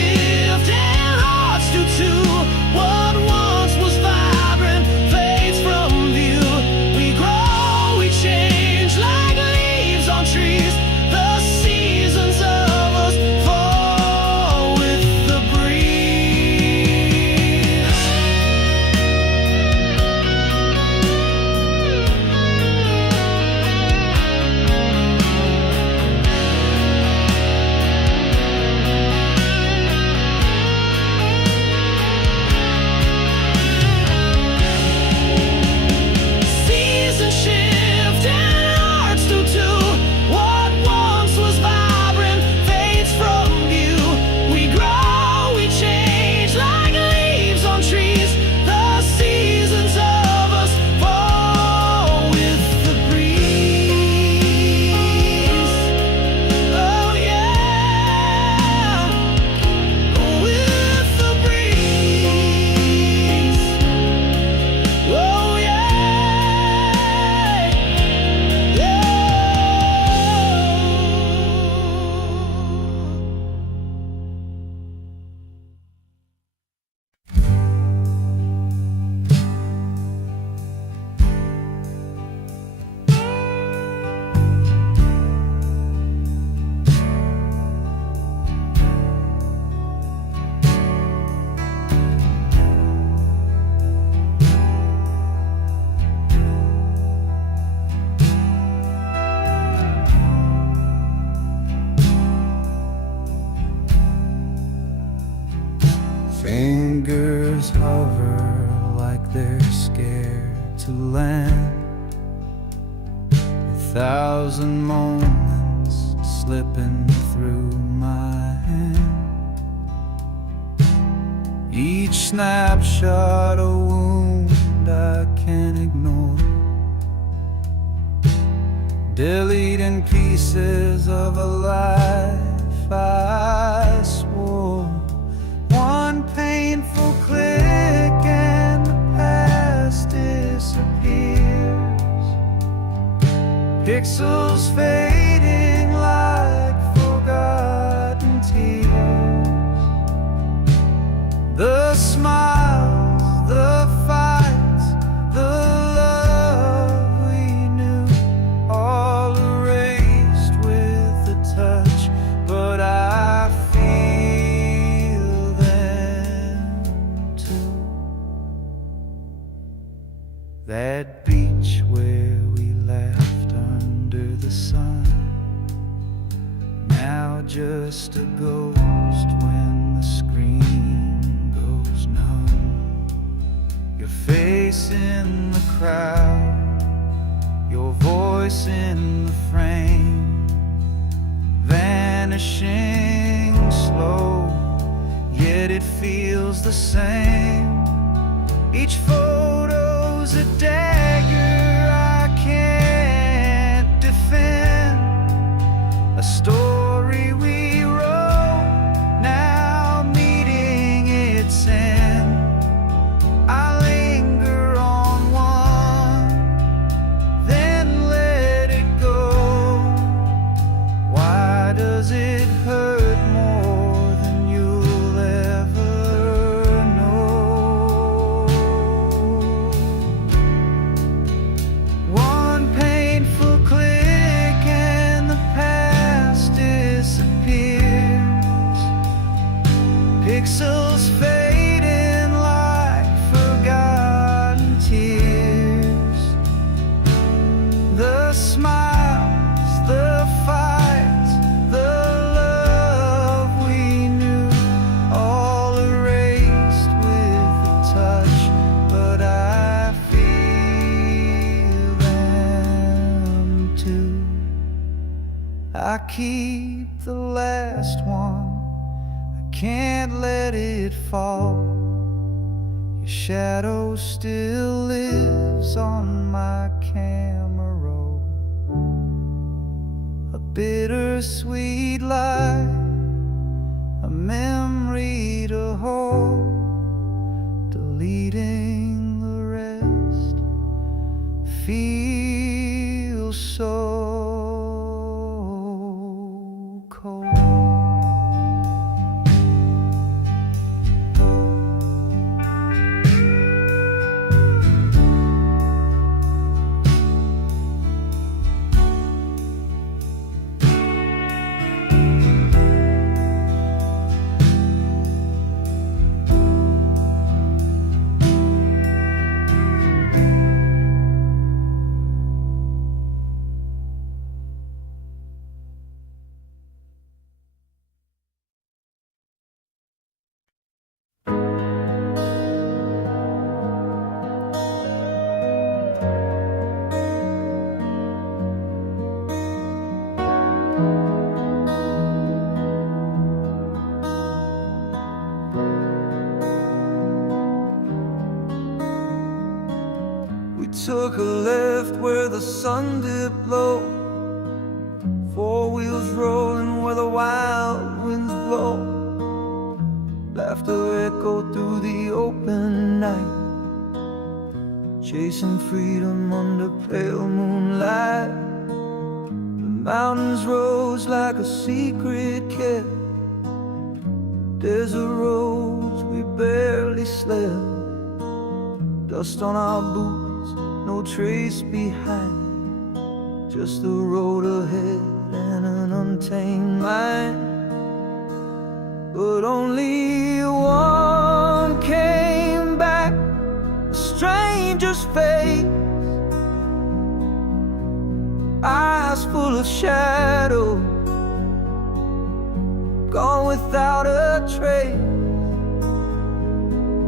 fingers hover like they're scared to land. 1,000 moments slipping through my hand. Each snapshot a wound I can't ignore, deleting pieces of a life I swore. One painful click and the past disappears, pixels fading like forgotten tears. The smiles, the fights, the love we knew, all erased with a touch, but I feel them too. That beach where we laughed under the sun, now just a ghost when the screen goes numb. Your face in the crowd, your voice in the frame, vanishing slow, yet it feels the same. Each photo's a dagger I can't defend, a story we wrote, now meeting its end. I linger on one, then let it go. Why does it hurt more than you'll ever know? One painful click and the past disappears, pixels fading like forgotten tears. The smiles, the fights, the love we knew, all erased with a touch, but I feel them too. I keep the last one, I can't let it fall. Your shadow still lives on my camera roll, a bittersweet lie, a memory to hold, deleting the rest feels so cold. We took a left where the sun dipped low, 4 wheels rolling where the wild winds blow. Laughter echoed through the open night, chasing freedom under pale moonlight. The mountains rose like a secret kept, desert roads we barely slept. Dust on our boots, no trace behind, just the road ahead and an untamed mind. But only one came back, a stranger's face, eyes full of shadow, gone without a trace.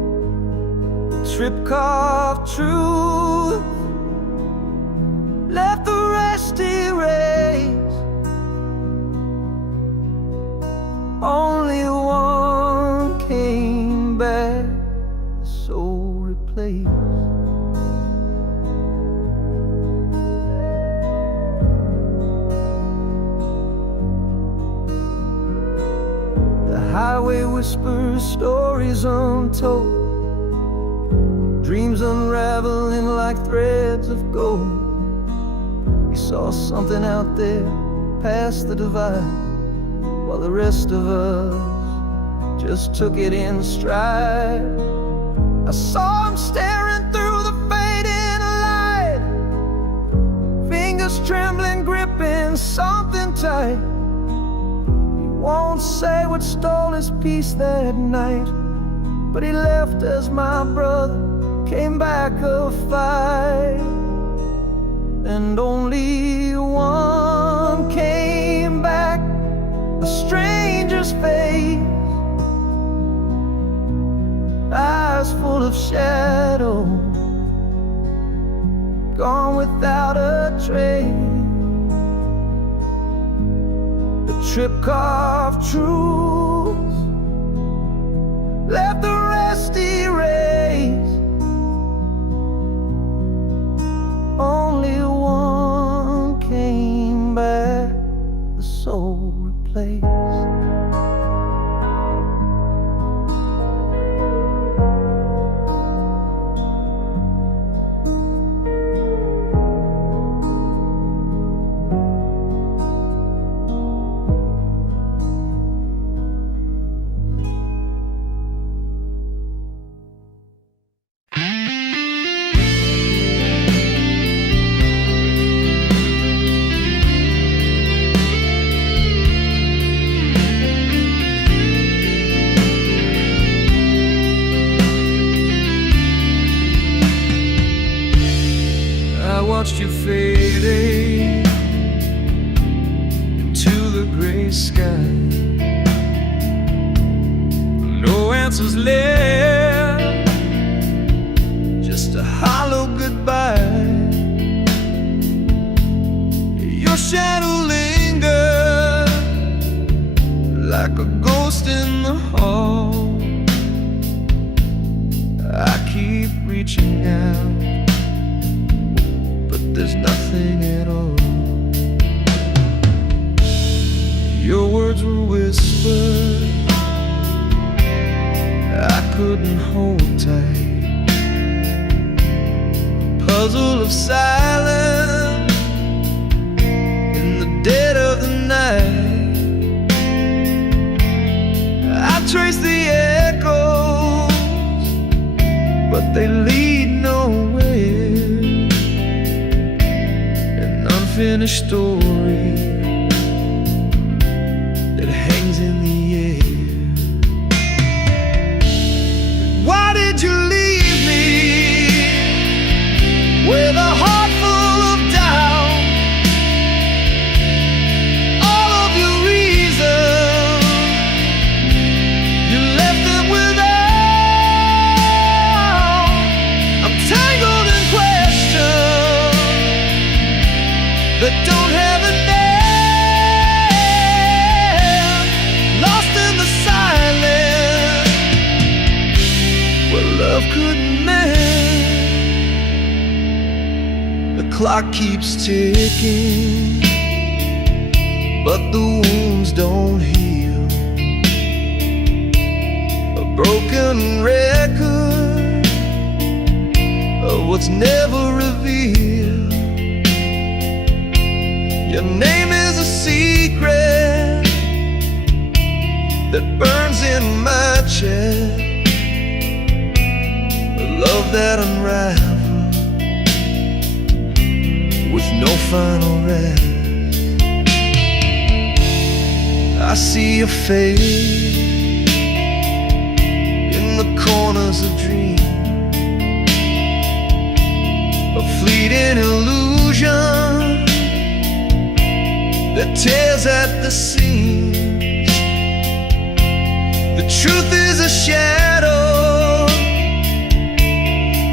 trip carved truth, let the rest erase. Only one came back, the soul replaced. The highway whispers stories untold, dreams unraveling like threads of gold. We saw something out there past the divide, while the rest of us just took it in stride. I saw him staring through the fading light, fingers trembling, gripping something tight. He won't say what stole his peace that night, but he left as my brother came back a fight. And only one came back, a stranger's face, eyes full of shadow, gone without a trace. The trip carved truth, let the rest erase. Only one came back, the soul replaced. I watched you fading into the gray sky. No answers left, just a hollow goodbye. Your shadow lingered like a ghost in the hall. I keep reaching out, there's nothing at all. Your words were whispered, I couldn't hold tight. Puzzle of silence in the dead of the night. I trace the echoes, but they lead nowhere. Unfinished story that hangs in the air. Why did you leave me with a heart full of doubt? All of your reasons, you left them without. I'm tangled in questions that don't have a name, lost in the silence where love couldn't mend. The clock keeps ticking, but the wounds don't heal. A broken record of what's never revealed. Your name is a secret that burns in my chest, a love that unravels with no final rest. I see your face in the corners of dreams, a fleeting illusion that tears at the seams. The truth is a shadow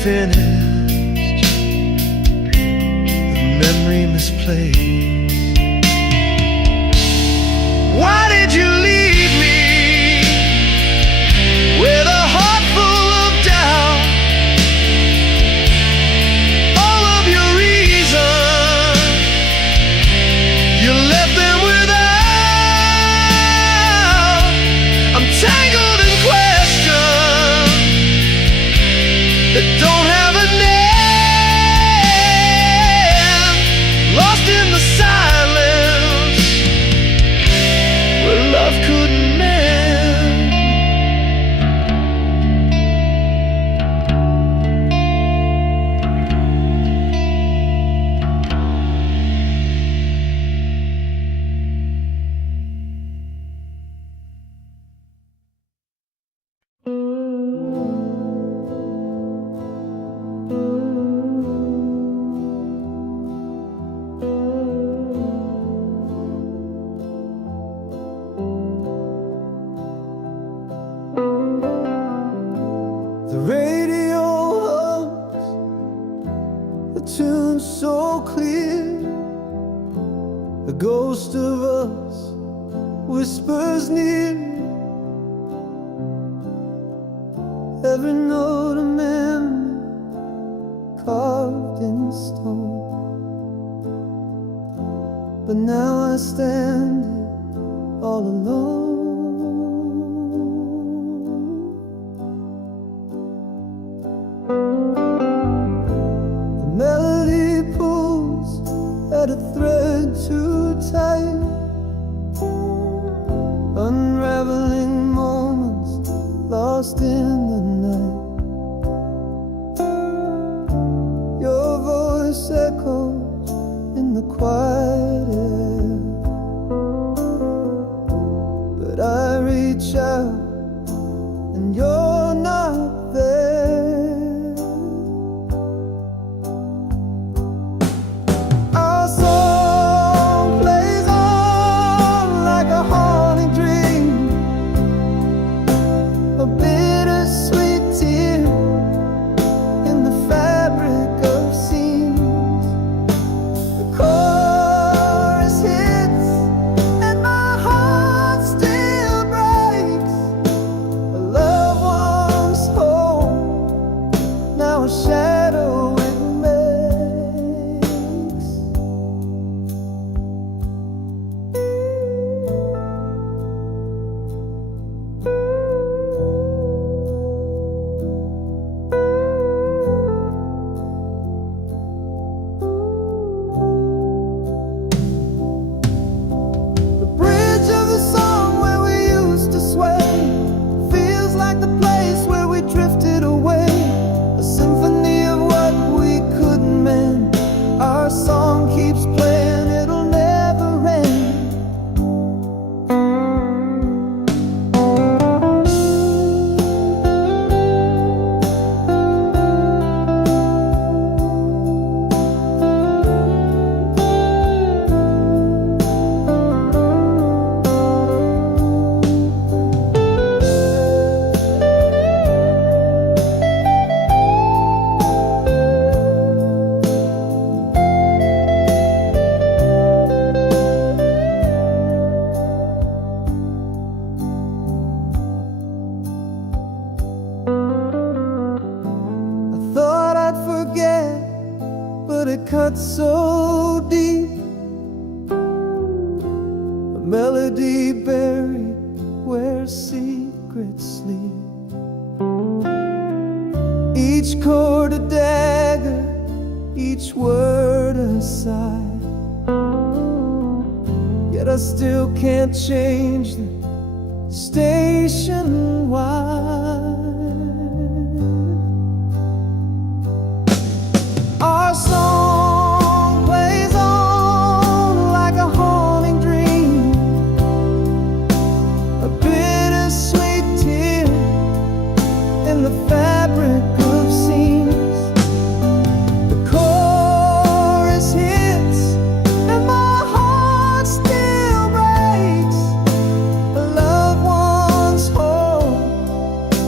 finished, the memory misplaced. Why did you leave me with a heart full of doubt? All of your reasons, you left them without. I'm tangled in questions that don't have a name, lost in the silence where love couldn't mend. The radio hums a tune so clear. The ghost of us whispers near. Every note a memory carved in stone. But now I stand here all alone. The melody pulls at a thread too tight, unraveling moments lost in the night. Your voice echoes in the quiet air, but I reach out and you're not there. Our song plays on like a haunting dream, a bittersweet tear in the fabric of scenes. The chorus hits and my heart still breaks. A loved one's home, now a shadow it makes. The bridge of the song where we used to sway feels like the place where we drifted away. A symphony of what we couldn't mend. Our song keeps playing, it'll never end. I thought I'd forget, but it cuts so deep. A melody buried where secrets sleep. Each chord a dagger, each word a sigh. Yet I still can't change the station wide. Our song plays on like a haunting dream, a bittersweet tear in the fabric of scenes. The chorus hits and my heart still breaks. A loved one's home,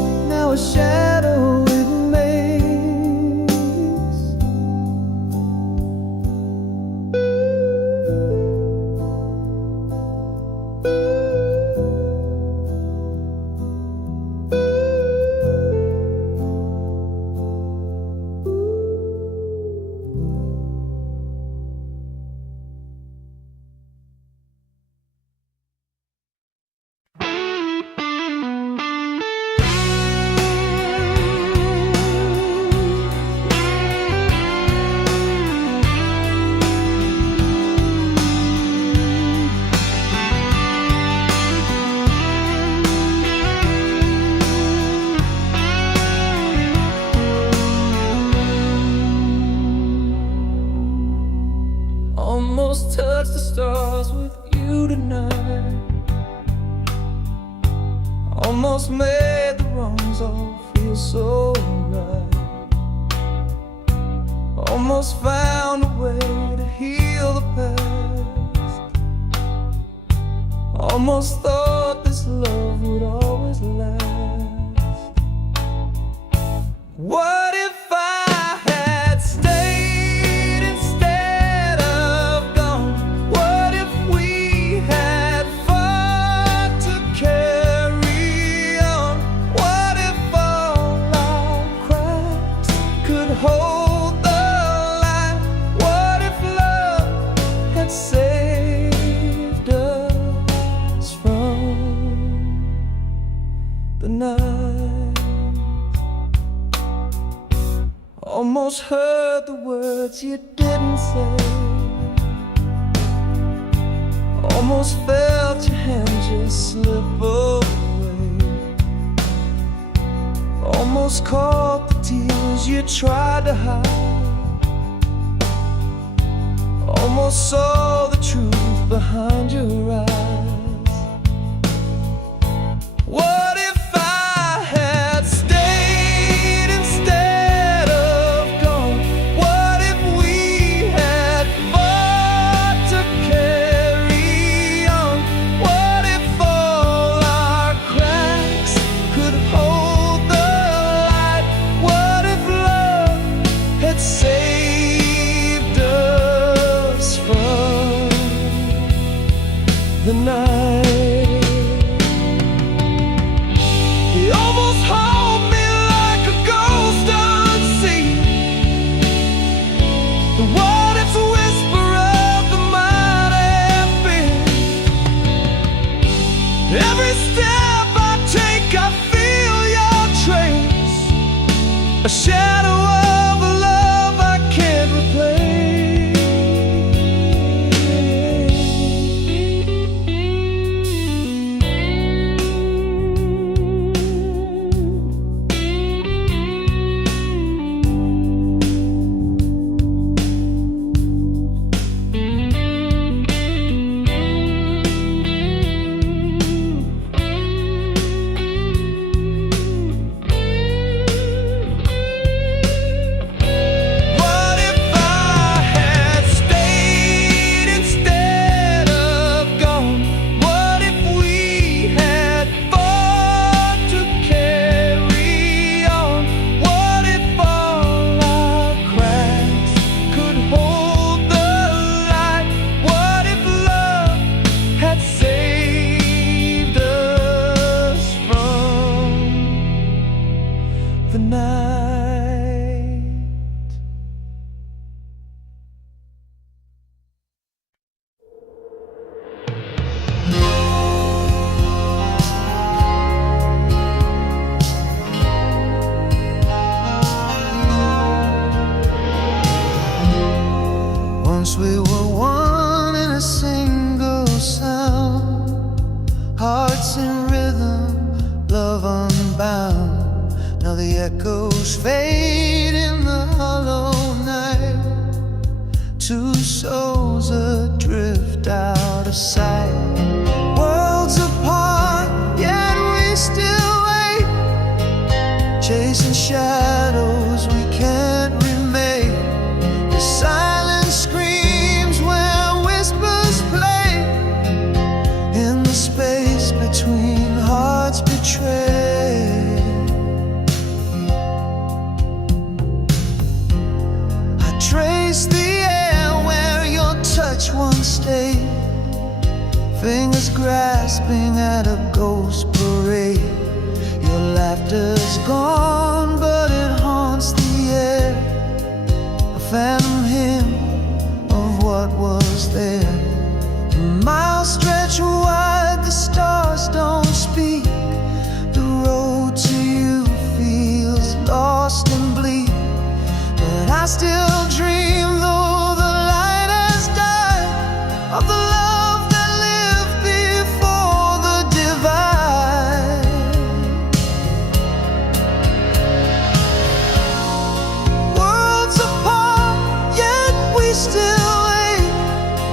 Almost touched the stars with you tonight. Almost made the wrongs all feel so right. Almost found a way to heal the past. Almost thought this love would always last. What if I had stayed instead of gone? What if we had fought to carry on? What if all our cracks could hold the light? What if love had saved us from the night? Almost heard the words you didn't say. Almost felt your hand just slip away. Almost caught the tears you tried to hide. Almost saw the truth behind your eyes. What if I had stayed instead of gone? What if we had fought to carry on? What if all our cracks could hold the light? What if love had saved us from the night? He almost hold me like a ghost unseen. The what if's whisper of the might have been. Every step I take, I feel your trace. A shadow of a love I can't replace. What if I had stayed instead of gone? What if we had fought to carry on? What if all our cracks could hold the light? What if love had saved us from the night? Once we were one in a single sound, hearts in rhythm, love unbound. Now the echoes fade in the hollow night. Two souls adrift out of sight. Worlds apart, yet we still wait. Chasing shadows we can't remake. The silence screams where whispers play. In the space between hearts betrayed. I trace the air where your touch once stayed. Fingers grasping at a ghost parade. Your laughter's gone, but it haunts the air. A phantom hymn of what was there. Miles stretch wide, the stars don't speak. The road to you feels lost and bleak. But I still dream, though the light has died, of the love that lived before the divide. Worlds apart, yet we still wait.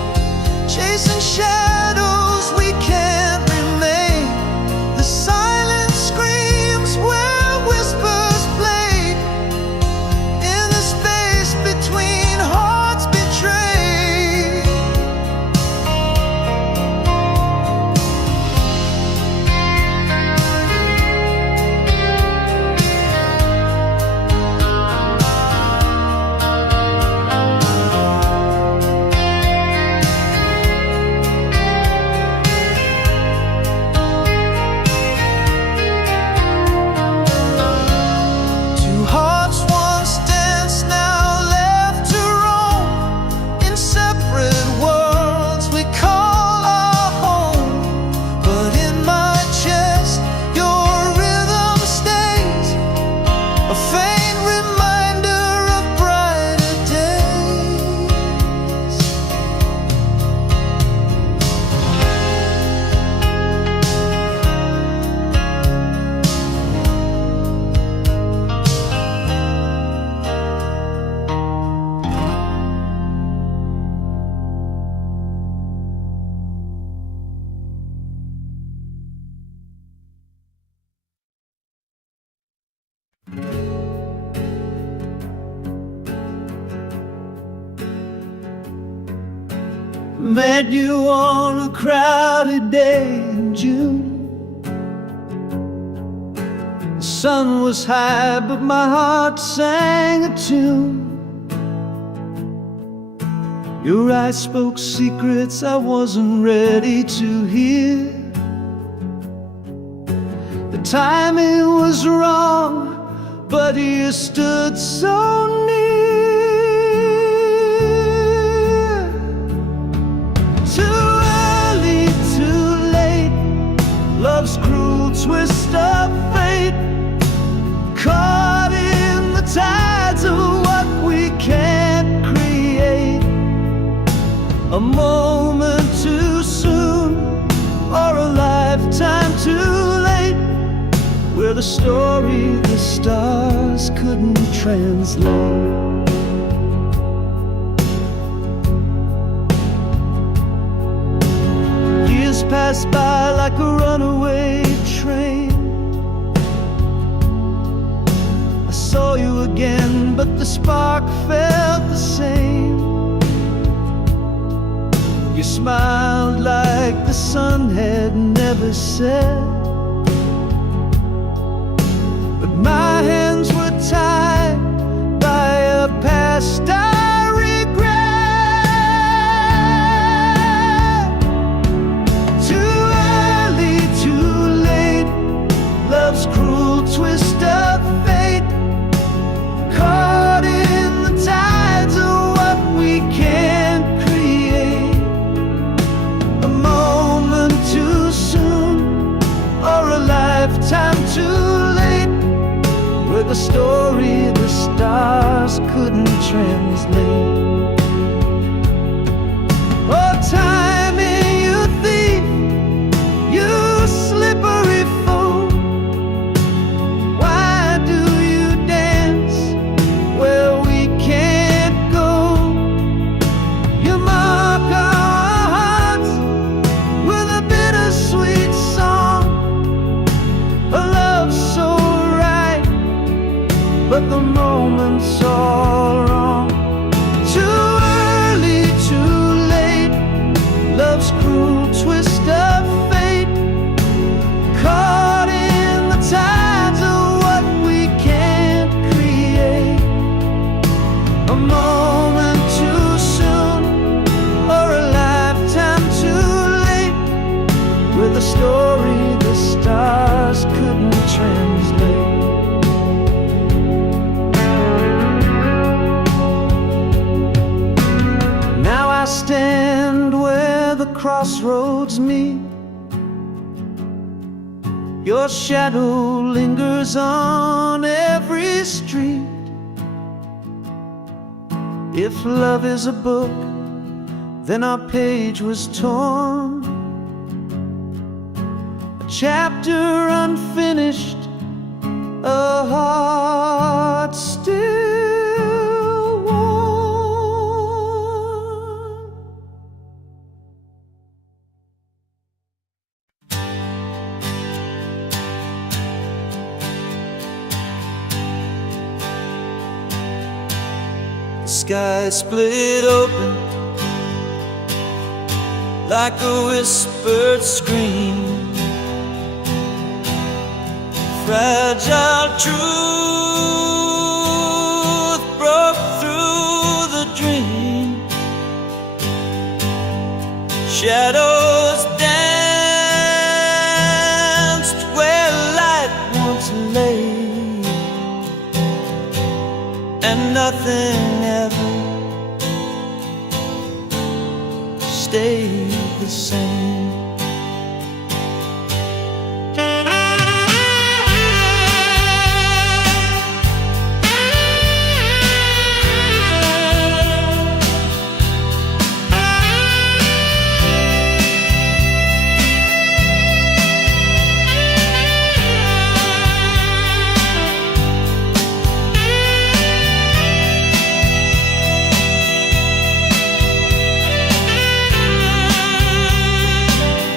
Met you on a crowded day in June. The sun was high, but my heart sang a tune. Your eyes spoke secrets I wasn't ready to hear. The timing was wrong, but you stood so near. Too early, too late, love's cruel twist of fate. Caught in the tides of what we can't create. A moment too soon, or a lifetime too late, where the story the stars couldn't translate. Years passed by like a runaway train. I saw you again, but the spark felt the same. You smiled like the sun had never set. But my hands were tied by a past I regret. Too early, too late, love's cruel twist of fate. Caught in the tides of what we can't create. A moment too soon, or a lifetime too late, where the story the stars couldn't translate. Oh, timing, you thief, you slippery fool. Why do you dance where we can't go? You mark our hearts with a bittersweet song. A love so right, but the moment's all wrong. Too early, too late, love's cruel twist of fate. Caught in the tides of what we can't create. A moment too soon, or a lifetime too late, with a story the stars couldn't translate. Now I stand where the crossroads meet. Your shadow lingers on every street. If love is a book, then our page was torn. A chapter unfinished, a heart still warm. The sky split open like a whispered scream. Fragile truth broke through the dream. Shadows danced where light once lay, and nothing ever stayed the same.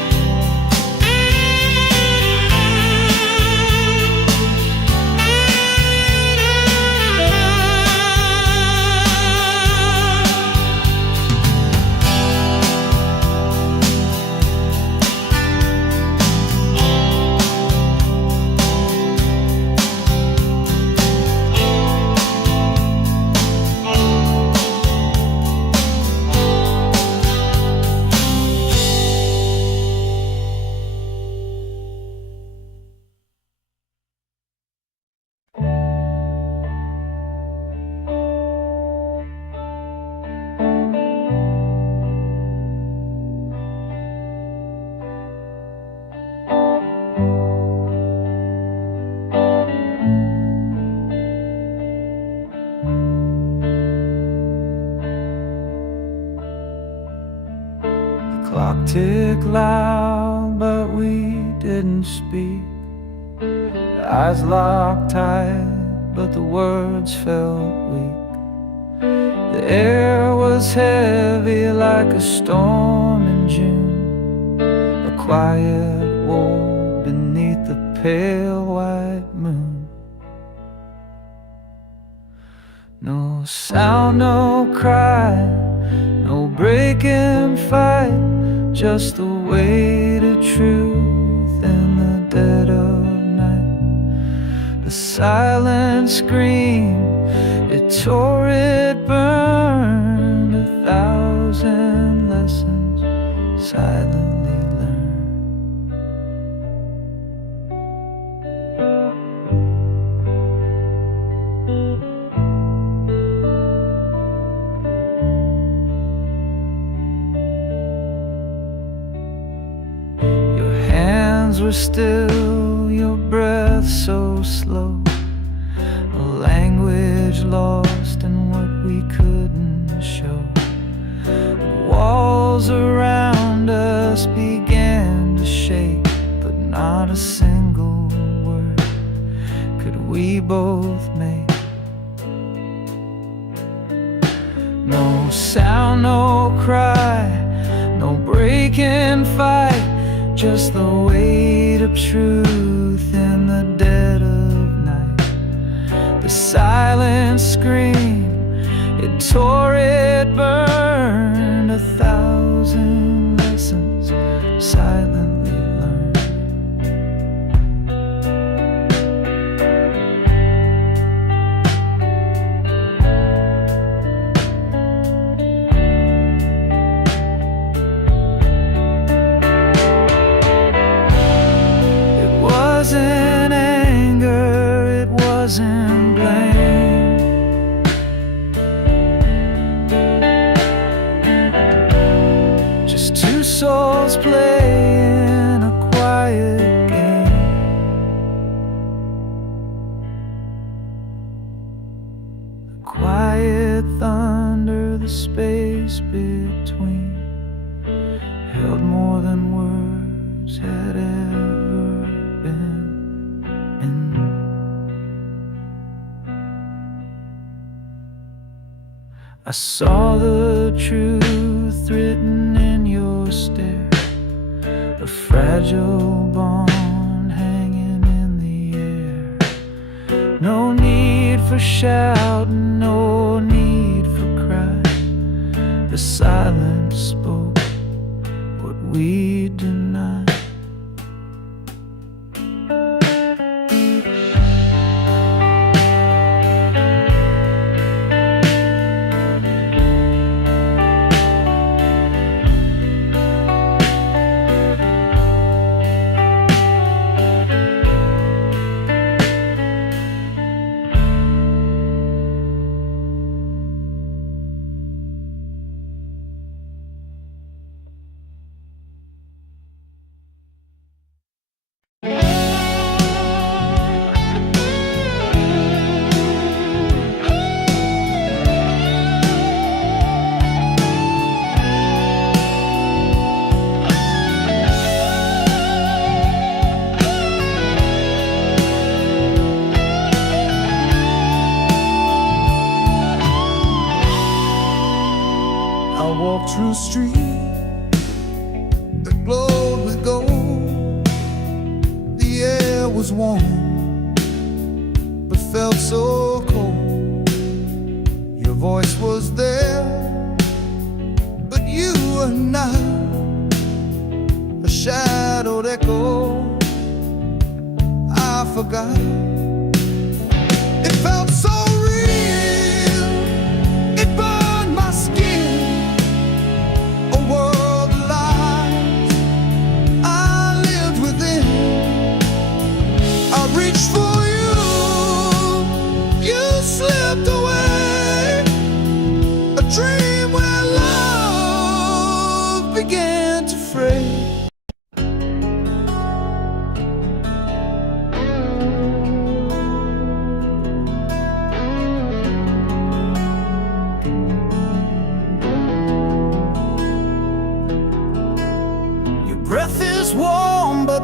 clock ticked loud, but we didn't speak. Eyes locked tight, but the words felt weak. The air was heavy like a storm in June, a quiet war beneath the pale white moon. No sound, no cry, no breaking fight, just the weight of truth in the dead of night. The silent scream, it tore, it burned, 1,000 lessons silently learned. Your hands were still, your breath so slow, a language lost in what we couldn't show. The walls around us began to shake, but not a single word could we both make. No sound, no cry, no breaking fight, just the weight of truth in the dead of night. The silent scream, it tore, it burned, 1,000 lessons silently learned. It wasn't anger, it wasn't blame. Just two souls playing a quiet game. The quiet thunder, the space between, held more than words had ever been. I saw the truth written in your stare, a fragile bond hanging in the air. No need for shouting, no need for crying. The silence spoke what we denied. I walked through a street that glowed with gold. The air was warm, but felt so cold. Your voice was there, but you were not. A shadowed echo I forgot. It felt so real, it burned my skin. A world of lies I lived within. I reached for you, you slipped away. A dream where love began to fray.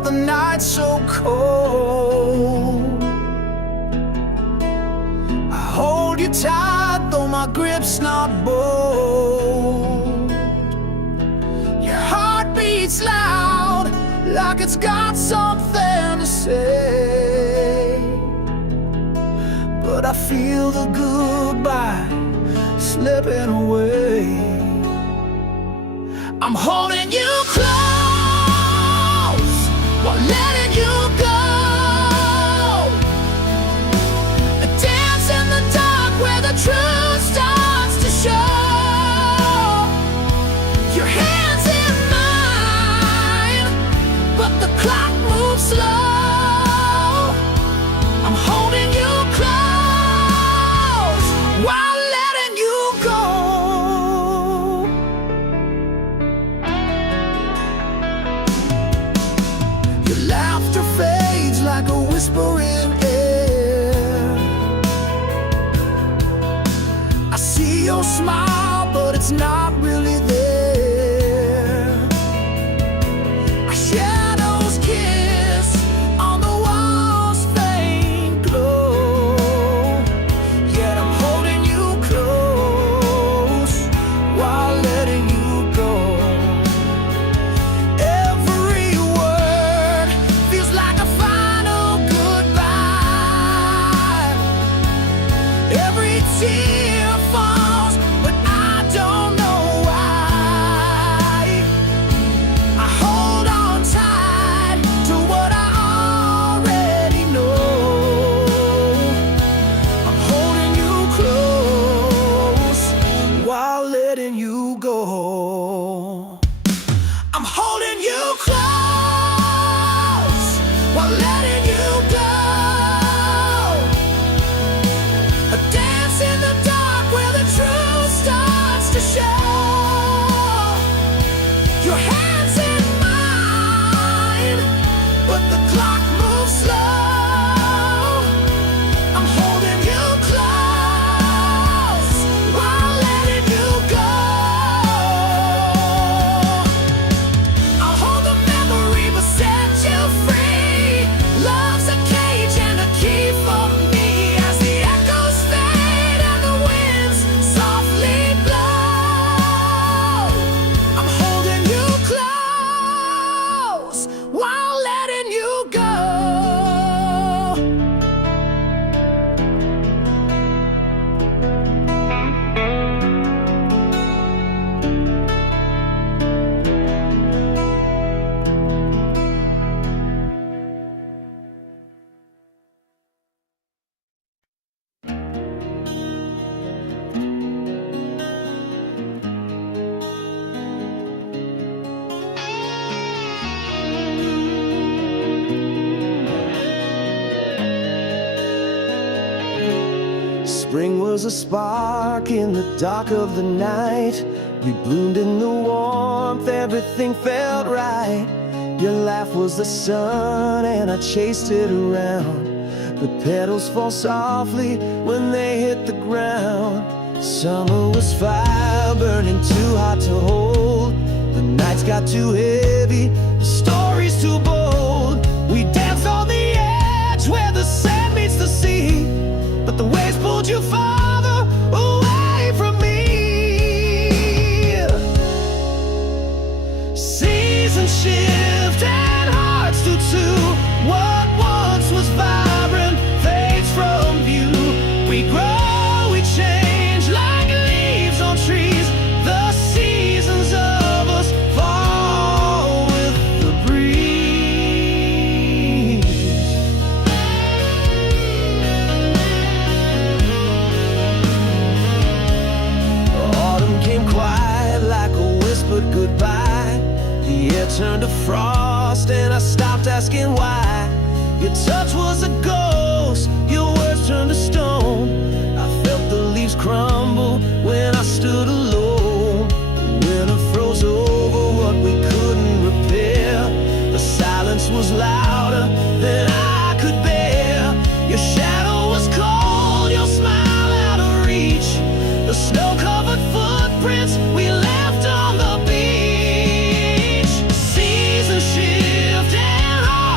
the night so cold. I hold you tight though my grip's not bold. Your heart beats loud like it's got something to say, but I feel the goodbye slipping away. I'm holding you close while letting you go. A dance in the dark where the truth starts to show. Your hands in mine, but the clock moves slow. I'm holding you close while letting you go. Your laughter fades like a whisper in air. I see your smile, but it's not really there. Our shadows kiss on the wall's faint glow. Yet I'm holding you close while letting you go. Every word feels like a final goodbye. Every tear falls, but I don't know why. I hold on tight to what I already know. I'm holding you close while letting you go. I'm holding you close while letting you go. A dance in the dark where the truth starts to show. Your hands in mine, but the clock moves slow. I'm holding you close while letting you go. I'll hold the memory but set you free. Love's a cage and a key for me as the echoes fade and the winds softly blow. I'm holding you close while letting you go. Spring was a spark in the dark of the night. We bloomed in the warmth, everything felt right. Your laugh was the sun and I chased it around. The petals fall softly when they hit the ground. Summer was fire burning too hot to hold. The nights got too heavy, the stories too bold. We danced on the edge where the sand meets the sea, but the waves pulled you farther away from me. Seasons shift and hearts do too. What once was vibrant fades from view. We grow, we change like leaves on trees. The seasons of us fall with the breeze. Autumn came quiet like a whispered goodbye. The air turned to frost and I stopped asking why. Your touch was a ghost, your words turned to stone. I felt the leaves crumble when I stood alone. Winter froze over what we couldn't repair. The silence was louder than I could bear. Your shadow was cold, your smile out of reach. The snow-covered footprints we left on the beach. Seasons shift and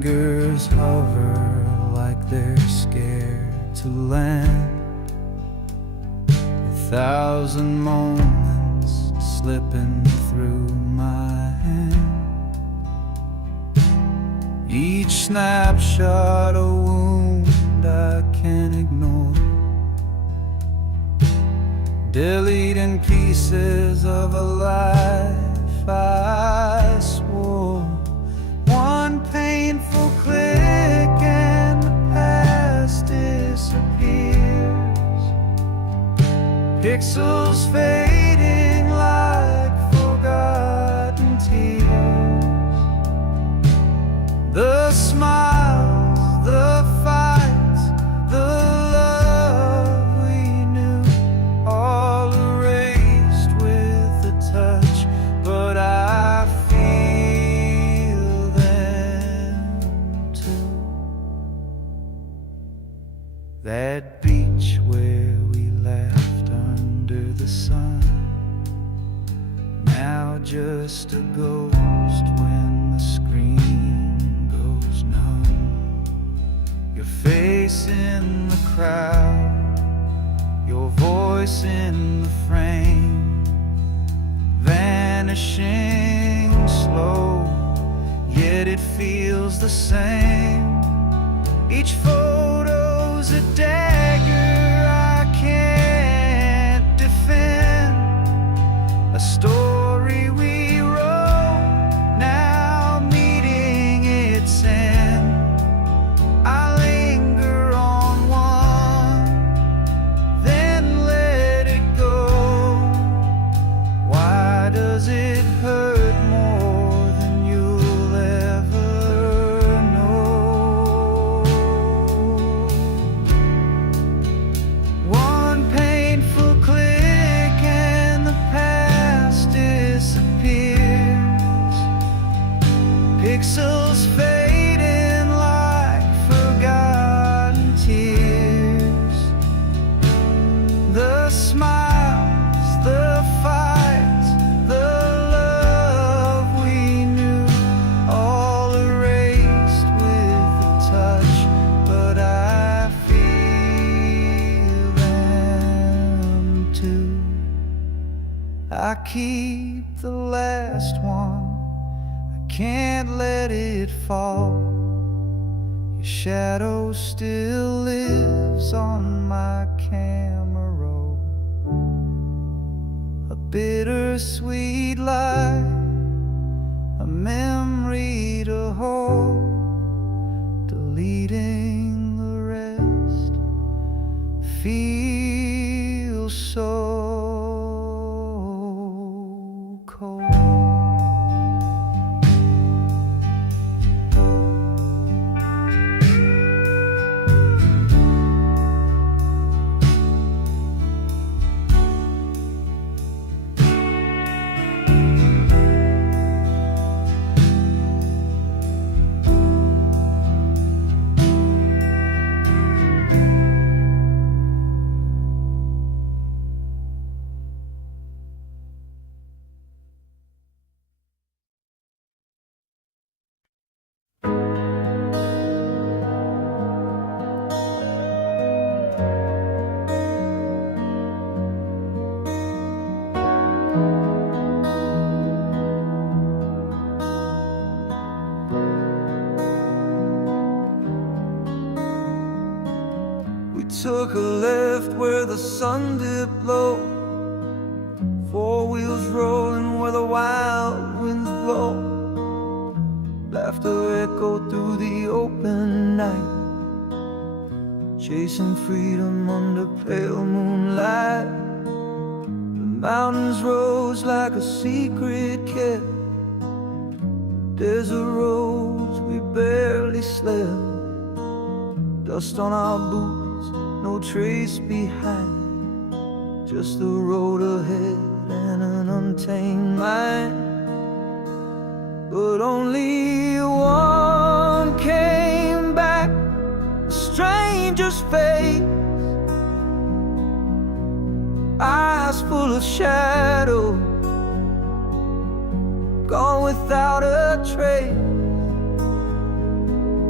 fingers hover like they're scared to land. 1,000 moments slipping through my hand. Each snapshot a wound I can't ignore, deleting pieces of a life I swore. One painful click and the past disappears, pixels fading like forgotten tears. The smiles, the fights, the love we knew, all erased with a touch, but I feel them too. That beach where we laughed under the sun, now just a ghost when the screen goes numb. Your face in the crowd, your voice in the frame, vanishing slow, yet it feels the same. Each photo's a dagger I can't defend, a story we wrote, now meeting its end. I linger on one, then let it go. Why does it hurt more than you'll ever know? One painful click and the past disappears, pixels fading like forgotten tears. The smiles, the fights, the love we knew, all erased with a touch, but I feel them too. I keep the last one, I can't let it fall. Your shadow still lives on my camera roll, a bittersweet lie, a memory to hold, deleting the rest feels so cold. We took a left where the sun dipped low, four wheels rolling where the wild winds blow. Laughter echoed through the open night, chasing freedom under pale moonlight. The mountains rose like a secret kept, desert roads we barely slept. Dust on our boots, no trace behind, just the road ahead and an untamed mind. But only one came back, a stranger's face, eyes full of shadow, gone without a trace.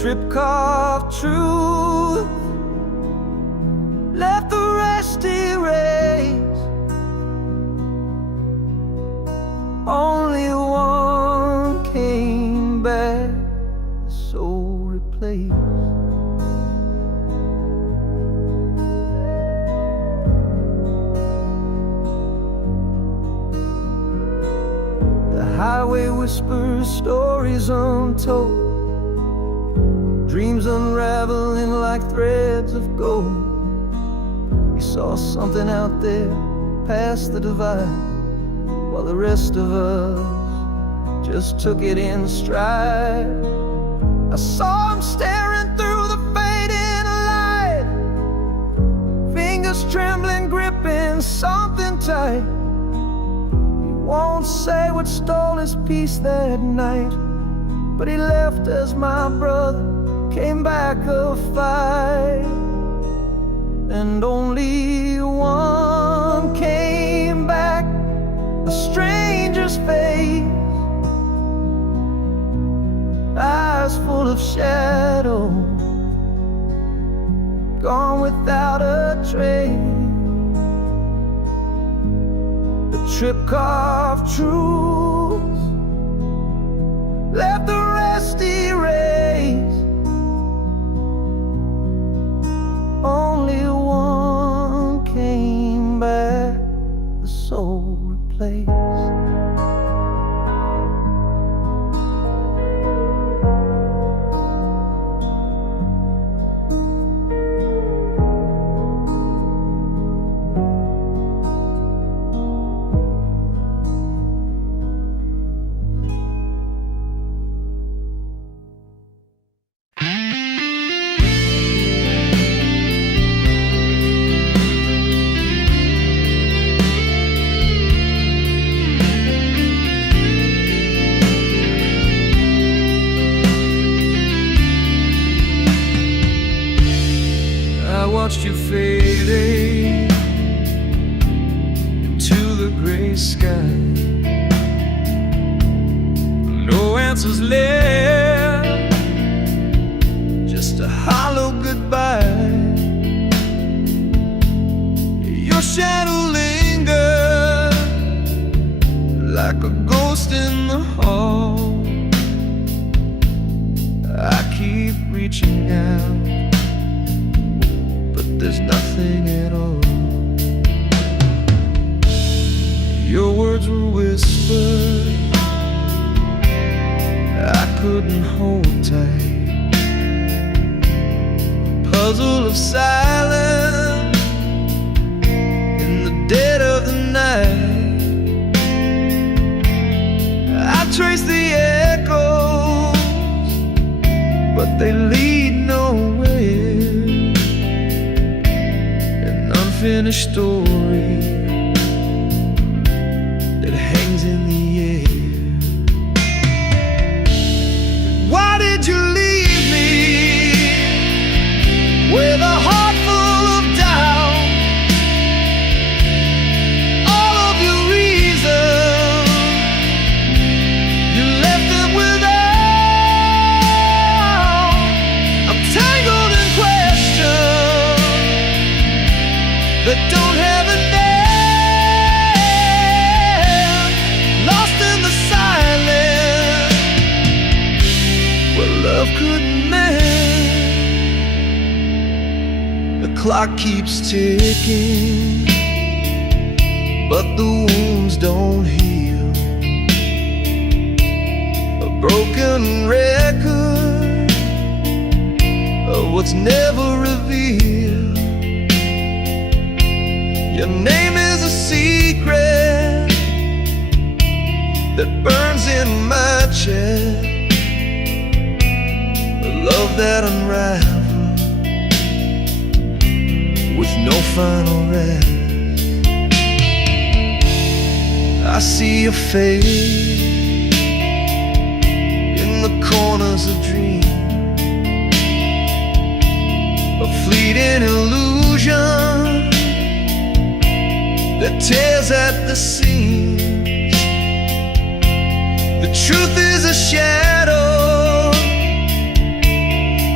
trip carved truth left the rest erased. Only one came back, the soul replaced. The highway whispers stories untold, dreams unraveling like threads of gold. We saw something out there past the divide, while the rest of us just took it in stride. I saw him staring through the fading light, fingers trembling, gripping something tight. He won't say what stole his peace that night, but he left as my brother came back of fight. And only one came back, a stranger's face, eyes full of shadow, gone without a trace. The trip carved truth left the rest erased. Only one came back, the soul replaced. Watched you fading into the gray sky. No answers left, just a hollow goodbye. Your shadow lingered like a ghost in the hall. I keep reaching out, there's nothing at all. Your words were whispered, I couldn't hold tight. Puzzle of silence in the dead of the night. I trace the echoes, but they lead nowhere. Unfinished story that hangs in the air. Why did you leave me with a heart full of doubt? All of your reasons, you left them without. I'm tangled in questions that don't have a name, lost in the silence where love couldn't mend. The clock keeps ticking, but the wounds don't heal. A broken record of what's never revealed. Your name is a secret that burns in my chest, a love that unravels with no final rest. I see your face in the corners of dreams, a fleeting illusion that tears at the seams. The truth is a shadow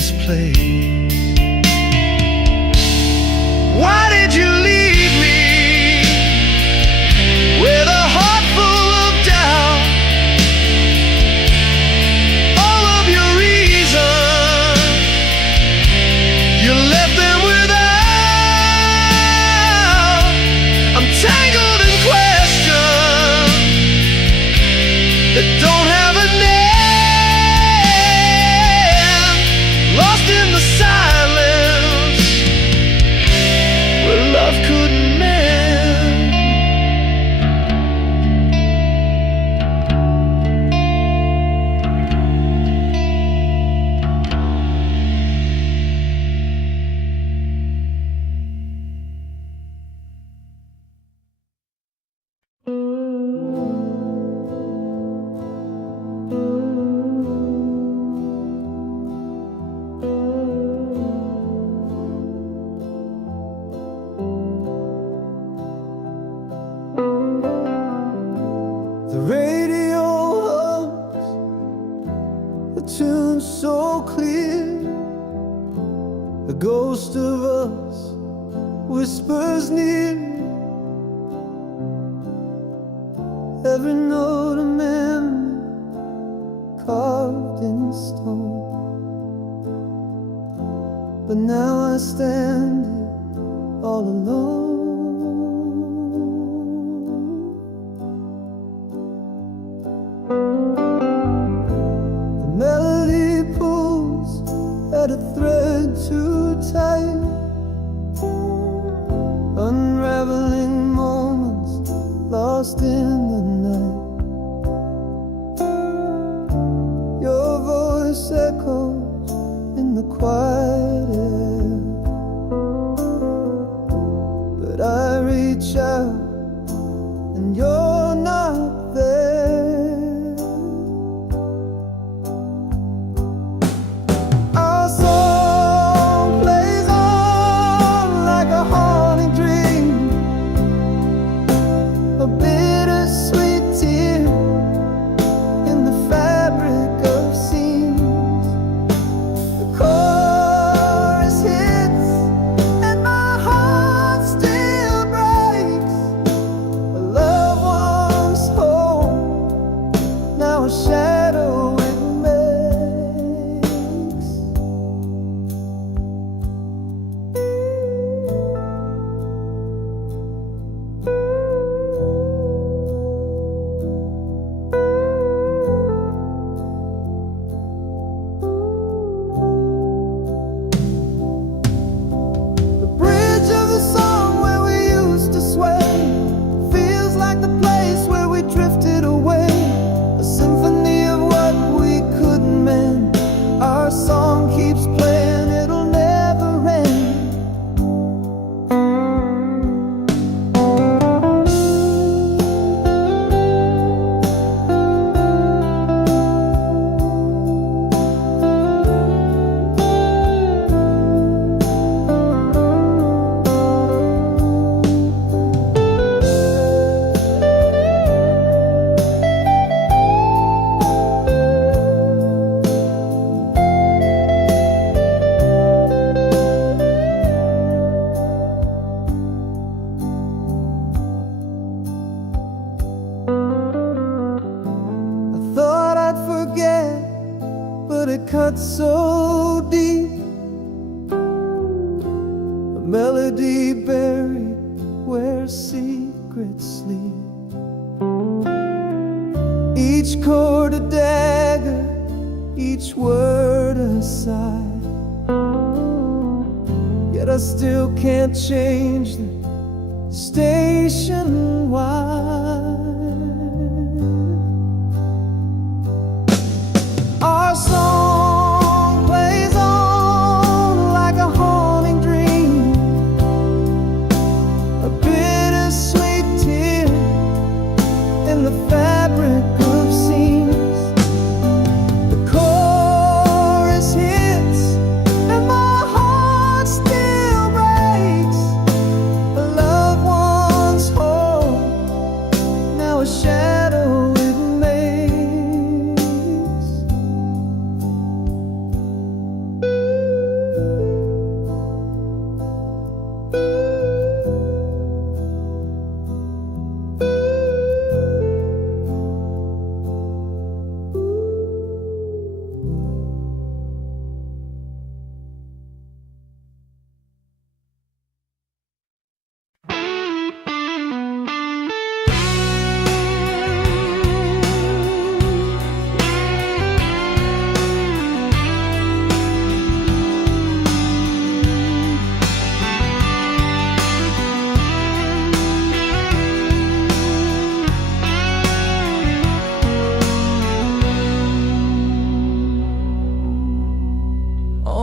violins play. Why did you leave me with a heart full of doubt? All of your reasons, you left them without. I'm tangled in questions that don't have a name, lost in the silence where love couldn't mend. The radio hums a tune so clear. The ghost of us whispers near. Every note a memory carved in stone. But now I stand here all alone. The melody pulls at a thread too tight, unraveling moments lost in the night. Your voice echoes in the quiet air, but I reach out and you're not there. Our song plays on like a haunting dream, a bittersweet tear in the fabric of scenes. The chorus hits and my heart still breaks. A loved one's home, now a shadow it makes. The bridge of the song where we used to sway feels like the place where we drifted away. A symphony of what we couldn't mend. Our song keeps playing, it'll never end. I thought I'd forget, but it cuts so deep. A melody buried where secrets sleep. Each chord a dagger, each word a sigh. Yet I still can't change the station wide. Our song plays on like a haunting dream, a bittersweet tear in the fabric of scenes. The chorus hits and my heart still breaks. A loved one's home,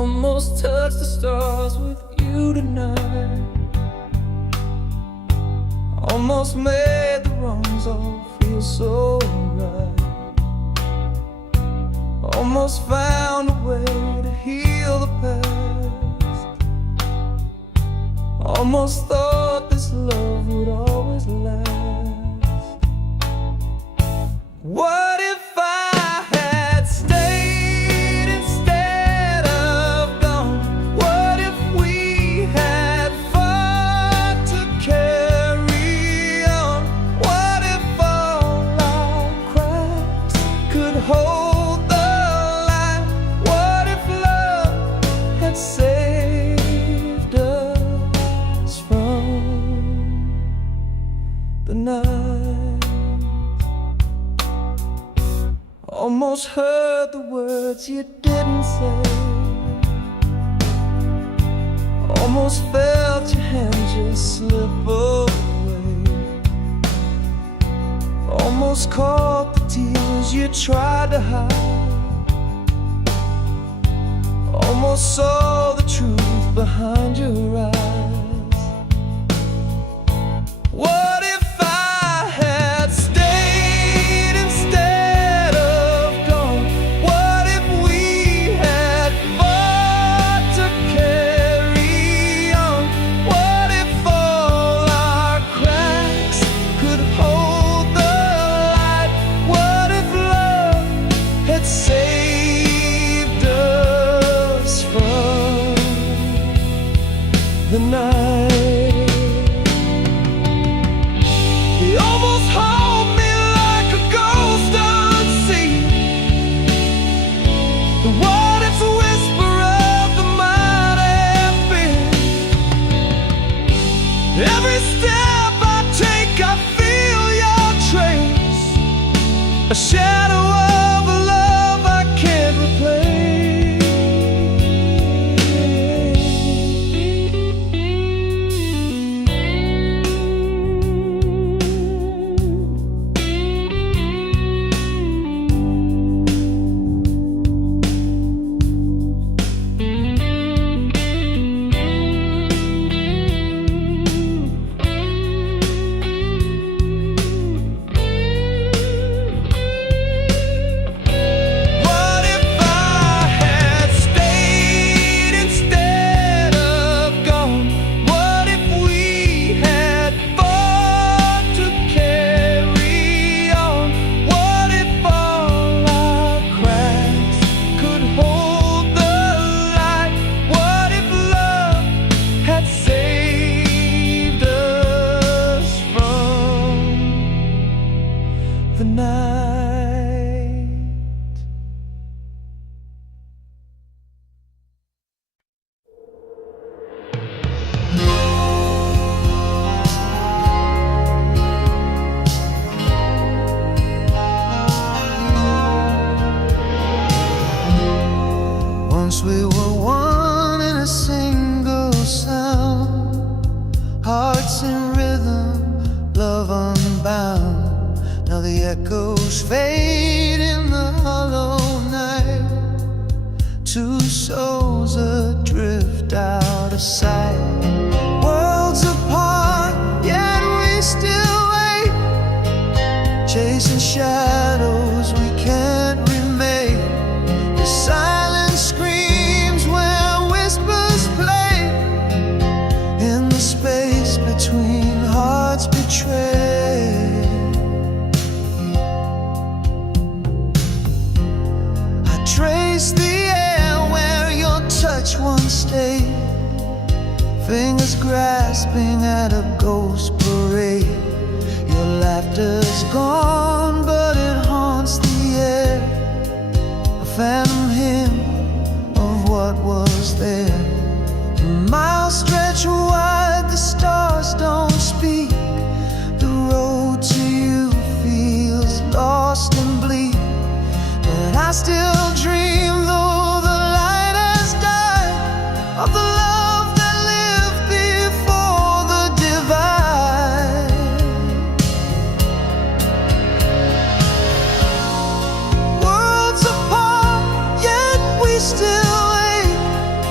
almost touched the stars with you tonight. Almost made the wrongs all feel so right. Almost found a way to heal the past. Almost thought this love would always last. What if I had stayed instead of gone? What if we had fought to carry on? What if all our cracks could hold the light? What if love had saved us from the night? Almost heard the words you didn't say. Almost felt your hand just slip away. Almost caught the tears you tried to hide. Almost saw the truth behind your eyes. What if I had stayed instead of gone? What if we had fought to carry on? What if all our cracks could hold the light? What if love had saved us from the night? He almost held me like a ghost unseen. The what if's whisper of the might have been. Every step I take, I feel your trace. A shadow of a love I can't replace. What if I had stayed instead of gone? What if we had fought to carry on? What if all our cracks could hold the light? What if love had saved us from the night? Once we were one in a single sound, hearts in rhythm, love unbound. Now the echoes fade in the hollow night. Two souls adrift out of sight. Worlds apart, yet we still wait. Chasing shadows we can't remake. The silence screams where whispers play. In the space between hearts betrayed. I trace the air where your touch once stayed. Fingers grasping at a ghost parade. Your laughter's gone, but it haunts the air. A phantom hymn of what was there. Miles stretch wide, the stars don't speak. The road to you feels lost and bleak. But I still dream, though the light has died, of the love that lived before the divide. Worlds apart, yet we still wait.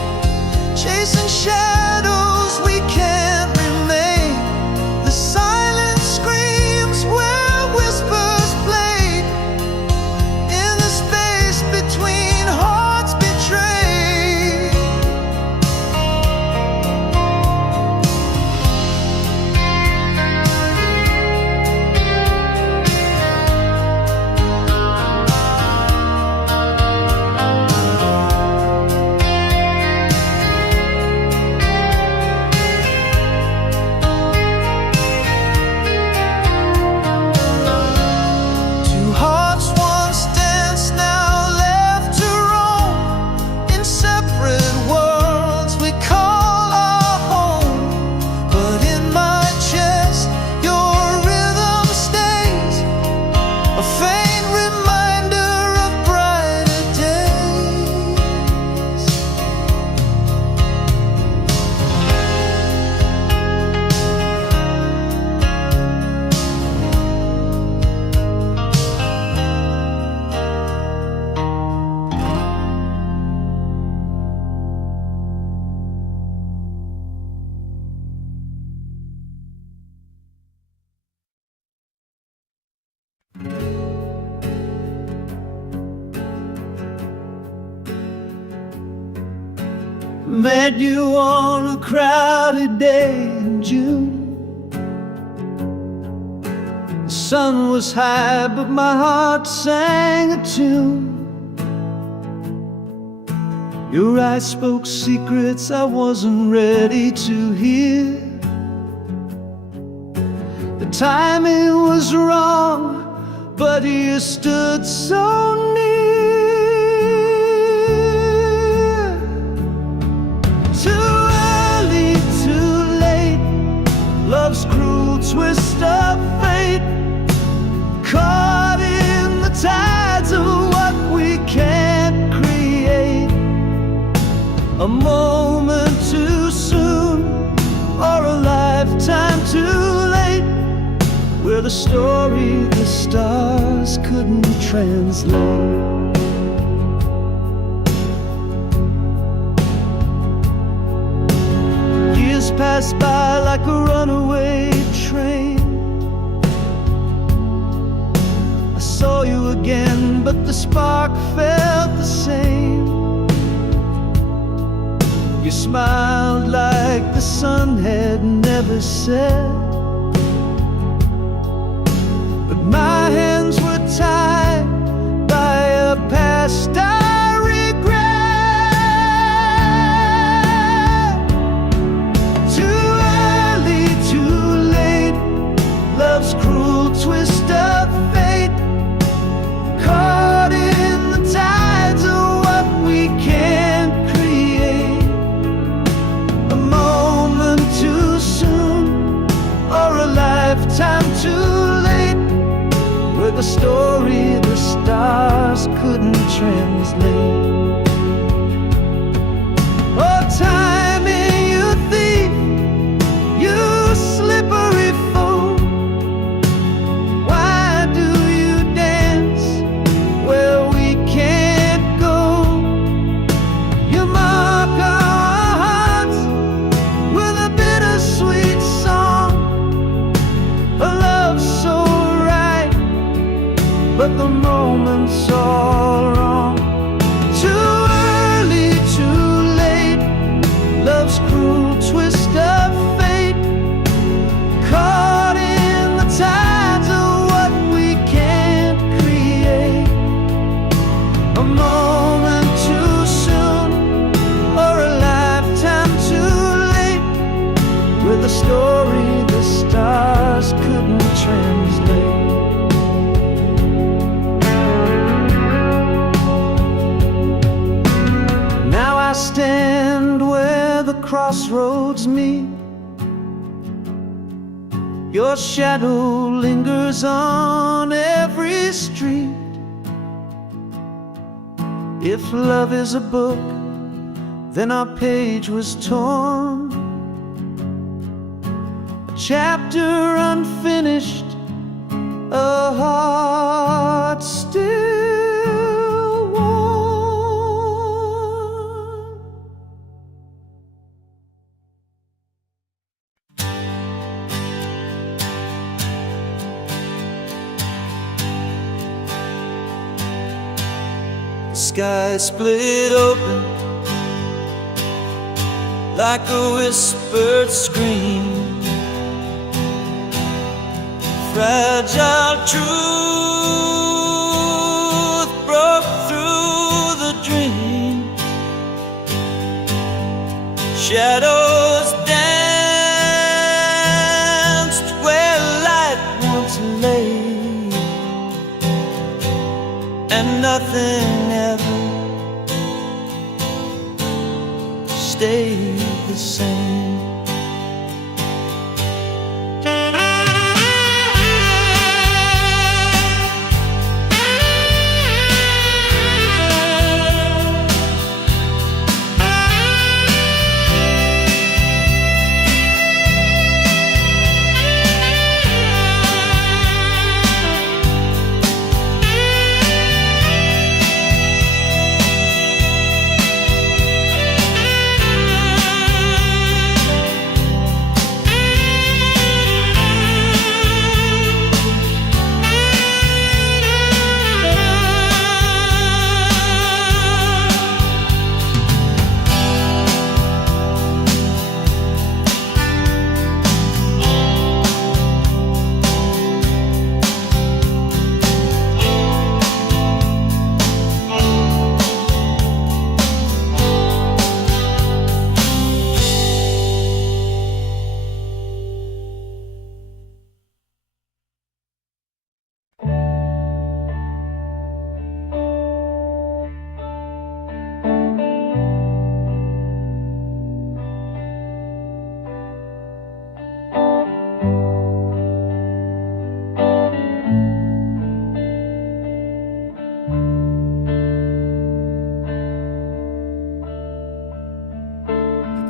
Met you on a crowded day in June. The sun was high, but my heart sang a tune. Your eyes spoke secrets I wasn't ready to hear. The timing was wrong, but you stood so near. Too early, too late, love's cruel twist of fate. Caught in the tides of what we can't create. A moment too soon, or a lifetime too late. We're the story the stars couldn't translate. Years pass by like a runaway train. I saw you again, but the spark felt the same. You smiled like the sun had never set. But my hands were tied by a past I regret. Too early, too late, love's cruel twist of fate. Caught in the tides of what we can't create. A moment too soon, or a lifetime too late. We're the story the stars couldn't translate. Oh, timing, you thief, you slippery fool. Why do you dance where we can't go? You mark our hearts with a bittersweet song. A love so right, but the moment's all wrong. Too early, too late, love's cruel twist of fate. Caught in the tides of what we can't create. A moment too soon, or a lifetime too late. With a story the stars couldn't translate. Now I stand where the crossroads meet. Your shadow lingers on every street. If love is a book, then our page was torn. A chapter unfinished, a heart still warm. The sky split open like a whispered scream. Fragile truth broke through the dream. Shadows danced where light once lay, and nothing ever stayed the same.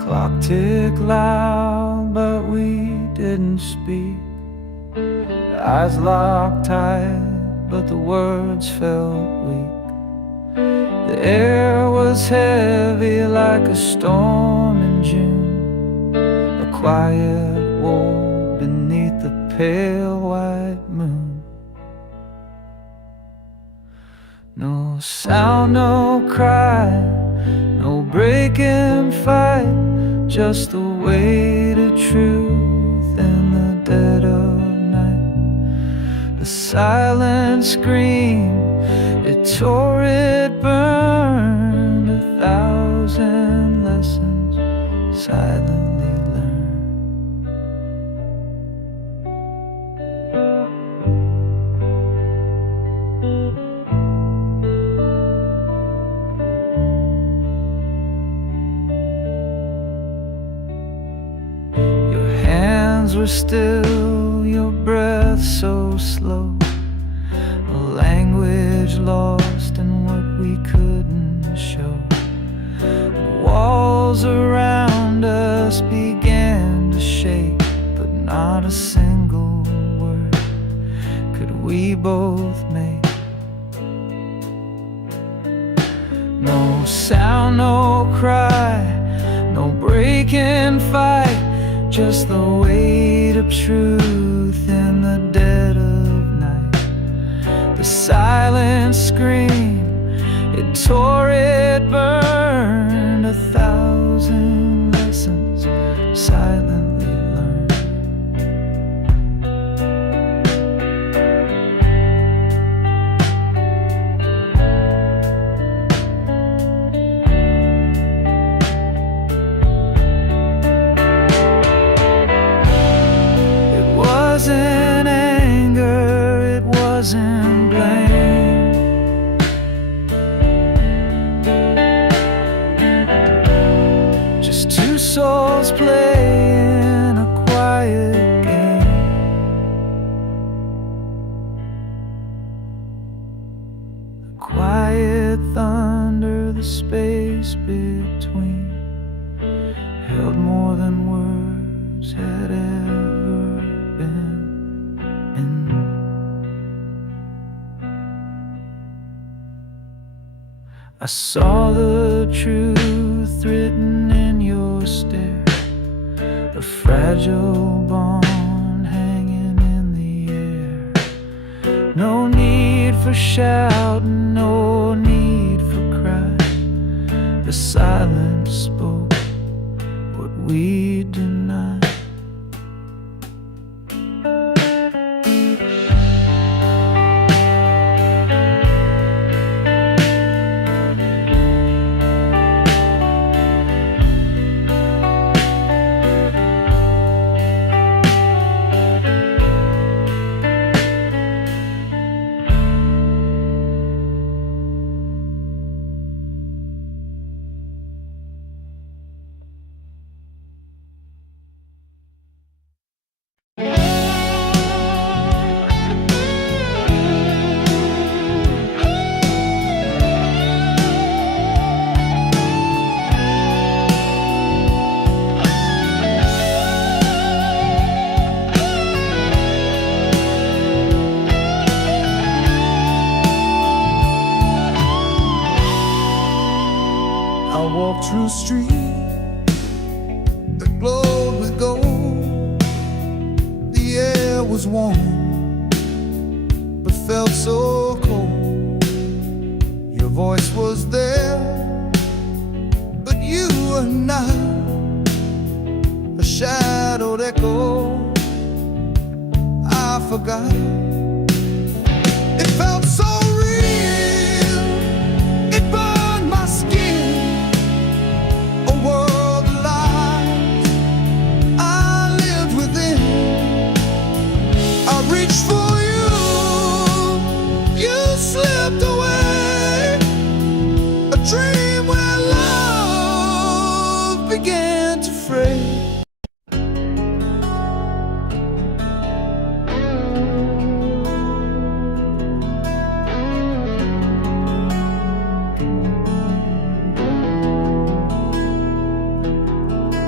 clock ticked loud, but we didn't speak. Eyes locked tight, but the words felt weak. The air was heavy like a storm in June, a quiet war beneath the pale white moon. No sound, no cry, no breaking fight, just the weight of truth in the dead of night. The silent scream, it tore, it burned, 1,000 lessons silently learned. Your hands were still, your breath so slow, a language lost in what we couldn't show. The walls around us began to shake, but not a single word could we both make. No sound, no cry, no breaking fight, just the weight of truth in the dead of night. The silent scream, it tore, it burned, 1,000 lessons silently learned. It wasn't anger, it wasn't blame. Just two souls playing a quiet game. The quiet thunder, the space between, held more than words had ever been. I saw the truth written in your stare, a fragile bond hanging in the air. No need for shouting, no need for crying. The silence spoke what we denied. I walked through a street that glowed with gold. The air was warm, but felt so cold. Your voice was there, but you were not. A shadowed echo I forgot. It felt so real, it burned my skin. A world of lies I lived within. I reached for you, you slipped away. A dream where love began to fray.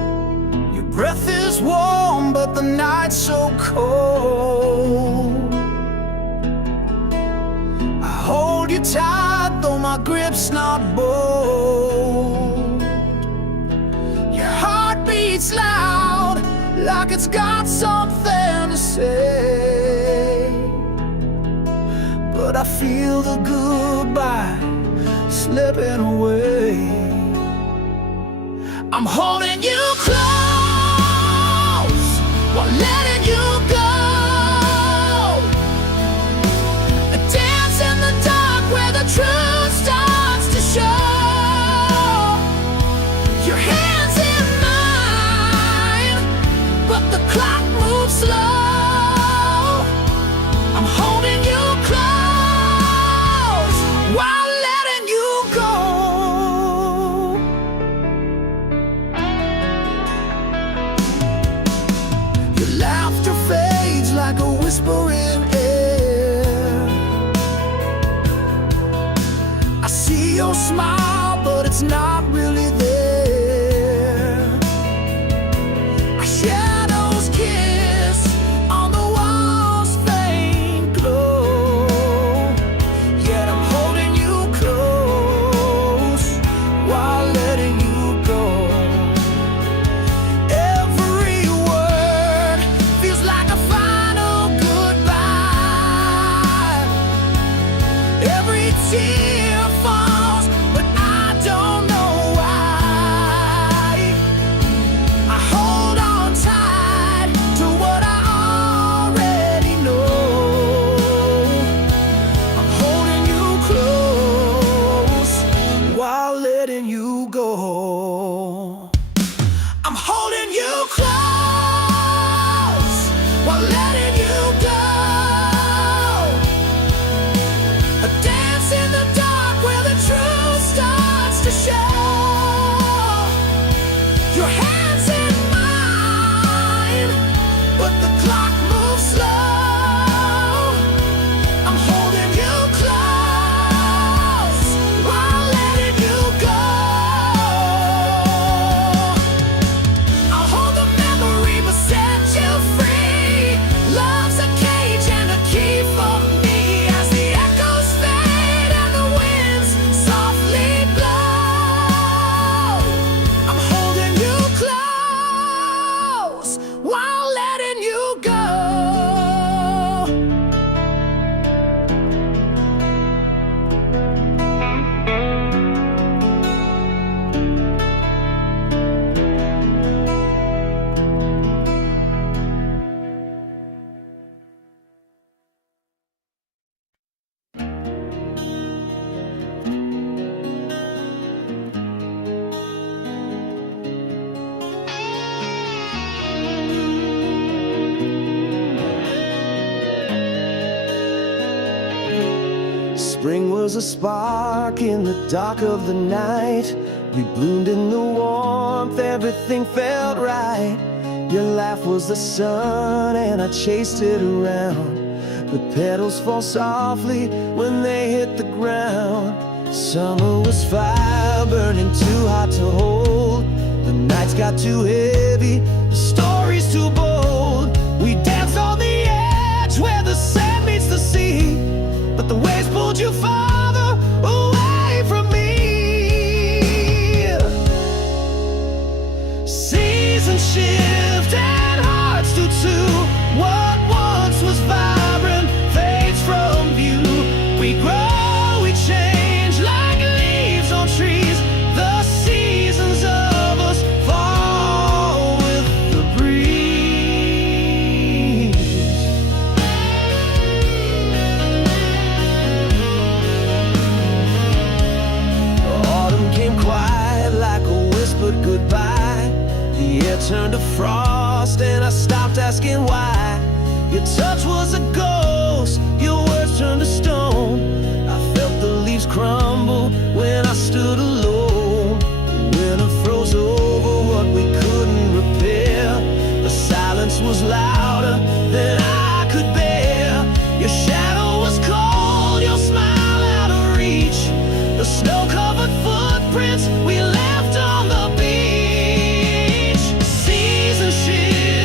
is warm, but the night's so cold. I hold you tight, though my grip's not bold. Your heart beats loud, like it's got something to say. But I feel the goodbye slipping away. I'm holding you close while letting you go. A dance in the dark where the truth starts to show. Your hands in mine, but the clock moves slow. I'm holding you close while letting you go. Your laughter fades like a whisper in air. I see your smile, but it's not really there. Our shadows kiss on the wall's faint glow. Yet I'm holding you close while letting you go. Every word feels like a final goodbye. Every tear falls, but I don't know why. I hold on tight to what I already know. I'm holding you close while letting you go. I'm holding you close while letting you go. A dance in the dark where the truth starts to show. Your hands in mine, but the clock moves slow. I'm holding you close while letting you go. I'll hold the memory but set you free. Love's a cage and a key for me as the echoes fade and the winds softly blow. I'm holding you close while letting you go. Spring was a spark in the dark of the night. We bloomed in the warmth, everything felt right. Your laugh was the sun and I chased it around. The petals fall softly when they hit the ground. Summer was fire burning too hot to hold. The nights got too heavy, the story's too bold. We danced on the edge where the sand meets the sea, but the waves pulled you farther away from me. Seasons shift and hearts do too. What once was vibrant fades from view. We grow, we change like leaves on trees. The seasons of us fall with the breeze. Autumn came quiet like a whispered goodbye. The air turned to frost and I stopped asking why. Your touch was a ghost, your words turned to stone. I felt the leaves crumble when I stood alone. Winter froze over what we couldn't repair. The silence was louder than I could bear. Your shadow was cold, your smile out of reach. The snow-covered footprints we left on the beach. Seasons shift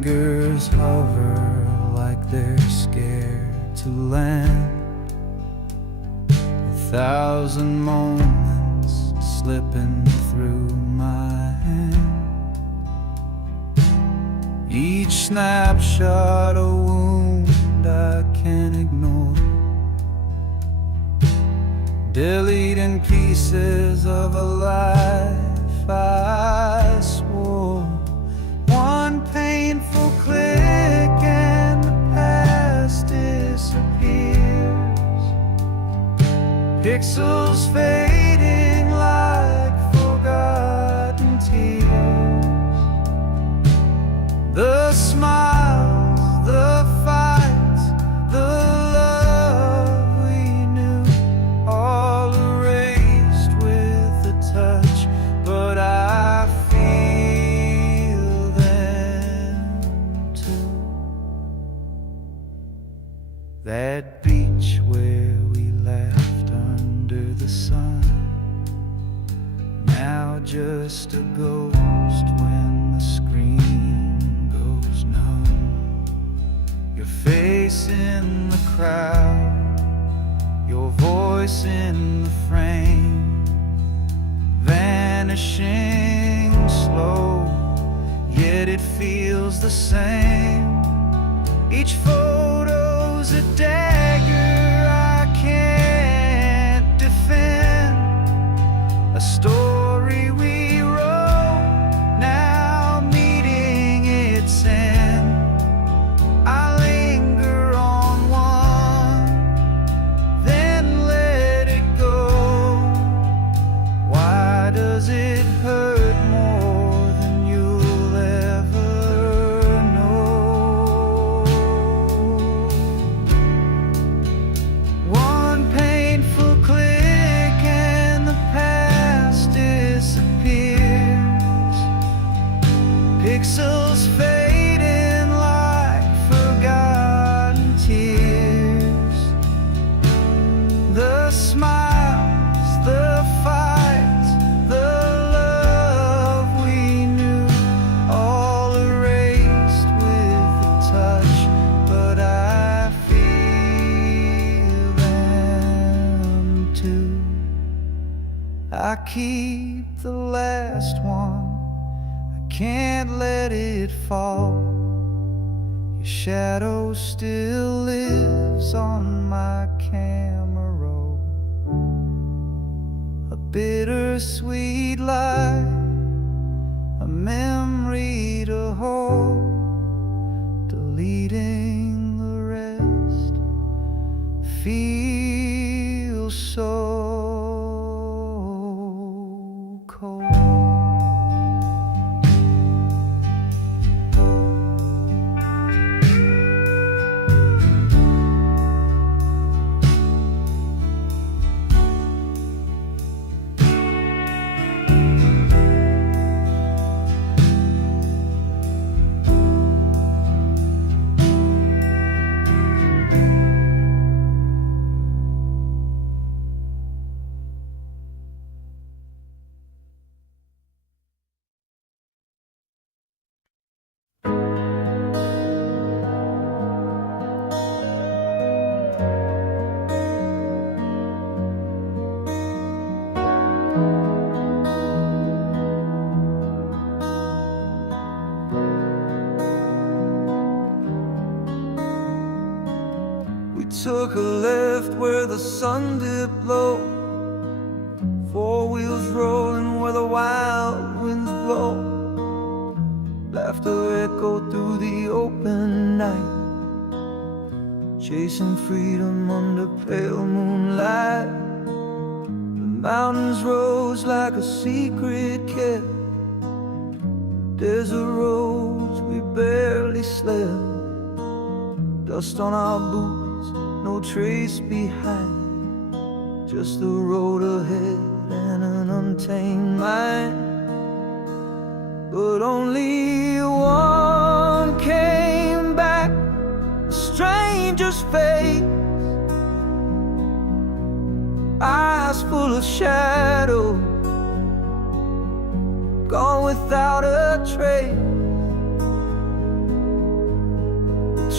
fingers hover like they're scared to land. 1,000 moments slipping through my hand. Each snapshot a wound I can't ignore, deleting pieces of a life I swore. One painful click and the past disappears, pixels fading like forgotten tears. The smiles, the fights, the love we knew, all erased with a touch, but I feel them too. That beach where we laughed under the sun, now just a ghost when the screen goes numb. Your face in the crowd, your voice in the frame, vanishing slow, yet it feels the same. Each photo's a dagger I can't defend, a story we wrote, now meeting its end. I linger on one, then let it go. Why does it hurt more than you'll ever know? One painful click and the past disappears, pixels fading like forgotten tears. The smiles, the fights, the love we knew, all erased with a touch, but I feel them too. I keep the last one, I can't let it fall. Your shadow still lives on my camera roll, a bittersweet lie, a memory to hold, deleting the rest feels so cold. Took a left where the sun dipped low, 4 wheels rolling where the wild winds blow. Laughter echoed through the open night, chasing freedom under pale moonlight. The mountains rose like a secret kept, desert roads we barely slept. Dust on our boots, no trace behind, just the road ahead and an untamed mind. But only one came back, a stranger's face, eyes full of shadow, gone without a trace.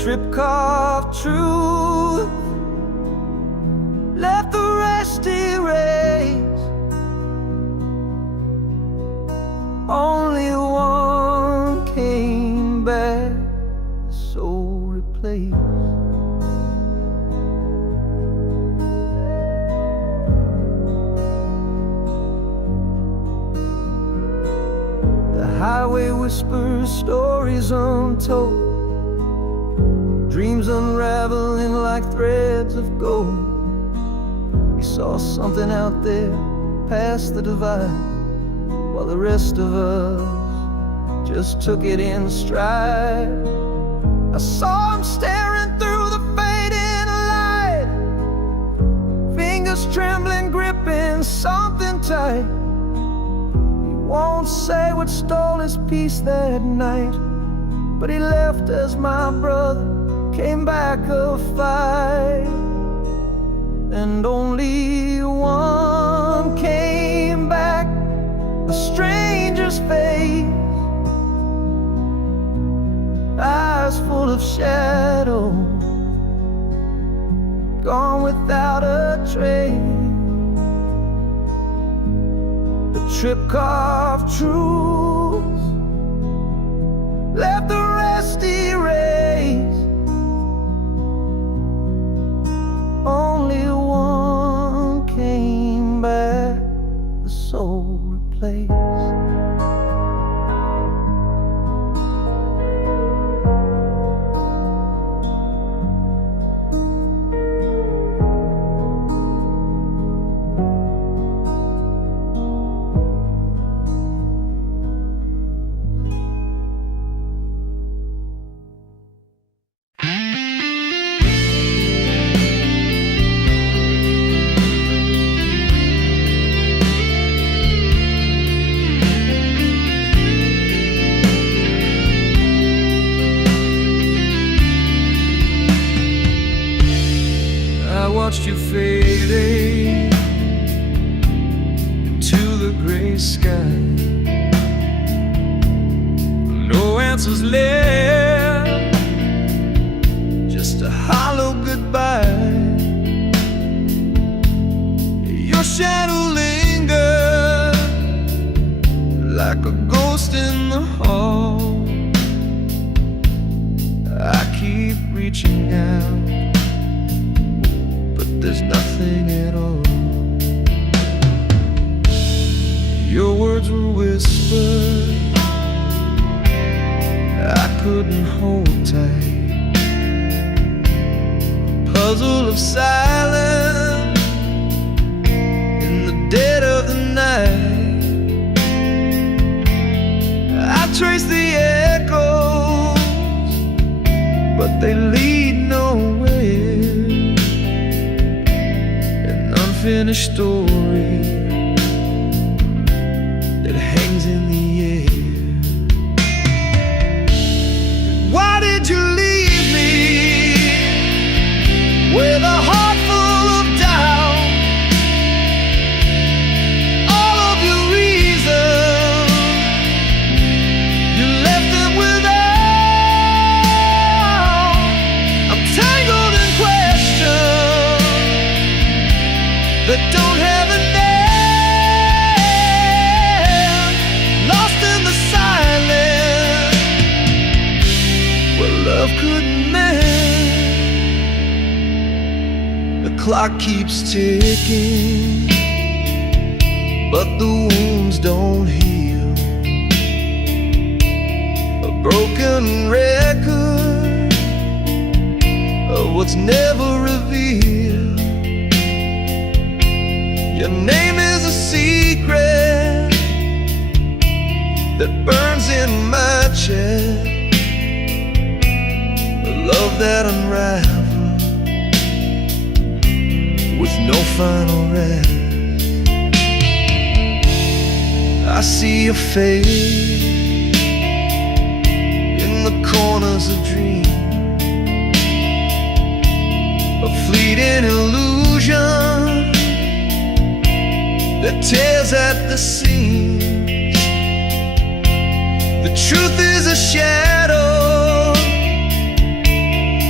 trip carved truth left the rest erased. Only one came back, the soul replaced. The highway whispers stories untold, dreams unraveling like threads of gold. We saw something out there past the divide, while the rest of us just took it in stride. I saw him staring through the fading light, fingers trembling, gripping something tight. He won't say what stole his peace that night, but he left as my brother came back of fight. And only one came back, a stranger's face, eyes full of shadow, gone without a trace. The trip carved truth left the rest erased. Only one came back, the soul replaced. Watched you fading into the gray sky. No answers left, just a hollow goodbye. Your shadow lingered like a ghost in the hall. I keep reaching out, there's nothing at all. Your words were whispered, I couldn't hold tight. Puzzle of silence in the dead of the night. I trace the echoes, but they lead nowhere. Unfinished story that hangs in the air. Why did you leave me with a heart full of doubt? All of your reasons, you left them without. I'm tangled in questions that don't have a name, lost in the silence where love couldn't mend. The clock keeps ticking, but the wounds don't heal. A broken record of what's never revealed. Your name is a secret that burns in my chest, a love that unravels with no final rest. I see your face in the corners of dreams, a fleeting illusion that tears at the seams. The truth is a shadow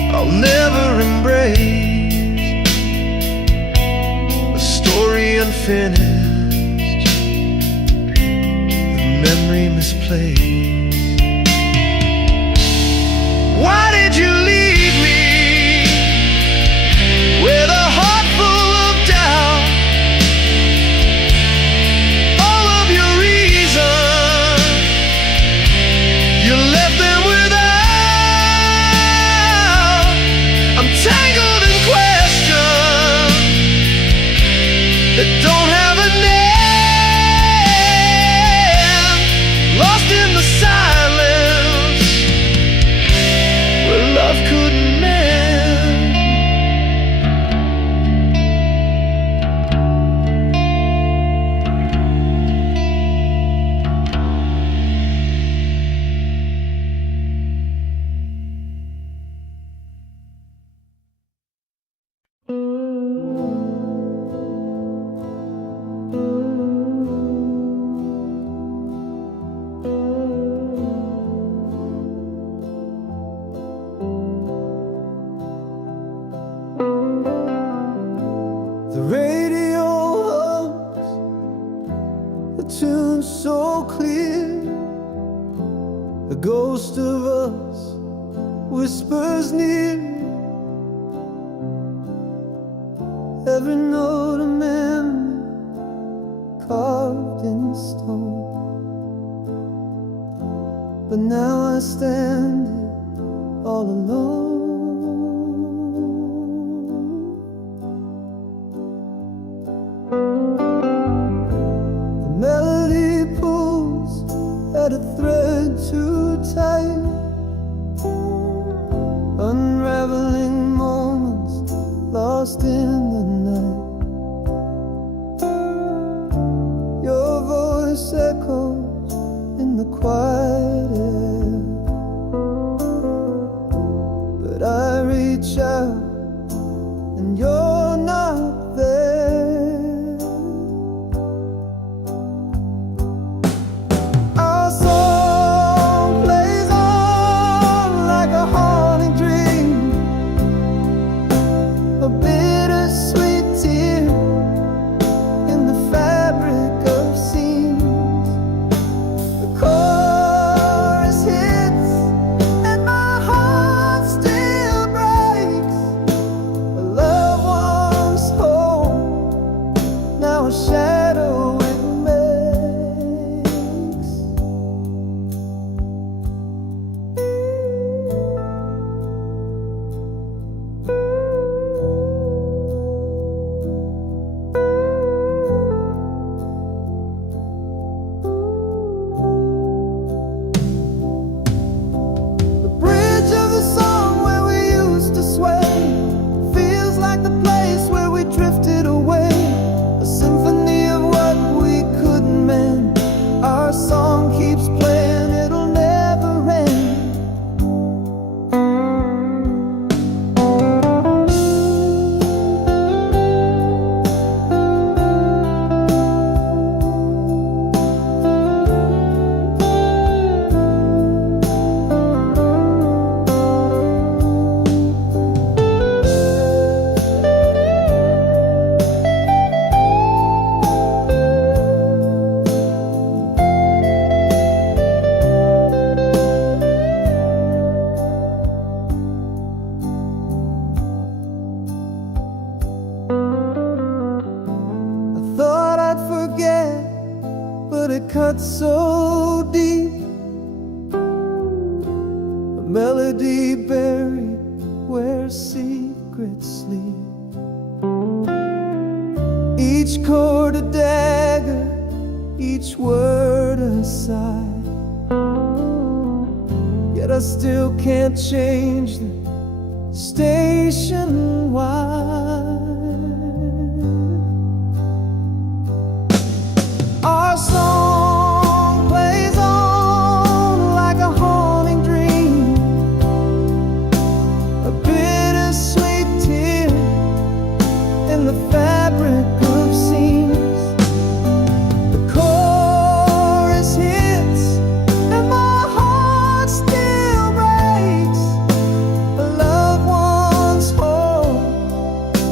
finished, the memory misplaced. Why did you leave me with a heart full of doubt? All of your reasons, you left them without. I'm tangled in questions that don't have a name, lost in the silence where love couldn't mend. The radio hums a tune so clear. The ghost of us whispers near. Every note a memory carved in stone. But now I stand here all alone. The melody pulls at a thread too tight, unraveling moments lost in the night. Your voice echoes in the quiet air, but I reach out and you're not there. Our song plays on like a haunting dream, a bittersweet tear in the fabric of scenes. The chorus hits and my heart still breaks. A loved one's home, now a shadow it makes. The bridge of the song where we used to sway feels like the place where we drifted away. A symphony of what we couldn't mend. Our song keeps playing, it'll never end. I thought I'd forget, but it cuts so deep. A melody buried where secrets sleep. Each chord a dagger, each word a sigh. Yet I still can't change the station wide. Our song plays on like a haunting dream, a bittersweet tear in the fabric of scenes. The chorus hits and my heart still breaks. A loved one's home,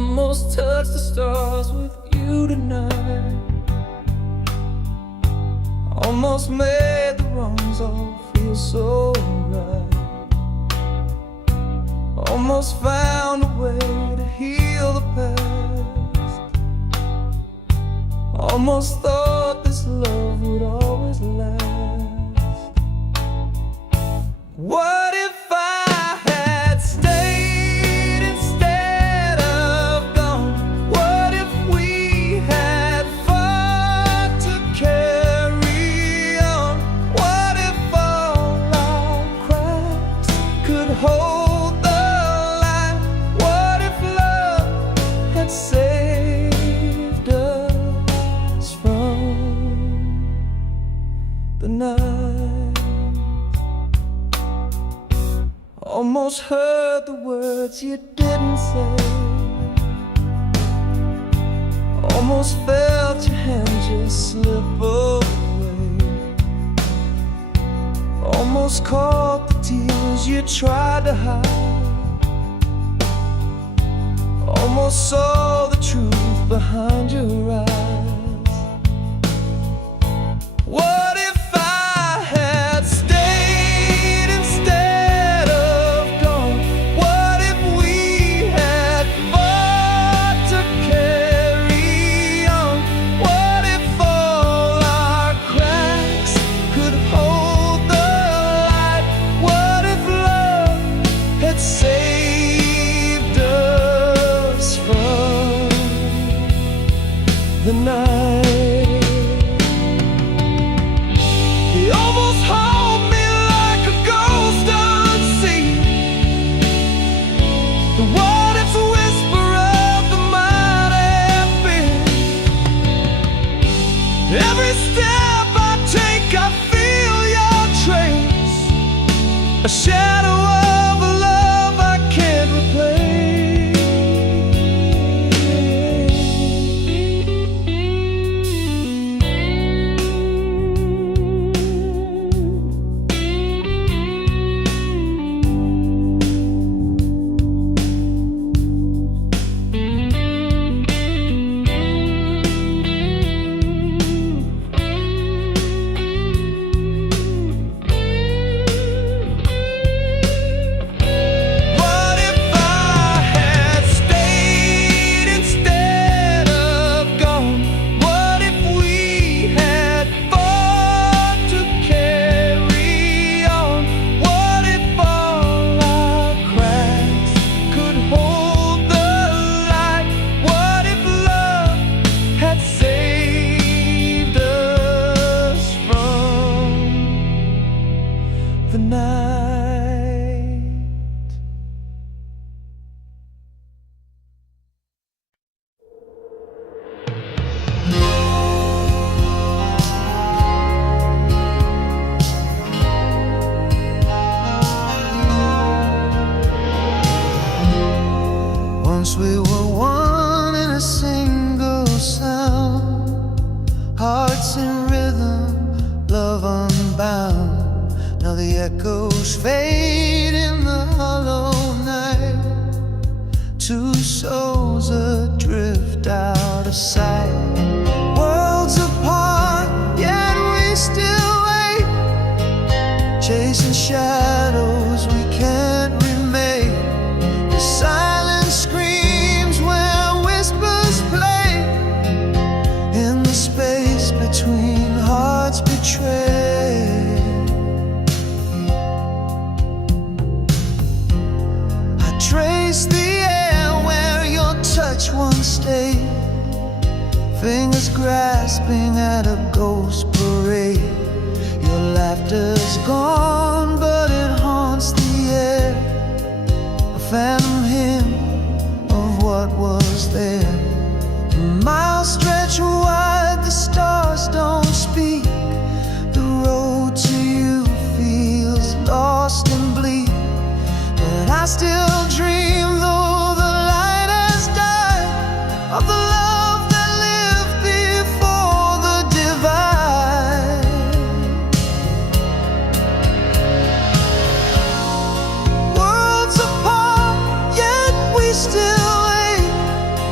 almost touched the stars with you tonight. Almost made the wrongs all feel so right. Almost found a way to heal the past. Almost thought this love would always last. What if I had stayed instead of gone? What if we had fought to carry on? What if all our cracks could hold the light? What if love had saved us from the night? Almost heard the words you didn't say. Almost felt your hand just slip away. Almost caught the tears you tried to hide. Almost saw the truth behind your eyes. What if I had stayed instead of gone? What if we had fought to carry on? What if all our cracks could hold the light? What if love had saved us from the night? He almost hold me like a ghost unseen. The what if's whisper of the might have been. Every step I take, I feel your trace. A shadow of a love I can't replace. What if I had stayed instead of gone? What if we had fought to carry on? What if all our cracks could hold the light? What if love had saved us from the night? Once we were one in a single sound, hearts in rhythm, love unbound. Now the echoes fade in the hollow night. Two souls adrift out of sight. Worlds apart, yet we still wait. Chasing shadows we can't remake. The silence screams where whispers play. In the space between hearts betrayed. I trace the air where your touch once stayed. Fingers grasping at a ghost parade. Your laughter's gone, but it haunts the air. A phantom hymn of what was there. Miles stretch wide, the stars don't speak. The road to you feels lost and bleak. But I still dream, though the light has died, of the love that lived before the divide. Worlds apart, yet we still wait.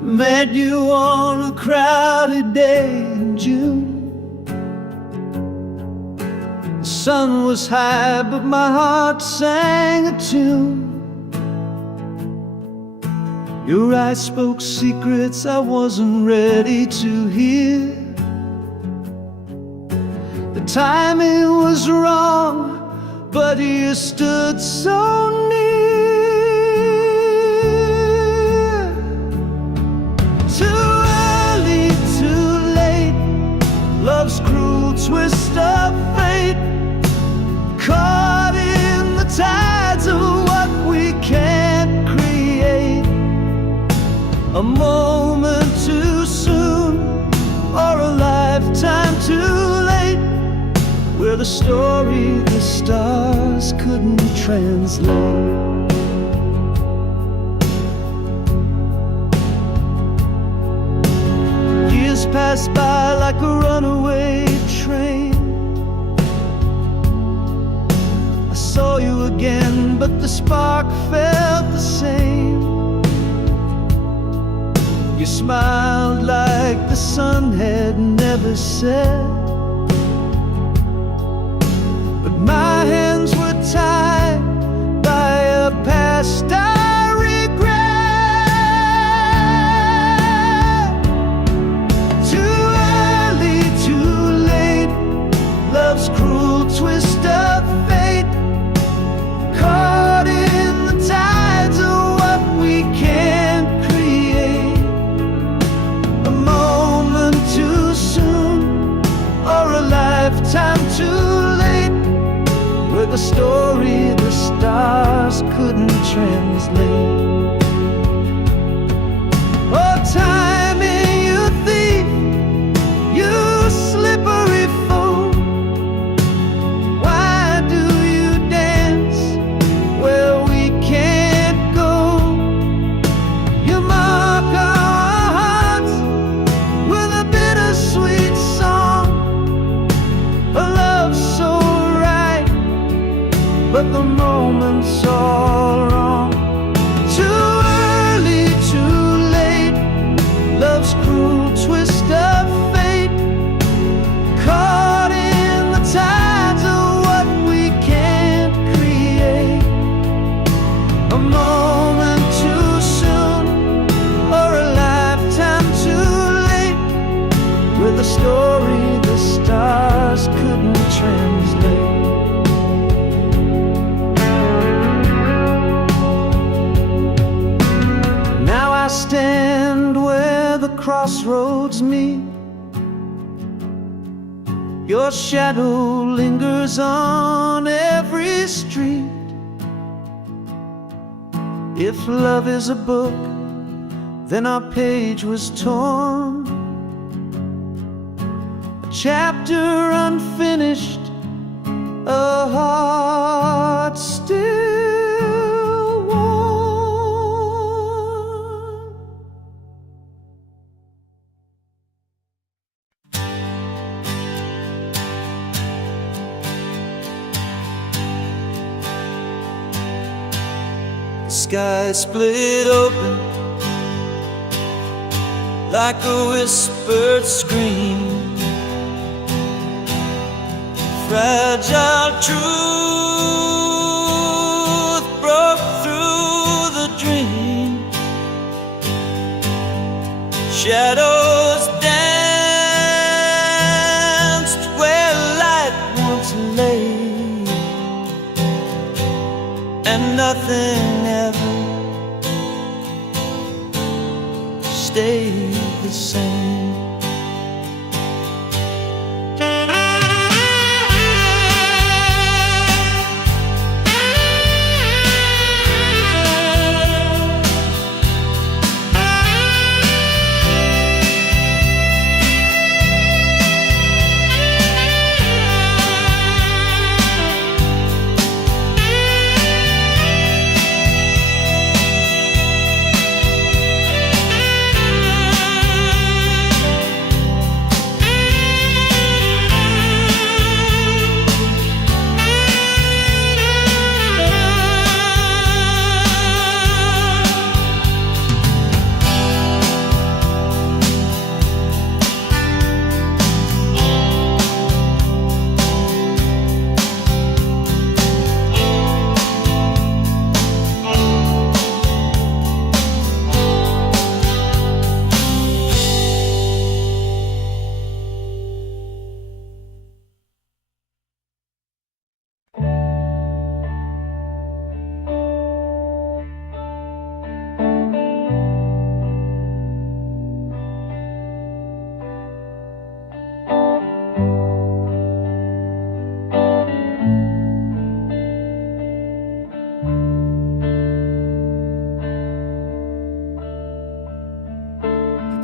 Met you on a crowded day in June. The sun was high, but my heart sang a tune. Your eyes spoke secrets I wasn't ready to hear. The timing was wrong, but you stood so near. Too early, too late, love's cruel twist of fate. Caught in the tides of what we can't create. A moment too soon, or a lifetime too late, where the story the stars couldn't translate. Years passed by like a runaway train. I saw you again, but the spark felt the same. You smiled like the sun had never set. But my hands were tied by a past I regret. Too early, too late, love's cruel twist of fate. Caught in the tides of what we can't create. A moment too soon, or a lifetime too late, where the story the stars couldn't translate. Oh, timing, you thief, you slippery fool. Why do you dance where we can't go? You mark our hearts with a bittersweet song, a love so right, but the moment's all wrong. Too early, too late, love's cruel twist of fate. Caught in the tides of what we can't create. A moment too soon, or a lifetime too late, with a story the stars couldn't translate. Now I stand where the crossroads meet. Your shadow lingers on every street. If love is a book, then our page was torn. A chapter unfinished, a heart still warm. The sky split open like a whispered scream. Fragile truth broke through the dream. Shadows danced where light once lay, and nothing ever stayed the same.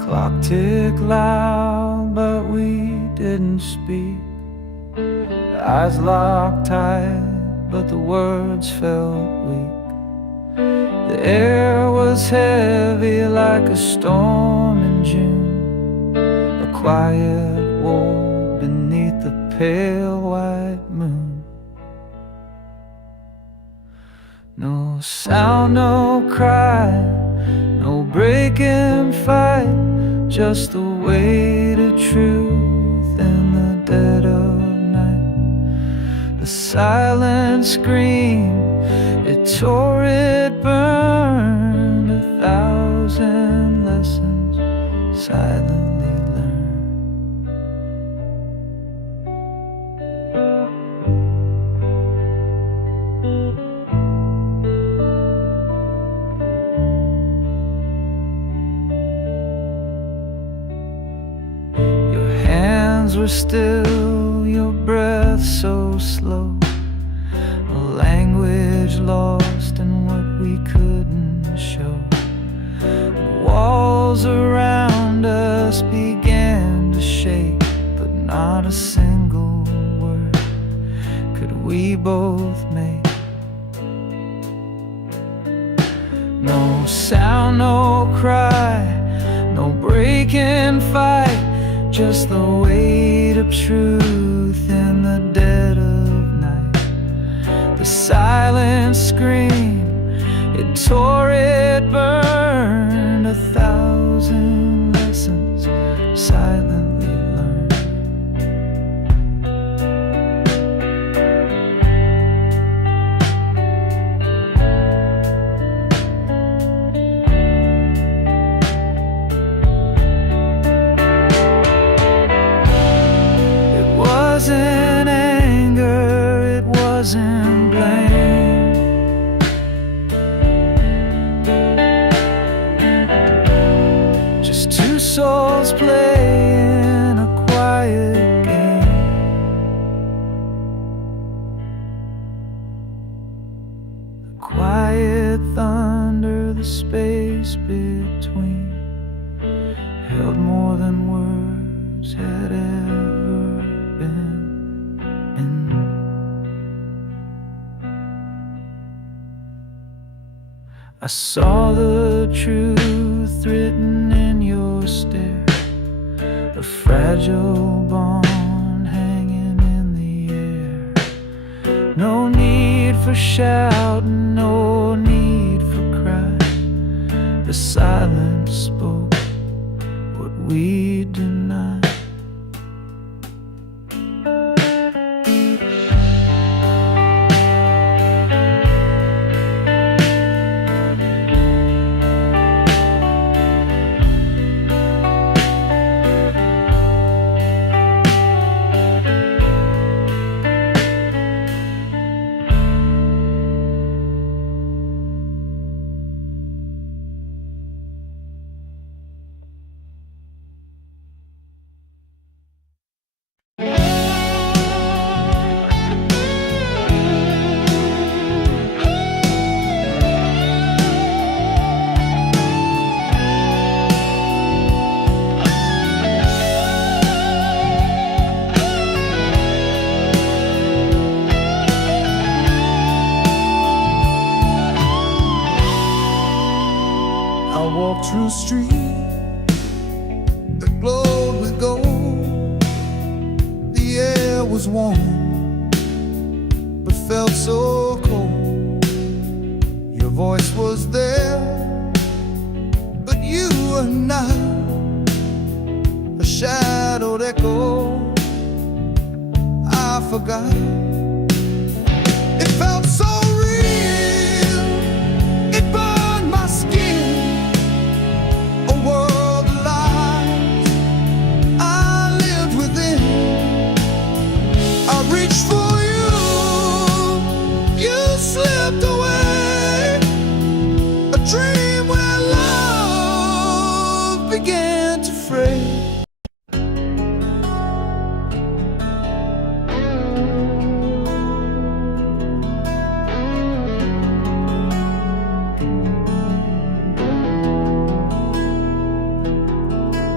Clock ticked loud, but we didn't speak. Eyes locked tight, but the words felt weak. The air was heavy like a storm in June, a quiet war beneath the pale white moon. No sound, no cry, no breaking fight, just the weight of truth in the dead of night. The silent scream, it tore, it burned, 1,000 lessons silently learned. Your hands were still, your breath so slow, a language lost in what we couldn't show. The walls around us began to shake, but not a single word could we both make. No sound, no cry, no breaking fight, just the weight of truth in the dead of night. The silent scream, it tore, it burned, 1,000 lessons silently learned. It wasn't anger, it wasn't blame. Just two souls playing a quiet game. The quiet thunder, the space between, held more than words had ever been. I saw the truth written in your stare, a fragile bond hanging in the air. No need for shouting, no need for crying. The silence spoke what we denied. I walked through a street that glowed with gold. The air was warm, but felt so cold. Your voice was there, but you were not. A shadowed echo I forgot. It felt so real, it burned my skin. A world of lies I lived within. I reached for you, you slipped away. A dream where love began to fray.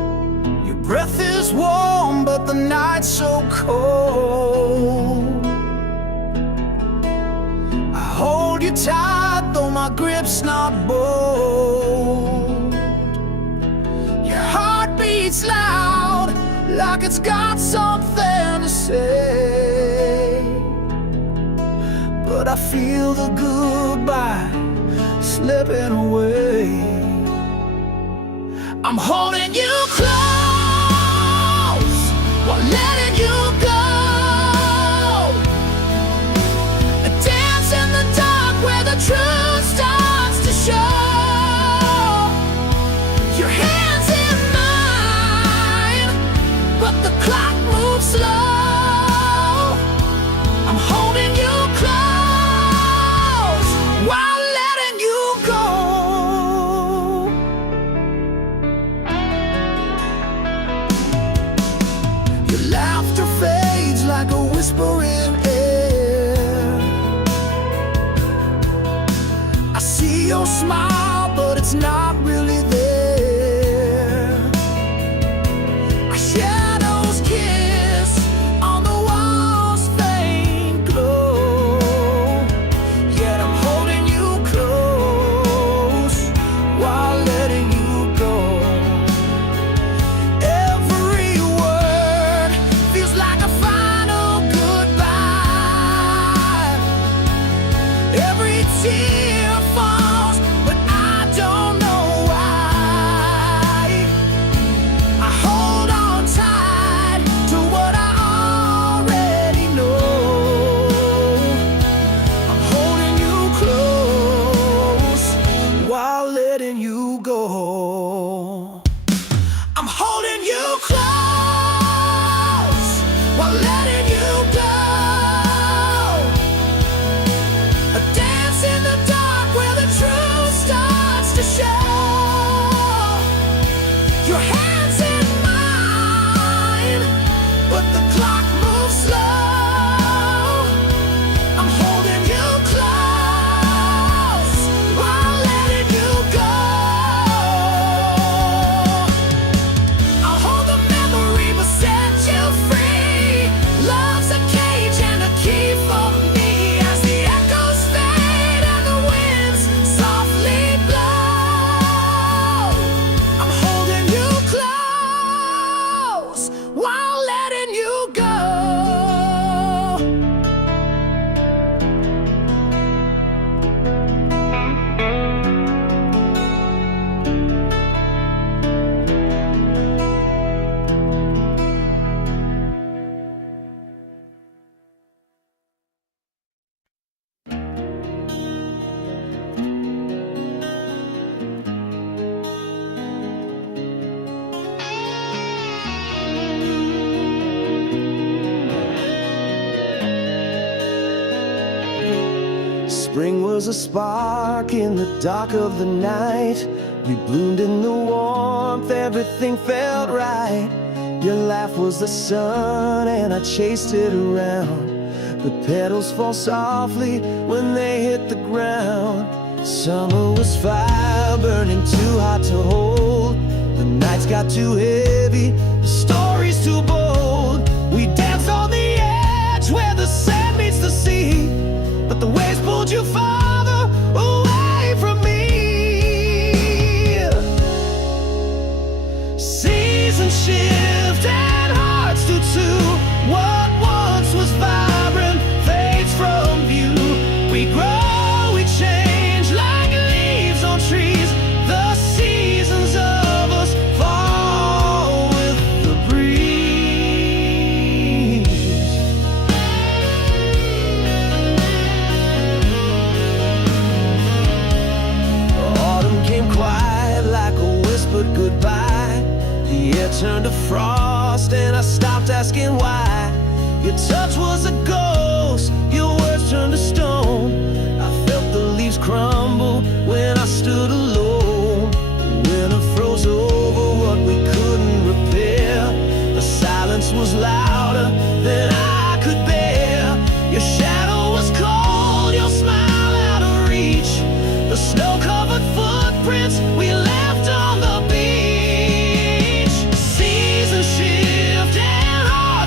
the night so cold. I hold you tight, though my grip's not bold. Your heart beats loud, like it's got something to say. But I feel the goodbye slipping away. I'm holding you close while letting you go. A dance in the dark where the truth starts to show. Your hands in mine, but the clock moves slow. I'm holding you close while letting you go. Your laughter fades like a whisper in air. I see your smile, but it's not really there. Our shadows kiss on the wall's faint glow. Yet I'm holding you close while letting you go. Every word feels like a final goodbye. Every tear falls, but I don't know why. I hold on tight to what I already know. I'm holding you close while letting you go. I'm holding you close while letting you go. A dance in the dark where the truth starts to show. Your hands in mine, but the clock moves slow. I'm holding you close while letting you go. I'll hold the memory but set you free. Love's a cage and a key for me as the echoes fade and the winds softly blow. I'm holding you close while letting you go. Spring was a spark in the dark of the night. We bloomed in the warmth, everything felt right. Your laugh was the sun and I chased it around. The petals fall softly when they hit the ground. Summer was fire burning too hot to hold. The nights got too heavy, the story's too bold. We danced on the edge where the sand meets the sea, but the waves pulled you farther away from me. Seasons shift and hearts do too. What once was vibrant fades from view. We grow, we change like leaves on trees. The seasons of us fall with the breeze. Autumn came quiet like a whispered goodbye. The air turned to frost and I stopped asking why. Your touch was a ghost, your words turned to stone. I felt the leaves crumble when I stood alone. Winter froze over what we couldn't repair. The silence was louder than I could bear. Your shadow was cold, your smile out of reach. The snow-covered footprints we left on the beach. Seasons shift and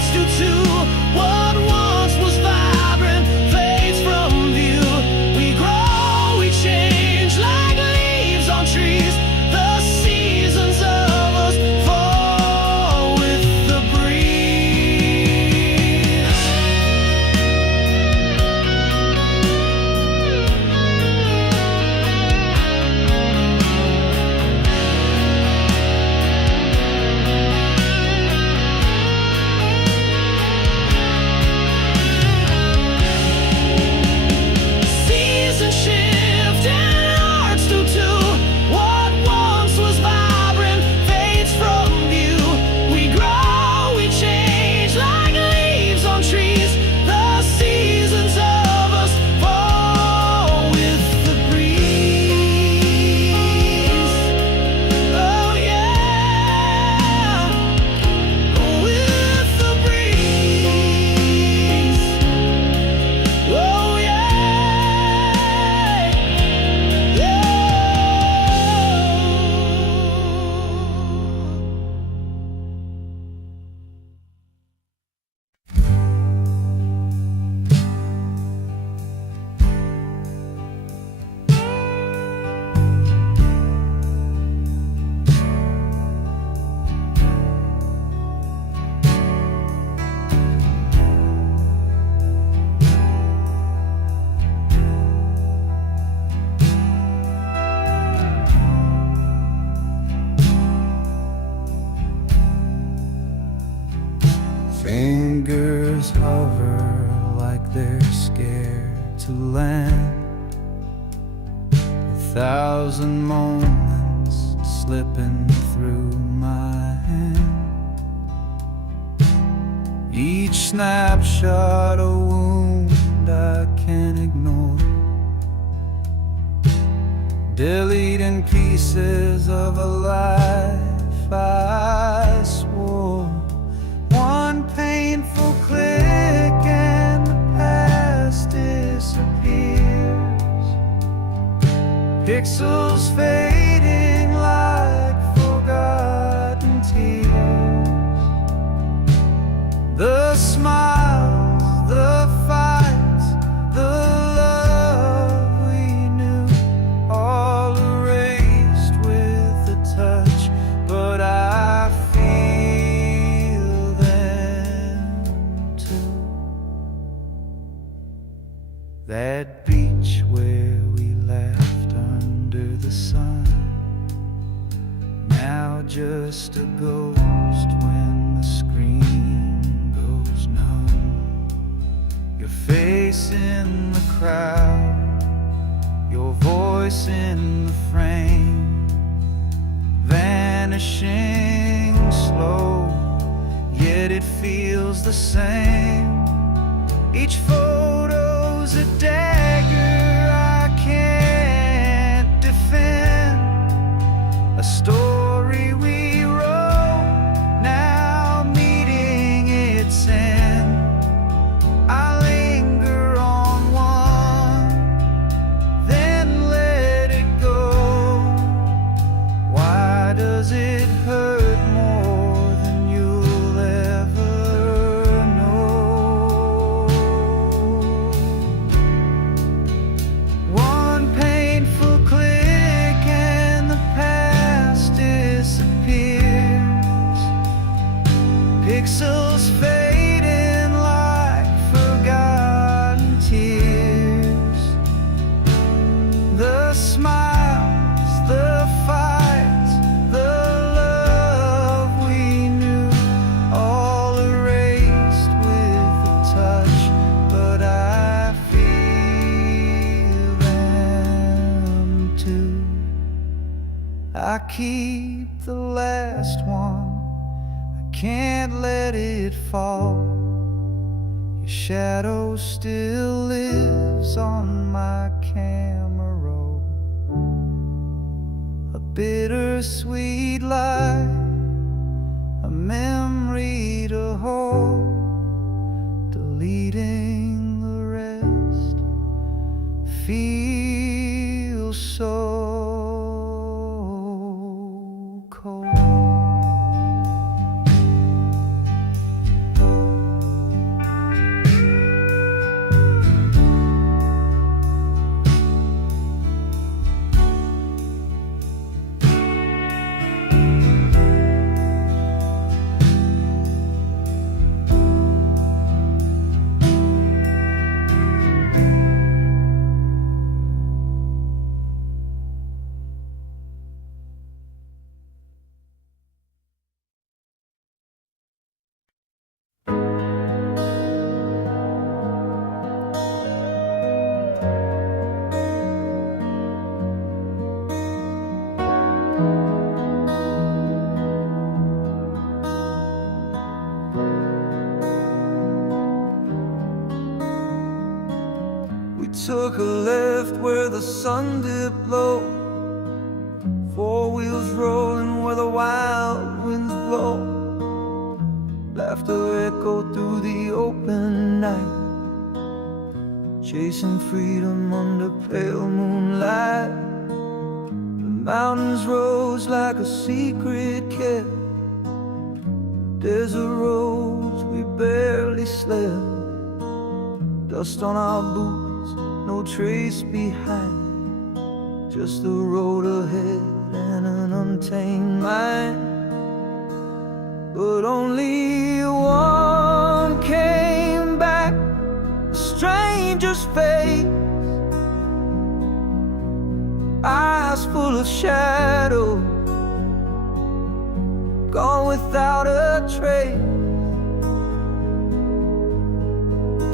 fingers hover like they're scared to land. 1,000 moments slipping through my hand. Each snapshot a wound I can't ignore, deleting pieces of a life I swore. One painful click and the past disappears, pixels fading like forgotten tears. The smiles, the fights, the love we knew, all erased with a touch, but I feel them too. That beach where we laughed under the sun, now just a ghost when the screen goes numb. Your face in the crowd, your voice in the frame, vanishing slow, yet it feels the same. Each photo's a dagger I can't defend, a story we wrote, now meeting its end. I linger on one, then let it go. Why does it hurt more than you'll ever know? One painful click and the past disappears, pixels fading like forgotten tears. The smiles, the fights, the love we knew, all erased with a touch, but I feel them too. I keep the last one, I can't let it fall. Your shadow still lives on my camera roll, a bittersweet lie, a memory to hold, deleting the rest feels so cold. Took a left where the sun dipped low, 4 wheels rolling where the wild winds blow. Laughter echoed through the open night, chasing freedom under pale moonlight. The mountains rose like a secret kept, desert roads we barely slept. Dust on our boots, no trace behind, just the road ahead and an untamed mind. But only one came back, a stranger's face, eyes full of shadow, gone without a trace.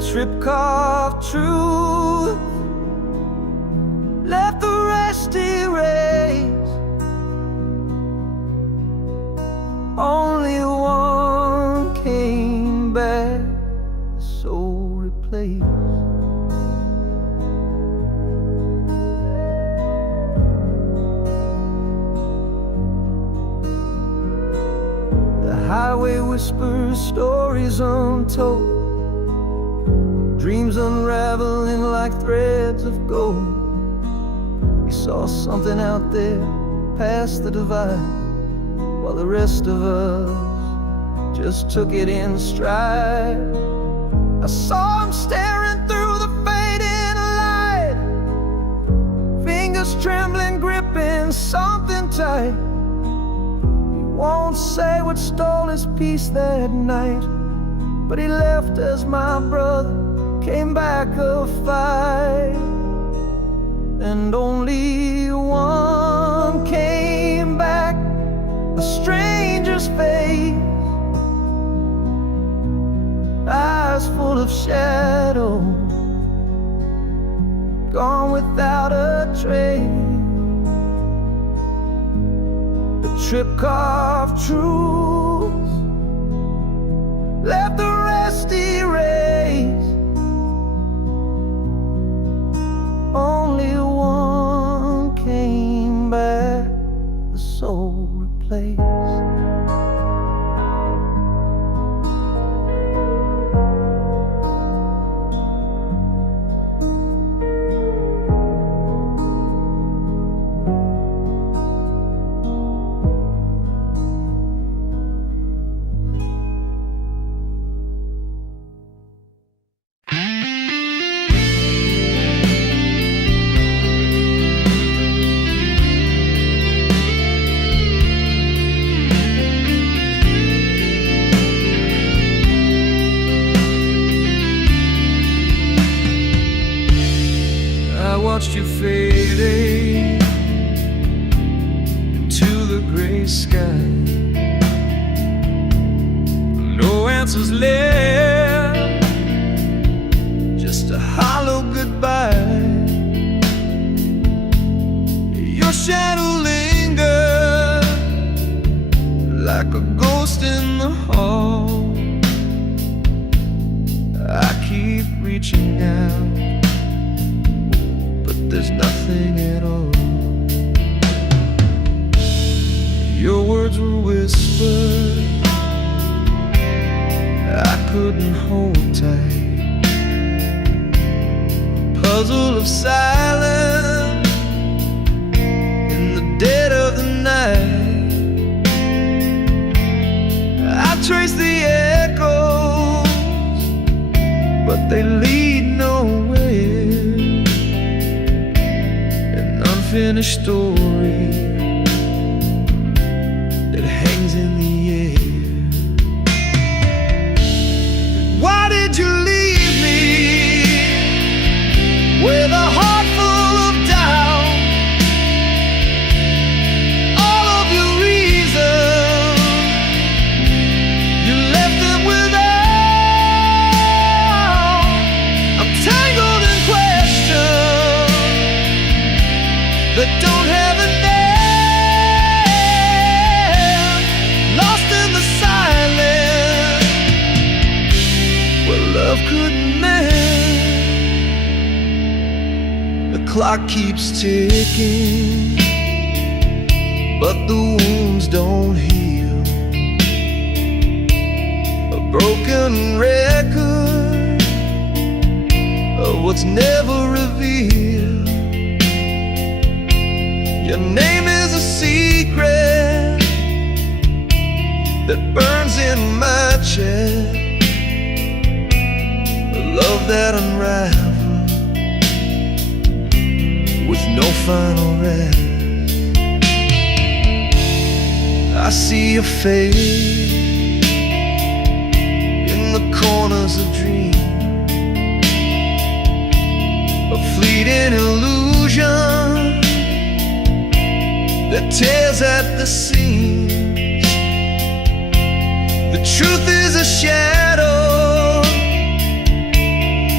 trip carved truth left the rest erased. Only one came back, the soul replaced. The highway whispers stories untold, dreams unraveling like threads of gold. We saw something out there past the divide, while the rest of us just took it in stride. I saw him staring through the fading light, fingers trembling, gripping something tight. He won't say what stole his peace that night, but he left as my brother came back of fight. And only one came back, a stranger's face, eyes full of shadow, gone without a trace. The trip carved truth left the rest erased. Only one came back, the soul replaced. Watched you fading into the gray sky. No answers left, just a hollow goodbye. Your shadow lingered like a ghost in the hall. I keep reaching out, there's nothing at all. Your words were whispered, I couldn't hold tight. Puzzle of silence in the dead of the night. I trace the echoes, but they lead nowhere. Unfinished story that hangs in the air. Why did you leave me with a heart full of doubt? All of your reasons, you left them without. I'm tangled in questions that don't have a name, lost in the silence where love couldn't mend. The clock keeps ticking, but the wounds don't heal. A broken record of what's never revealed. Your name is a secret that burns in my chest, a love that unravels with no final rest. I see your face in the corners of dreams, a fleeting illusion that tears at the seams. The truth is a shadow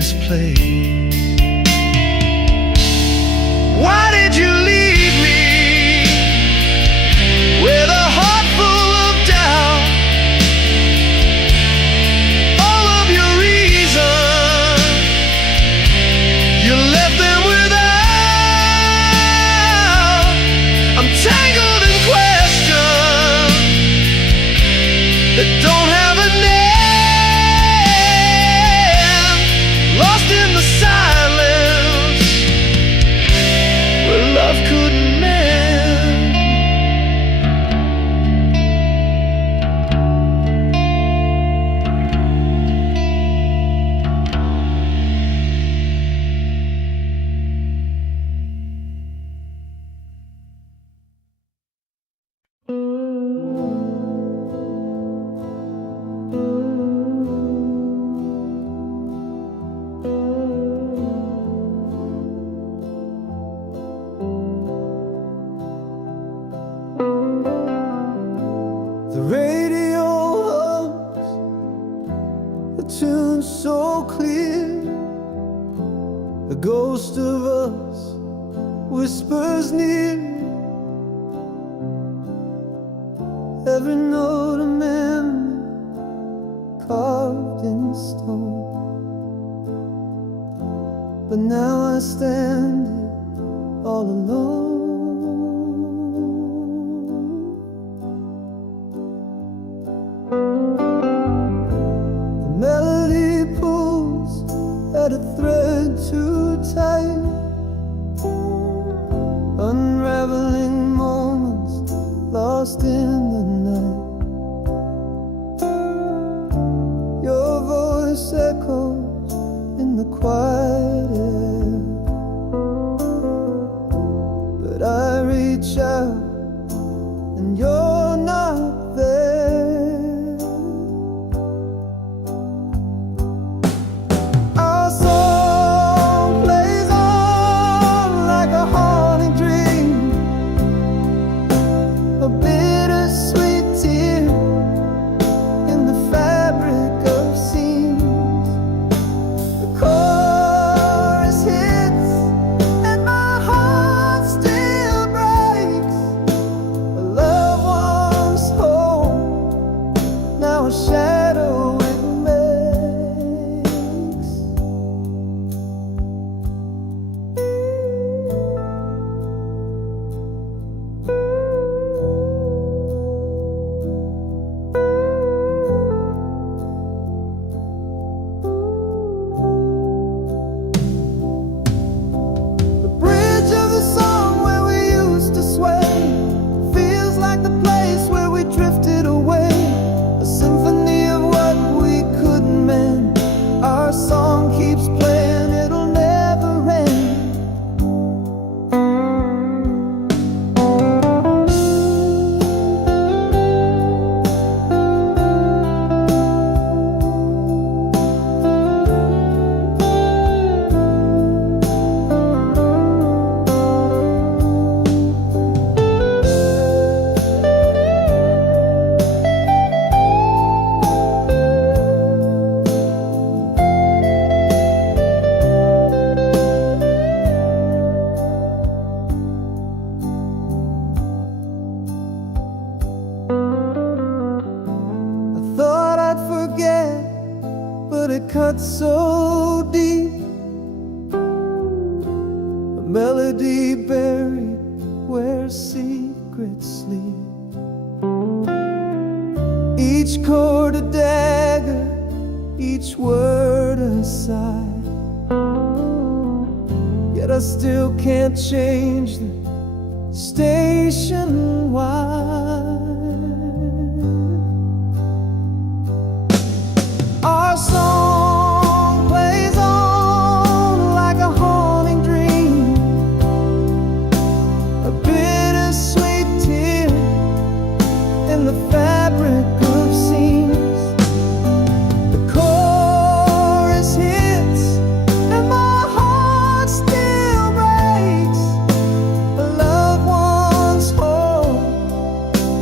this place. Why did you leave me with a heart full of doubt? All of your reasons, you left them without. I'm tangled in questions that don't have a name, lost in the silence where love couldn't mend. The radio hums a tune so clear. The ghost of us whispers near. Every note a memory carved in stone. But now I stand here all alone. The melody pulls at a thread too tight, unraveling moments lost in the night. Your voice echoes in the quiet air, but I reach out and you're not there. Our song plays on like a haunting dream, a bittersweet tear in the fabric of scenes. The chorus hits and my heart still breaks. A loved one's home, now a shadow it makes. The bridge of the song where we used to sway feels like the place where we drifted away. A symphony of what we couldn't mend. Our song keeps playing, it'll never end. I thought I'd forget, but it cuts so deep. A melody buried where secrets sleep. Each chord a dagger, each word a sigh. Yet I still can't change the station wide. Our song plays on like a haunting dream, a bittersweet tear in the fabric of scenes. The chorus hits and my heart still breaks. A loved one's home,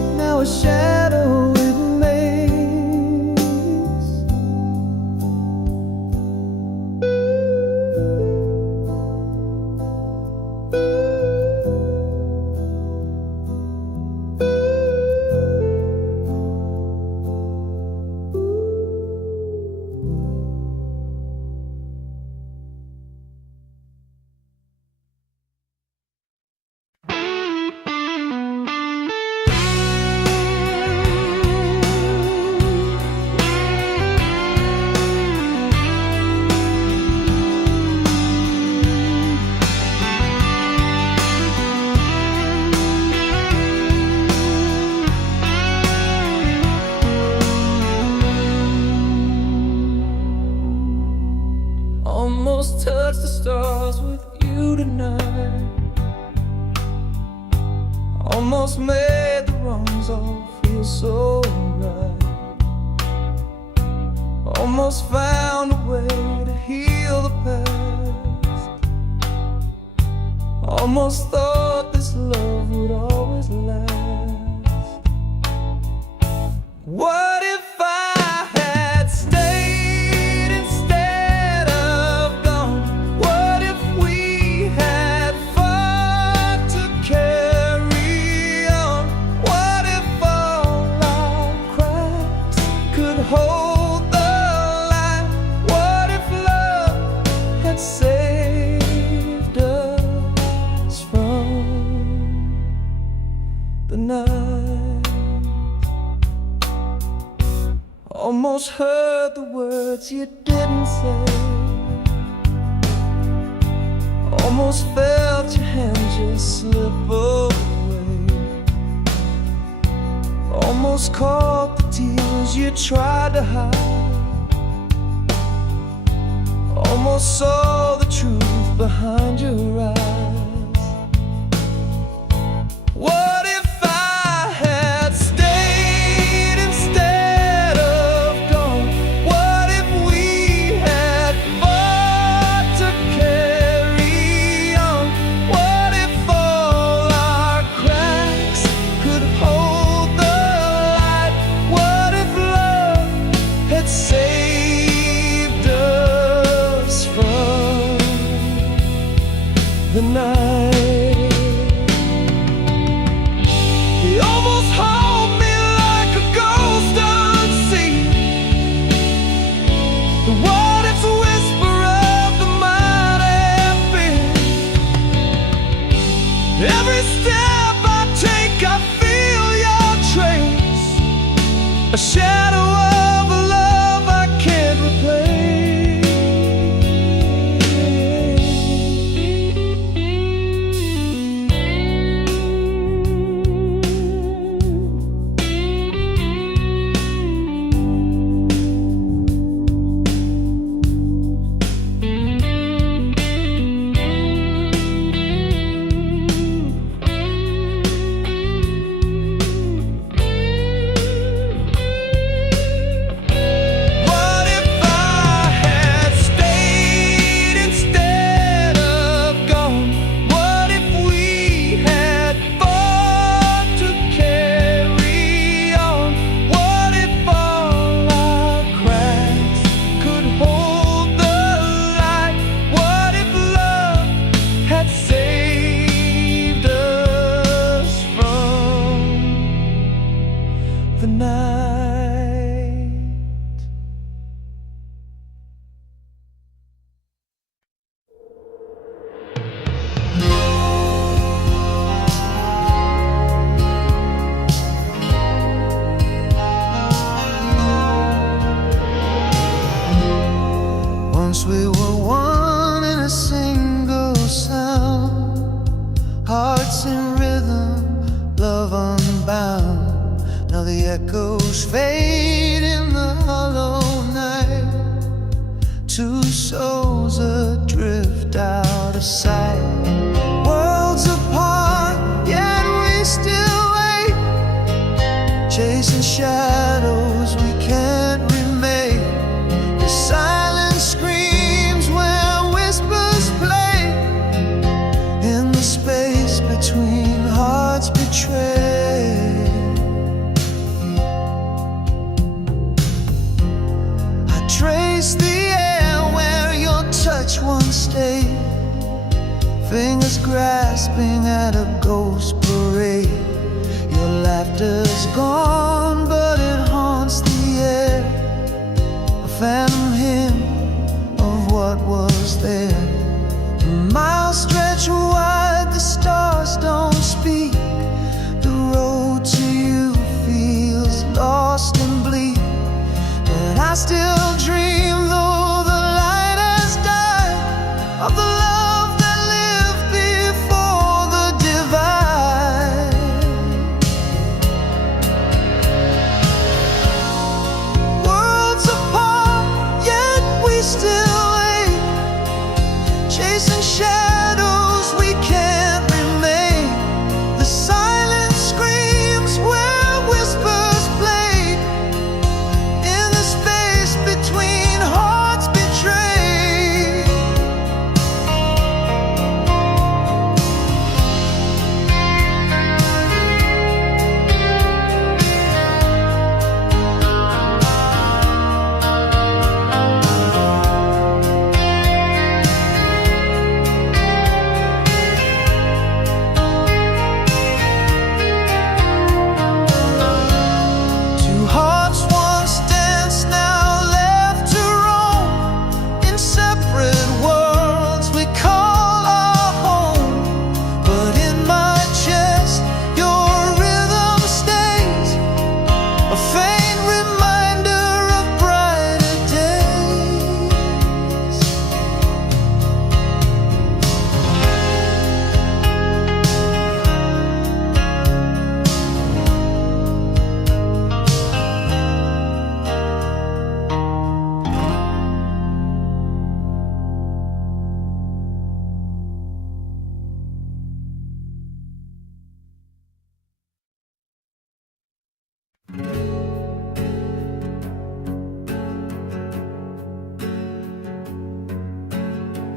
almost touched the stars with you tonight. Almost made the wrongs all feel so right. Almost found a way to heal the past. Almost thought this love would always last. What if I had stayed instead of gone? What if we had fought to carry on? What if all our cracks could hold the light? What if love had saved us from the night? Almost heard the words you didn't say. Almost felt your hand just slip away. Almost caught the tears you tried to hide. Almost saw the truth behind your eyes. What if I had stayed instead of gone? What if we had fought to carry on? What if all our cracks could hold the light? What if love had saved us from the night? He almost held me like a ghost unseen. The what if's whisper of the mighty fear. Every step I take, I feel your trace. A shadow of a love I can't replace. What if I had stayed instead of gone? What if we had fought to carry on? What if all our cracks could hold the light? What if love had saved us from the night? Once we were one in a single sound, hearts in rhythm, love unbound. Now the echoes fade in the hollow night. Two souls adrift out of sight. Worlds apart, yet we still wait. Chasing shadows we can't remake. The silence screams where whispers play. In the space between hearts betrayed. I trace the air where your touch once stayed. Fingers grasping at a ghost parade. Your laughter's gone, but it haunts the air. A phantom hymn of what was there. Miles stretch wide, the stars don't speak. The road to you feels lost and bleak. But I still dream, though the light has died, of the love that lived before the divide. Worlds apart, yet we still wait.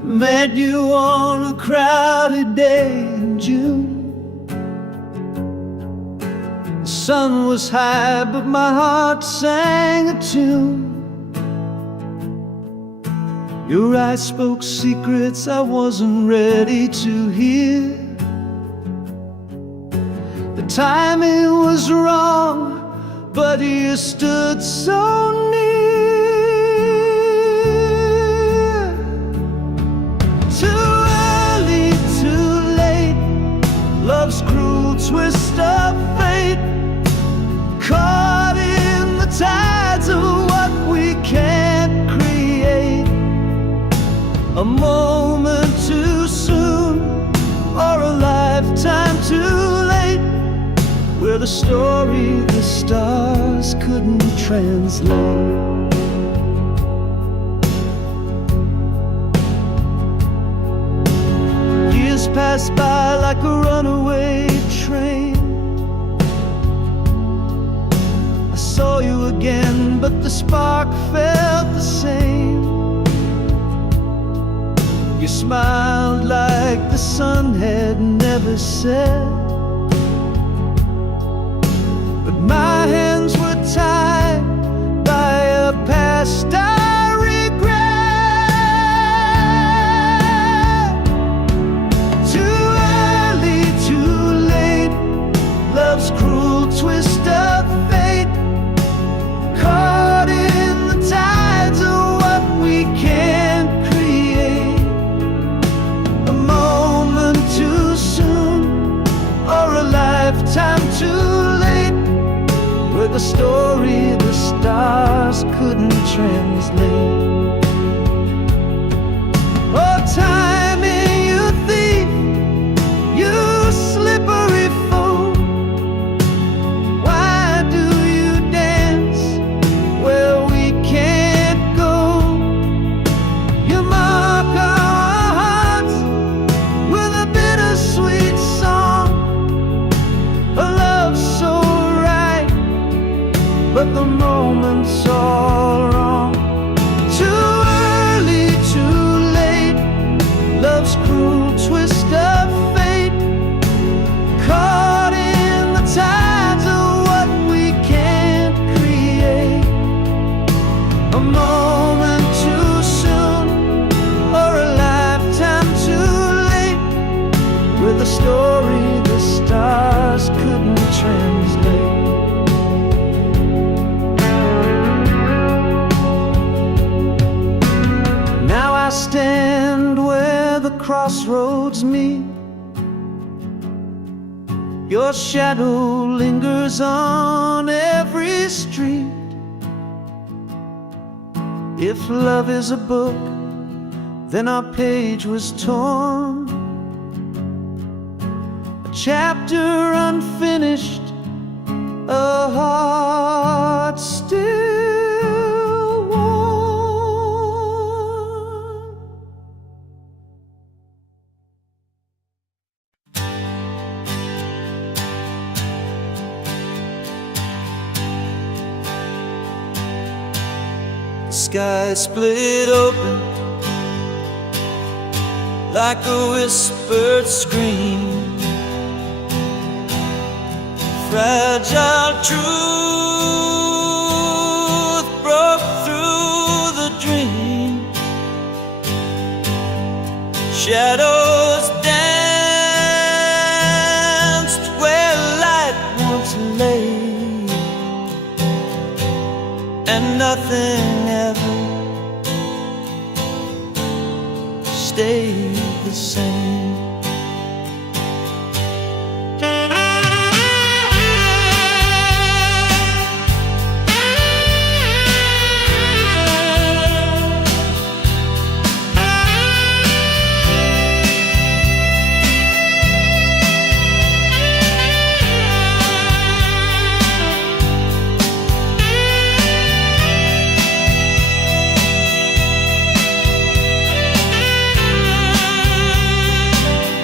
Met you on a crowded day in June. The sun was high, but my heart sang a tune. Your eyes spoke secrets I wasn't ready to hear. The timing was wrong, but you stood so near. Too early, too late, love's cruel twist of fate. Caught in the tides of what we can't create. A moment too soon, or a lifetime too late, where the story the stars couldn't translate. Years passed by like a runaway train. I saw you again, but the spark felt the same. You smiled like the sun had never set. But my hands were tied by a past I regret. Too early, too late, love's cruel twist of fate. Caught in the tides of what we can't create. A moment too soon, or a lifetime too late, where the story the stars couldn't translate. Oh, timing, you thief, you slippery fool. Why do you dance where we can't go? You mark our hearts with a bittersweet song. A love so right, but the moment's all wrong. Too early, too late, love's cruel twist of fate. Caught in the tides of what we can't create. A moment too soon, or a lifetime too late, with a story the stars couldn't translate. Now I stand where the crossroads meet. Your shadow lingers on every street. If love is a book, then our page was torn. A chapter unfinished, a heart still warm. The sky split open like a whispered scream. Fragile truth broke through the dream. Shadows danced where light once lay, and nothing ever stayed the same.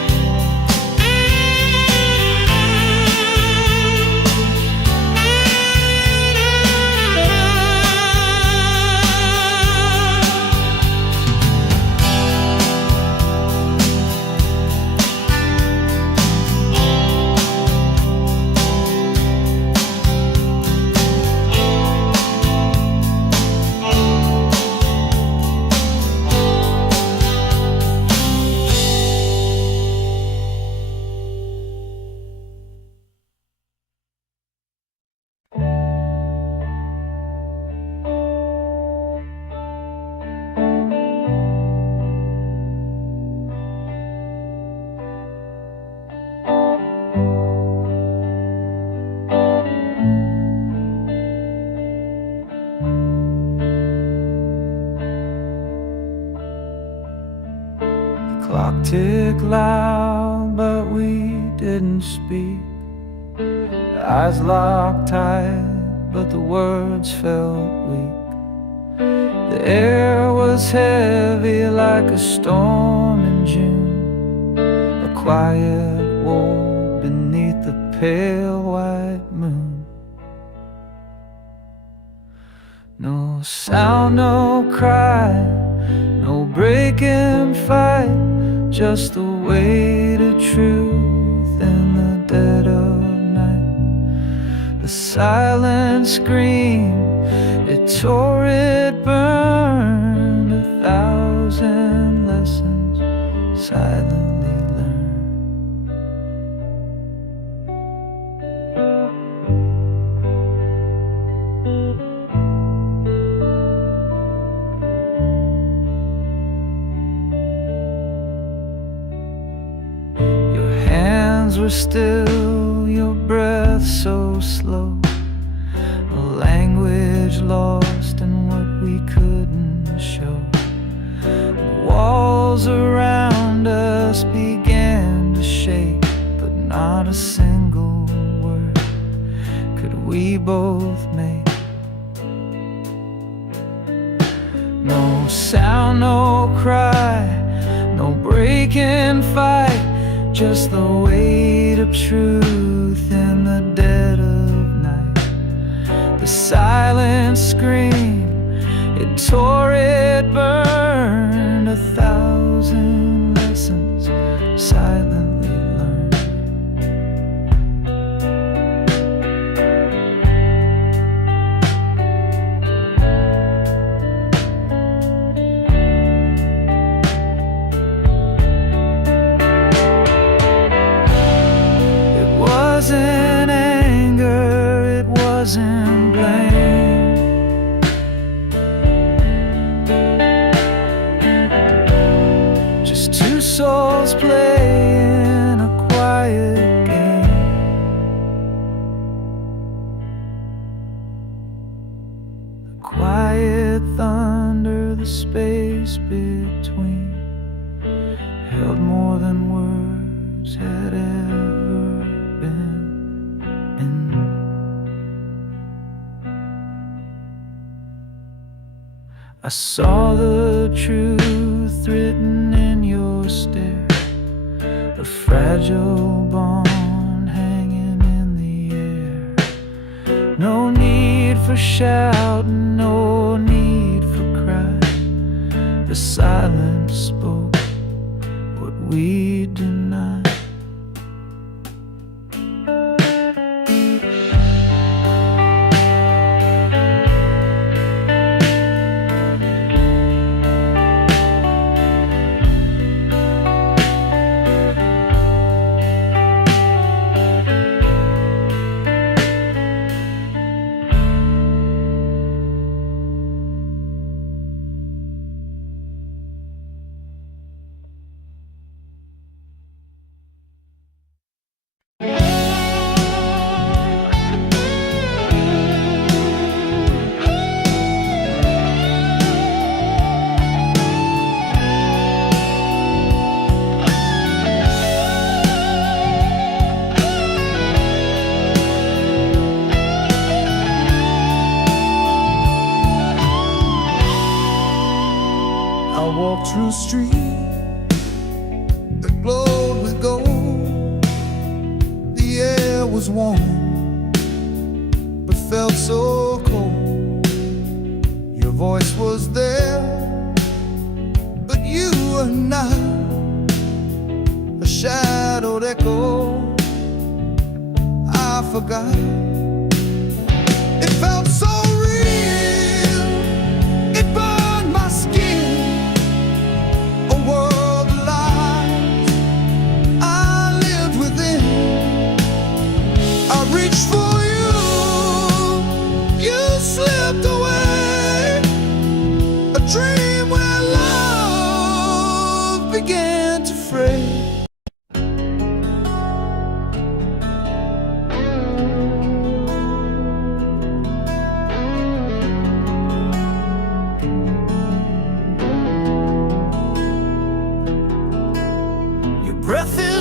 Clock ticked loud, but we didn't speak. Eyes locked tight, but the words felt weak. The air was heavy like a storm in June, a quiet war beneath the pale white moon. No sound, no cry, no breaking fight, just the weight of truth in the dead of night. The silent scream, it tore, it burned, 1,000 lessons silently learned. Your hands were still, your breath so slow, a language lost in what we couldn't show. The walls around us began to shake, but not a single word could we both make. No sound, no cry, no breaking fight, just the weight of truth in the dead of night. The silent scream, it tore, it burned, 1,000 lessons silently learned. It wasn't anger, it wasn't blame. Just two souls playing a quiet game. The quiet thunder, the space between, held more than words had ever been. I saw the truth written in your stare, a fragile bond hanging in the air. No need for shouting, no need for crying. The silence spoke what we denied. I walked through a street that glowed with gold. The air was warm, but felt so cold. Your voice was there, but you were not. A shadowed echo I forgot. It felt so real, it burned my skin. A world of lies I lived within. I reached for you, you slipped away. A dream where love began to fray.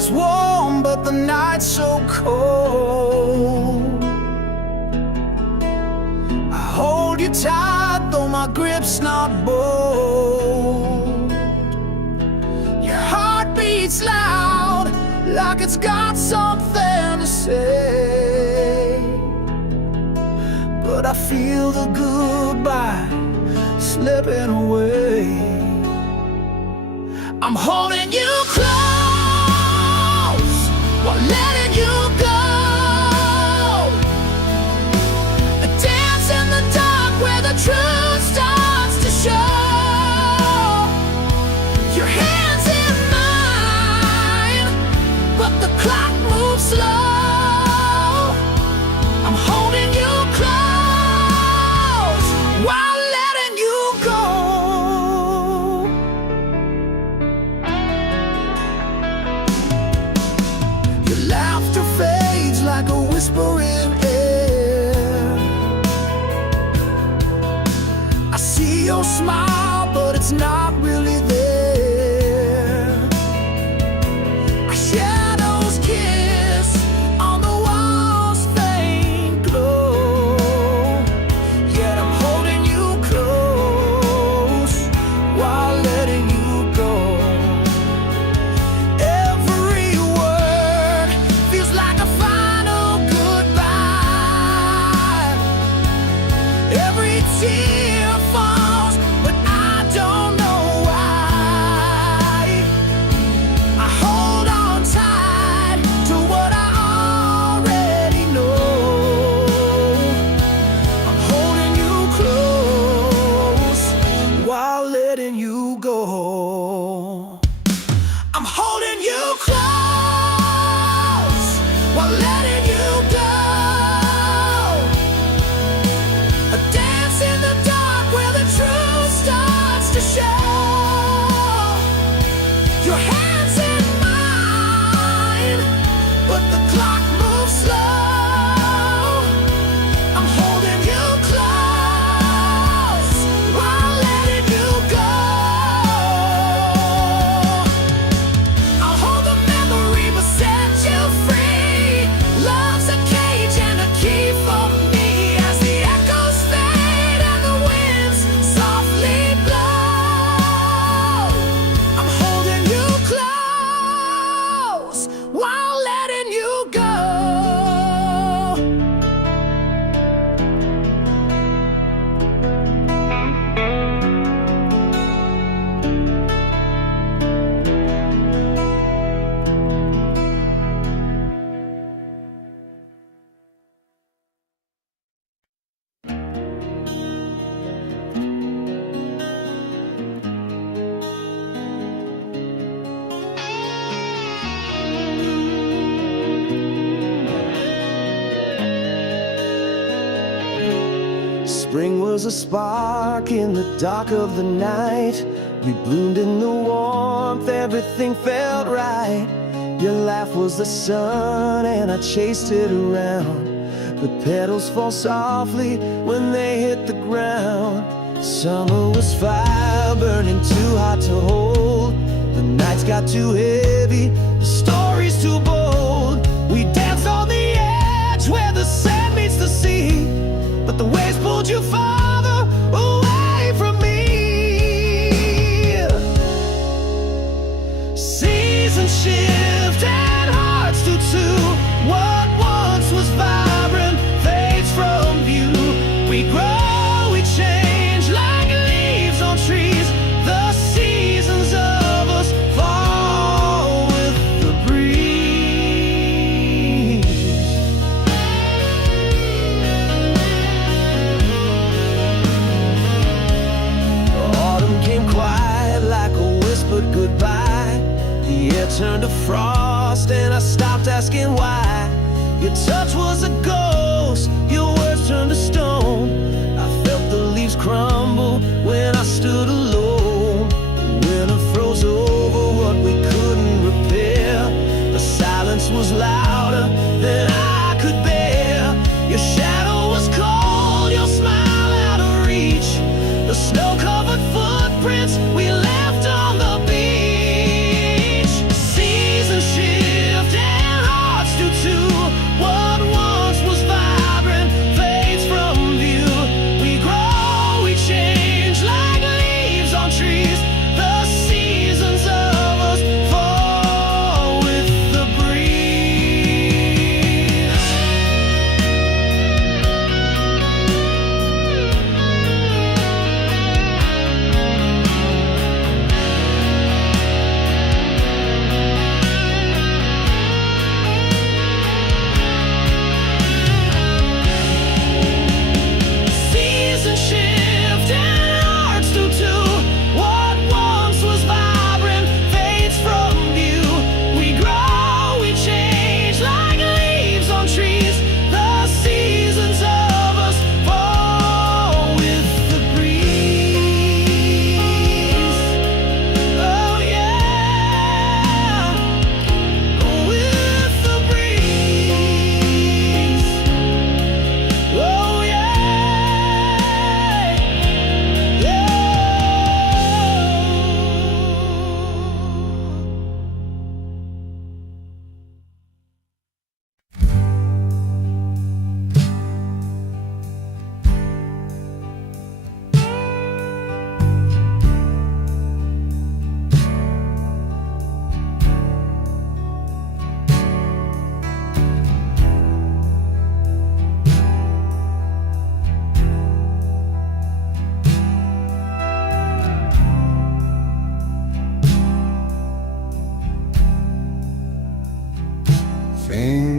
is warm, but the night's so cold. I hold you tight, though my grip's not bold. Your heart beats loud, like it's got something to say. But I feel the goodbye slipping away. I'm holding you close while letting you go. A dance in the dark where the truth starts to show. Your hands in mine, but the clock moves slow. I'm holding you close while letting you go. Your laughter fades like a whisper in air. I see your smile, but it's not really there. Our shadows kiss on the wall's faint glow. Yet I'm holding you close while letting you go. Every word feels like a final goodbye. Every tear falls, but I don't know why. I hold on tight to what I already know. I'm holding you close while letting you go. I'm holding you close while letting you go. A dance in the dark where the truth starts to show. Your hands in mine, but the clock moves slow. I'm holding you close while letting you go. I'll hold the memory but set you free. Love's a cage and a key for me as the echoes fade and the winds softly blow. I'm holding you close while letting you go. Spring was a spark in the dark of the night. We bloomed in the warmth, everything felt right. Your laugh was the sun and I chased it around. The petals fall softly when they hit the ground. Summer was fire burning too hot to hold. The nights got too heavy, the story's too bold. We danced on the edge where the sand meets the sea, but the waves pulled you farther away from me. Seasons shift and hearts do too. What once was vibrant fades from view. We grow, we change like leaves on trees. The seasons of us fall with the breeze. Autumn came quiet like a whispered goodbye. The air turned to frost and I stopped asking why. Your touch was a ghost, your words turned to stone. I felt the leaves crumble when I stood alone. Winter froze over what we couldn't repair. The silence was louder than I could bear. Your shadow was cold, your smile out of reach. The snow-covered footprints we left on the beach. Seasons shift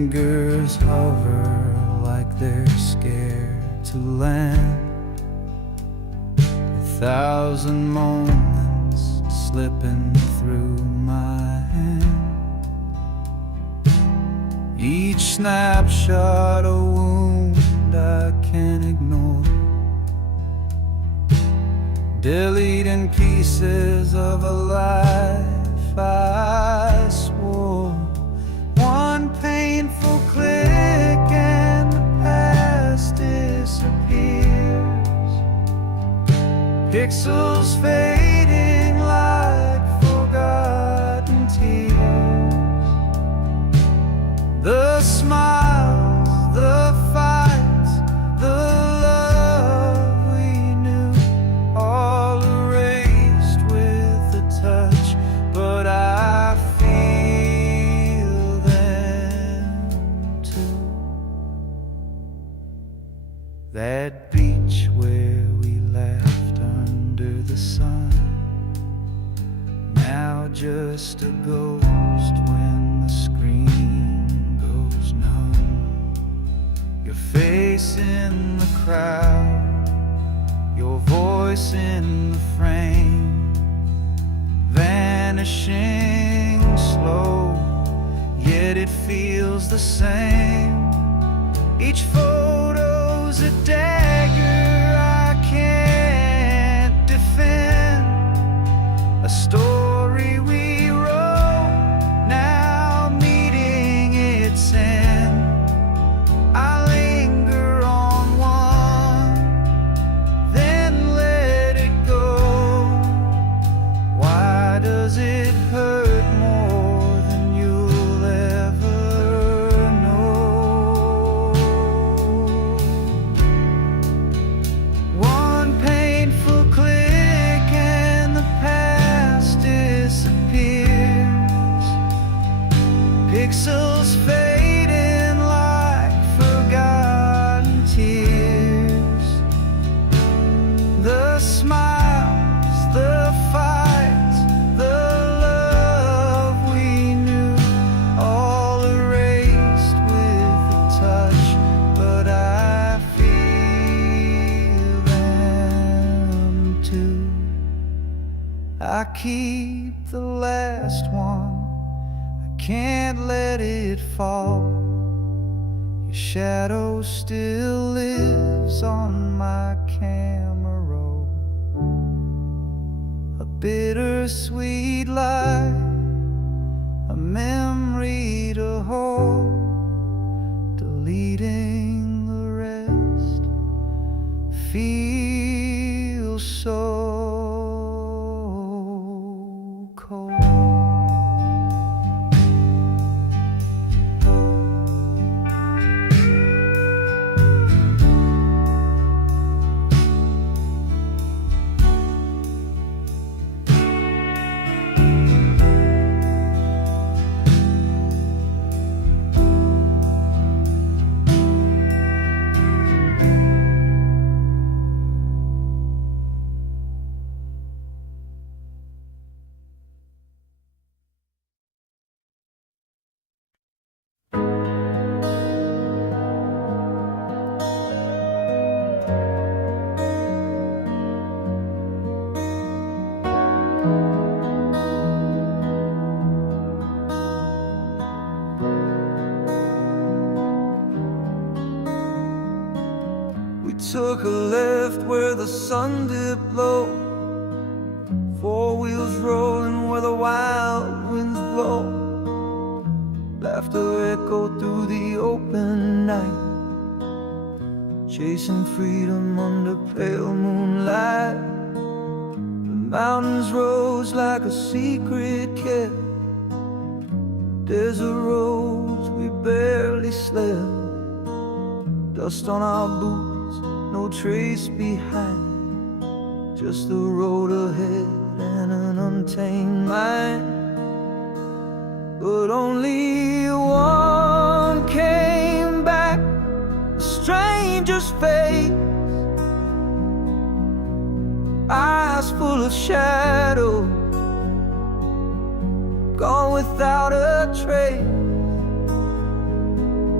fingers hover like they're scared to land. 1,000 moments slipping through my hand. Each snapshot a wound I can't ignore, deleting pieces of a life I swore. One painful click and the past disappears, pixels fading like forgotten tears. The smiles, the fights, the love we knew, all erased with a touch, but I feel them too. That beach where we laughed under the sun, now just a ghost when the screen goes numb. Your face in the crowd, your voice in the frame, vanishing slow, yet it feels the same. Each photo's a dagger I can't defend, a story we wrote, now meeting its end. I linger on one, then let it go. Why does it hurt more than you'll ever know? One painful click and the past disappears, pixels fading like forgotten tears. The smiles, the fights, the love we knew, all erased with a touch, but I feel them too. I keep the last one, I can't let it fall. Your shadow still lives on my camera roll, a bittersweet lie, a memory to hold, deleting the rest feels so cold. Took a left where the sun dipped low, 4 wheels rolling where the wild winds blow. Laughter echoed through the open night, chasing freedom under pale moonlight. The mountains rose like a secret kept, desert roads we barely slept. Dust on our boots, no trace behind, just the road ahead and an untamed mind. But only one came back, a stranger's face, eyes full of shadow, gone without a trace.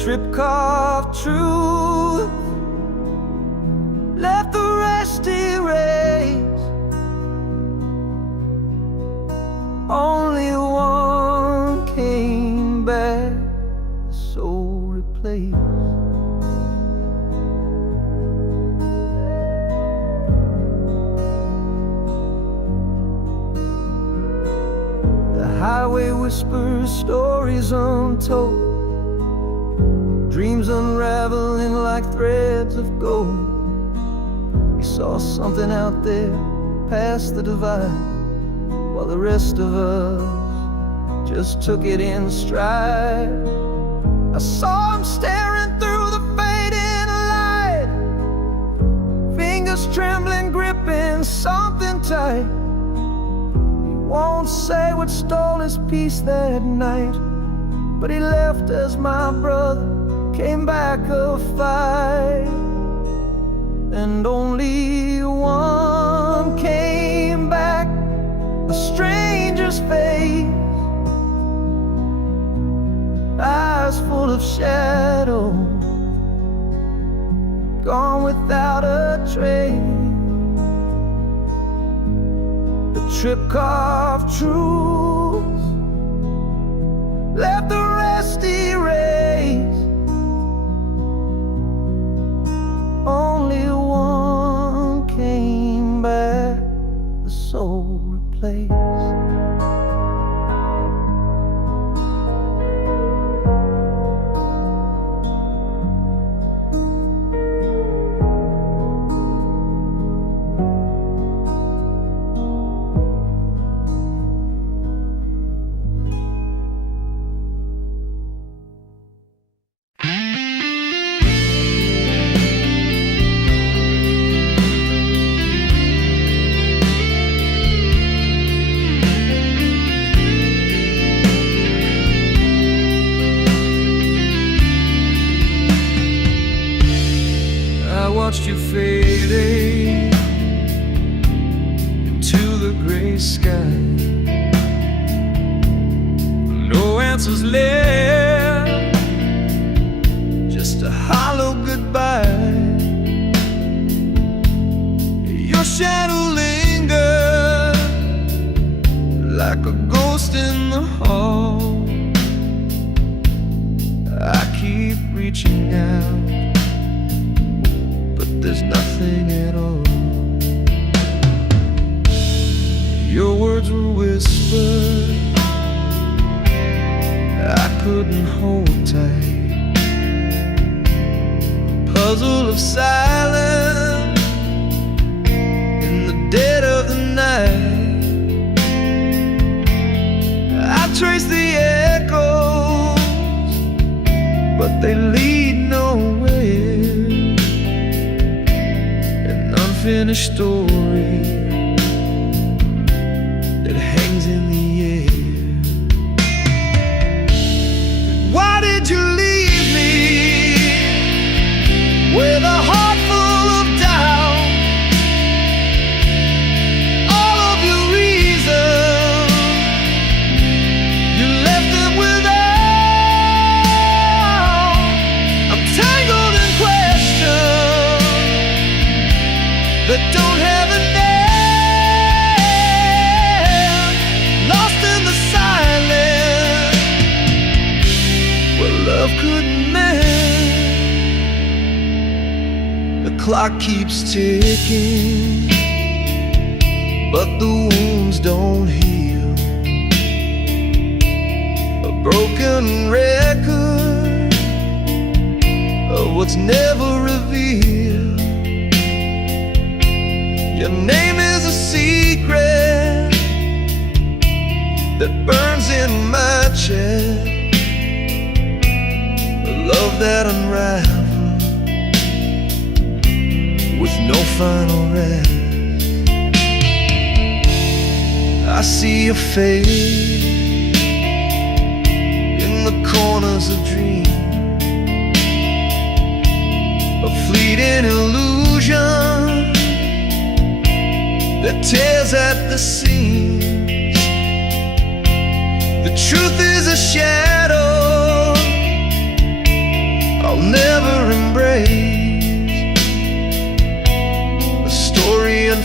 trip carved truth left the rest erased. Only one came back, the soul replaced. The highway whispers stories untold, dreams unraveling like threads of gold. We saw something out there past the divide, while the rest of us just took it in stride. I saw him staring through the fading light, fingers trembling, gripping something tight. He won't say what stole his peace that night, but he left as my brother came back a fight. And only one came back, a stranger's face, eyes full of shadow, gone without a trace. The trip carved truth left the rest erased. Only one came back, the soul replaced. Watched you fading into the gray sky. No answers left, just a hollow goodbye. Your shadow lingered like a ghost in the hall. I keep reaching out, there's nothing at all. Your words were whispered, I couldn't hold tight. A puzzle of silence in the dead of the night. I trace the echoes, but they lead nowhere. Unfinished story that hangs in the air. Why did you leave me with a heart full of doubt? All of your reasons, you left them without. I'm tangled in questions that don't have an end, lost in the silence where love couldn't mend. The clock keeps ticking, but the wounds don't heal. A broken record of what's never revealed. Your name is a secret that burns in my chest, a love that unravels with no final rest. I see your face in the corners of dreams, a fleeting illusion that tears at the seams. The truth is a shadow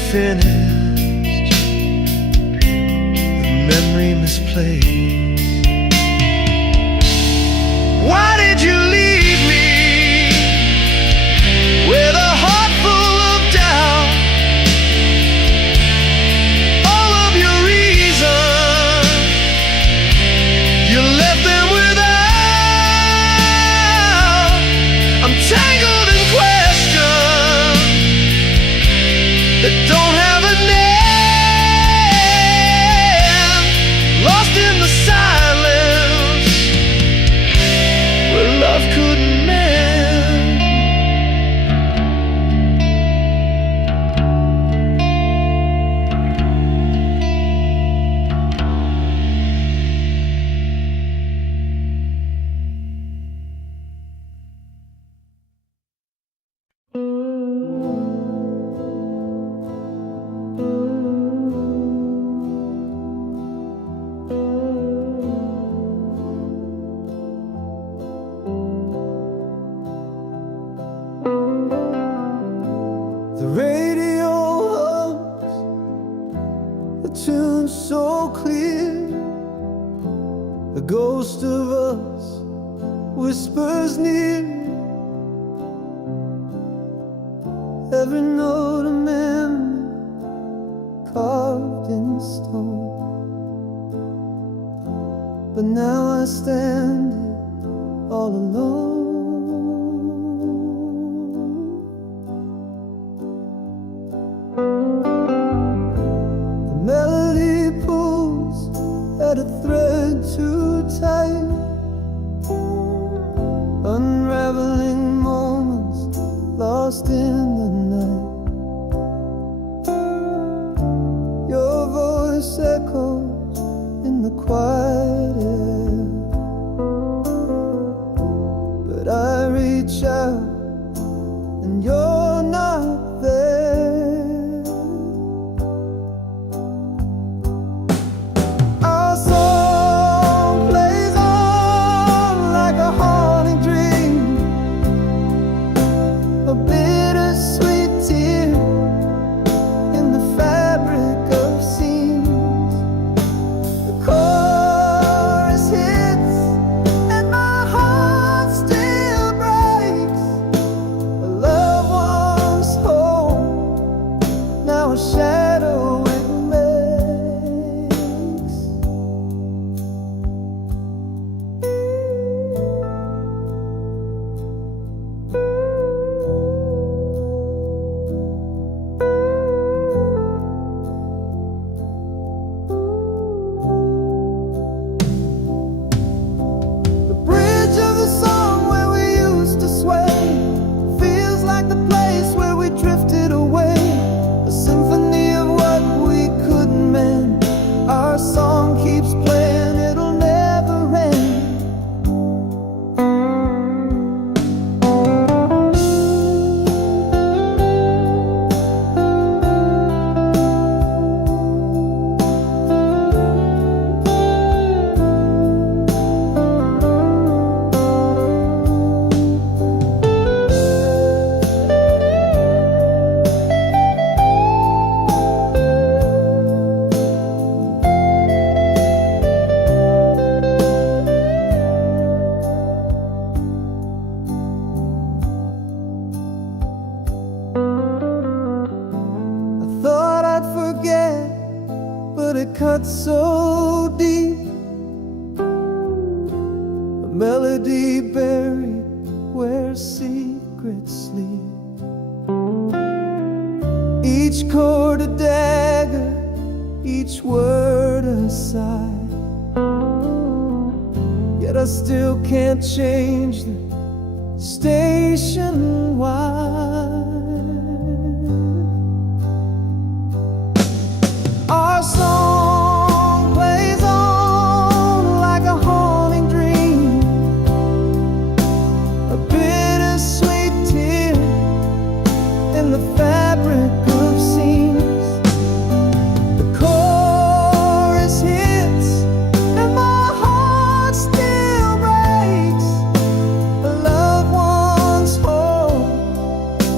finished, the memory misplaced. Why did you leave me with a heart full of doubt? All of your reasons, you left them without. I'm tangled in questions that don't have a name, lost in the silence where love couldn't mend. The radio hums a tune so clear. The ghost of us whispers near. Every note a memory carved in stone. But now I stand here all alone. The melody pulls at a thread too tight, unraveling moments lost in the night. Your voice echoes in the quiet air, but I reach out and you're not there. Our song plays on like a haunting dream, a bittersweet tear in the fabric of scenes. The chorus hits and my heart still breaks. A loved one's home, now a shadow it makes. The bridge of the song where we used to sway feels like the place where we drifted away. A symphony of what we couldn't mend. Our song keeps playing, it'll never end. I thought I'd forget, but it cuts so deep. A melody buried where secrets sleep. Each chord a dagger, each word a sigh. Yet I still can't change the station wide. Our song plays on like a haunting dream, a bittersweet tear in the fabric of scenes. The chorus hits and my heart still breaks. A loved one's home,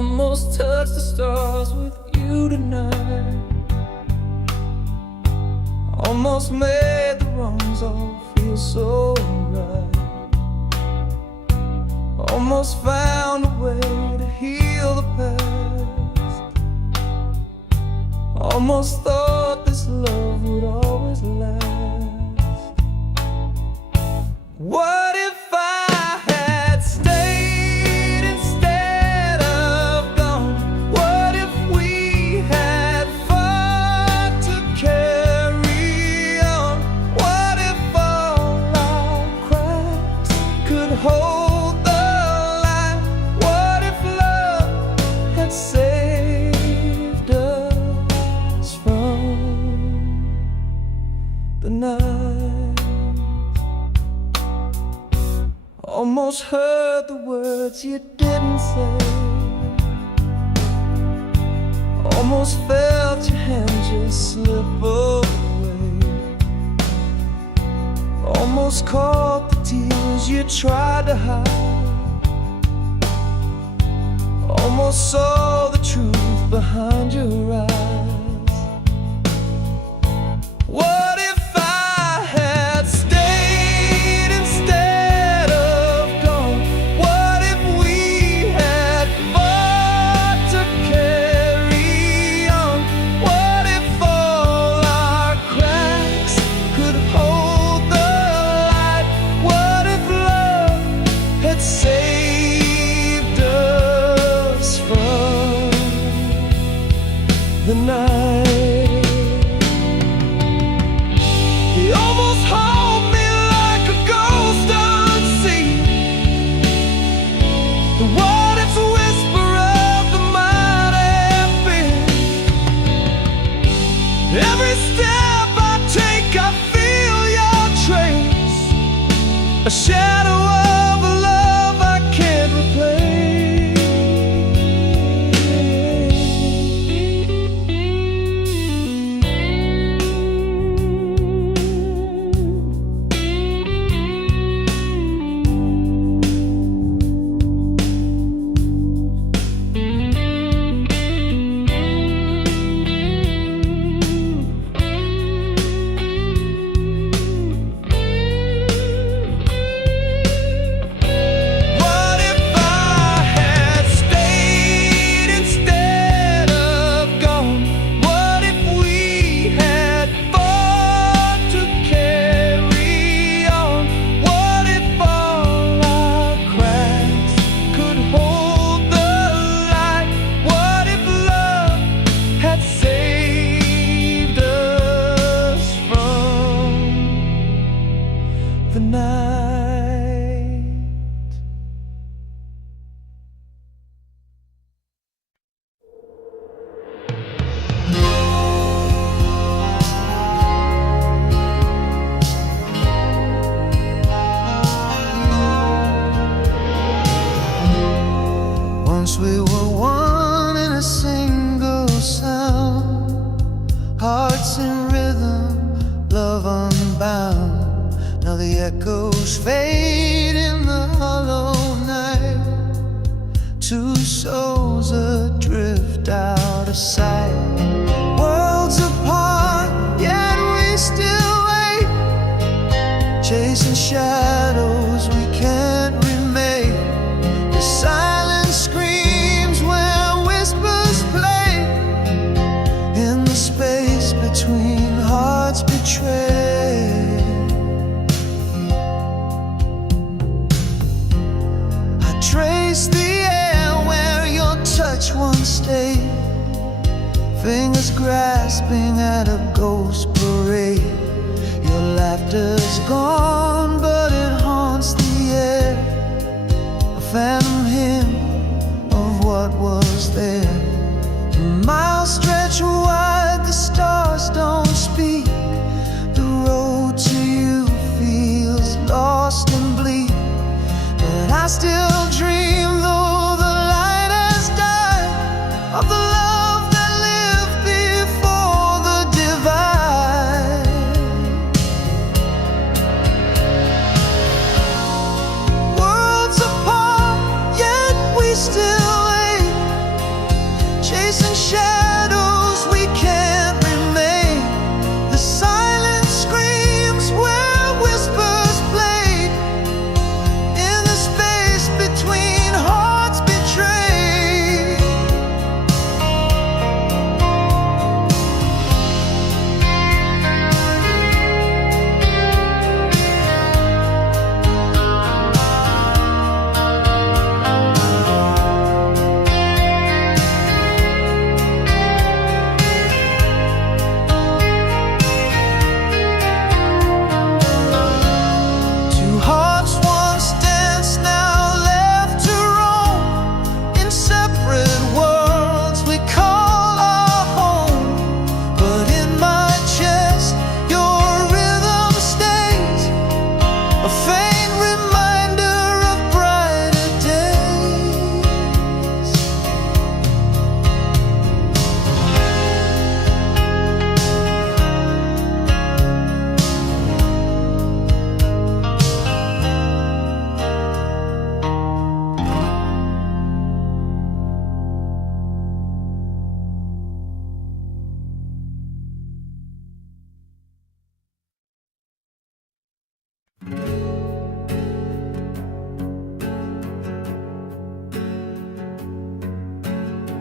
almost touched the stars with you tonight. Almost made the wrongs all feel so right. Almost found a way to heal the past. Almost thought this love would always last. What if I had stayed instead of gone? What if we had fought to carry on? What if all our cracks could hold the light? What if love had saved us from the night? Almost heard the words you didn't say. Almost felt your hand just slip away. Almost caught the tears you tried to hide. Almost saw the truth behind your eyes. What if I had stayed instead of gone? What if we had fought to carry on? What if all our cracks could hold the light? What if love had saved us from the night? He almost held me like a ghost unseen. The what if's a whisper of the might have been. Every step I take, I feel your trace. A shadow of a love I can't replace. What if I had stayed instead of gone? What if we had fought to carry on? What if all our cracks could hold the light? What if love had saved us from the night? Once we were one in a single sound, hearts in rhythm, love unbound. Now the echoes fade in the hollow night. Two souls adrift out of sight. Worlds apart, yet we still wait. Chasing shadows we can't remake. The silence screams where whispers play. In the space between hearts betrayed. I trace the air where your touch once stayed. Fingers grasping at a ghost parade. Your laughter's gone, but it haunts the air. A phantom hymn of what was there. Miles stretch wide, the stars don't speak. The road to you feels lost and bleak. But I still dream, though the light has died, of the love that lived before the divide. Worlds apart, yet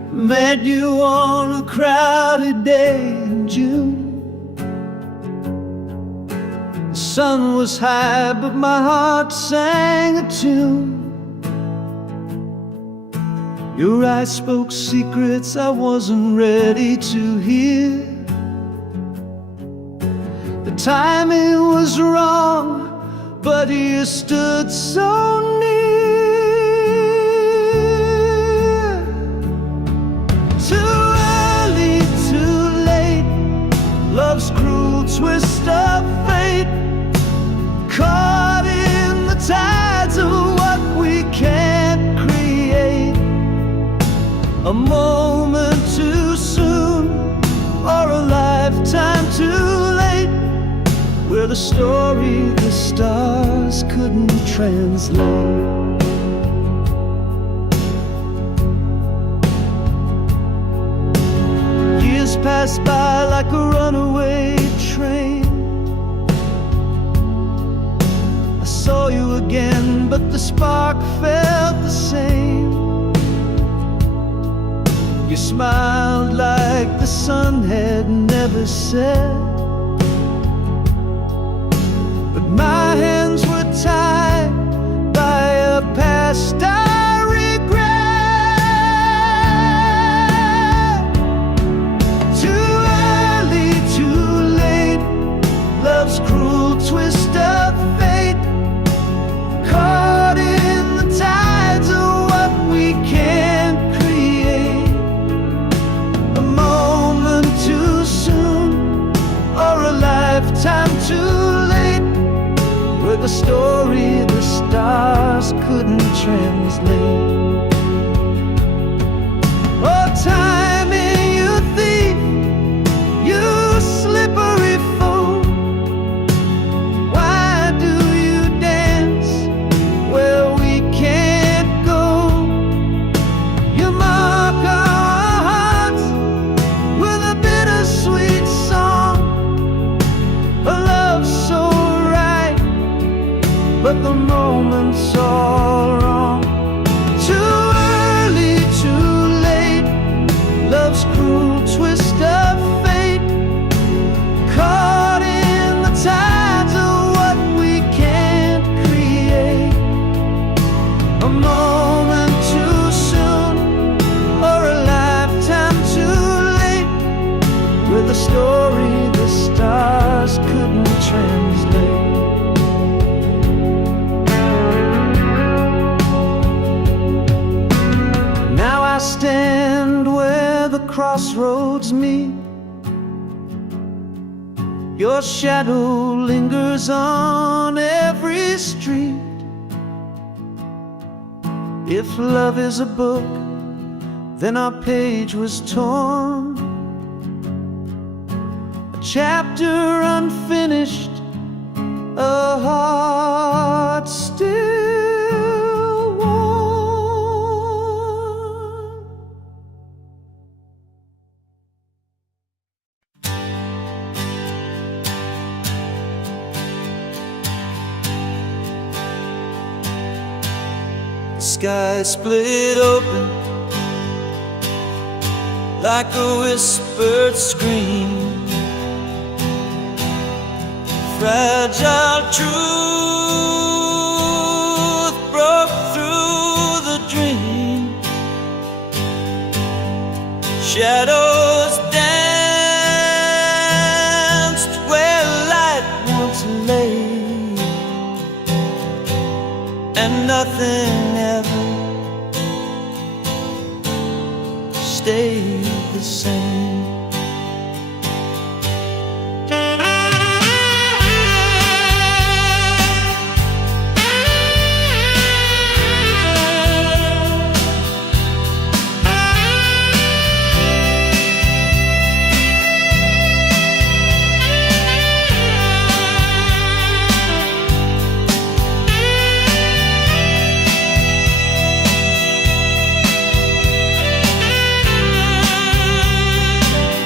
Met you on a crowded day in June. The sun was high, but my heart sang a tune. Your eyes spoke secrets I wasn't ready to hear. The timing was wrong, but you stood so near. Too early, too late, love's cruel twist of fate. Caught in the tides of what we can't create. A moment too soon, or a lifetime too late, where the story the stars couldn't translate. Years passed by like a runaway train. I saw you again, but the spark felt the same. You smiled like the sun had never set. But my hands were tied by a past I regret. Too early, too late, love's cruel twist of fate. Caught in the tides of what we can't create. A moment too soon, or a lifetime too late, where the story the stars couldn't translate. Oh, timing, you thief, you slippery fool. Why do you dance where we can't go? You mark our hearts with a bittersweet song. A love so right, but the moment's all wrong. Too early, too late, love's cruel twist of fate. Caught in the tides of what we can't create. A moment too soon, or a lifetime too late, with a story the stars couldn't translate. Now I stand where the crossroads meet. Your shadow lingers on every street. If love is a book, then our page was torn. A chapter unfinished, a heart still warm. The sky split open like a whispered scream. Fragile truth broke through the dream. Shadows danced where light once lay, and nothing ever stayed the same.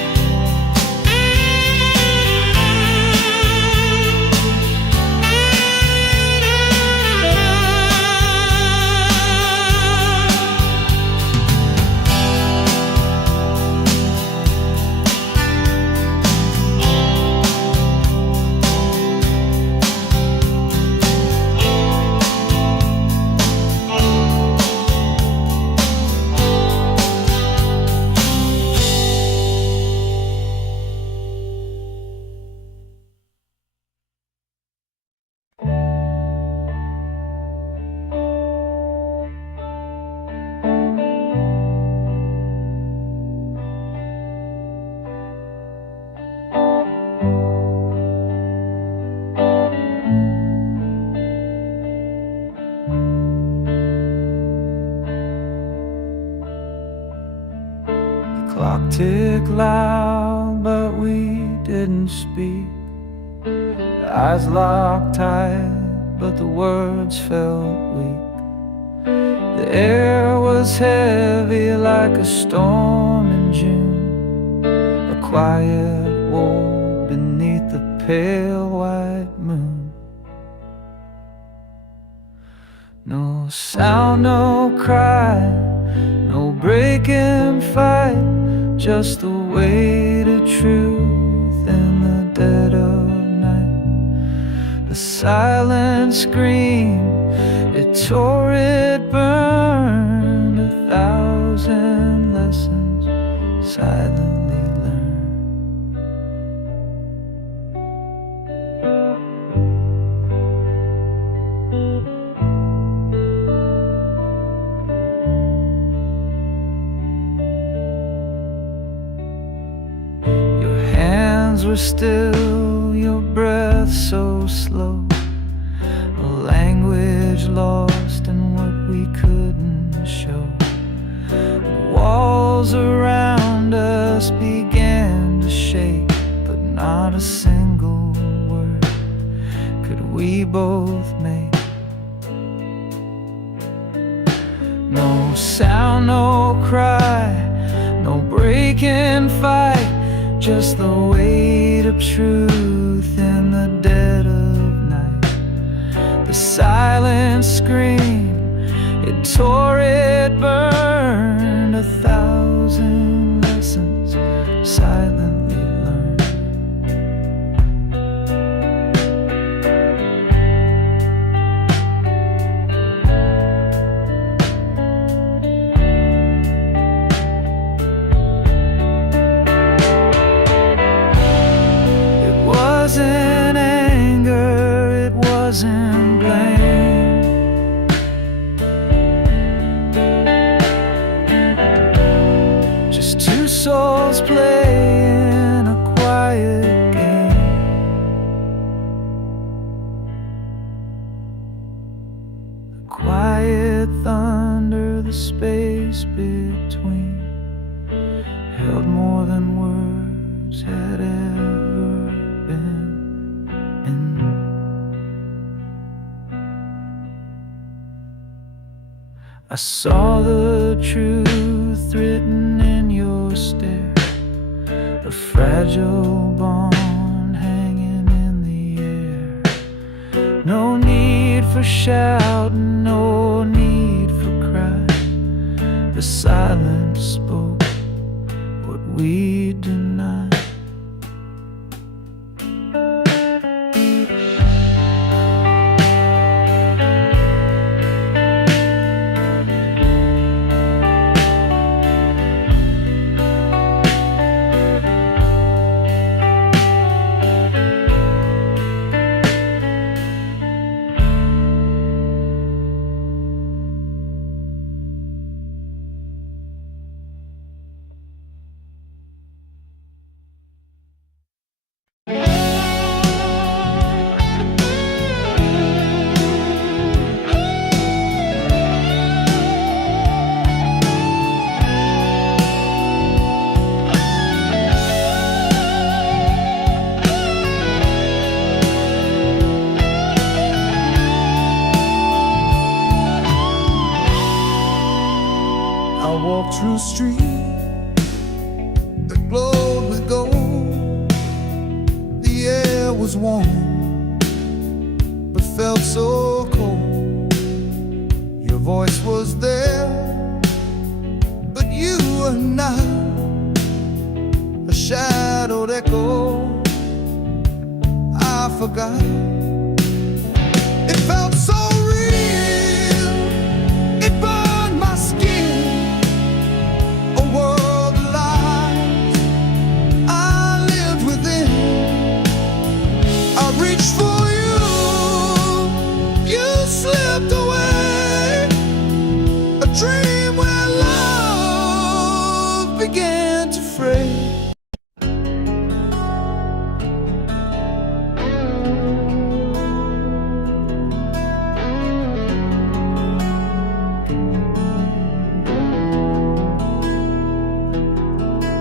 Clock ticked loud, but we didn't speak. Eyes locked tight, but the words felt weak. The air was heavy like a storm in June, a quiet war beneath the pale white moon. No sound, no cry, no breaking fight, just the weight of truth in the dead of night. The silent scream, it tore, it burned, 1,000 lessons silently learned. Your hands were still, your breath so slow, a language lost in what we couldn't show. Walls around us began to shake, but not a single word could we both make. No sound, no cry, no breaking fight, just the weight of truth in the dead of night. The silent scream, it tore, it burned, 1,000 lessons silently learned. It wasn't anger, it wasn't blame. Just two souls playing a quiet game. The quiet thunder, the space between, held more than words had ever been. I saw the truth written in your stare, a fragile bond hanging in the air. No need for shouting, no need for crying. The silence spoke what we denied. I walked through a street that glowed with gold. The air was warm, but felt so cold. Your voice was there, but you were not. A shadowed echo I forgot. It felt so real, it burned my skin. A world of lies I lived within. I reached for you, you slipped away. A dream where love began to fray.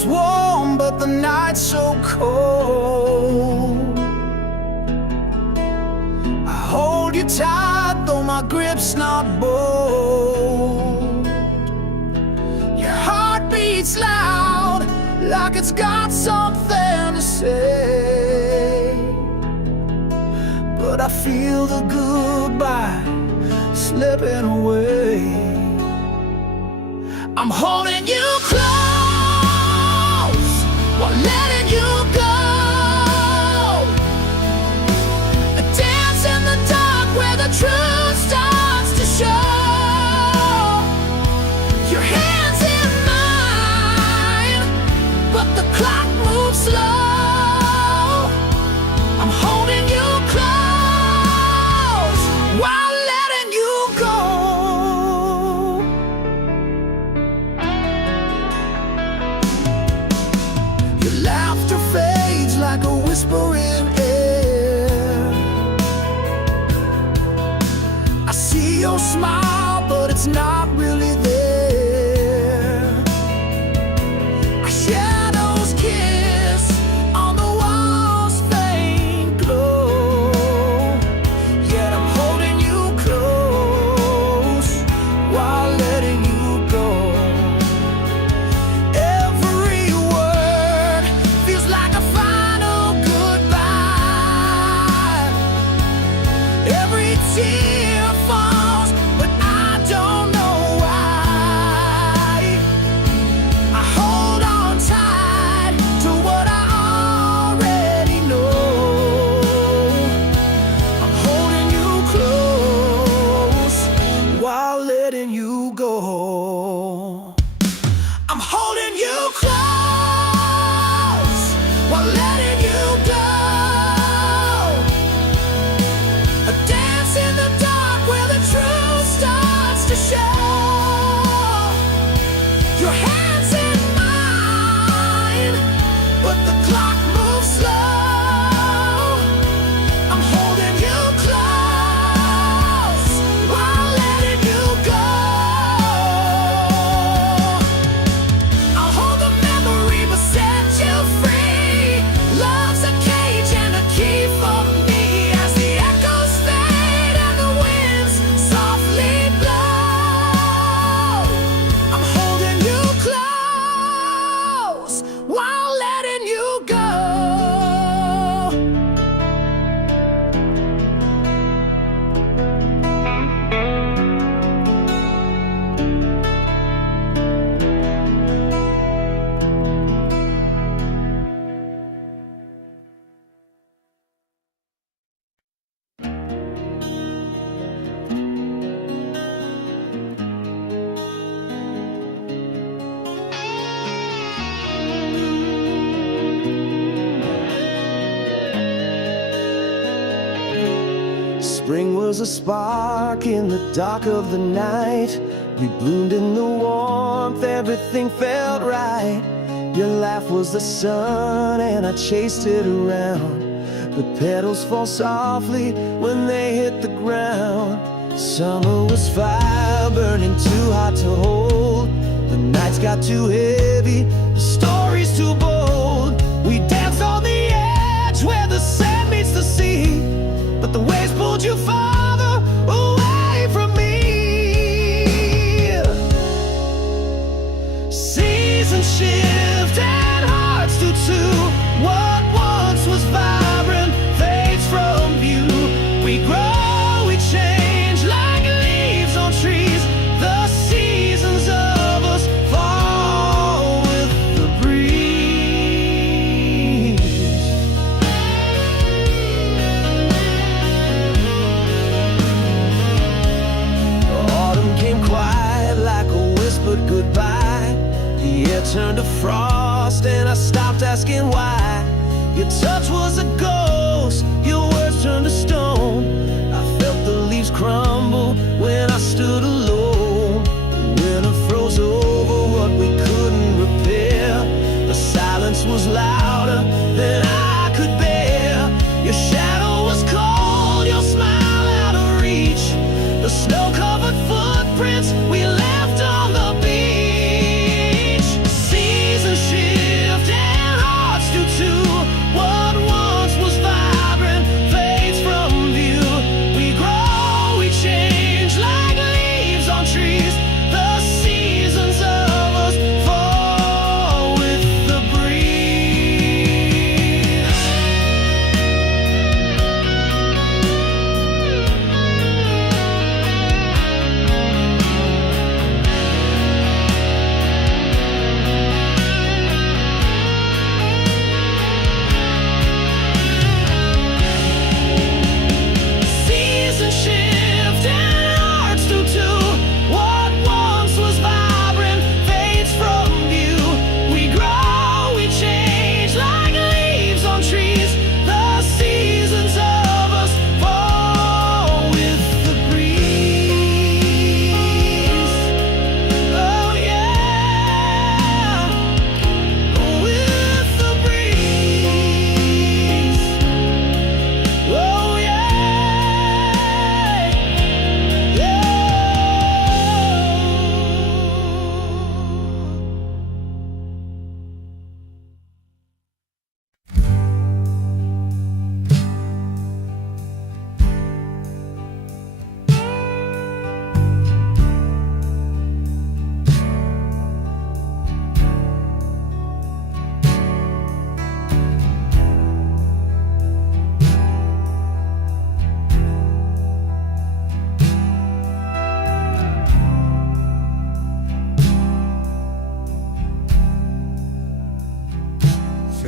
is warm, but the night's so cold. I hold you tight, though my grip's not bold. Your heart beats loud, like it's got something to say. But I feel the goodbye slipping away. I'm holding you close while letting you go. A dance in the dark where the truth starts to show. Your hands in mine, but the clock moves slow. I'm holding you close while letting you go. Your laughter fades like a whisper in air. I see your smile, but it's not really there. Our shadows kiss on the wall's faint glow. Yet I'm holding you close while letting you go. Every word feels like a final goodbye. Every tear falls, but I don't know why. I hold on tight to what I already know. I'm holding you close while letting you go. I'm holding you close while letting you go. A dance in the dark where the truth starts to show. Your hands in mine, but the clock moves slow. I'm holding you close while letting you go. I'll hold the memory but set you free. Love's a cage and a key for me as the echoes fade and the winds softly blow. I'm holding you close while letting you go. Spring was a spark in the dark of the night. We bloomed in the warmth, everything felt right. Your laugh was the sun and I chased it around. The petals fall softly when they hit the ground. Summer was fire burning too hot to hold. The nights got too heavy, the story's too bold. We danced on the edge where the sand meets the sea, but the waves pulled you farther away from me. Seasons shift and hearts do too. What once was vibrant fades from view. We grow, we change like leaves on trees. The seasons of us fall with the breeze. Autumn came quiet like a whispered goodbye. The air turned to frost and I stopped asking why. Your touch was a ghost, your words turned to stone. I felt the leaves crumble when I stood alone. The winter froze over what we couldn't repair. The silence was louder than I could bear. Your shadow was cold, your smile out of reach. The snow-covered footprints we left on the beach. Seasons shift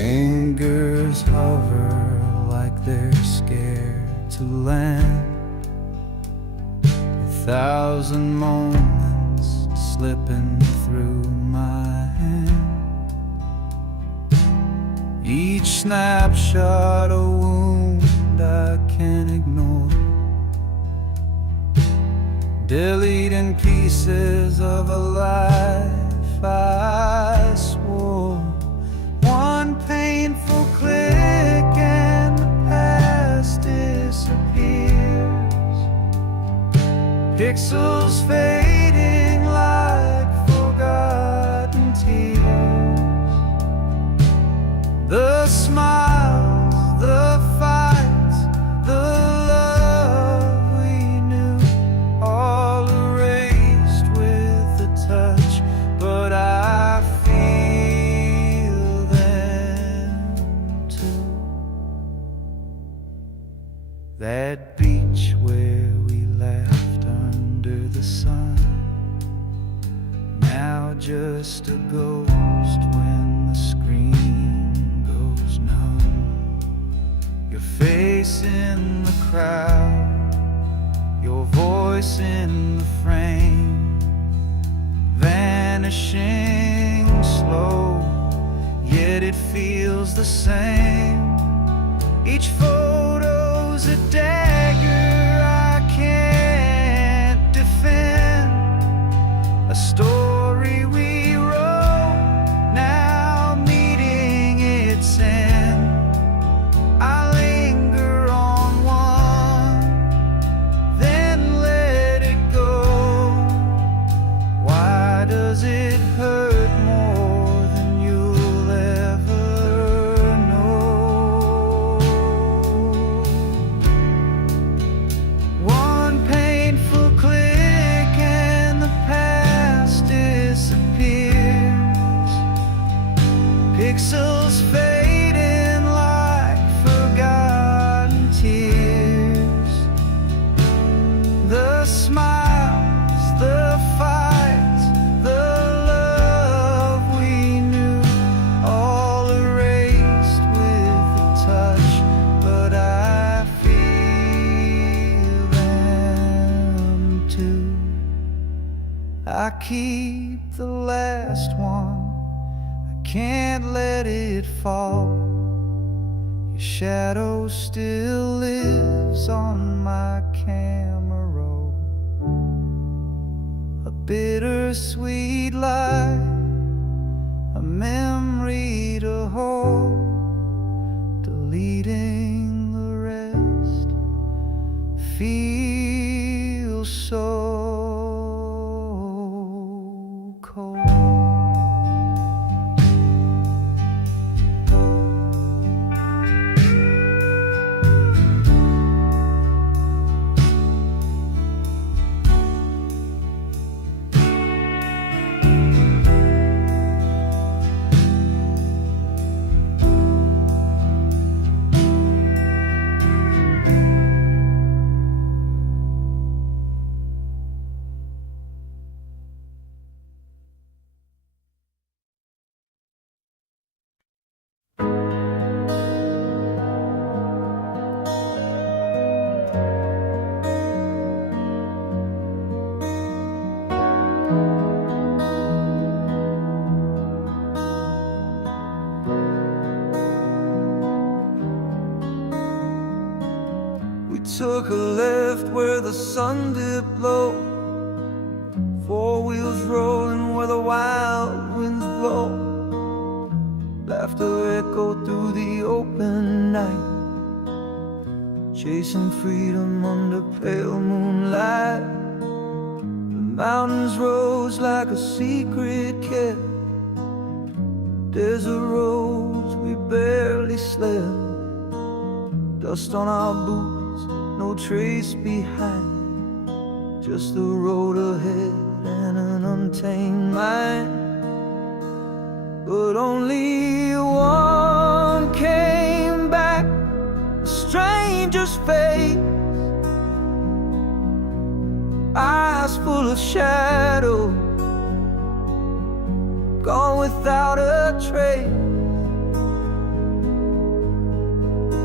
Fingers hover like they're scared to land. 1,000 moments slipping through my hand. Each snapshot a wound I can't ignore, deleting pieces of a life I swore. One painful click and the past disappears, pixels fading like forgotten tears. The smiles, the fights, the love we knew, all erased with a touch, but I feel them too. That beach where we laughed under the sun, now just a ghost when the screen goes numb. Your face in the crowd, your voice in the frame, vanishing slow, yet it feels the same. Each photo's a dagger I can't defend, a story we wrote, now meeting its end. I linger on one, then let it go. Why does it hurt more than you'll ever know? One painful click and the past disappears, pixels fading like forgotten tears. The smiles, the fights, the love we knew, all erased with a touch, but I feel them too. I keep the last one, I can't let it fall. Your shadow still lives on my camera roll, a bittersweet lie, a memory to hold, deleting the rest feels so cold. Took a left where the sun dipped low, 4 wheels rolling where the wild winds blow. Laughter echoed through the open night, chasing freedom under pale moonlight. The mountains rose like a secret kept, desert roads we barely slept. Dust on our boots, no trace behind, just the road ahead and an untamed mind. But only one came back, a stranger's face, eyes full of shadow, gone without a trace.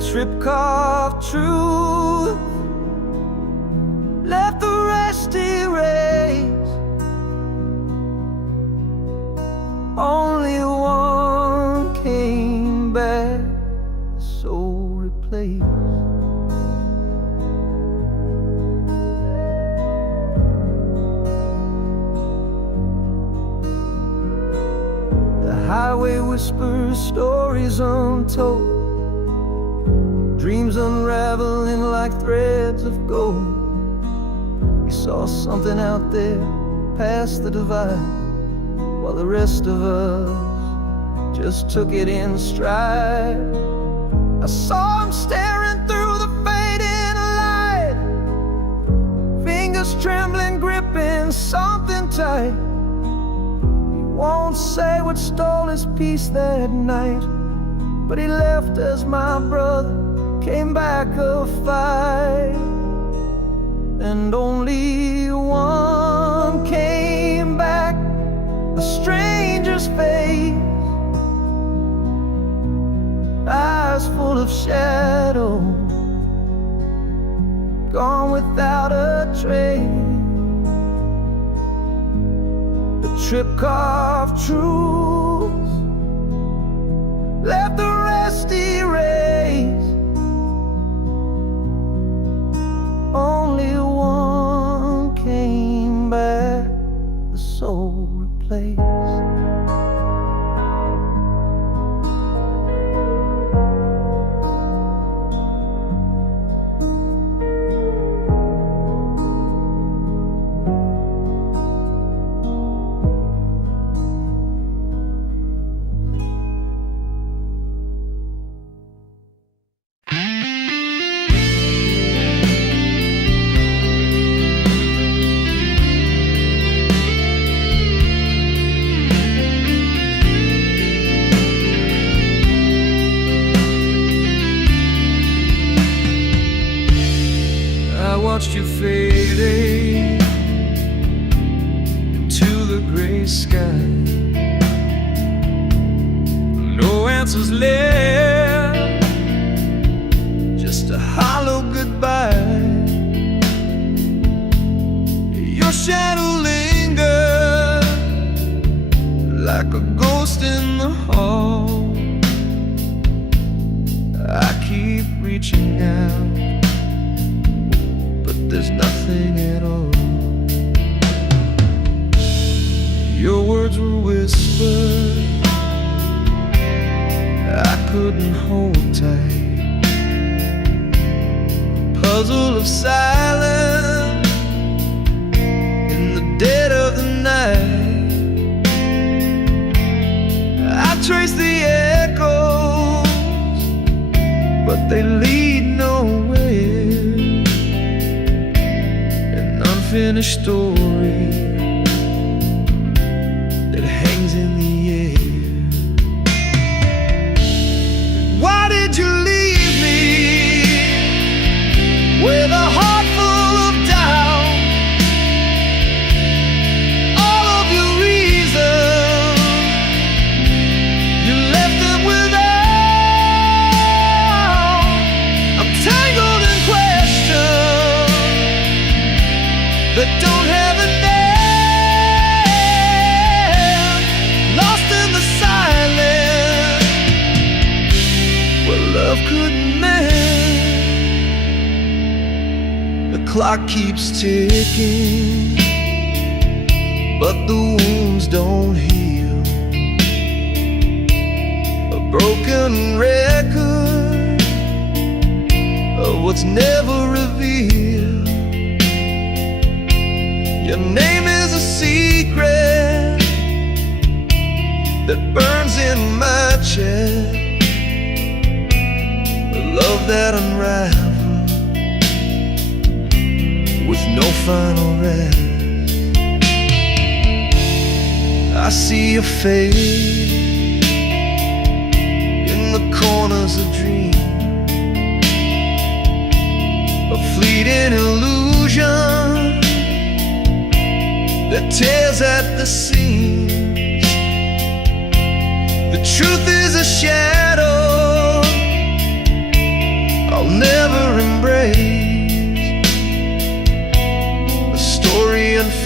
trip carved truth left the rest erased. Only one came back, the soul replaced. The highway whispers stories untold, dreams unraveling like threads of gold. We saw something out there past the divide, while the rest of us just took it in stride. I saw him staring through the fading light, fingers trembling, gripping something tight. He won't say what stole his peace that night, but he left as my brother came back a fight. And only one came back, a stranger's face, eyes full of shadow, gone without a trace. The trip carved truth left the rest erased. Only one came back, the soul replaced. Watched you fading into the gray sky. No answers left, just a hollow goodbye. Your shadow lingered like a ghost in the hall. I keep reaching out, there's nothing at all. Your words were whispered, I couldn't hold tight. A puzzle of silence in the dead of the night. I trace the echoes, but they lead nowhere. Unfinished story that hangs in the air. Why did you leave me with a heart full of doubt? All of your reasons, you left them without. I'm tangled in questions that don't have a name, lost in the silence where love couldn't mend. The clock keeps ticking, but the wounds don't heal. A broken record of what's never revealed. Your name is a secret that burns in my chest, a love that unravels with no final rest. I see your face in the corners of dreams, a fleeting illusion that tears at the seams. The truth is a shadow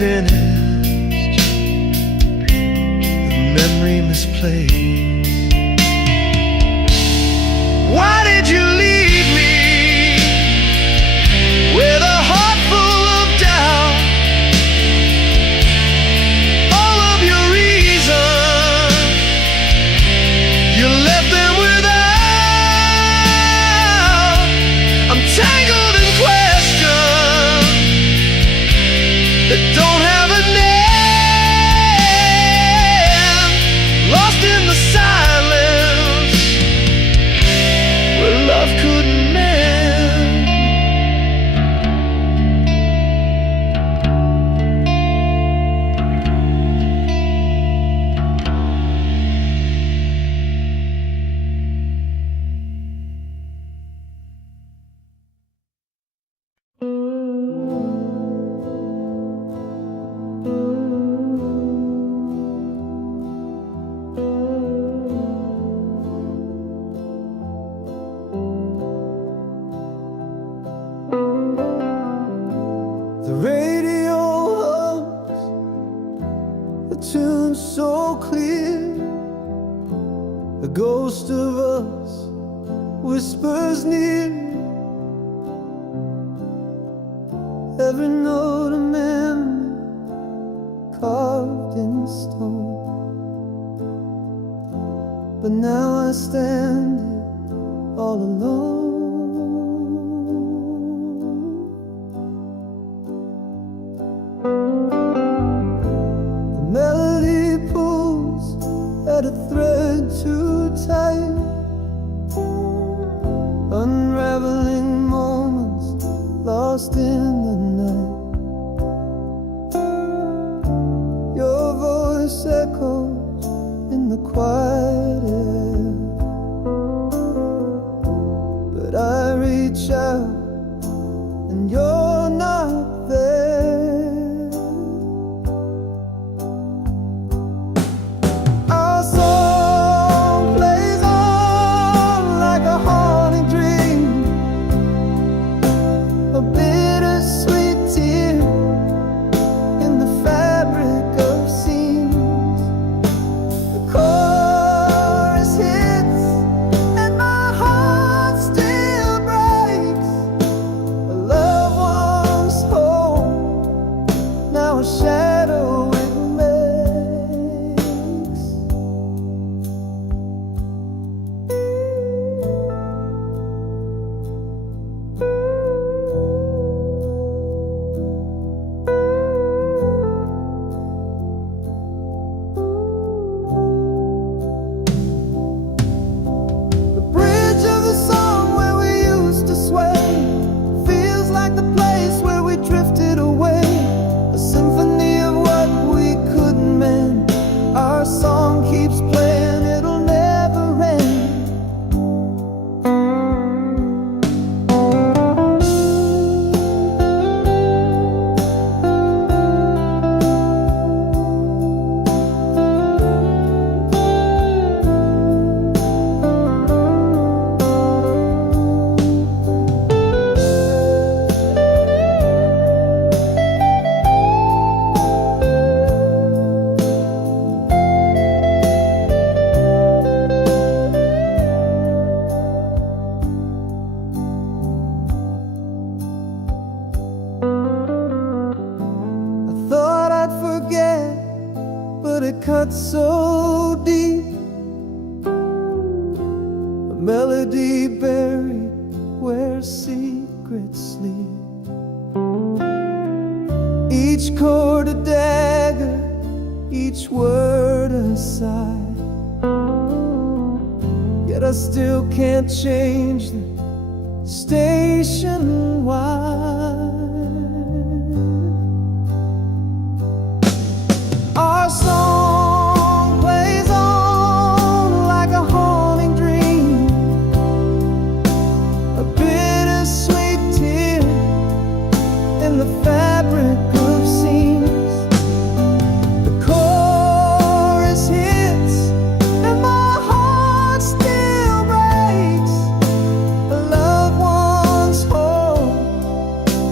unfinished, the memory misplaced. Why did you leave me with a heart full of doubt? All of your reasons, you left them without. I'm tangled in questions that don't have a name, lost in the silence where love couldn't mend. The radio hums a tune so clear. The ghost of us whispers near. Every note a memory carved in stone. But now I stand here all alone. The melody pulls at a thread too tight, unraveling moments lost in the night. Your voice echoes in the quiet air, but I reach out and you're not there. Our song plays on like a haunting dream, a bittersweet tear in the fabric of scenes. The chorus hits and my heart still breaks. A loved one's home, now a shadow it makes. The bridge of the song where we used to sway feels like the place where we drifted away. A symphony of what we couldn't mend. Our song keeps playing, it'll never end. I thought I'd forget, but it cuts so deep. A melody buried where secrets sleep. Each chord a dagger, each word a sigh. Yet I still can't change the station wide. Our song plays on like a haunting dream, a bittersweet tear in the fabric of scenes. The chorus hits and my heart still breaks. A loved one's home,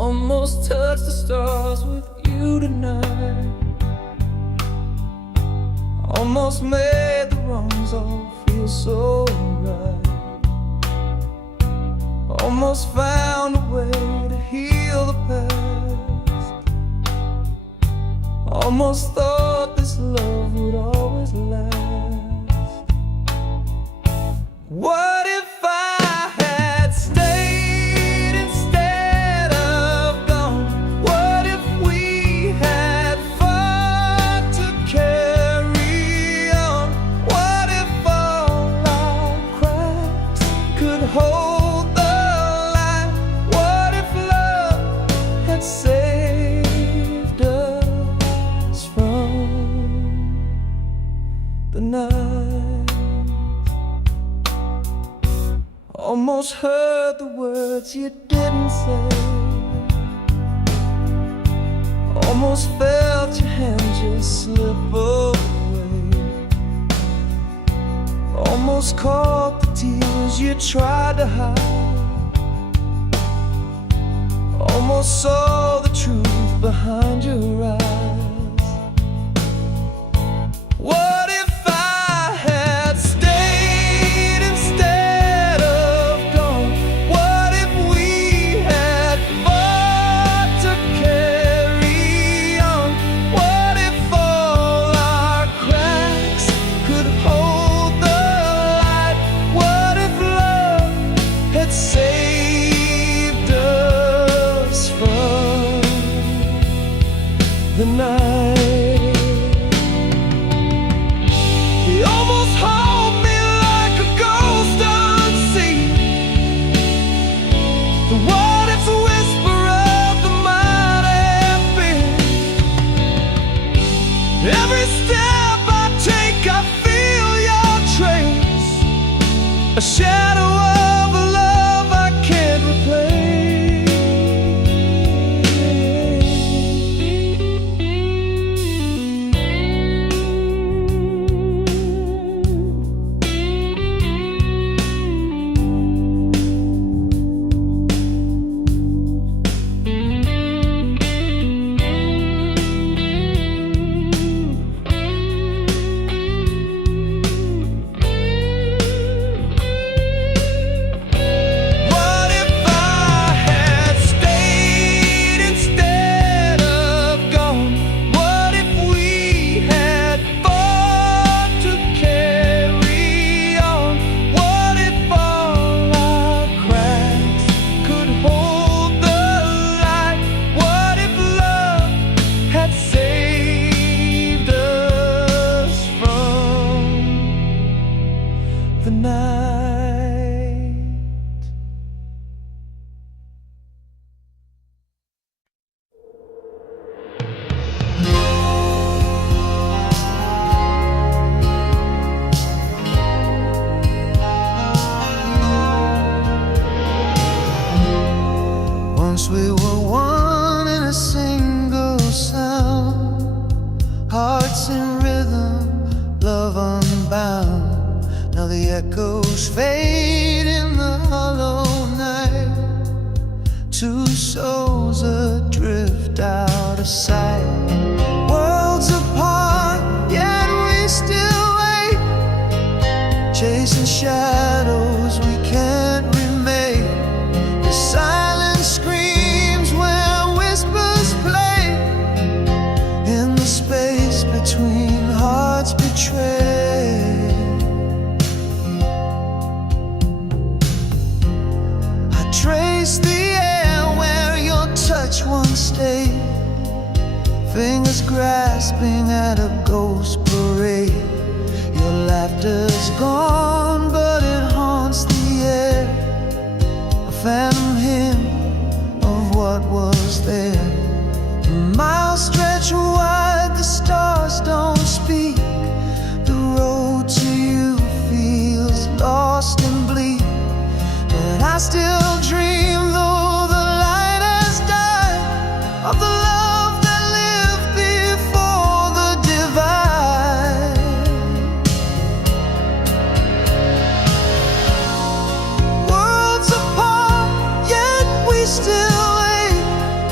almost touched the stars with you tonight. Almost made the wrongs all feel so right. Almost found a way to heal the past. Almost thought this love would always last. What if I had stayed instead of gone? What if we had fought to carry on? What if all our cracks could hold the light? What if love had saved us from the night? Almost heard the words you didn't say. Almost felt your hand just slip away. Almost caught the tears you tried to hide. Almost saw the truth behind your eyes. What if I had stayed instead of gone? What if we had fought to carry on? What if all our cracks could hold the light? What if love had saved us from the night? He almost hold me like a ghost unseen. The what if's a whisper of the might have been. Every step I take, I feel your trace. A shadow of a love I can't replace. What if I had stayed instead of gone? What if we had fought to carry on? What if all our cracks could hold the light? What if love had saved us from the night? Once we were one in a single sound, hearts in rhythm, love unbound. Now the echoes fade in the hollow night. Two souls adrift out of sight. Worlds apart, yet we still wait. Chasing shadows we can't remake. The silence screams where whispers play. In the space between hearts betrayed. I trace the air where your touch once stayed. Fingers grasping at a ghost parade. Your laughter's gone, but it haunts the air. A phantom hymn of what was there. Miles stretch wide, the stars don't speak. The road to you feels lost and bleak. But I still dream, though the light has died, of the love that lived before the divide. Worlds apart, yet we still wait.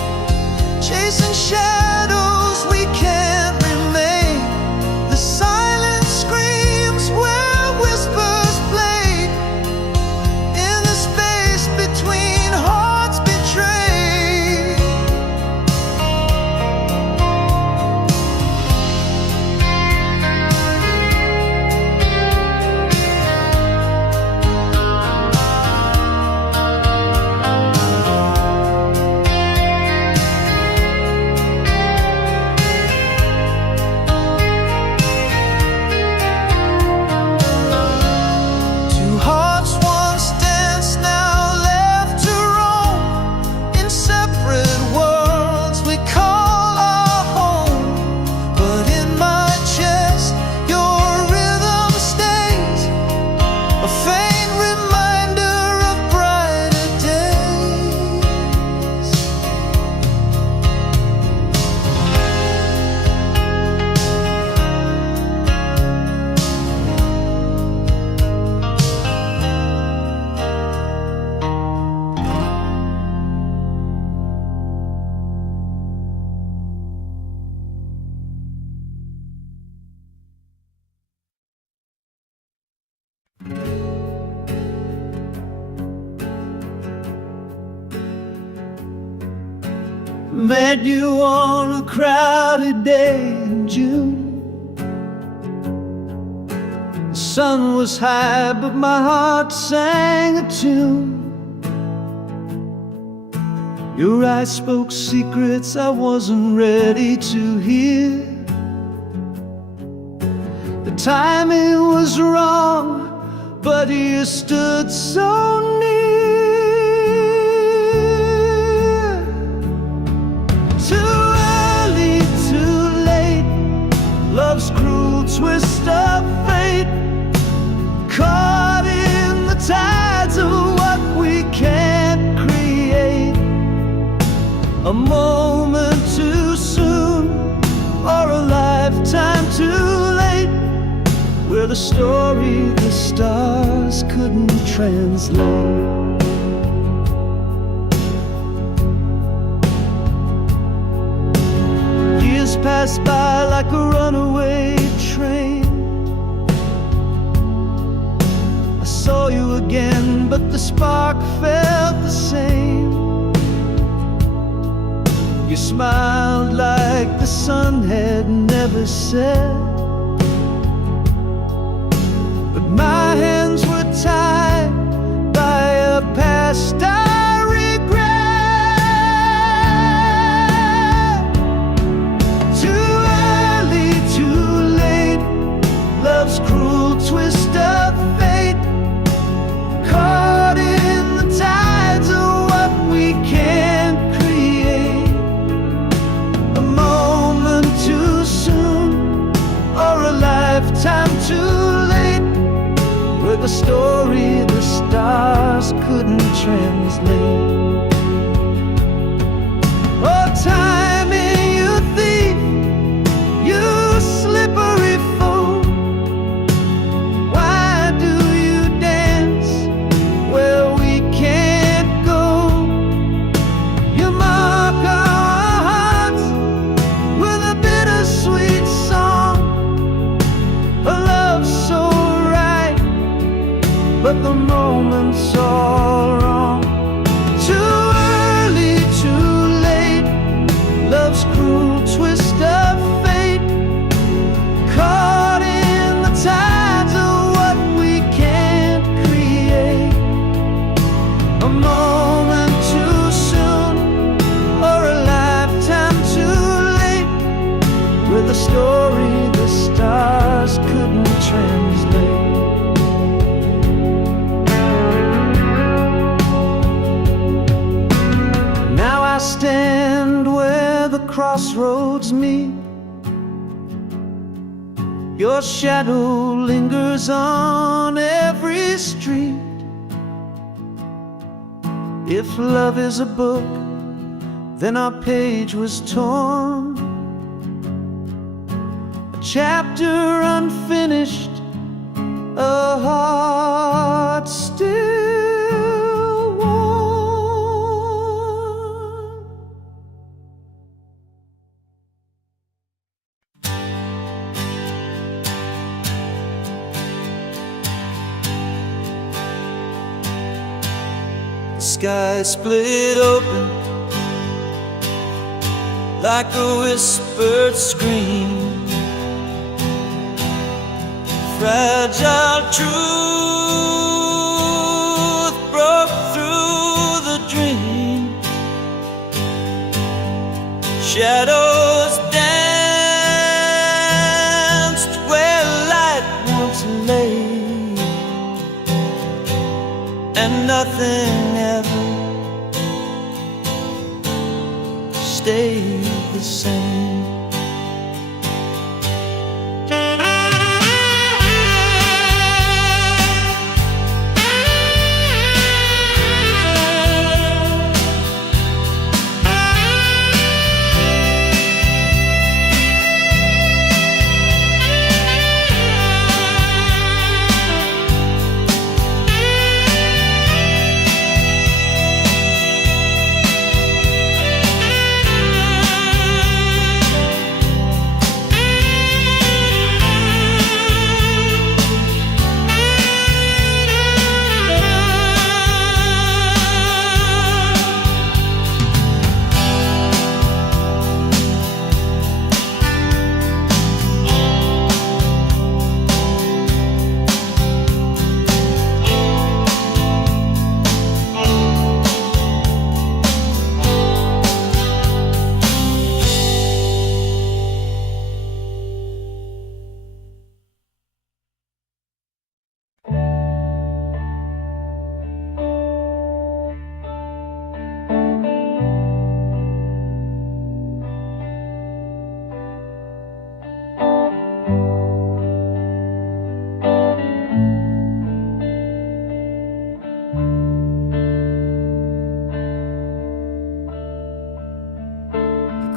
Met you on a crowded day in June. The sun was high, but my heart sang a tune. Your eyes spoke secrets I wasn't ready to hear. The timing was wrong, but you stood so near. Too early, too late, love's cruel twist of fate. Caught in the tides of what we can't create. A moment too soon, or a lifetime too late, where the story the stars couldn't translate. Years passed by like a runaway train. I saw you again, but the spark felt the same. You smiled like the sun had never set. But my hands were tied by a past I regret. Too early, too late, love's cruel twist of fate. Caught in the tides of what we can't create. A moment too soon, or a lifetime too late, where the story the stars couldn't translate. Oh, timing, you thief, you slippery fool. Why do you dance where we can't go? You mark our hearts with a bittersweet song. A love so right, but the moment's all wrong. Too early, too late, love's cruel twist of fate. Caught in the tides of what we can't create. A moment too soon, or a lifetime too late, with a story the stars couldn't translate. Now I stand where the crossroads meet. Your shadow lingers on every street. If love is a book, then our page was torn. A chapter unfinished, a heart still warm. The sky split open like a whispered scream. Fragile truth broke through the dream. Shadows danced where light once lay, and nothing ever stayed the same.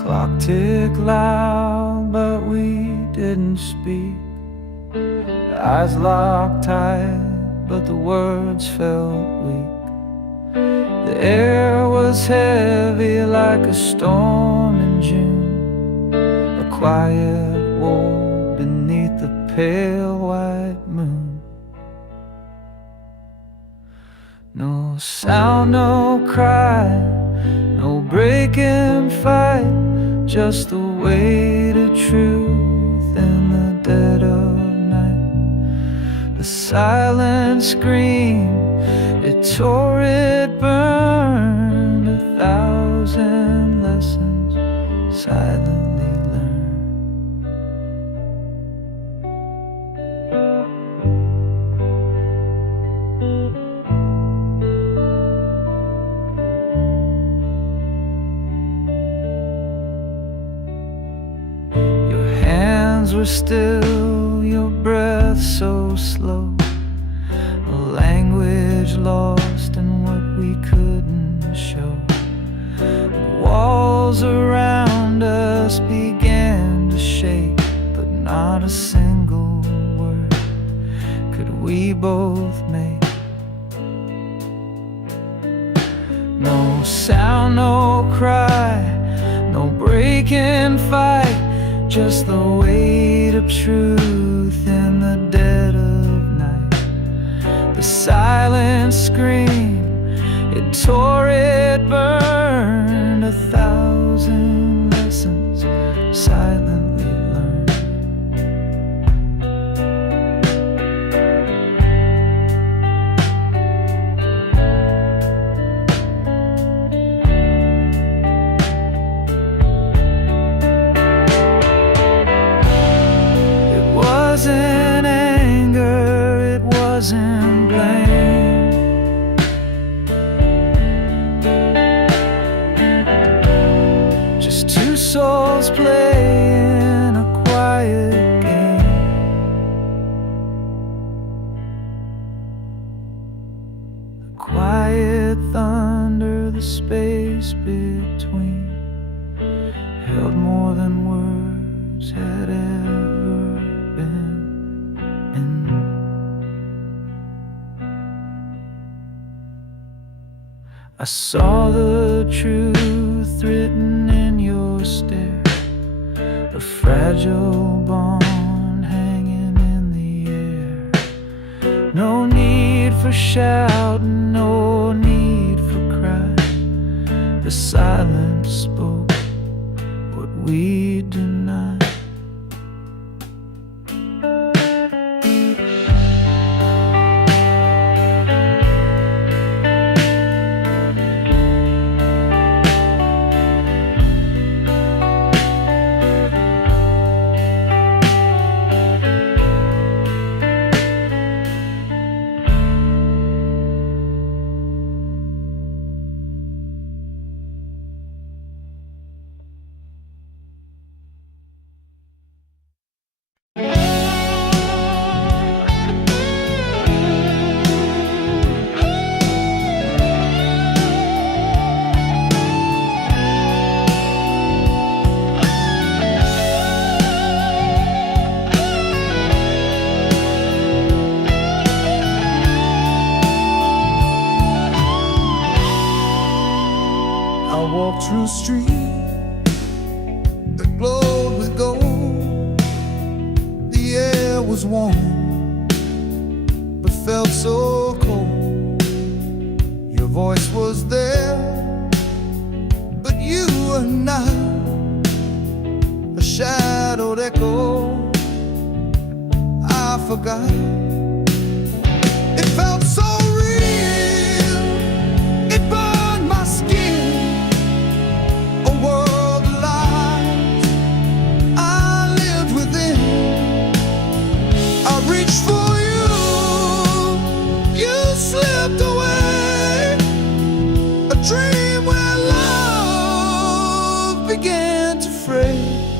Clock ticked loud, but we didn't speak. Eyes locked tight, but the words felt weak. The air was heavy like a storm in June, a quiet war beneath the pale white moon. No sound, no cry, no breaking fight, just the weight of truth in the dead of night. The silent scream, it tore, it burned, 1,000 lessons silently learned. Your hands were still, your breath so slow, a language lost in what we couldn't show. The walls around us began to shake, but not a single word could we both make. No sound, no cry, no breaking fight, just the weight of truth in the dead of night. The silent scream, it tore, it burned, 1,000 lessons silently learned. It wasn't anger, it wasn't blame. Just two souls playing a quiet game. The quiet thunder, the space between, held more than words had ever been. I saw the truth written in your stare, a fragile bond hanging in the air. No need for shouting, no need for crying. The silence spoke what we denied. I walked through a street that glowed with gold. The air was warm, but felt so cold. Your voice was there, but you were not. A shadowed echo I forgot. It felt so real, it burned my skin. A world of lies I lived within. I reached for you, you slipped away. A dream where love began to fray.